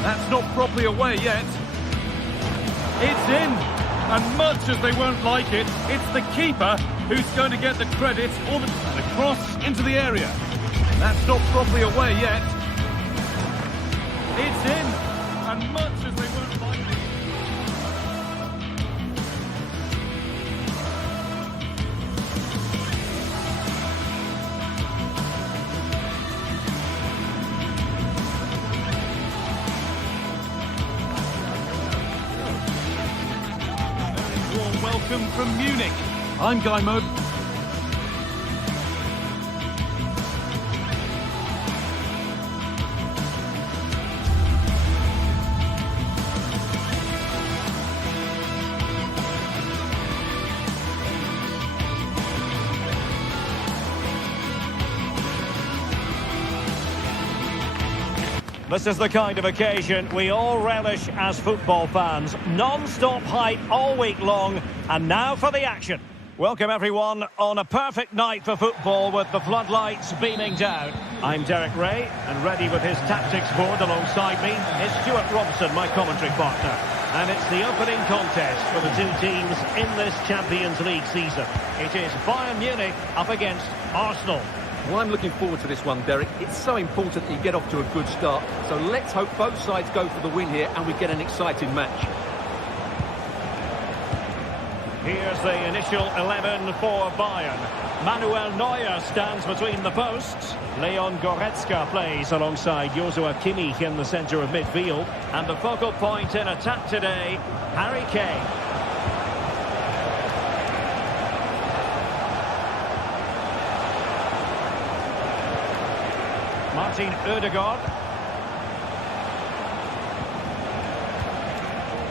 That's not properly away yet. It's in, and much as they won't like it, it's the keeper who's going to get the credit or the cross into the area. That's not properly away yet. It's in, and much as they won't like it. Welcome from Munich. I'm Guy Mo. This is the kind of occasion we all relish as football fans. Non-stop hype all week long, and now for the action. Welcome everyone on a perfect night for football with the floodlights beaming down. I'm Derek Ray, and ready with his tactics board alongside me is Stuart Robson, my commentary partner. And it's the opening contest for the two teams in this Champions League season. It is Bayern Munich up against Arsenal. Well, I'm looking forward to this one, Derek. It's so important that you get off to a good start. So let's hope both sides go for the win here and we get an exciting match. Here's the initial 11 for Bayern. Manuel Neuer stands between the posts. Leon Goretzka plays alongside Joshua Kimmich in the centre of midfield. And the focal point in attack today, Harry Kane. Martin Ødegaard.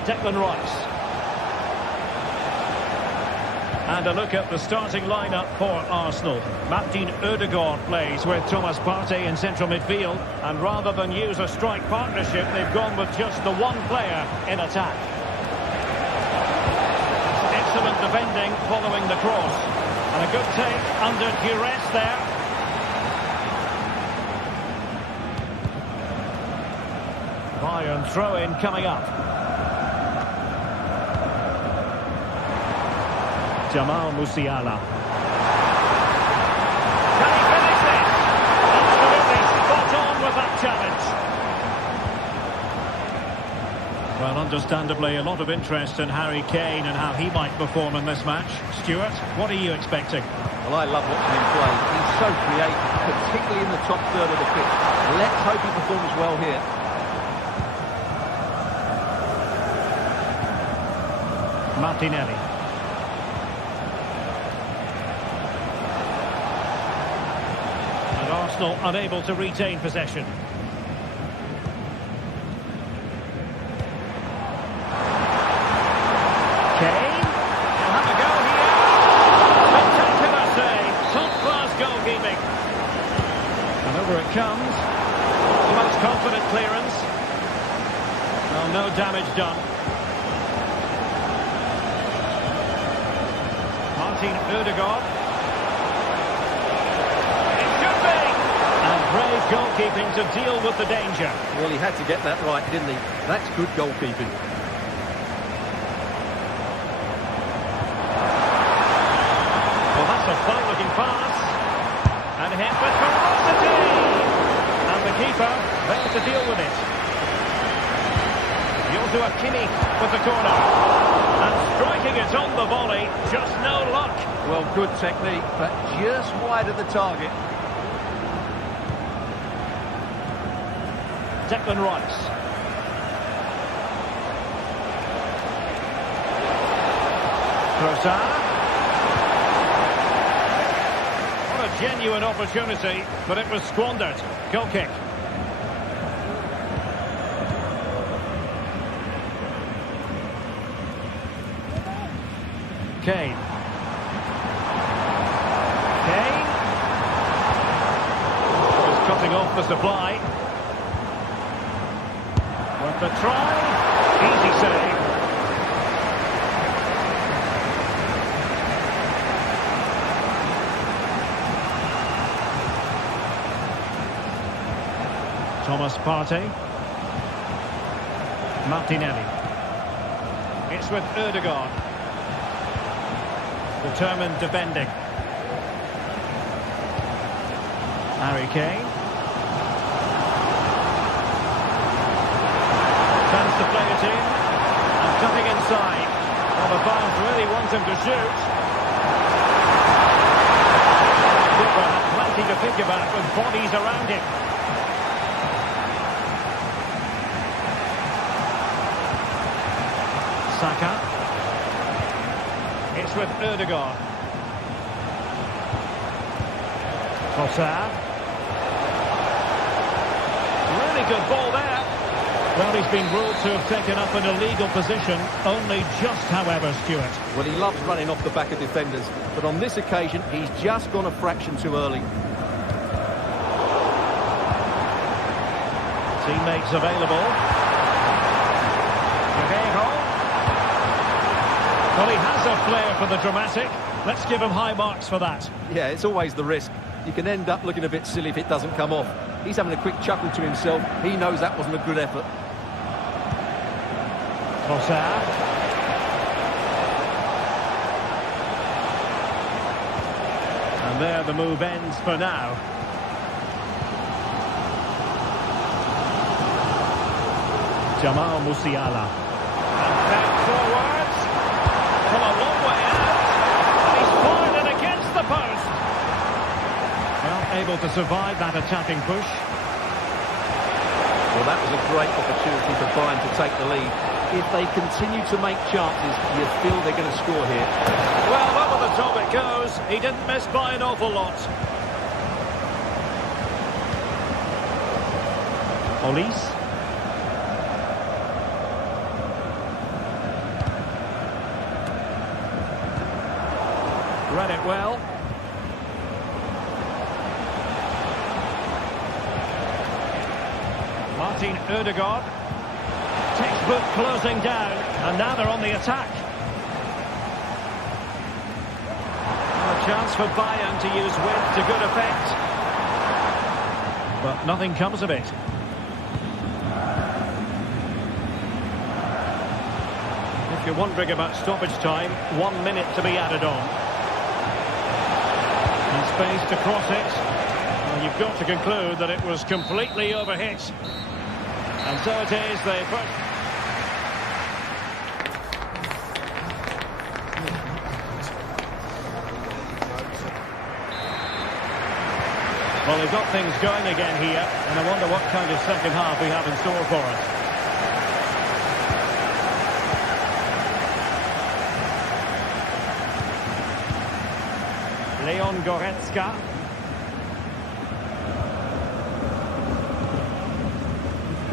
Declan Rice. And a look at the starting lineup for Arsenal. Martin Ødegaard plays with Thomas Partey in central midfield. And rather than use a strike partnership, they've gone with just the one player in attack. Excellent defending following the cross. And a good take under duress there. Bayern throw-in coming up. Jamal Musiala. Can he finish this? Absolutely spot on with that challenge. Well, understandably, a lot of interest in Harry Kane and how he might perform in this match. Stuart, what are you expecting? Well, I love watching him play. He's so creative, particularly in the top third of the pitch. Let's hope he performs well here. Martinelli. And Arsenal unable to retain possession. Kane. He'll have a go here. Spectacular save. Top-class goalkeeping. And over it comes. The most confident clearance. Well, no damage done. Martin Ødegaard. It should be! And brave goalkeeping to deal with the danger. Well, he had to get that right, didn't he? That's good goalkeeping. Well, that's a fine-looking pass. And hit with ferocity! And the keeper there to deal with it. Joshua Kimmich with the corner. And striking it on the volley, just no luck. Well, good technique, but just wide of the target. Declan Rice. Trossard. What a genuine opportunity, but it was squandered. Goal kick. Kane. Kane. Just cutting off the supply. Worth the try. Easy save. Thomas Partey. Martinelli. It's with Ødegaard. Determined defending. Harry Kane. Chance to play it in. And cutting inside. Well, the fans really want him to shoot. Keeper had plenty to think about with bodies around him. Saka. It's with Ødegaard. Trossard. Really good ball there. Well, he's been ruled to have taken up an illegal position, only just, however, Stuart. Well, he loves running off the back of defenders, but on this occasion, he's just gone a fraction too early. Teammates available. Well, he has a flair for the dramatic. Let's give him high marks for that. Yeah, it's always the risk. You can end up looking a bit silly if it doesn't come off. He's having a quick chuckle to himself. He knows that wasn't a good effort. Trossard. And there the move ends for now. Jamal Musiala. And back forwards. From a long way out. He's fired it against the post. Well, able to survive that attacking push. Well, that was a great opportunity for Bayern to take the lead. If they continue to make chances, you feel they're going to score here. Well, over the top it goes. He didn't miss by an awful lot. Olise. Read it well. Martin Ødegaard. Textbook closing down, and now they're on the attack. A chance for Bayern to use width to good effect. But nothing comes of it. If you're wondering about stoppage time, 1 minute to be added on. And space to cross it. Well, you've got to conclude that it was completely overhit. And so it is, the first... Well, they've got things going again here, and I wonder what kind of second half we have in store for us. Leon Goretzka.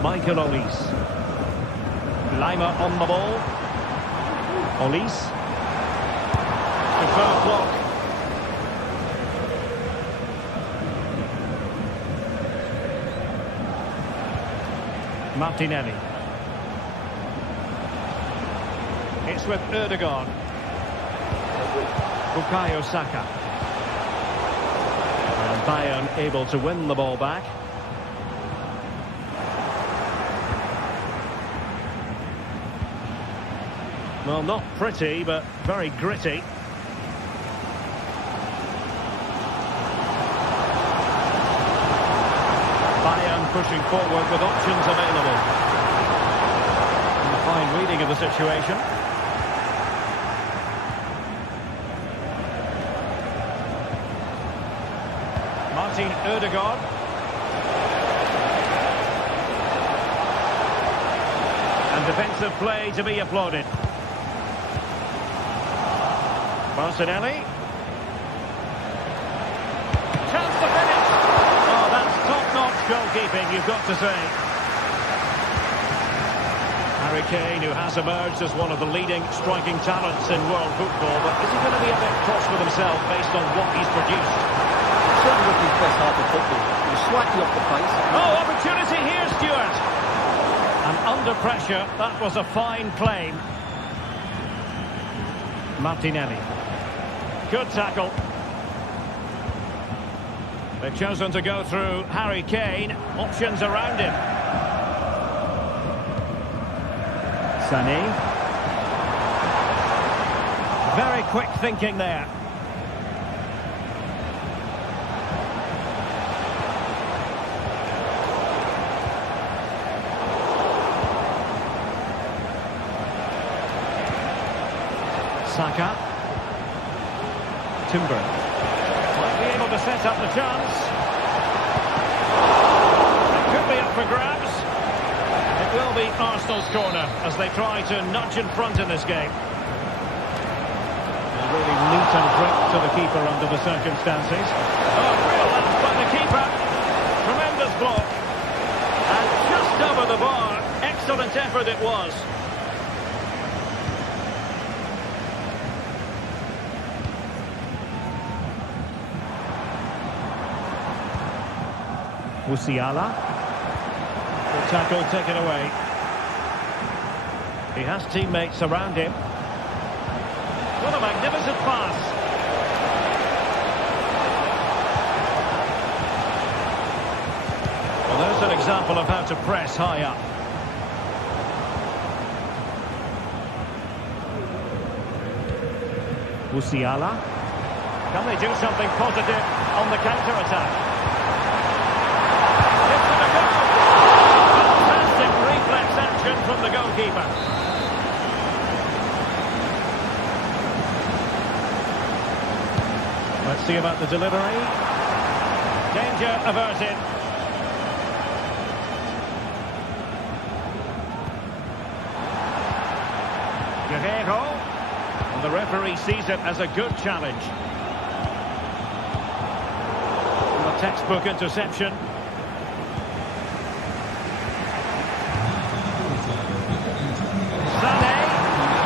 Michael Olise. Lima on the ball. Olise. The first block. Martinelli. It's with Ødegaard. Bukayo Saka. And Bayern able to win the ball back. Well, not pretty, but very gritty. Bayern pushing forward with options available. And a fine reading of the situation. Martin Ødegaard. And defensive play to be applauded. Martinelli. Chance to finish. Oh, that's top-notch goalkeeping, you've got to say. Harry Kane, who has emerged as one of the leading striking talents in world football, but is he going to be a bit cross with himself based on what he's produced? Certainly with his best half of football. He was slightly off the pace. Oh, opportunity here, Stuart. And under pressure, that was a fine claim. Martinelli. Good tackle. They've chosen to go through Harry Kane. Options around him. Sané. Very quick thinking there. Saka. Timber. Might be able to set up the chance. It could be up for grabs. It will be Arsenal's corner as they try to nudge in front in this game. A really neat and quick to the keeper under the circumstances. Oh, real left by the keeper. Tremendous block. And just over the bar. Excellent effort it was. Musiala. The tackle taken away. He has teammates around him. What a magnificent pass. Well, there's an example of how to press high up. Musiala. Can they do something positive on the counter-attack? It's going to go! Fantastic reflex action from the goalkeeper. Let's see about the delivery. Danger averted. Guerrero. And the referee sees it as a good challenge. And a textbook interception. Sané.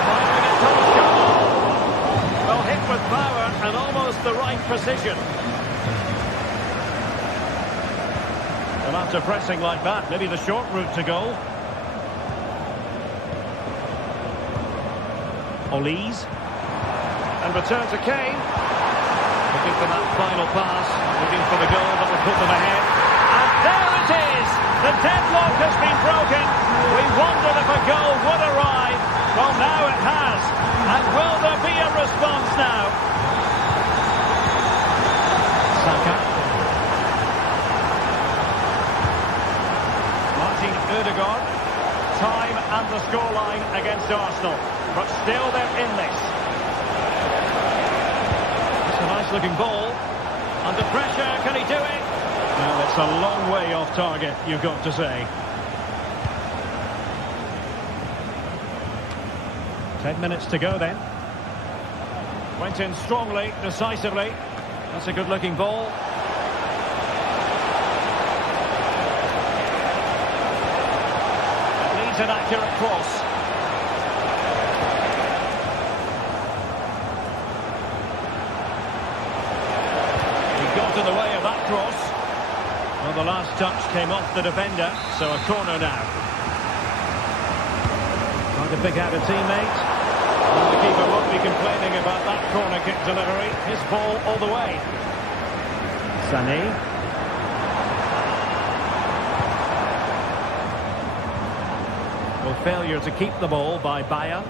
Firing it towards goal. Well, hit with power and almost the right precision. Well, after pressing like that, maybe the short route to goal. Olise. And return to Kane. Looking for that final pass. Looking for the goal that will put them ahead. And there it is! The deadlock has been broken. We wondered if a goal would arrive. Well, now it has. And will there be a response now? Saka. Martin Ødegaard. Time and the scoreline against Arsenal. But still they're in this. It's a nice looking ball. Under pressure, can he do it? Well, it's a long way off target, you've got to say. 10 minutes to go then. Went in strongly, decisively. That's a good looking ball. It needs an accurate cross. In the way of that cross. Well, the last touch came off the defender, so a corner now. Trying to pick out a teammate. And the keeper won't be complaining about that corner kick delivery. His ball all the way. Sané. Well, failure to keep the ball by Bayer.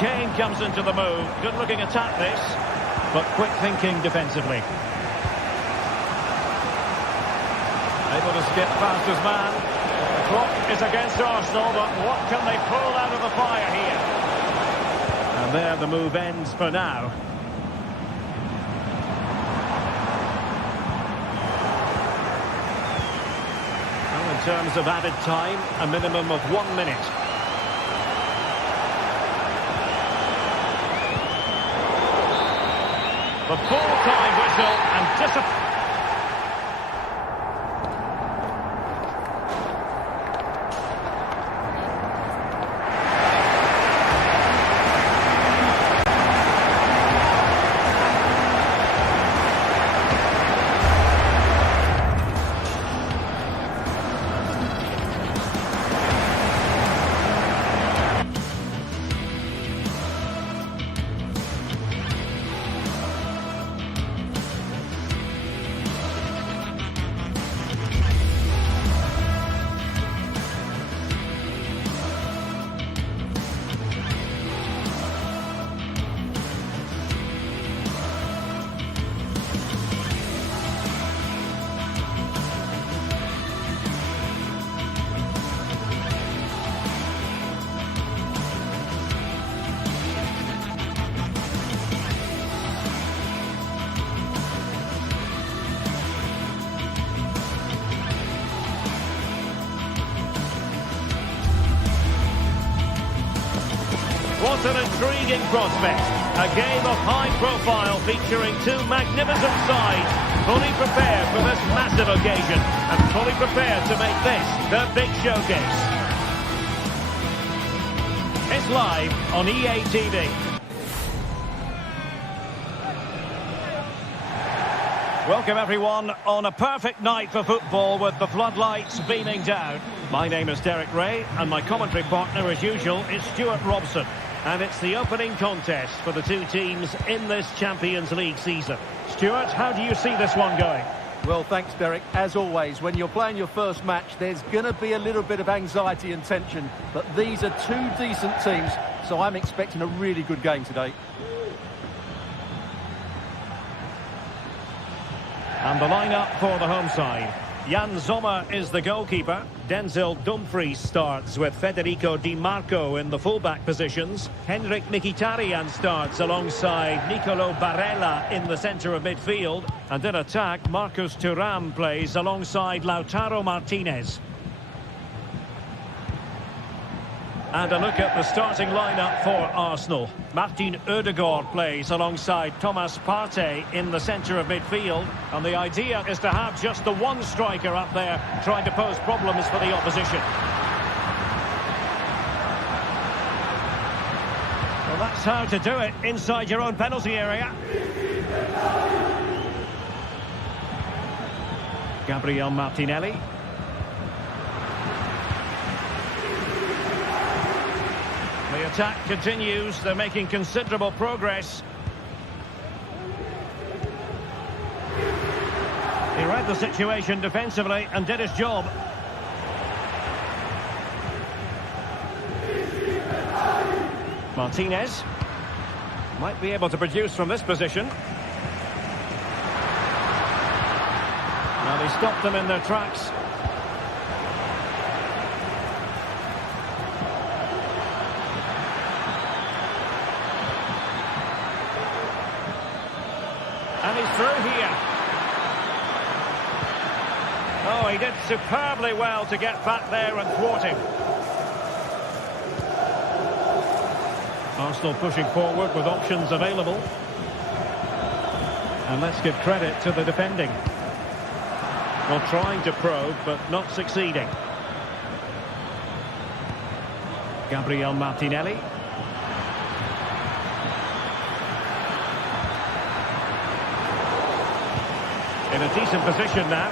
Kane comes into the move. Good looking attack this, but quick thinking defensively. Able to skip past his man. The clock is against Arsenal, but what can they pull out of the fire here? And there the move ends for now. Well, in terms of added time, a minimum of 1 minute. The full-time whistle and disappointment. What an intriguing prospect. A game of high profile featuring two magnificent sides, fully prepared for this massive occasion and fully prepared to make this their big showcase. It's live on EA TV. Welcome everyone on a perfect night for football with the floodlights beaming down. My name is Derek Ray and my commentary partner as usual is Stuart Robson. And it's the opening contest for the two teams in this Champions League season. Stuart, how do you see this one going? Well, thanks, Derek. As always, when you're playing your first match, there's going to be a little bit of anxiety and tension. But these are two decent teams, so I'm expecting a really good game today. And the lineup for the home side. Jan Sommer is the goalkeeper. Denzel Dumfries starts with Federico Di Marco in the fullback positions. Henrik Mkhitaryan starts alongside Nicolo Barella in the centre of midfield. And in attack, Marcus Thuram plays alongside Lautaro Martinez. And a look at the starting lineup for Arsenal. Martin Ødegaard plays alongside Thomas Partey in the centre of midfield. And the idea is to have just the one striker up there trying to pose problems for the opposition. Well, that's how to do it inside your own penalty area. Gabriel Martinelli. The attack continues. They're making considerable progress. He read the situation defensively and did his job. Martinez might be able to produce from this position. Now they stopped them in their tracks. And he's through here. Oh, he did superbly well to get back there and thwart him. Arsenal pushing forward with options available. And let's give credit to the defending. Well, trying to probe, but not succeeding. Gabriel Martinelli. In a decent position now.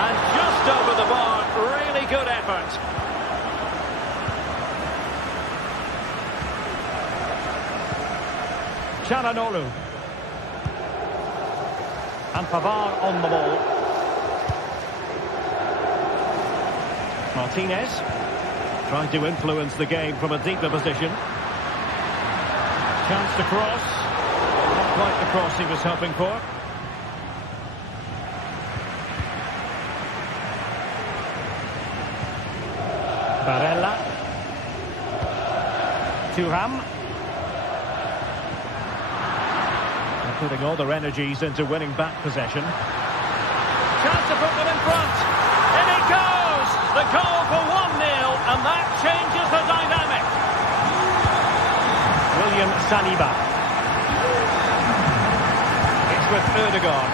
And just over the bar, really good effort. Çalhanoğlu. And Pavard on the ball. Martinez trying to influence the game from a deeper position. Chance to cross. Not quite the cross he was hoping for. Barella. Thuram. Putting all their energies into winning back possession. Chance to put them in front. In it goes! The goal for 1-0, and that changes the dynamic. William Saliba. It's with Ødegaard.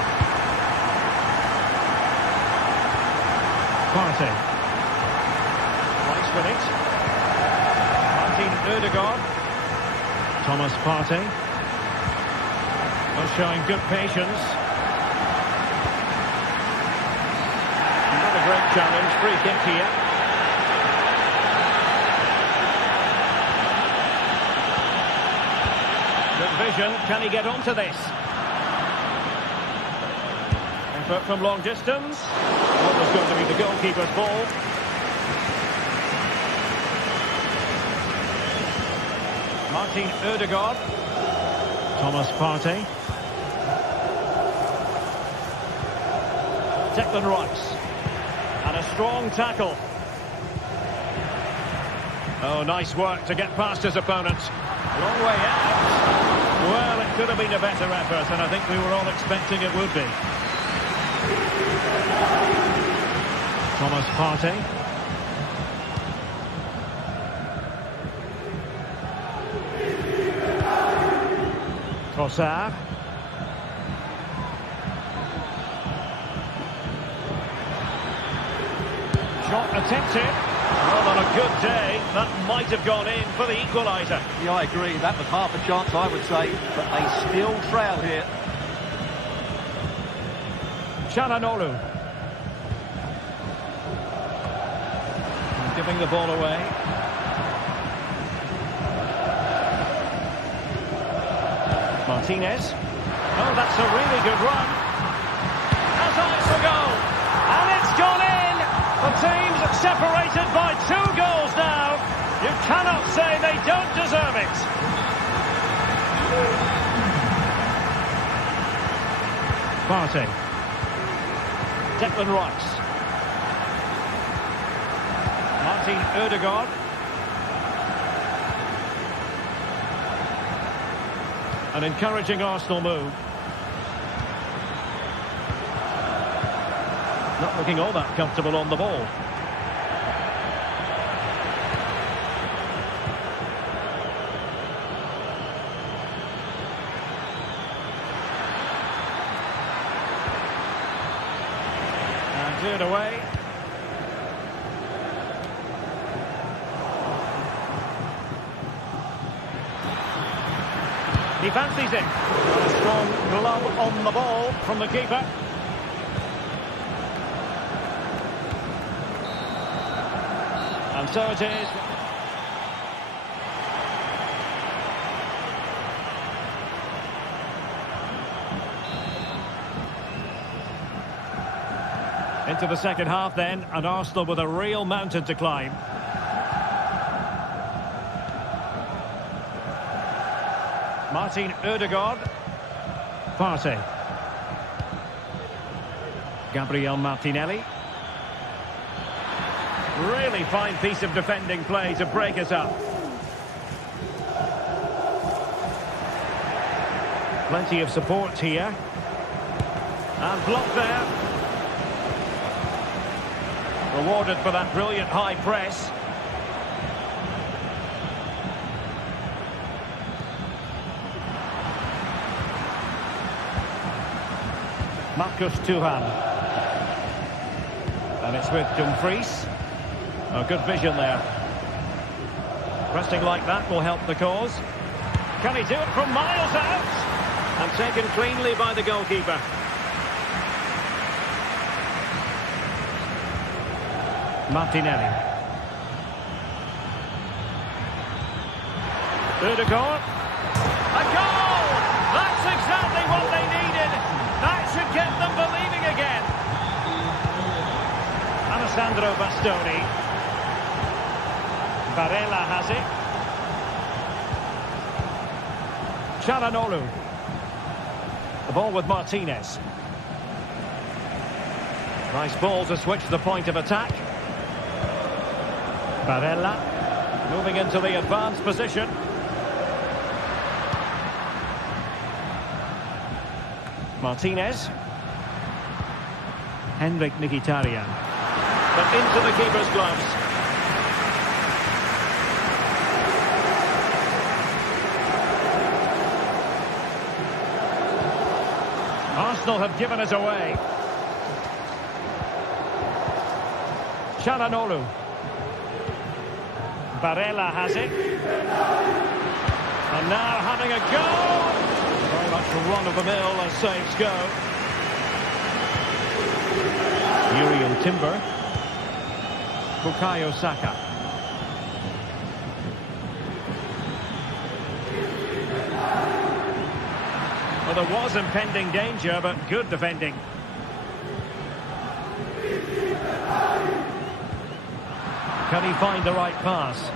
Partey. Nice with it. Martin Ødegaard. Thomas Partey. Well, showing good patience. Not a great challenge. Free kick here. Good vision. Can he get onto this? Effort from long distance. What was going to be the goalkeeper's ball? Martin Ødegaard. Thomas Partey. Declan Rice. And a strong tackle. Oh, nice work to get past his opponent. Long way out. Well, it could have been a better effort, and I think we were all expecting it would be. Thomas Partey. Trossard. Shot attempted. Well, on a good day, that might have gone in for the equaliser. Yeah, I agree. That was half a chance, I would say. But they still trail here. Çalhanoğlu. Giving the ball away. Martinez. Oh, that's a really good run. Has eyes for goal. And it's gone in. The team's separated by 2 goals now. You cannot say they don't deserve it. Partey. Declan Rice. Martin Ødegaard. An encouraging Arsenal move. Not looking all that comfortable on the ball. And cleared away. He fancies it. A strong glove on the ball from the keeper. And so it is. Into the second half then, and Arsenal with a real mountain to climb. Martin Ødegaard. Partey. Gabriel Martinelli. Really fine piece of defending play to break us up. Plenty of support here. And blocked there. Rewarded for that brilliant high press. Marcus Thuram. And it's with Dumfries. Oh, good vision there. Pressing like that will help the cause. Can he do it from miles out? And taken cleanly by the goalkeeper. Martinelli. Ødegaard. A goal! That's exactly what they needed. That should get them believing again. Alessandro Bastoni. Barella has it. Çalhanoğlu. The ball with Martinez. Nice ball to switch the point of attack. Barella moving into the advanced position. Martinez. Henrik Mkhitaryan. But into the keeper's gloves. Arsenal have given us away. Çalhanoğlu. Barella has it. And now having a go. Very much run-of-the-mill as saves go. Uriel Timber. Bukayo Saka. Well, there was impending danger, but good defending. Can he find the right pass?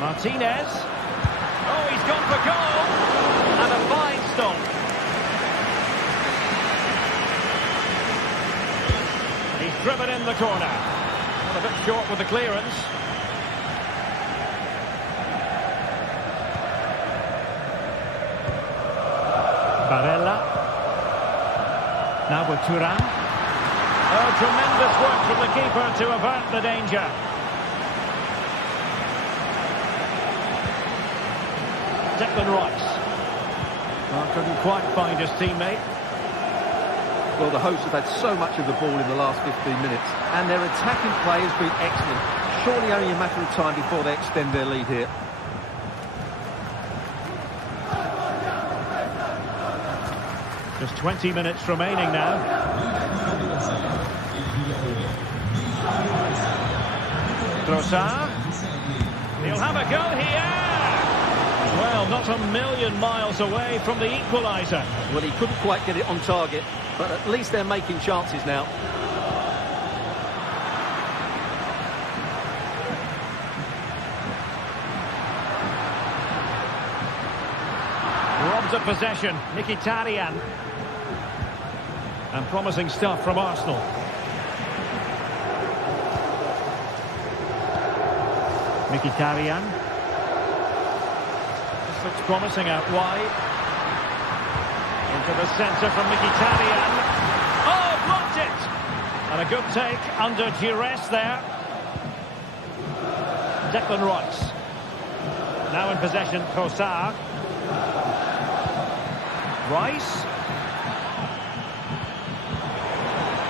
Martinez. Oh, he's gone for goal. And a fine stop. He's driven in the corner. Well, a bit short with the clearance. Barella. Now with Thuram. Oh, tremendous work from the keeper to avert the danger. Declan Rice. Well, couldn't quite find his teammate. Well, the hosts have had so much of the ball in the last 15 minutes, and their attacking play has been excellent. Surely only a matter of time before they extend their lead here. Just 20 minutes remaining now. Trossard. He'll have a go here. Well, not a million miles away from the equaliser. Well, he couldn't quite get it on target, but at least they're making chances now. Robs of possession, Mkhitaryan. And promising stuff from Arsenal. Mkhitaryan. This looks promising out wide. Into the centre from Mkhitaryan. Oh, blocked it! And a good take under duress there. Declan Rice. Now in possession, Trossard. Rice.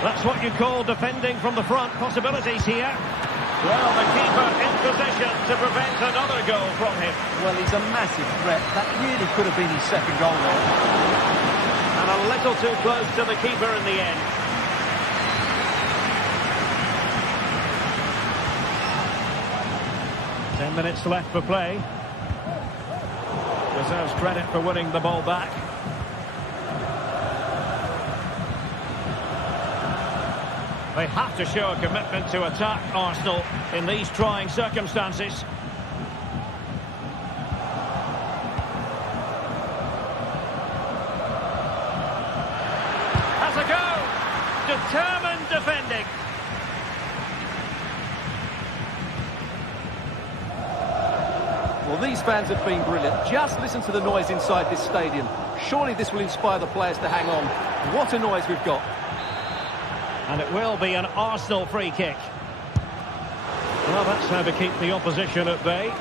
That's what you call defending from the front. Possibilities here. Well, the keeper in position to prevent another goal from him. Well, he's a massive threat. That really could have been his second goal there. And a little too close to the keeper in the end. Ten minutes left for play. Deserves credit for winning the ball back. They have to show a commitment to attack Arsenal in these trying circumstances. Has a go! Determined defending. Well, these fans have been brilliant. Just listen to the noise inside this stadium. Surely this will inspire the players to hang on. What a noise we've got. And it will be an Arsenal free kick. Well, that's how to keep the opposition at bay.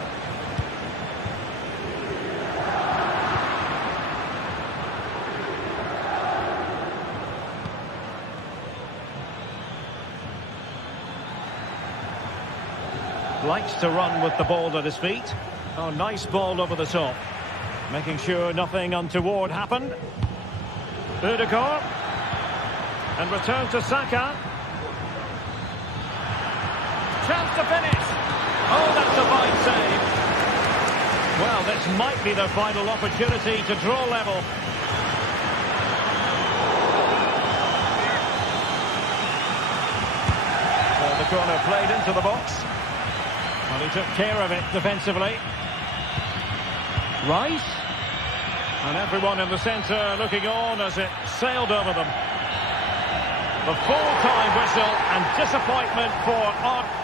Likes to run with the ball at his feet. Oh, nice ball over the top. Making sure nothing untoward happened. Ødegaard. And return to Saka. Chance to finish. Oh, that's a fine save. Well, this might be their final opportunity to draw level. So the corner played into the box. Well, he took care of it defensively. Rice. And everyone in the centre looking on as it sailed over them. The full-time whistle and disappointment for Arsenal.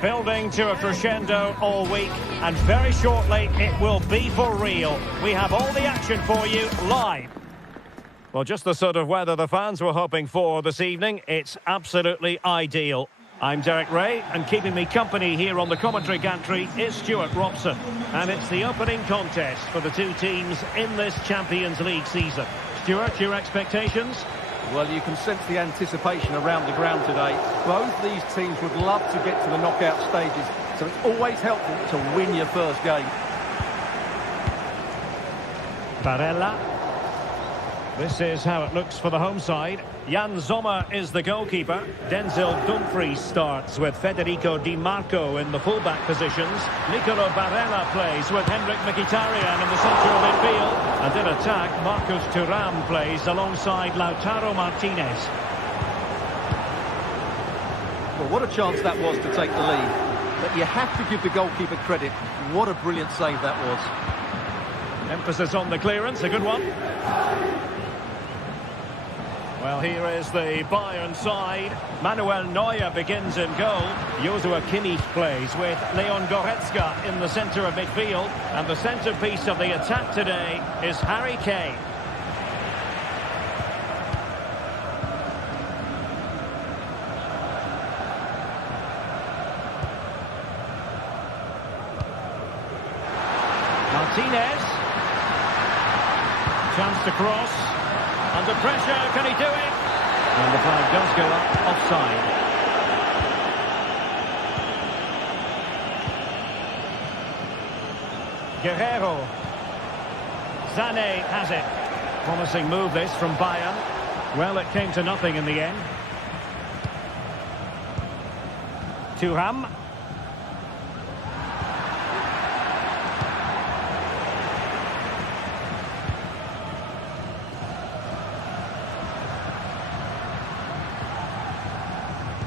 Building to a crescendo all week, and very shortly it will be for real. We have all the action for you live. Well, just the sort of weather the fans were hoping for this evening. It's absolutely ideal. I'm Derek Ray, and keeping me company here on the commentary gantry is Stuart Robson. And it's the opening contest for the two teams in this Champions League season. Stuart, your expectations? Well, you can sense the anticipation around the ground today. Both these teams would love to get to the knockout stages, so it's always helpful to win your first game. Barella. This is how it looks for the home side. Jan Sommer is the goalkeeper. Denzel Dumfries starts with Federico Di Marco in the fullback positions. Nicolo Barella plays with Henrik Mkhitaryan in the centre of midfield. And in attack, Marcus Thuram plays alongside Lautaro Martinez. Well, what a chance that was to take the lead. But you have to give the goalkeeper credit. What a brilliant save that was. Emphasis on the clearance, a good one. Well, here is the Bayern side. Manuel Neuer begins in goal. Joshua Kimmich plays with Leon Goretzka in the centre of midfield. And the centrepiece of the attack today is Harry Kane. Martinez. Chance to cross. Under pressure, can he do it? And the flag does go up, offside. Guerrero. Sané has it. Promising move this from Bayern. Well, it came to nothing in the end. Thuram.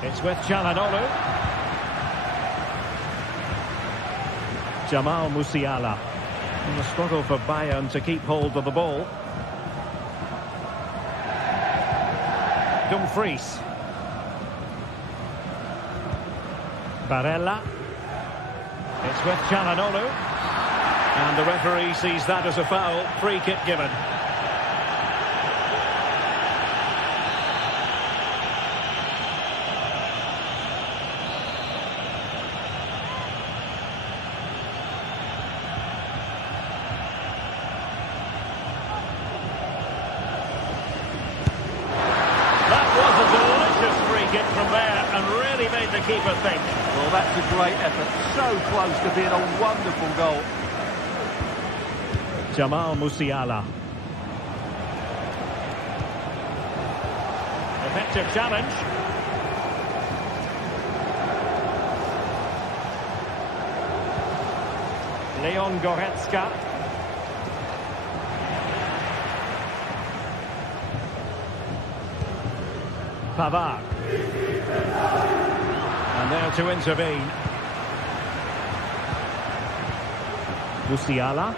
It's with Çalhanoğlu. Jamal Musiala. In the struggle for Bayern to keep hold of the ball. Dumfries. Barella. It's with Çalhanoğlu. And the referee sees that as a foul. Free kick given. From there and really made the keeper think. Well, that's a great effort. So close to being a wonderful goal. Jamal Musiala. Effective challenge. Leon Goretzka. Pavard. And there to intervene. Musiala.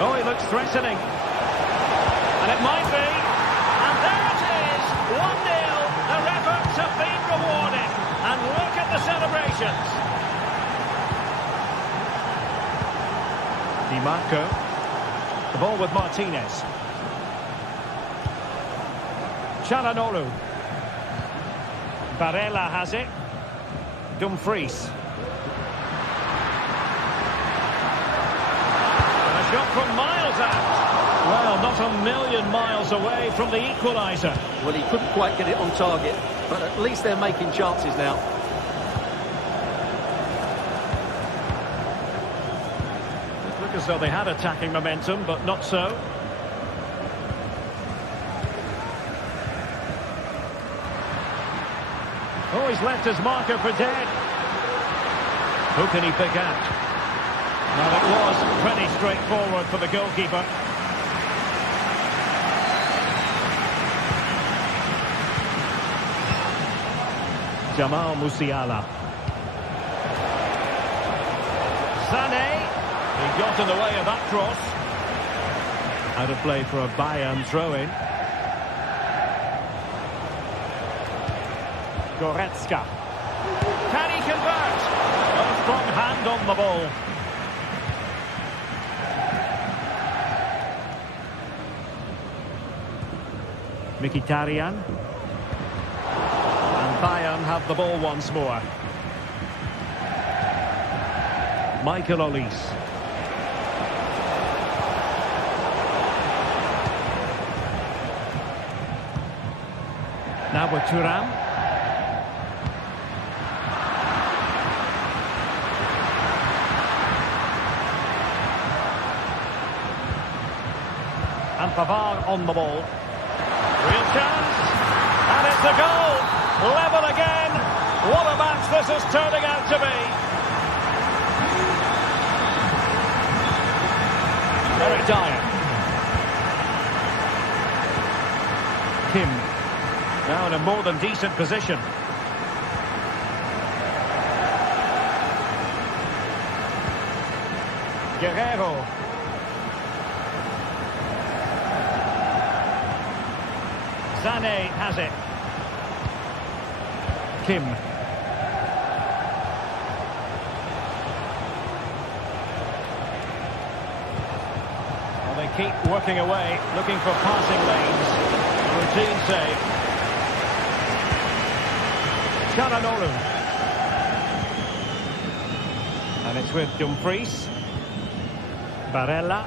Oh, he looks threatening. And it might be. And there it is. 1-0. Their efforts have been rewarded. And look at the celebrations. Di Marco. The ball with Martinez. Çalhanoğlu. Barella has it. Dumfries. And a shot from miles out. Well, not a million miles away from the equaliser. Well, he couldn't quite get it on target, but at least they're making chances now. It looked as though they had attacking momentum, but not so. Oh, he's left his marker for dead. Who can he pick out? Well, it was pretty straightforward for the goalkeeper. Jamal Musiala. Sané. He got in the way of that cross. Out of play for a Bayern throw-in. Goretzka. Can he convert? A strong hand on the ball. Mkhitaryan. And Bayern have the ball once more. Michael Olise. Now with Thuram. And Pavard on the ball. Real chance. And it's a goal. Level again. What a match this is turning out to be. Eric Dyer. Kim. Now in a more than decent position. Guerrero. Sané has it. Kim. Well, they keep working away, looking for passing lanes. Routine save. Çalhanoğlu. And it's with Dumfries. Barella.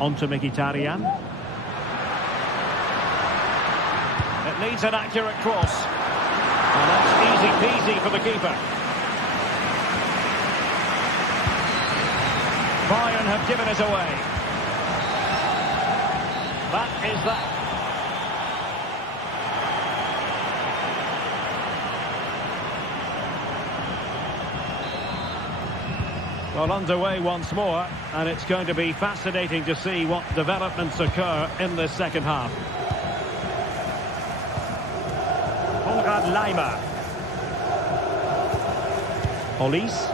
On to Mkhitaryan. It needs an accurate cross. And that's easy peasy for the keeper. Bayern have given it away. That is that. Well, underway once more, and it's going to be fascinating to see what developments occur in this second half. Konrad Laimer. Olise.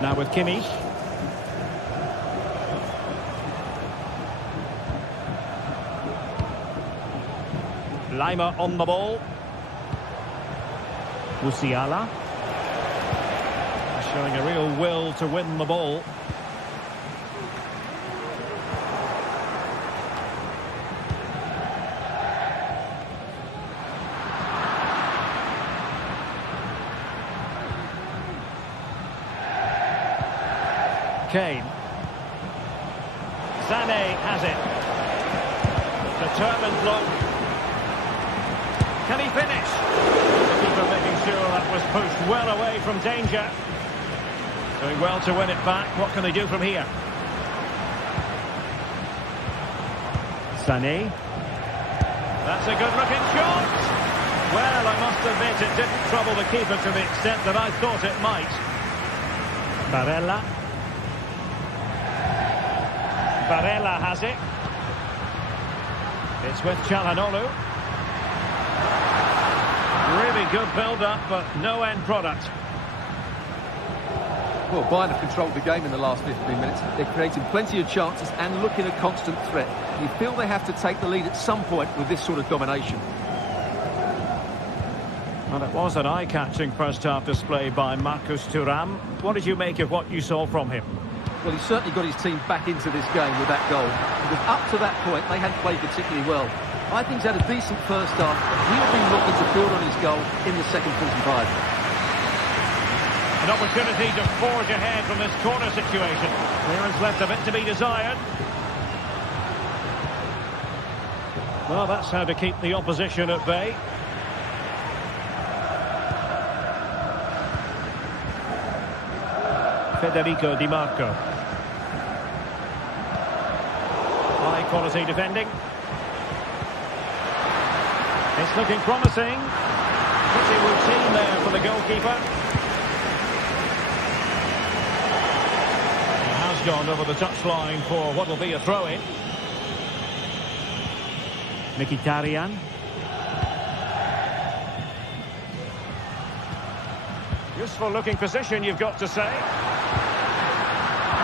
Now with Kimmich. Laimer on the ball. Musiala. Showing a real will to win the ball. Kane. Sané has it. Determined block. Can he finish? The keeper making sure that was pushed well away from danger. Doing well to win it back. What can they do from here? Sané. That's a good-looking shot. Well, I must admit it didn't trouble the keeper to the extent that I thought it might. Barella. Barella has it. It's with Çalhanoğlu. Really good build-up, but no end product. Well, Bayern have controlled the game in the last 15 minutes. They're creating plenty of chances and looking a constant threat. You feel they have to take the lead at some point with this sort of domination. Well, it was an eye-catching first-half display by Marcus Thuram. What did you make of what you saw from him? Well, he certainly got his team back into this game with that goal. Because up to that point, they hadn't played particularly well. I think he's had a decent first half. He'll be looking to build on his goal in the second 45. An opportunity to forge ahead from this corner situation. Clearance left a bit to be desired. Well, that's how to keep the opposition at bay. Federico Di Marco. High quality defending. It's looking promising. Pretty routine there for the goalkeeper. He has gone over the touchline for what will be a throw-in. Mkhitaryan. Useful looking position, you've got to say.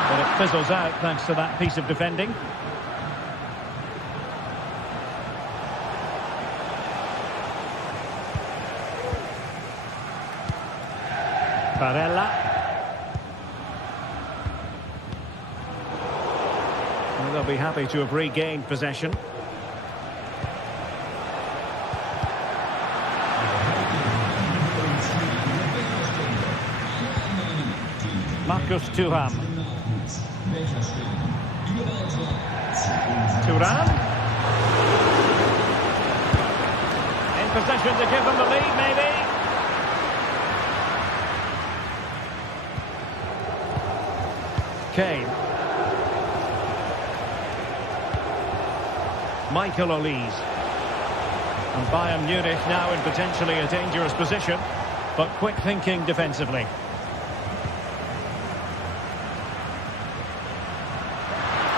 But it fizzles out thanks to that piece of defending. Barella. Well, they'll be happy to have regained possession. Marcus Thuram. Thuram. In possession to give them the lead, maybe. Kane. Michael Olise. And Bayern Munich now in potentially a dangerous position, but quick thinking defensively.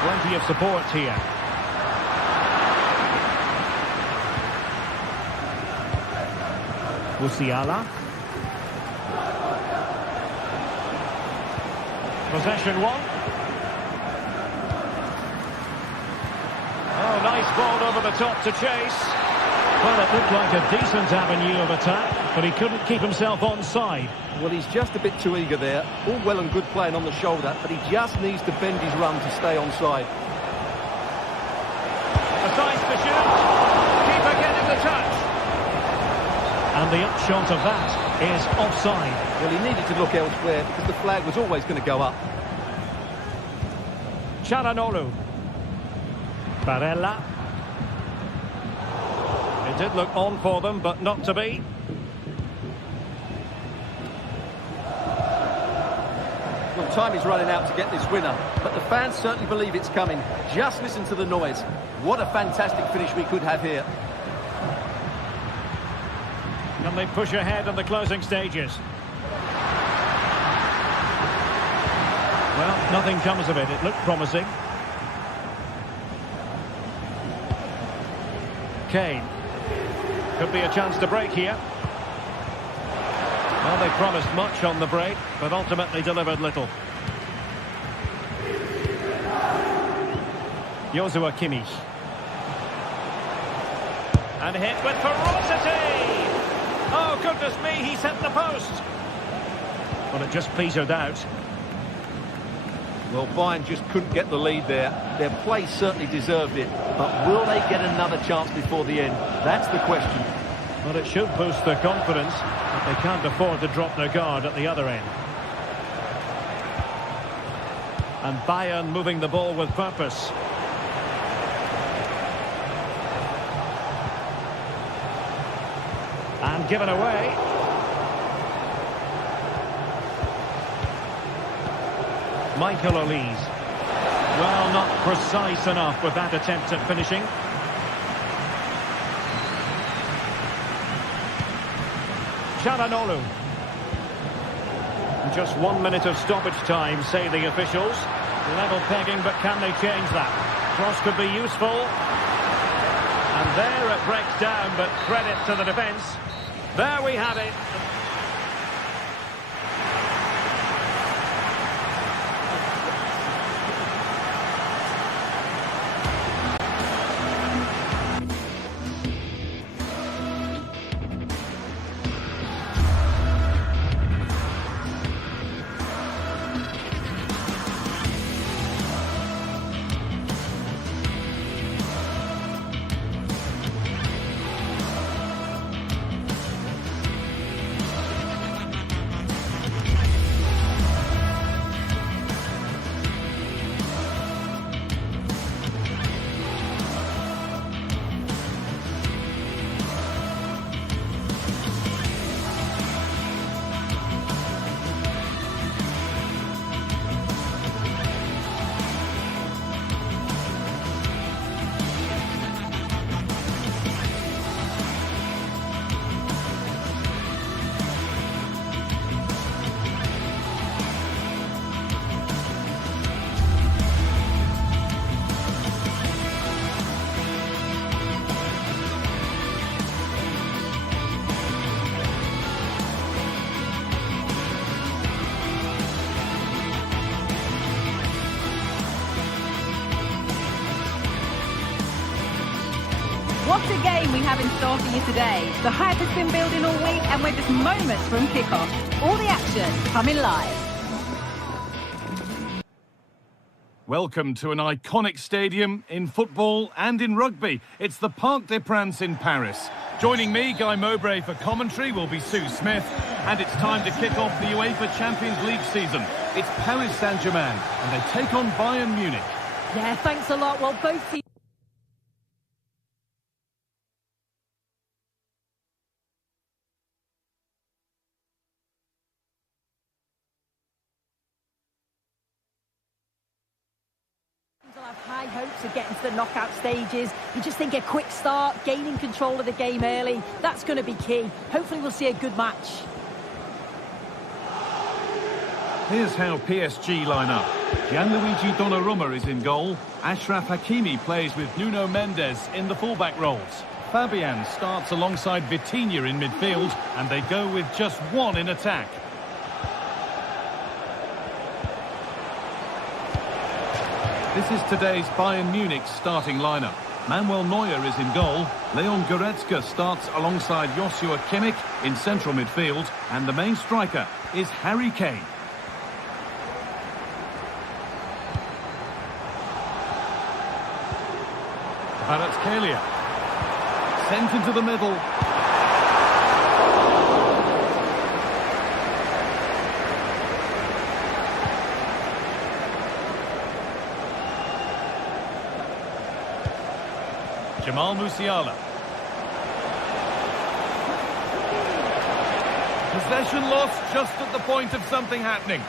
Plenty of support here. Musiala. Possession one. Oh, nice ball over the top to chase. Well, it looked like a decent avenue of attack, but he couldn't keep himself onside. Well, he's just a bit too eager there. All well and good playing on the shoulder, but he just needs to bend his run to stay onside. A size to shoot. Keeper getting the touch. And the upshot of that is offside. Well, he needed to look elsewhere because the flag was always going to go up. Çalhanoğlu. Barella. It did look on for them, but not to be. Well, time is running out to get this winner, but the fans certainly believe it's coming. Just listen to the noise. What a fantastic finish we could have here. Can they push ahead in the closing stages? Well, nothing comes of it. It looked promising. Kane. Could be a chance to break here. Well, they promised much on the break, but ultimately delivered little. Joshua Kimmich. And hit with ferocity! Oh, goodness me, he's hit the post! Well, it just petered out. Well, Bayern just couldn't get the lead there. Their play certainly deserved it, but will they get another chance before the end? That's the question. Well, it should boost their confidence, but they can't afford to drop their guard at the other end. And Bayern moving the ball with purpose. And given away. Michael Olise. Well, not precise enough with that attempt at finishing. Çalhanoğlu. Just 1 minute of stoppage time, say the officials. Level pegging, but can they change that? Cross could be useful. And there it breaks down, but credit to the defence. There we have it. What a game we have in store for you today. The hype has been building all week and we're just moments from kickoff. All the action coming live. Welcome to an iconic stadium in football and in rugby. It's the Parc des Princes in Paris. Joining me, Guy Mowbray, for commentary will be Sue Smith. And it's time to kick off the UEFA Champions League season. It's Paris Saint-Germain and they take on Bayern Munich. Yeah, thanks a lot. Well, both teams will have high hopes of getting to the knockout stages. You just think a quick start, gaining control of the game early, that's going to be key. Hopefully we'll see a good match. Here's how PSG line up. Gianluigi Donnarumma is in goal. Achraf Hakimi plays with Nuno Mendes in the fullback roles. Fabian starts alongside Vitinha in midfield, and they go with just one in attack. This is today's Bayern Munich starting lineup. Manuel Neuer is in goal. Leon Goretzka starts alongside Joshua Kimmich in central midfield, and the main striker is Harry Kane. Kvaratskhelia sent into the middle. Jamal Musiala. Possession lost just at the point of something happening.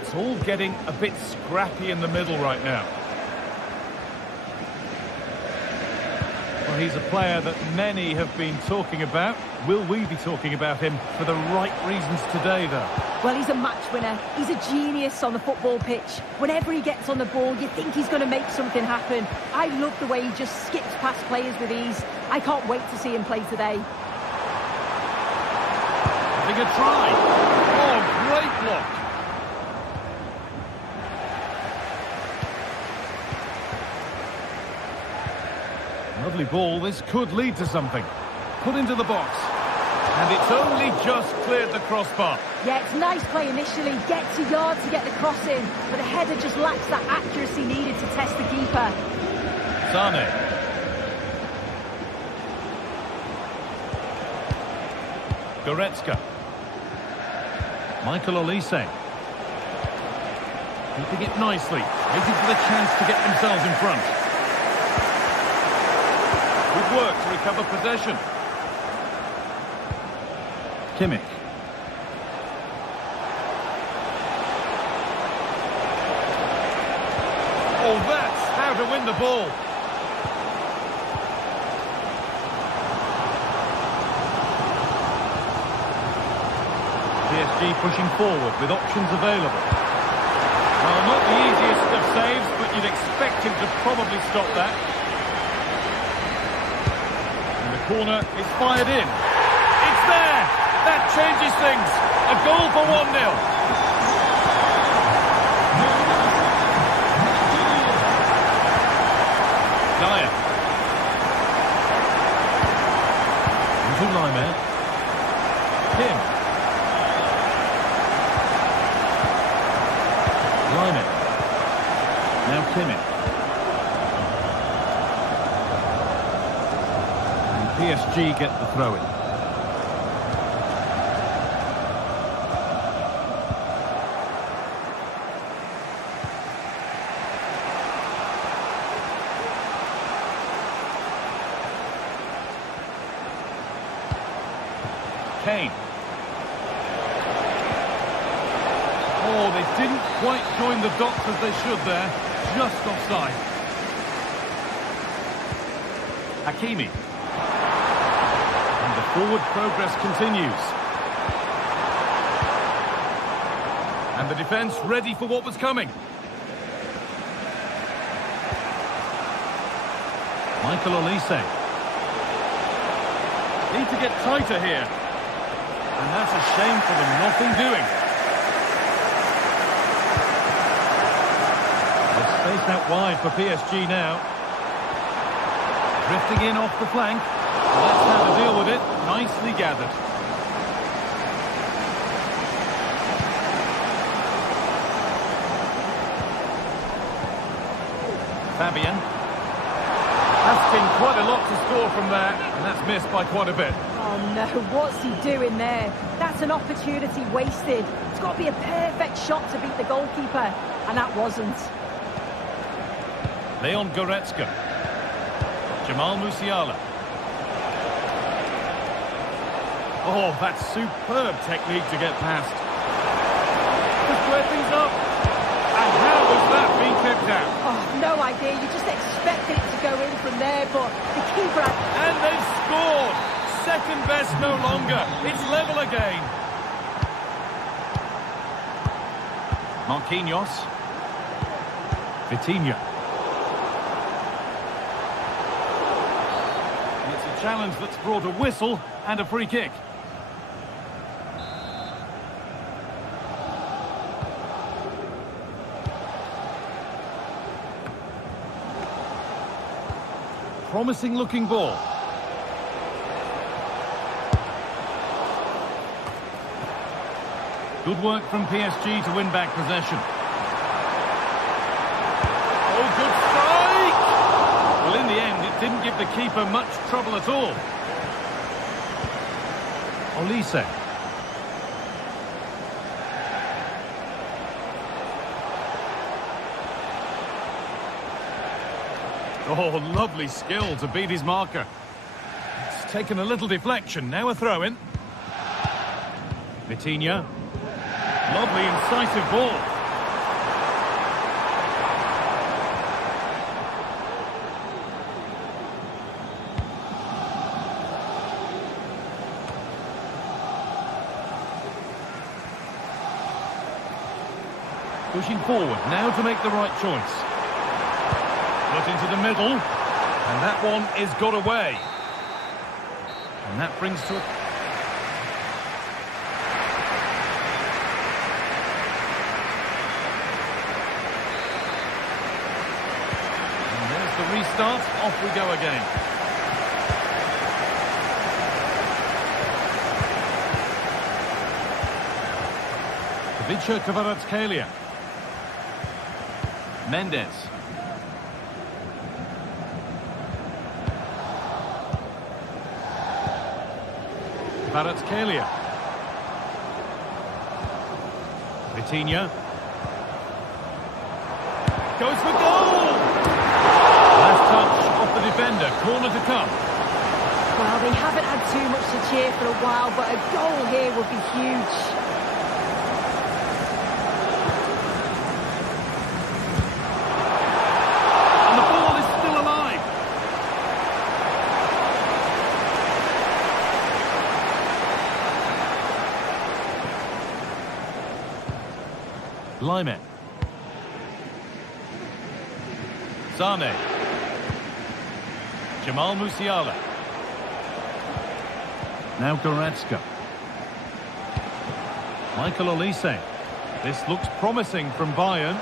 It's all getting a bit scrappy in the middle right now. Well, he's a player that many have been talking about. Will we be talking about him for the right reasons today, though? Well, he's a match winner. He's a genius on the football pitch. Whenever he gets on the ball, you think he's going to make something happen. I love the way he just skips past players with ease. I can't wait to see him play today. Having a try. Oh, great block. Lovely ball. This could lead to something. Put into the box. And it's only just cleared the crossbar. Yeah, it's nice play initially. Gets a yard to get the cross in. But the header just lacks that accuracy needed to test the keeper. Sane. Goretzka. Michael Olise. Keeping it nicely. Waiting for the chance to get themselves in front. Good work to recover possession. Kimmich. Oh, that's how to win the ball. PSG pushing forward with options available. Well, not the easiest of saves, but you'd expect him to probably stop that. And the corner is fired in. It's there! That changes things. A goal for 1-0. Dyer. Into Laimer. Kim. Laimer. Now Kimmich. And PSG get the throw-in. Kane. Oh, they didn't quite join the dots as they should there. Just offside. Hakimi. And the forward progress continues. And the defence ready for what was coming. Michael Olise. Need to get tighter here. And that's a shame for them, nothing doing. There's space out wide for PSG now. Drifting in off the flank. Well, that's how to deal with it. Nicely gathered. Fabian. Asking quite a lot to score from there, and that's missed by quite a bit. Oh no, what's he doing there? That's an opportunity wasted. It's got to be a perfect shot to beat the goalkeeper, and that wasn't. Leon Goretzka. Jamal Musiala. Oh, that's superb technique to get past. To square things up. And how was that being kept out? Oh, no idea. You just expected it to go in from there, but the keeper... And they've scored! Second best no longer. It's level again. Marquinhos. Vitinha. And it's a challenge that's brought a whistle and a free kick. Promising looking ball. Good work from PSG to win back possession. Oh, good strike! Well, in the end, it didn't give the keeper much trouble at all. Olise. Oh, lovely skill to beat his marker. It's taken a little deflection. Now a throw-in. Vitinha. Lovely, incisive ball. Pushing forward, now to make the right choice. Put into the middle, and that one is got away. And that brings to a... And there's the restart, off we go again. Ivica Kvaratskhelia. Mendes. Kvaratskhelia. Vitinha. Goes for goal! Last touch off the defender. Corner to come. Well, they haven't had too much to cheer for a while, but a goal here would be huge. And the ball is still alive. Lyman. Sane. Jamal Musiala. Now Goretzka. Michael Olise. This looks promising from Bayern.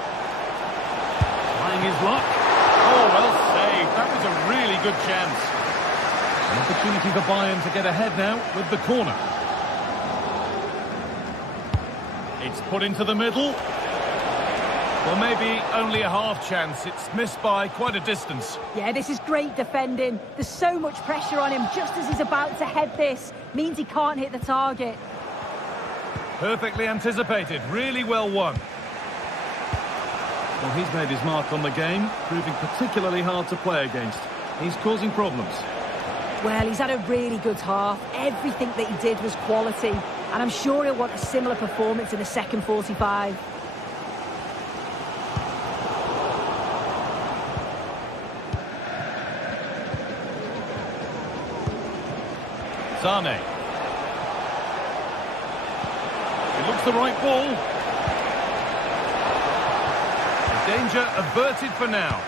Trying his luck. Oh, well saved. That was a really good chance. An opportunity for Bayern to get ahead now with the corner. It's put into the middle. Well, maybe only a half chance. It's missed by quite a distance. Yeah, this is great defending. There's so much pressure on him just as he's about to head this. Means he can't hit the target. Perfectly anticipated. Really well won. Well, he's made his mark on the game, proving particularly hard to play against. He's causing problems. Well, he's had a really good half. Everything that he did was quality. And I'm sure he'll want a similar performance in the second 45. Sane. It looks the right ball. Danger averted for now.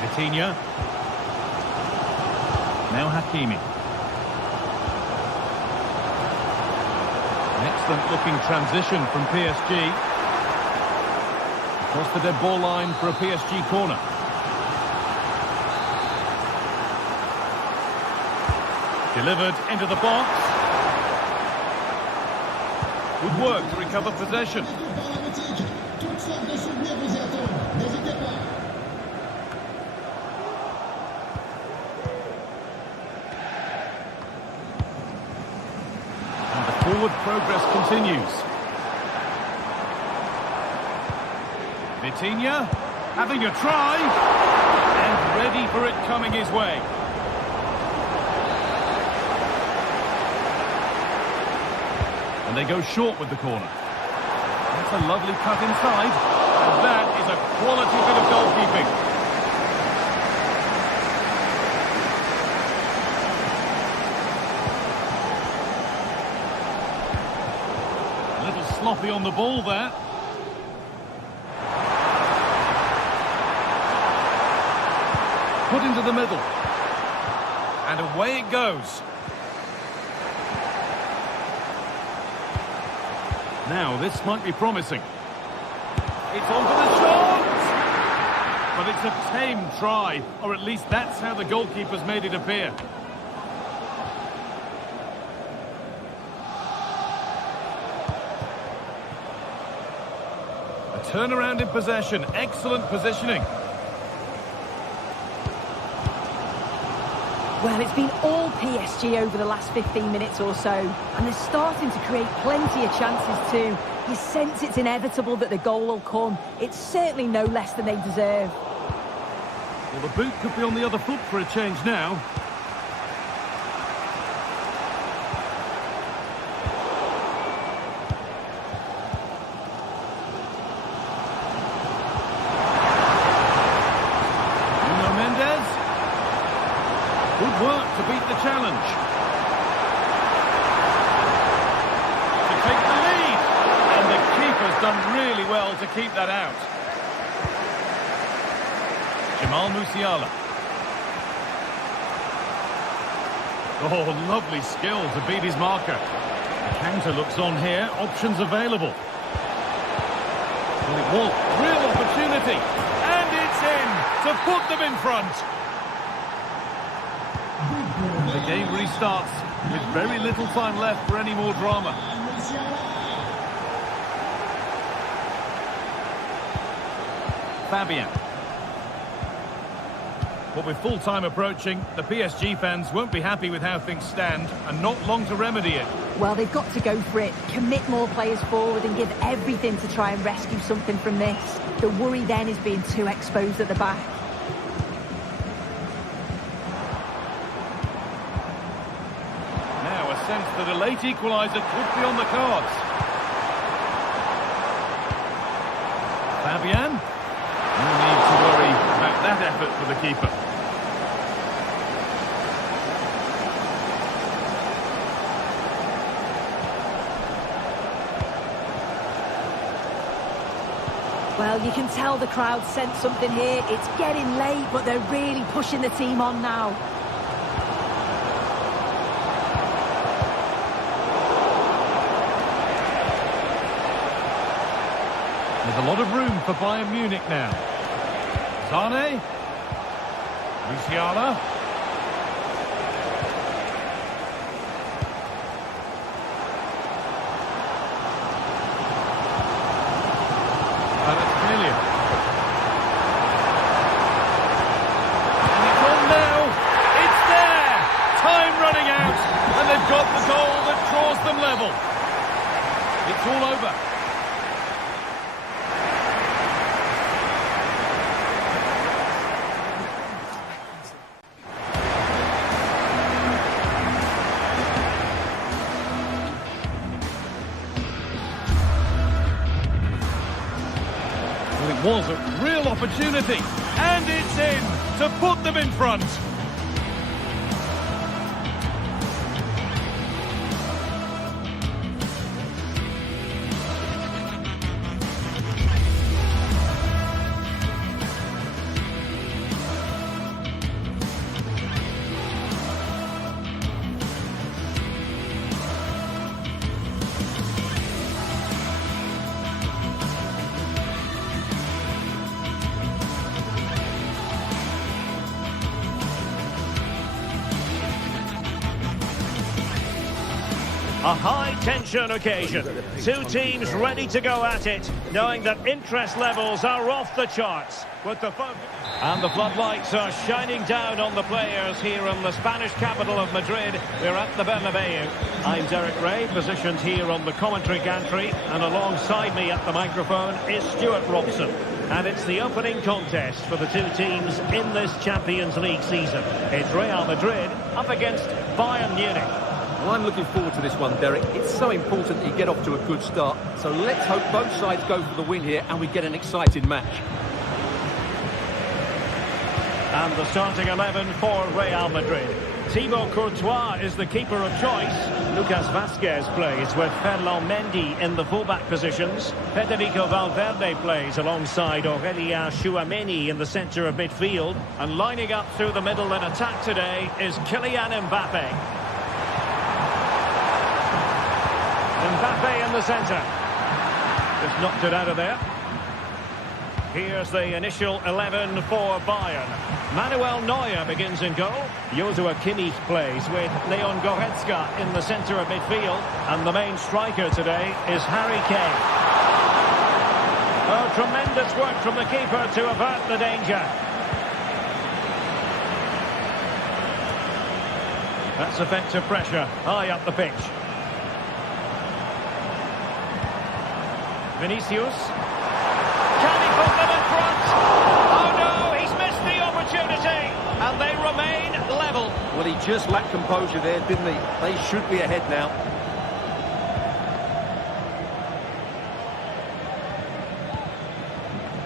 Vitinha. Now Hakimi. An excellent looking transition from PSG. Across the dead ball line for a PSG corner. Delivered into the box. Good work to recover possession. Forward progress continues. Vitinha having a try and ready for it coming his way. And they go short with the corner. That's a lovely cut inside. And that is a quality bit of goalkeeping. A little sloppy on the ball there. Put into the middle. And away it goes. Now, this might be promising. It's on for the shot! But it's a tame try, or at least that's how the goalkeeper's made it appear. A turnaround in possession, excellent positioning. Well, it's been all PSG over the last 15 minutes or so, and they're starting to create plenty of chances too. You sense it's inevitable that the goal will come. It's certainly no less than they deserve. Well, the boot could be on the other foot for a change now. Good work to beat the challenge. To take the lead. And the keeper's done really well to keep that out. Jamal Musiala. Oh, lovely skill to beat his marker. The counter looks on here. Options available. Well, it was real opportunity. And it's in to put them in front. The game restarts with very little time left for any more drama. Fabian. But with full time approaching, the PSG fans won't be happy with how things stand, and not long to remedy it. Well, they've got to go for it, commit more players forward and give everything to try and rescue something from this. The worry then is being too exposed at the back. Sense that a late equaliser could be on the cards. Fabian. No need to worry about that effort for the keeper. Well, you can tell the crowd sense something here. It's getting late, but they're really pushing the team on now. There's a lot of room for Bayern Munich now. Zane. Musiala. And it's brilliant. And it's on now. It's there. Time running out. And they've got the goal that draws them level. It's all over. It was a real opportunity, and it's in to put them in front. A high-tension occasion. Two teams ready to go at it, knowing that interest levels are off the charts. And the floodlights are shining down on the players here in the Spanish capital of Madrid. We're at the Bernabeu. I'm Derek Ray, positioned here on the commentary gantry, and alongside me at the microphone is Stuart Robson. And it's the opening contest for the two teams in this Champions League season. It's Real Madrid up against Bayern Munich. Well, I'm looking forward to this one, Derek. It's so important that you get off to a good start. So let's hope both sides go for the win here and we get an exciting match. And the starting 11 for Real Madrid. Thibaut Courtois is the keeper of choice. Lucas Vazquez plays with Ferland Mendy in the fullback positions. Federico Valverde plays alongside Aurélien Tchouameni in the centre of midfield. And lining up through the middle in attack today is Kylian Mbappe. Mbappe in the centre. Just knocked it out of there. Here's the initial 11 for Bayern. Manuel Neuer begins in goal. Joshua Kimmich plays with Leon Goretzka in the centre of midfield. And the main striker today is Harry Kane. Oh, tremendous work from the keeper to avert the danger. That's effective pressure high up the pitch. Vinicius. Can he put them in front? Oh no, he's missed the opportunity. And they remain level. Well, he just lacked composure there, didn't he? They should be ahead now.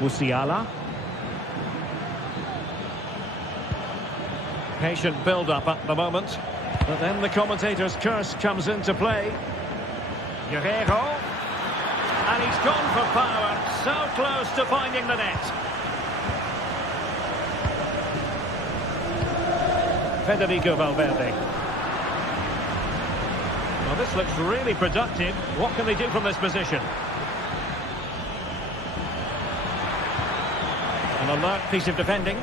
Musiala. Patient build-up at the moment. But then the commentator's curse comes into play. Guerreiro. And he's gone for power. So close to finding the net. Federico Valverde. Well, this looks really productive. What can they do from this position? An alert piece of defending.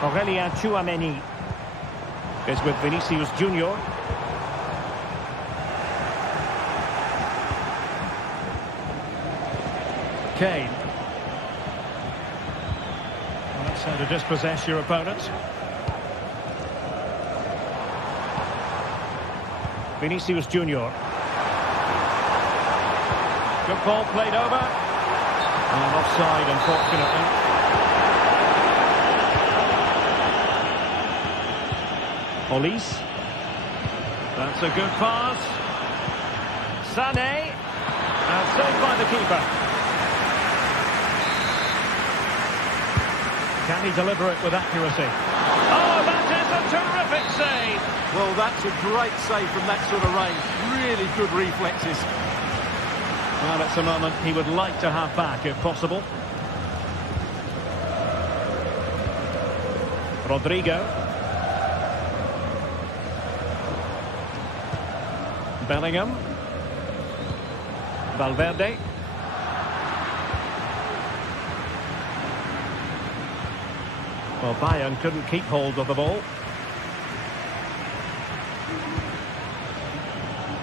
Aurélien Tchouameni is with Vinicius Junior. Kane. Well, that's how to dispossess your opponent. Vinicius Junior. Good ball played over. And offside, unfortunately. Olise. That's a good pass. Sané. And saved by the keeper. Can he deliver it with accuracy? Oh, that is a terrific save! Well, that's a great save from that sort of range. Really good reflexes. Well, it's a moment he would like to have back, if possible. Rodrigo. Bellingham. Valverde. Well, Bayern couldn't keep hold of the ball.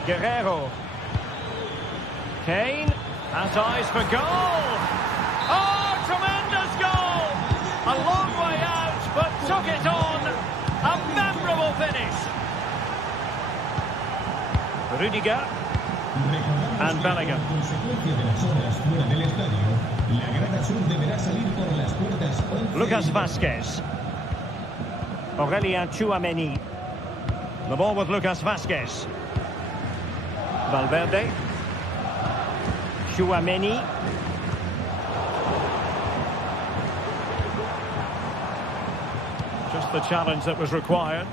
Guerreiro. Kane has eyes for goal. Oh, tremendous goal! A long way out, but took it on. A memorable finish. Rudiger and Bellingham. Lucas Vazquez. Aurélien Tchouameni. The ball with Lucas Vazquez. Valverde. Tchouameni. Just the challenge that was required.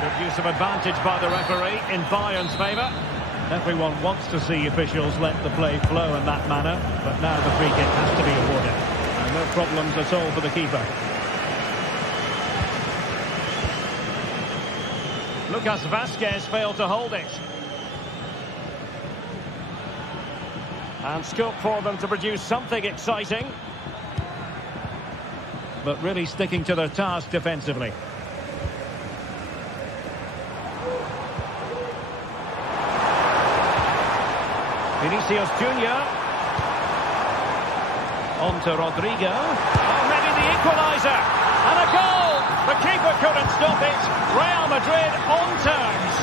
Good use of advantage by the referee in Bayern's favour. Everyone wants to see officials let the play flow in that manner, but now the free kick has to be awarded. And no problems at all for the keeper. Lucas Vazquez failed to hold it. And scope for them to produce something exciting. But really sticking to their task defensively. Vinicius Junior. On to Rodrigo. Oh, maybe the equaliser. And a goal! The keeper couldn't stop it. Real Madrid on terms.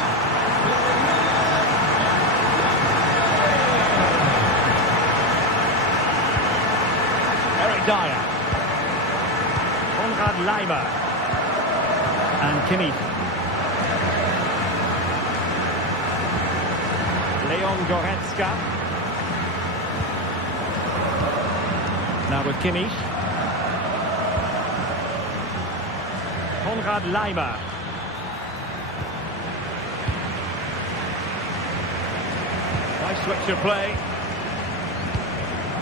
Eric Dyer. Konrad Laimer. And Kimmich. Leon Goretzka. Now with Kimmich. Konrad Laimer. Nice switch of play.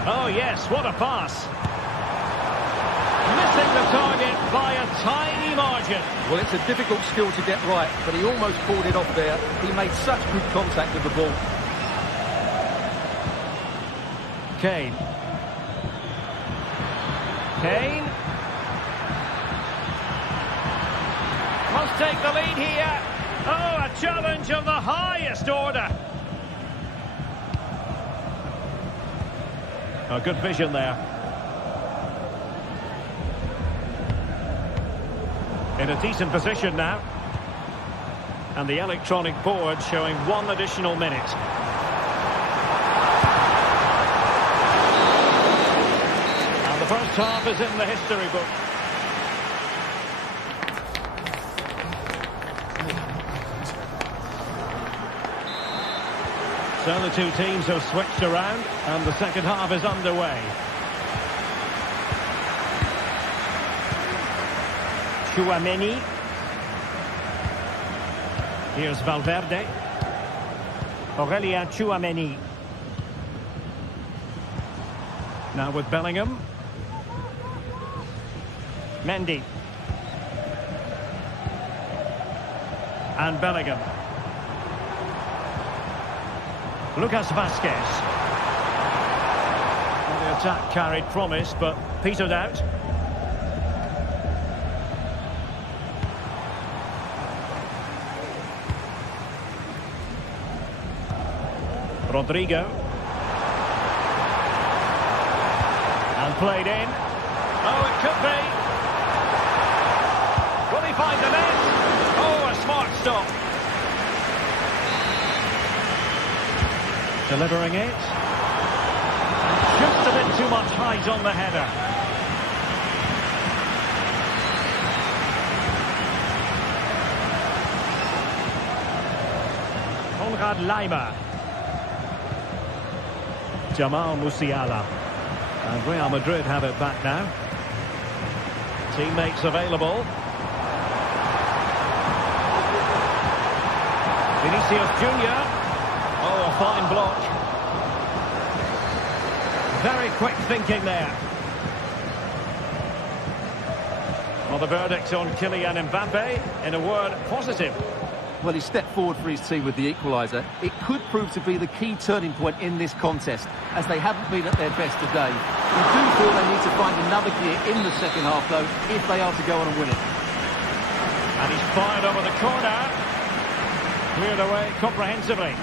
Oh yes, what a pass. Missing the target by a tiny margin. Well, it's a difficult skill to get right, but he almost pulled it off there. He made such good contact with the ball. Kane. Kane. Must take the lead here. Oh, a challenge of the highest order. Oh, good vision there. In a decent position now. And the electronic board showing 1 additional minute. And the first half is in the history book. So the two teams have switched around and the second half is underway. Tchouaméni. Here's Valverde. Aurélien Tchouaméni. Now with Bellingham. Mendy. And Bellingham. Lucas Vázquez. Well, the attack carried promise, but petered out. Rodrigo. And played in. Oh, it could be. Will he find the net? Oh, a smart stop. Delivering it. Just a bit too much height on the header. Konrad Laimer. Jamal Musiala. And Real Madrid have it back now. Teammates available. Vinicius Junior. Oh, a fine block. Very quick thinking there. Well, the verdict on Kylian Mbappe, in a word, positive. Well, he stepped forward for his team with the equaliser. It could prove to be the key turning point in this contest, as they haven't been at their best today. We do feel they need to find another gear in the second half, though, if they are to go on and win it. And he's fired over the corner. Cleared away comprehensively.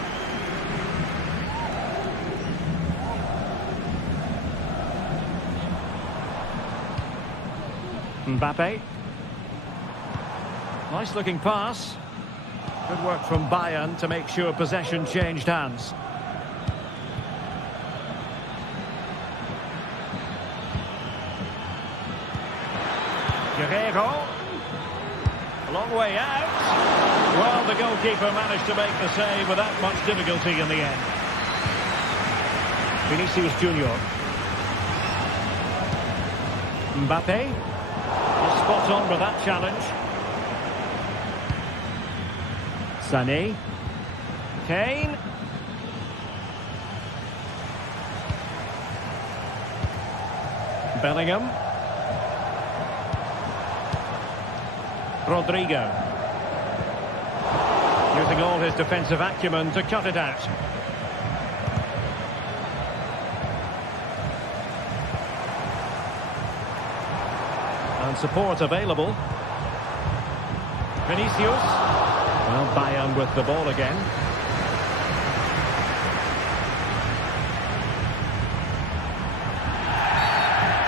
Mbappe. Nice looking pass. Good work from Bayern to make sure possession changed hands. Guerreiro. A long way out. Well, the goalkeeper managed to make the save without much difficulty in the end. Vinicius Junior. Mbappe. He's spot on with that challenge. Sané. Kane. Bellingham. Rodrigo. Using all his defensive acumen to cut it out. And support available. Vinicius. Well, Bayern with the ball again.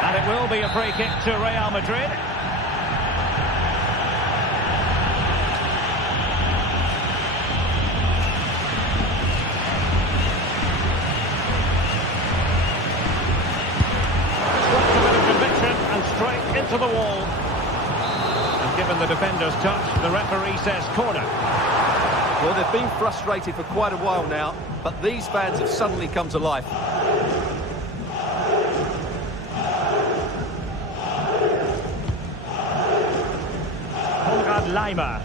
And it will be a free kick to Real Madrid. To the wall, and given the defender's touch, the referee says corner. Well, they've been frustrated for quite a while now, but these fans have suddenly come to life. Konrad Laimer.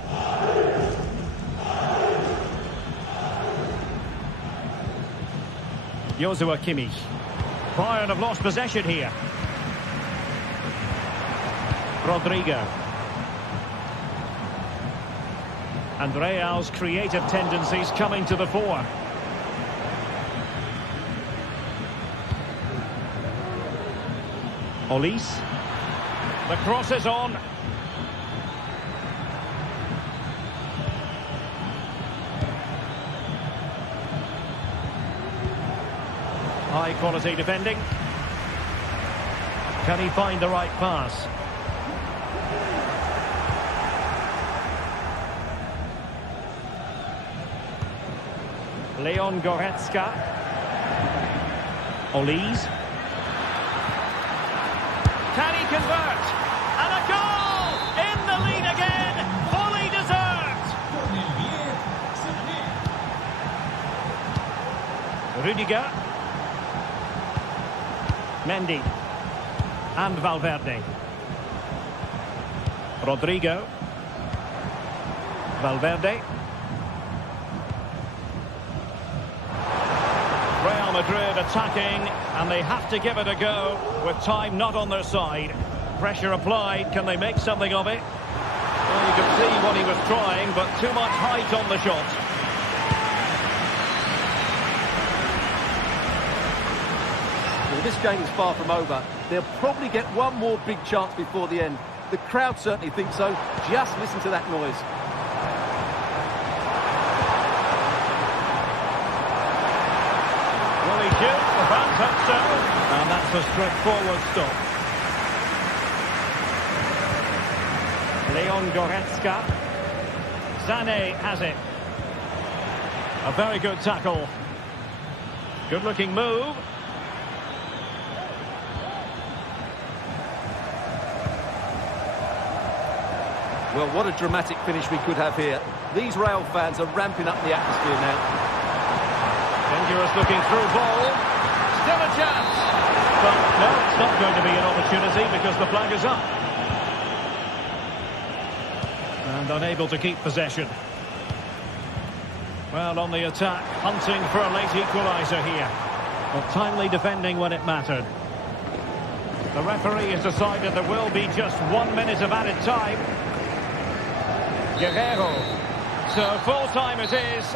Joshua Kimmich. Bayern have lost possession here. Rodrigo. And Real's creative tendencies coming to the fore. Olise. The cross is on. High quality defending. Can he find the right pass? Leon Goretzka. Olise. Can he convert? And a goal! In the lead again! Fully deserved! Rudiger. Mendy. And Valverde. Rodrigo. Valverde. Real Madrid attacking, and they have to give it a go with time not on their side. Pressure applied. Can they make something of it? Well, you can see what he was trying, but too much height on the shot. Well, this game is far from over. They'll probably get one more big chance before the end. The crowd certainly think so. Just listen to that noise. The fans hope so, and that's a straightforward stop. Leon Goretzka. Sané has it. A very good tackle. Good looking move. Well, what a dramatic finish we could have here. These Real fans are ramping up the atmosphere now. Dangerous looking through ball. Still a chance. But no, it's not going to be an opportunity because the flag is up. And unable to keep possession. Well, on the attack, hunting for a late equaliser here. But timely defending when it mattered. The referee has decided there will be just 1 minute of added time. Guerrero. So full time it is.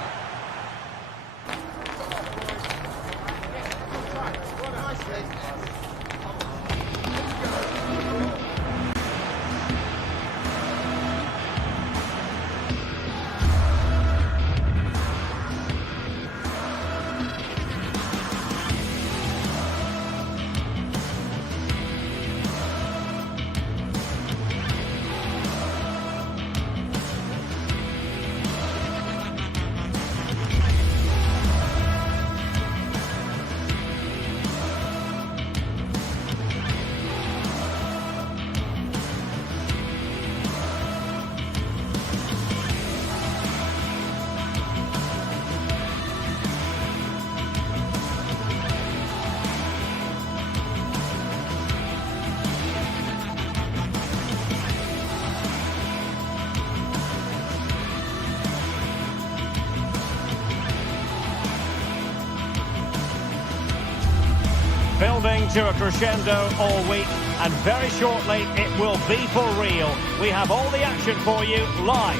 Building to a crescendo all week, and very shortly it will be for real. We have all the action for you live.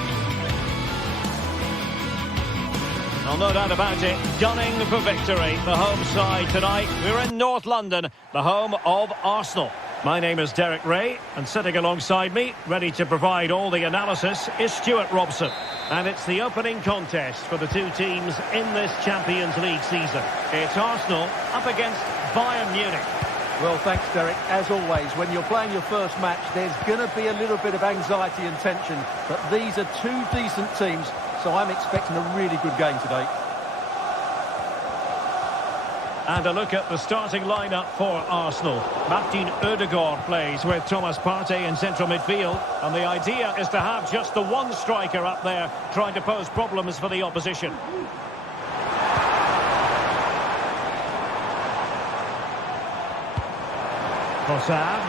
Well, no doubt about it, gunning for victory. The home side tonight. We're in North London, the home of Arsenal. My name is Derek Ray, and sitting alongside me, ready to provide all the analysis, is Stuart Robson. And it's the opening contest for the two teams in this Champions League season. It's Arsenal up against Bayern Munich. Well, thanks, Derek. As always, when you're playing your first match, there's going to be a little bit of anxiety and tension. But these are two decent teams, so I'm expecting a really good game today. And a look at the starting lineup for Arsenal. Martin Ødegaard plays with Thomas Partey in central midfield. And the idea is to have just the one striker up there trying to pose problems for the opposition. Trossard.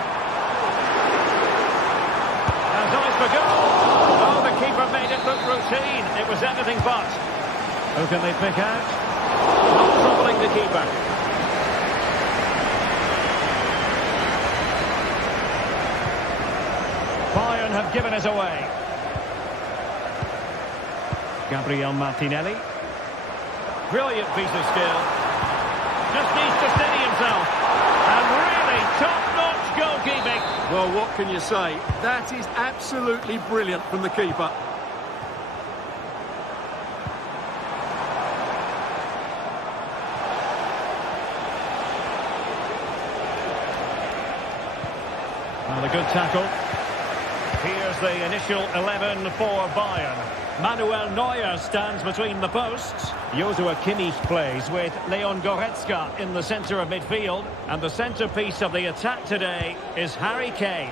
Has eyes for goal. Oh, the keeper made it look routine. It was anything but. Who can they pick out? Not troubling the keeper. Bayern have given us away. Gabriel Martinelli. Brilliant piece of skill. Just needs to steady himself. And really top-notch goalkeeping. Well, what can you say? That is absolutely brilliant from the keeper. And a good tackle. Here's the initial 11 for Bayern. Manuel Neuer stands between the posts. Joshua Kimmich plays with Leon Goretzka in the centre of midfield. And the centrepiece of the attack today is Harry Kane.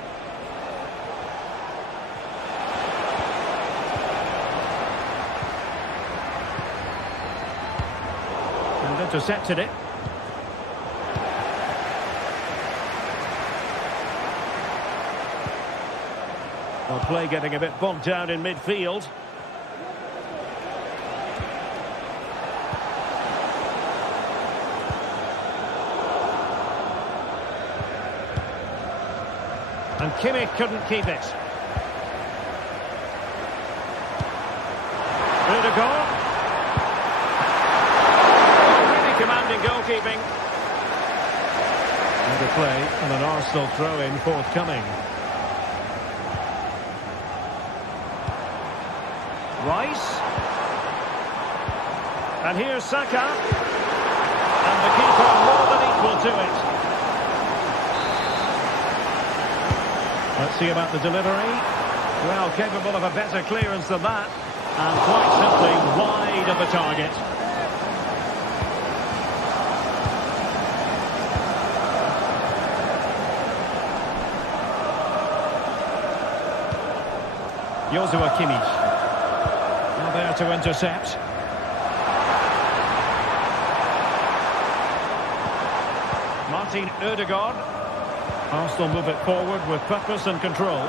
And intercepted it. Well, play getting a bit bogged down in midfield. And Kimmich couldn't keep it. Ødegaard. Really commanding goalkeeping. And a play and an Arsenal throw-in forthcoming. Rice. And here's Saka. And the keeper more than equal to it. Let's see about the delivery. Well, capable of a better clearance than that. And quite simply wide of the target. Joshua Kimmich. Now there to intercept. Martin Ødegaard. Arsenal move it forward with purpose and control.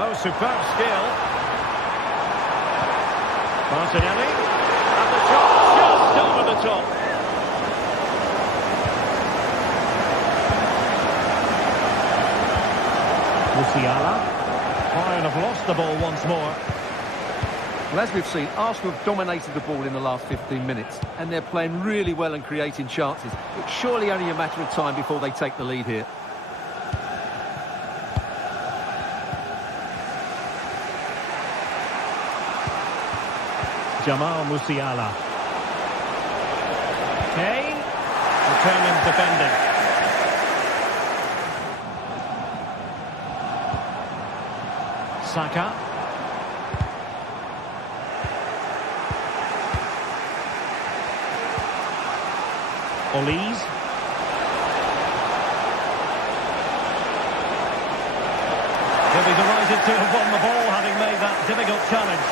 Oh, superb skill. Martinelli. And the shot just over the top. Musiala. Bayern have lost the ball once more. Well, as we've seen, Arsenal have dominated the ball in the last 15 minutes, and they're playing really well and creating chances. It's surely only a matter of time before they take the lead here. Jamal Musiala. Kane. Determined defending. Saka. Olise. He'll be delighted to have won the ball, having made that difficult challenge.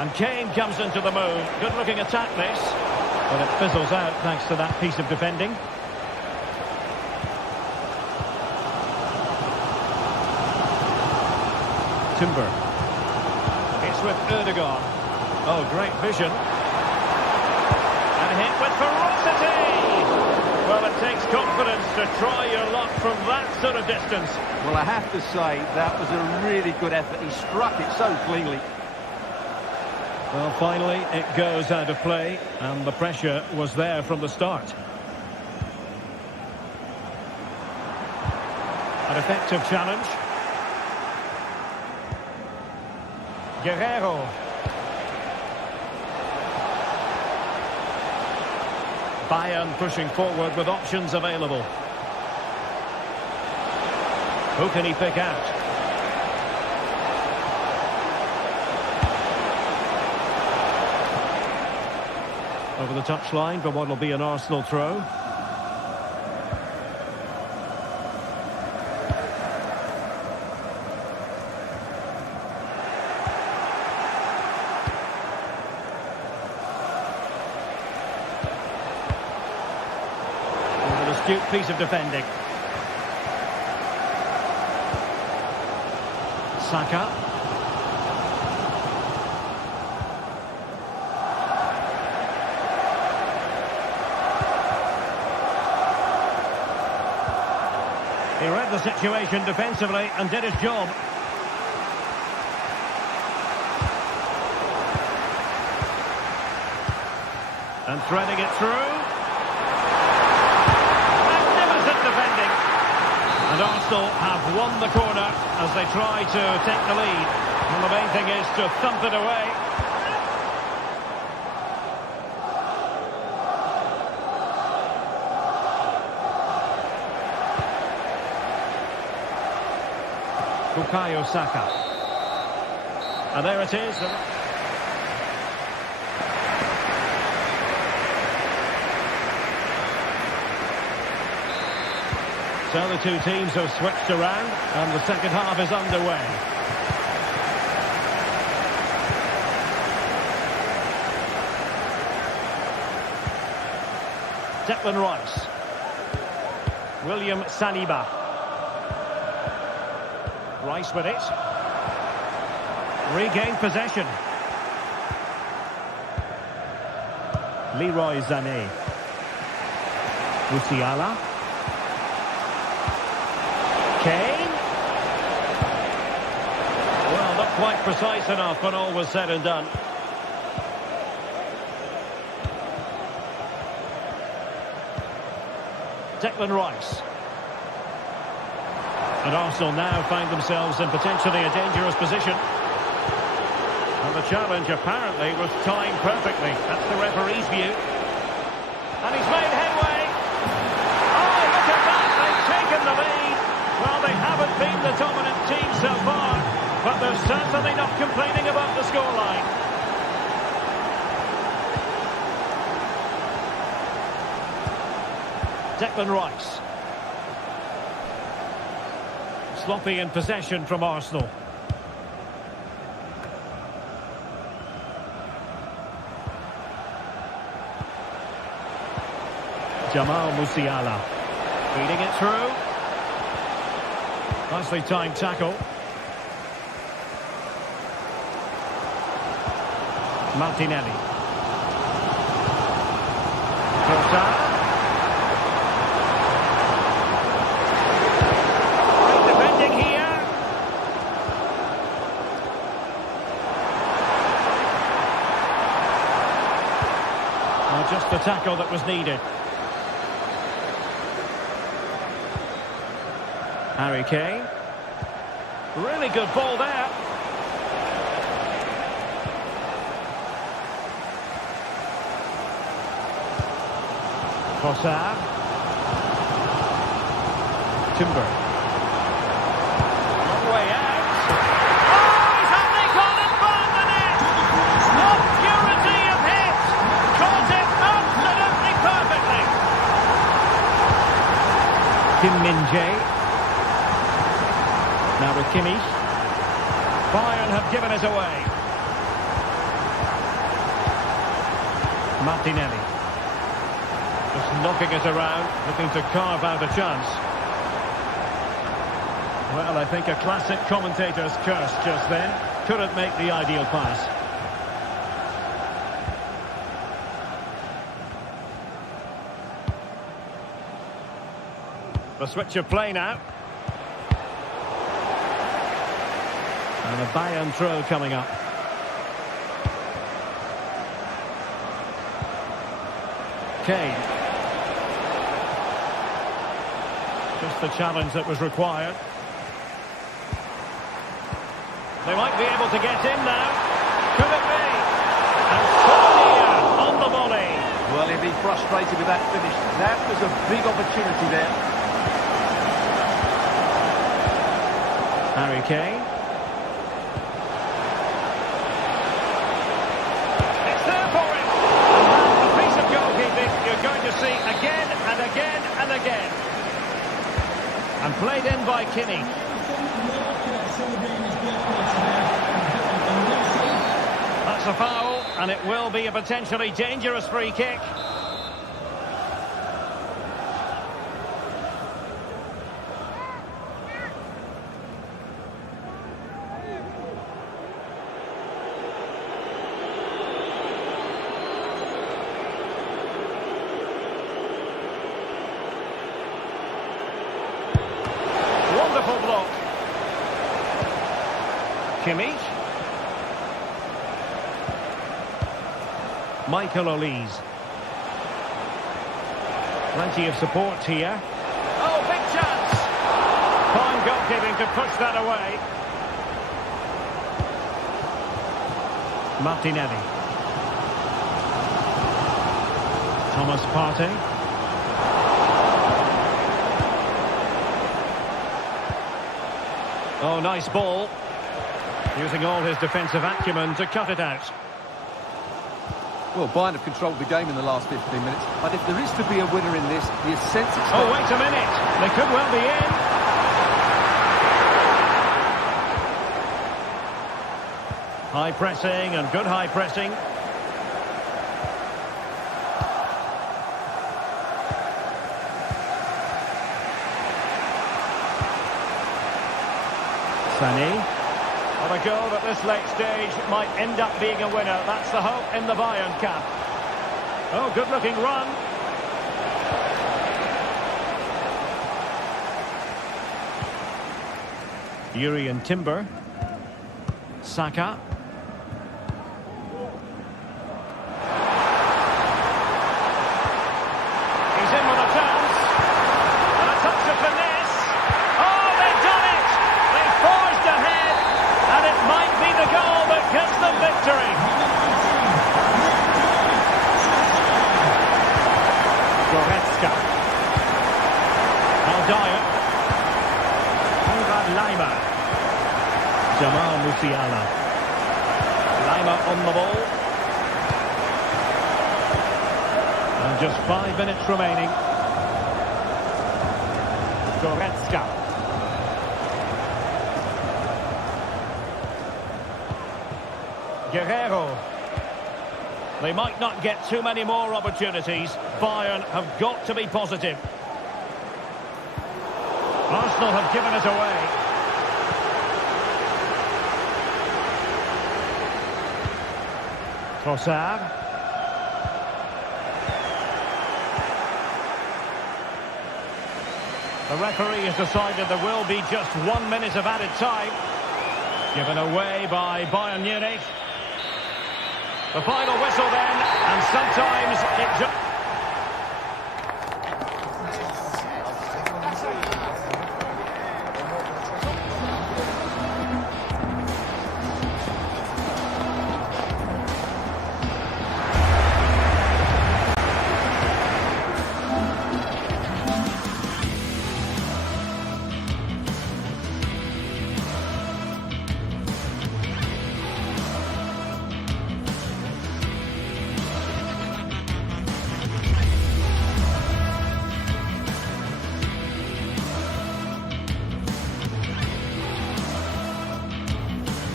And Kane comes into the move. Good-looking attack, this. But it fizzles out thanks to that piece of defending. Timber. It's with Ødegaard. Oh, great vision. And hit with ferocity! Well, it takes confidence to try your luck from that sort of distance. Well, I have to say, that was a really good effort. He struck it so cleanly. Well, finally, it goes out of play, and the pressure was there from the start. An effective challenge. Guerrero. Bayern pushing forward with options available. Who can he pick out? Over the touchline for what will be an Arsenal throw. An astute piece of defending. Saka. He read the situation defensively and did his job. And threading it through. Magnificent defending. And Arsenal have won the corner as they try to take the lead. And the main thing is to thump it away. Bukayo Saka. And there it is. So the two teams have switched around and the second half is underway. Declan Rice. William Saliba. Rice with it. Regained possession. Leroy Sané. Musiala. Kane. Well, not quite precise enough when all was said and done. Declan Rice. And Arsenal now find themselves in potentially a dangerous position. And the challenge apparently was timed perfectly. That's the referee's view. And he's made headway. Oh, look at that. They've taken the lead. Well, they haven't been the dominant team so far, but they're certainly not complaining about the scoreline. Declan Rice. Sloppy in possession from Arsenal. Jamal Musiala. Feeding it through. Nicely timed tackle. Martinelli. Trossard. Great defending here. Well, just the tackle that was needed. Harry Kane. Really good ball there. Trossard. Timber. Long way out. Oh, he's only gone and found the net. What purity of hit. Caught it absolutely perfectly. Kim Min-jae. Now with Kimmich. Bayern have given it away. Martinelli. Just knocking it around, looking to carve out a chance. Well, I think a classic commentator's curse just then. Couldn't make the ideal pass. The switch of play now. And a Bayern throw coming up. Kane. Just the challenge that was required. They might be able to get in now. Could it be? And Sonia on the volley. Well, he'll be frustrated with that finish. That was a big opportunity there. Harry Kane. It's there for him. And that's a piece of goalkeeping you're going to see again and again and again. And played in by Kimmich. That's a foul, and it will be a potentially dangerous free kick. Wonderful block. Kimmich. Michael Olise. Plenty of support here. Oh, big chance! Fine goalkeeping to push that away. Martinelli. Thomas Partey. Oh, nice ball. Using all his defensive acumen to cut it out. Well, Bayern have controlled the game in the last 15 minutes, but if there is to be a winner in this, the essence... Oh, wait a minute. They could well be in. High pressing and good high pressing. Sané. Well, a goal at this late stage might end up being a winner. That's the hope in the Bayern camp. Oh, good-looking run. Urian Timber. Saka. He's in with a chance. And a touch of finesse. Oh, they've done it! They forged ahead. And it might be the goal that gets them victory. Goretzka. Dyer. Lima. Jamal Musiala. Lima on the ball. And just 5 minutes remaining. Goretzka. Guerrero. They might not get too many more opportunities. Bayern have got to be positive. Arsenal have given it away. Trossard. The referee has decided there will be just 1 minute of added time. Given away by Bayern Munich. The final whistle then, and sometimes it just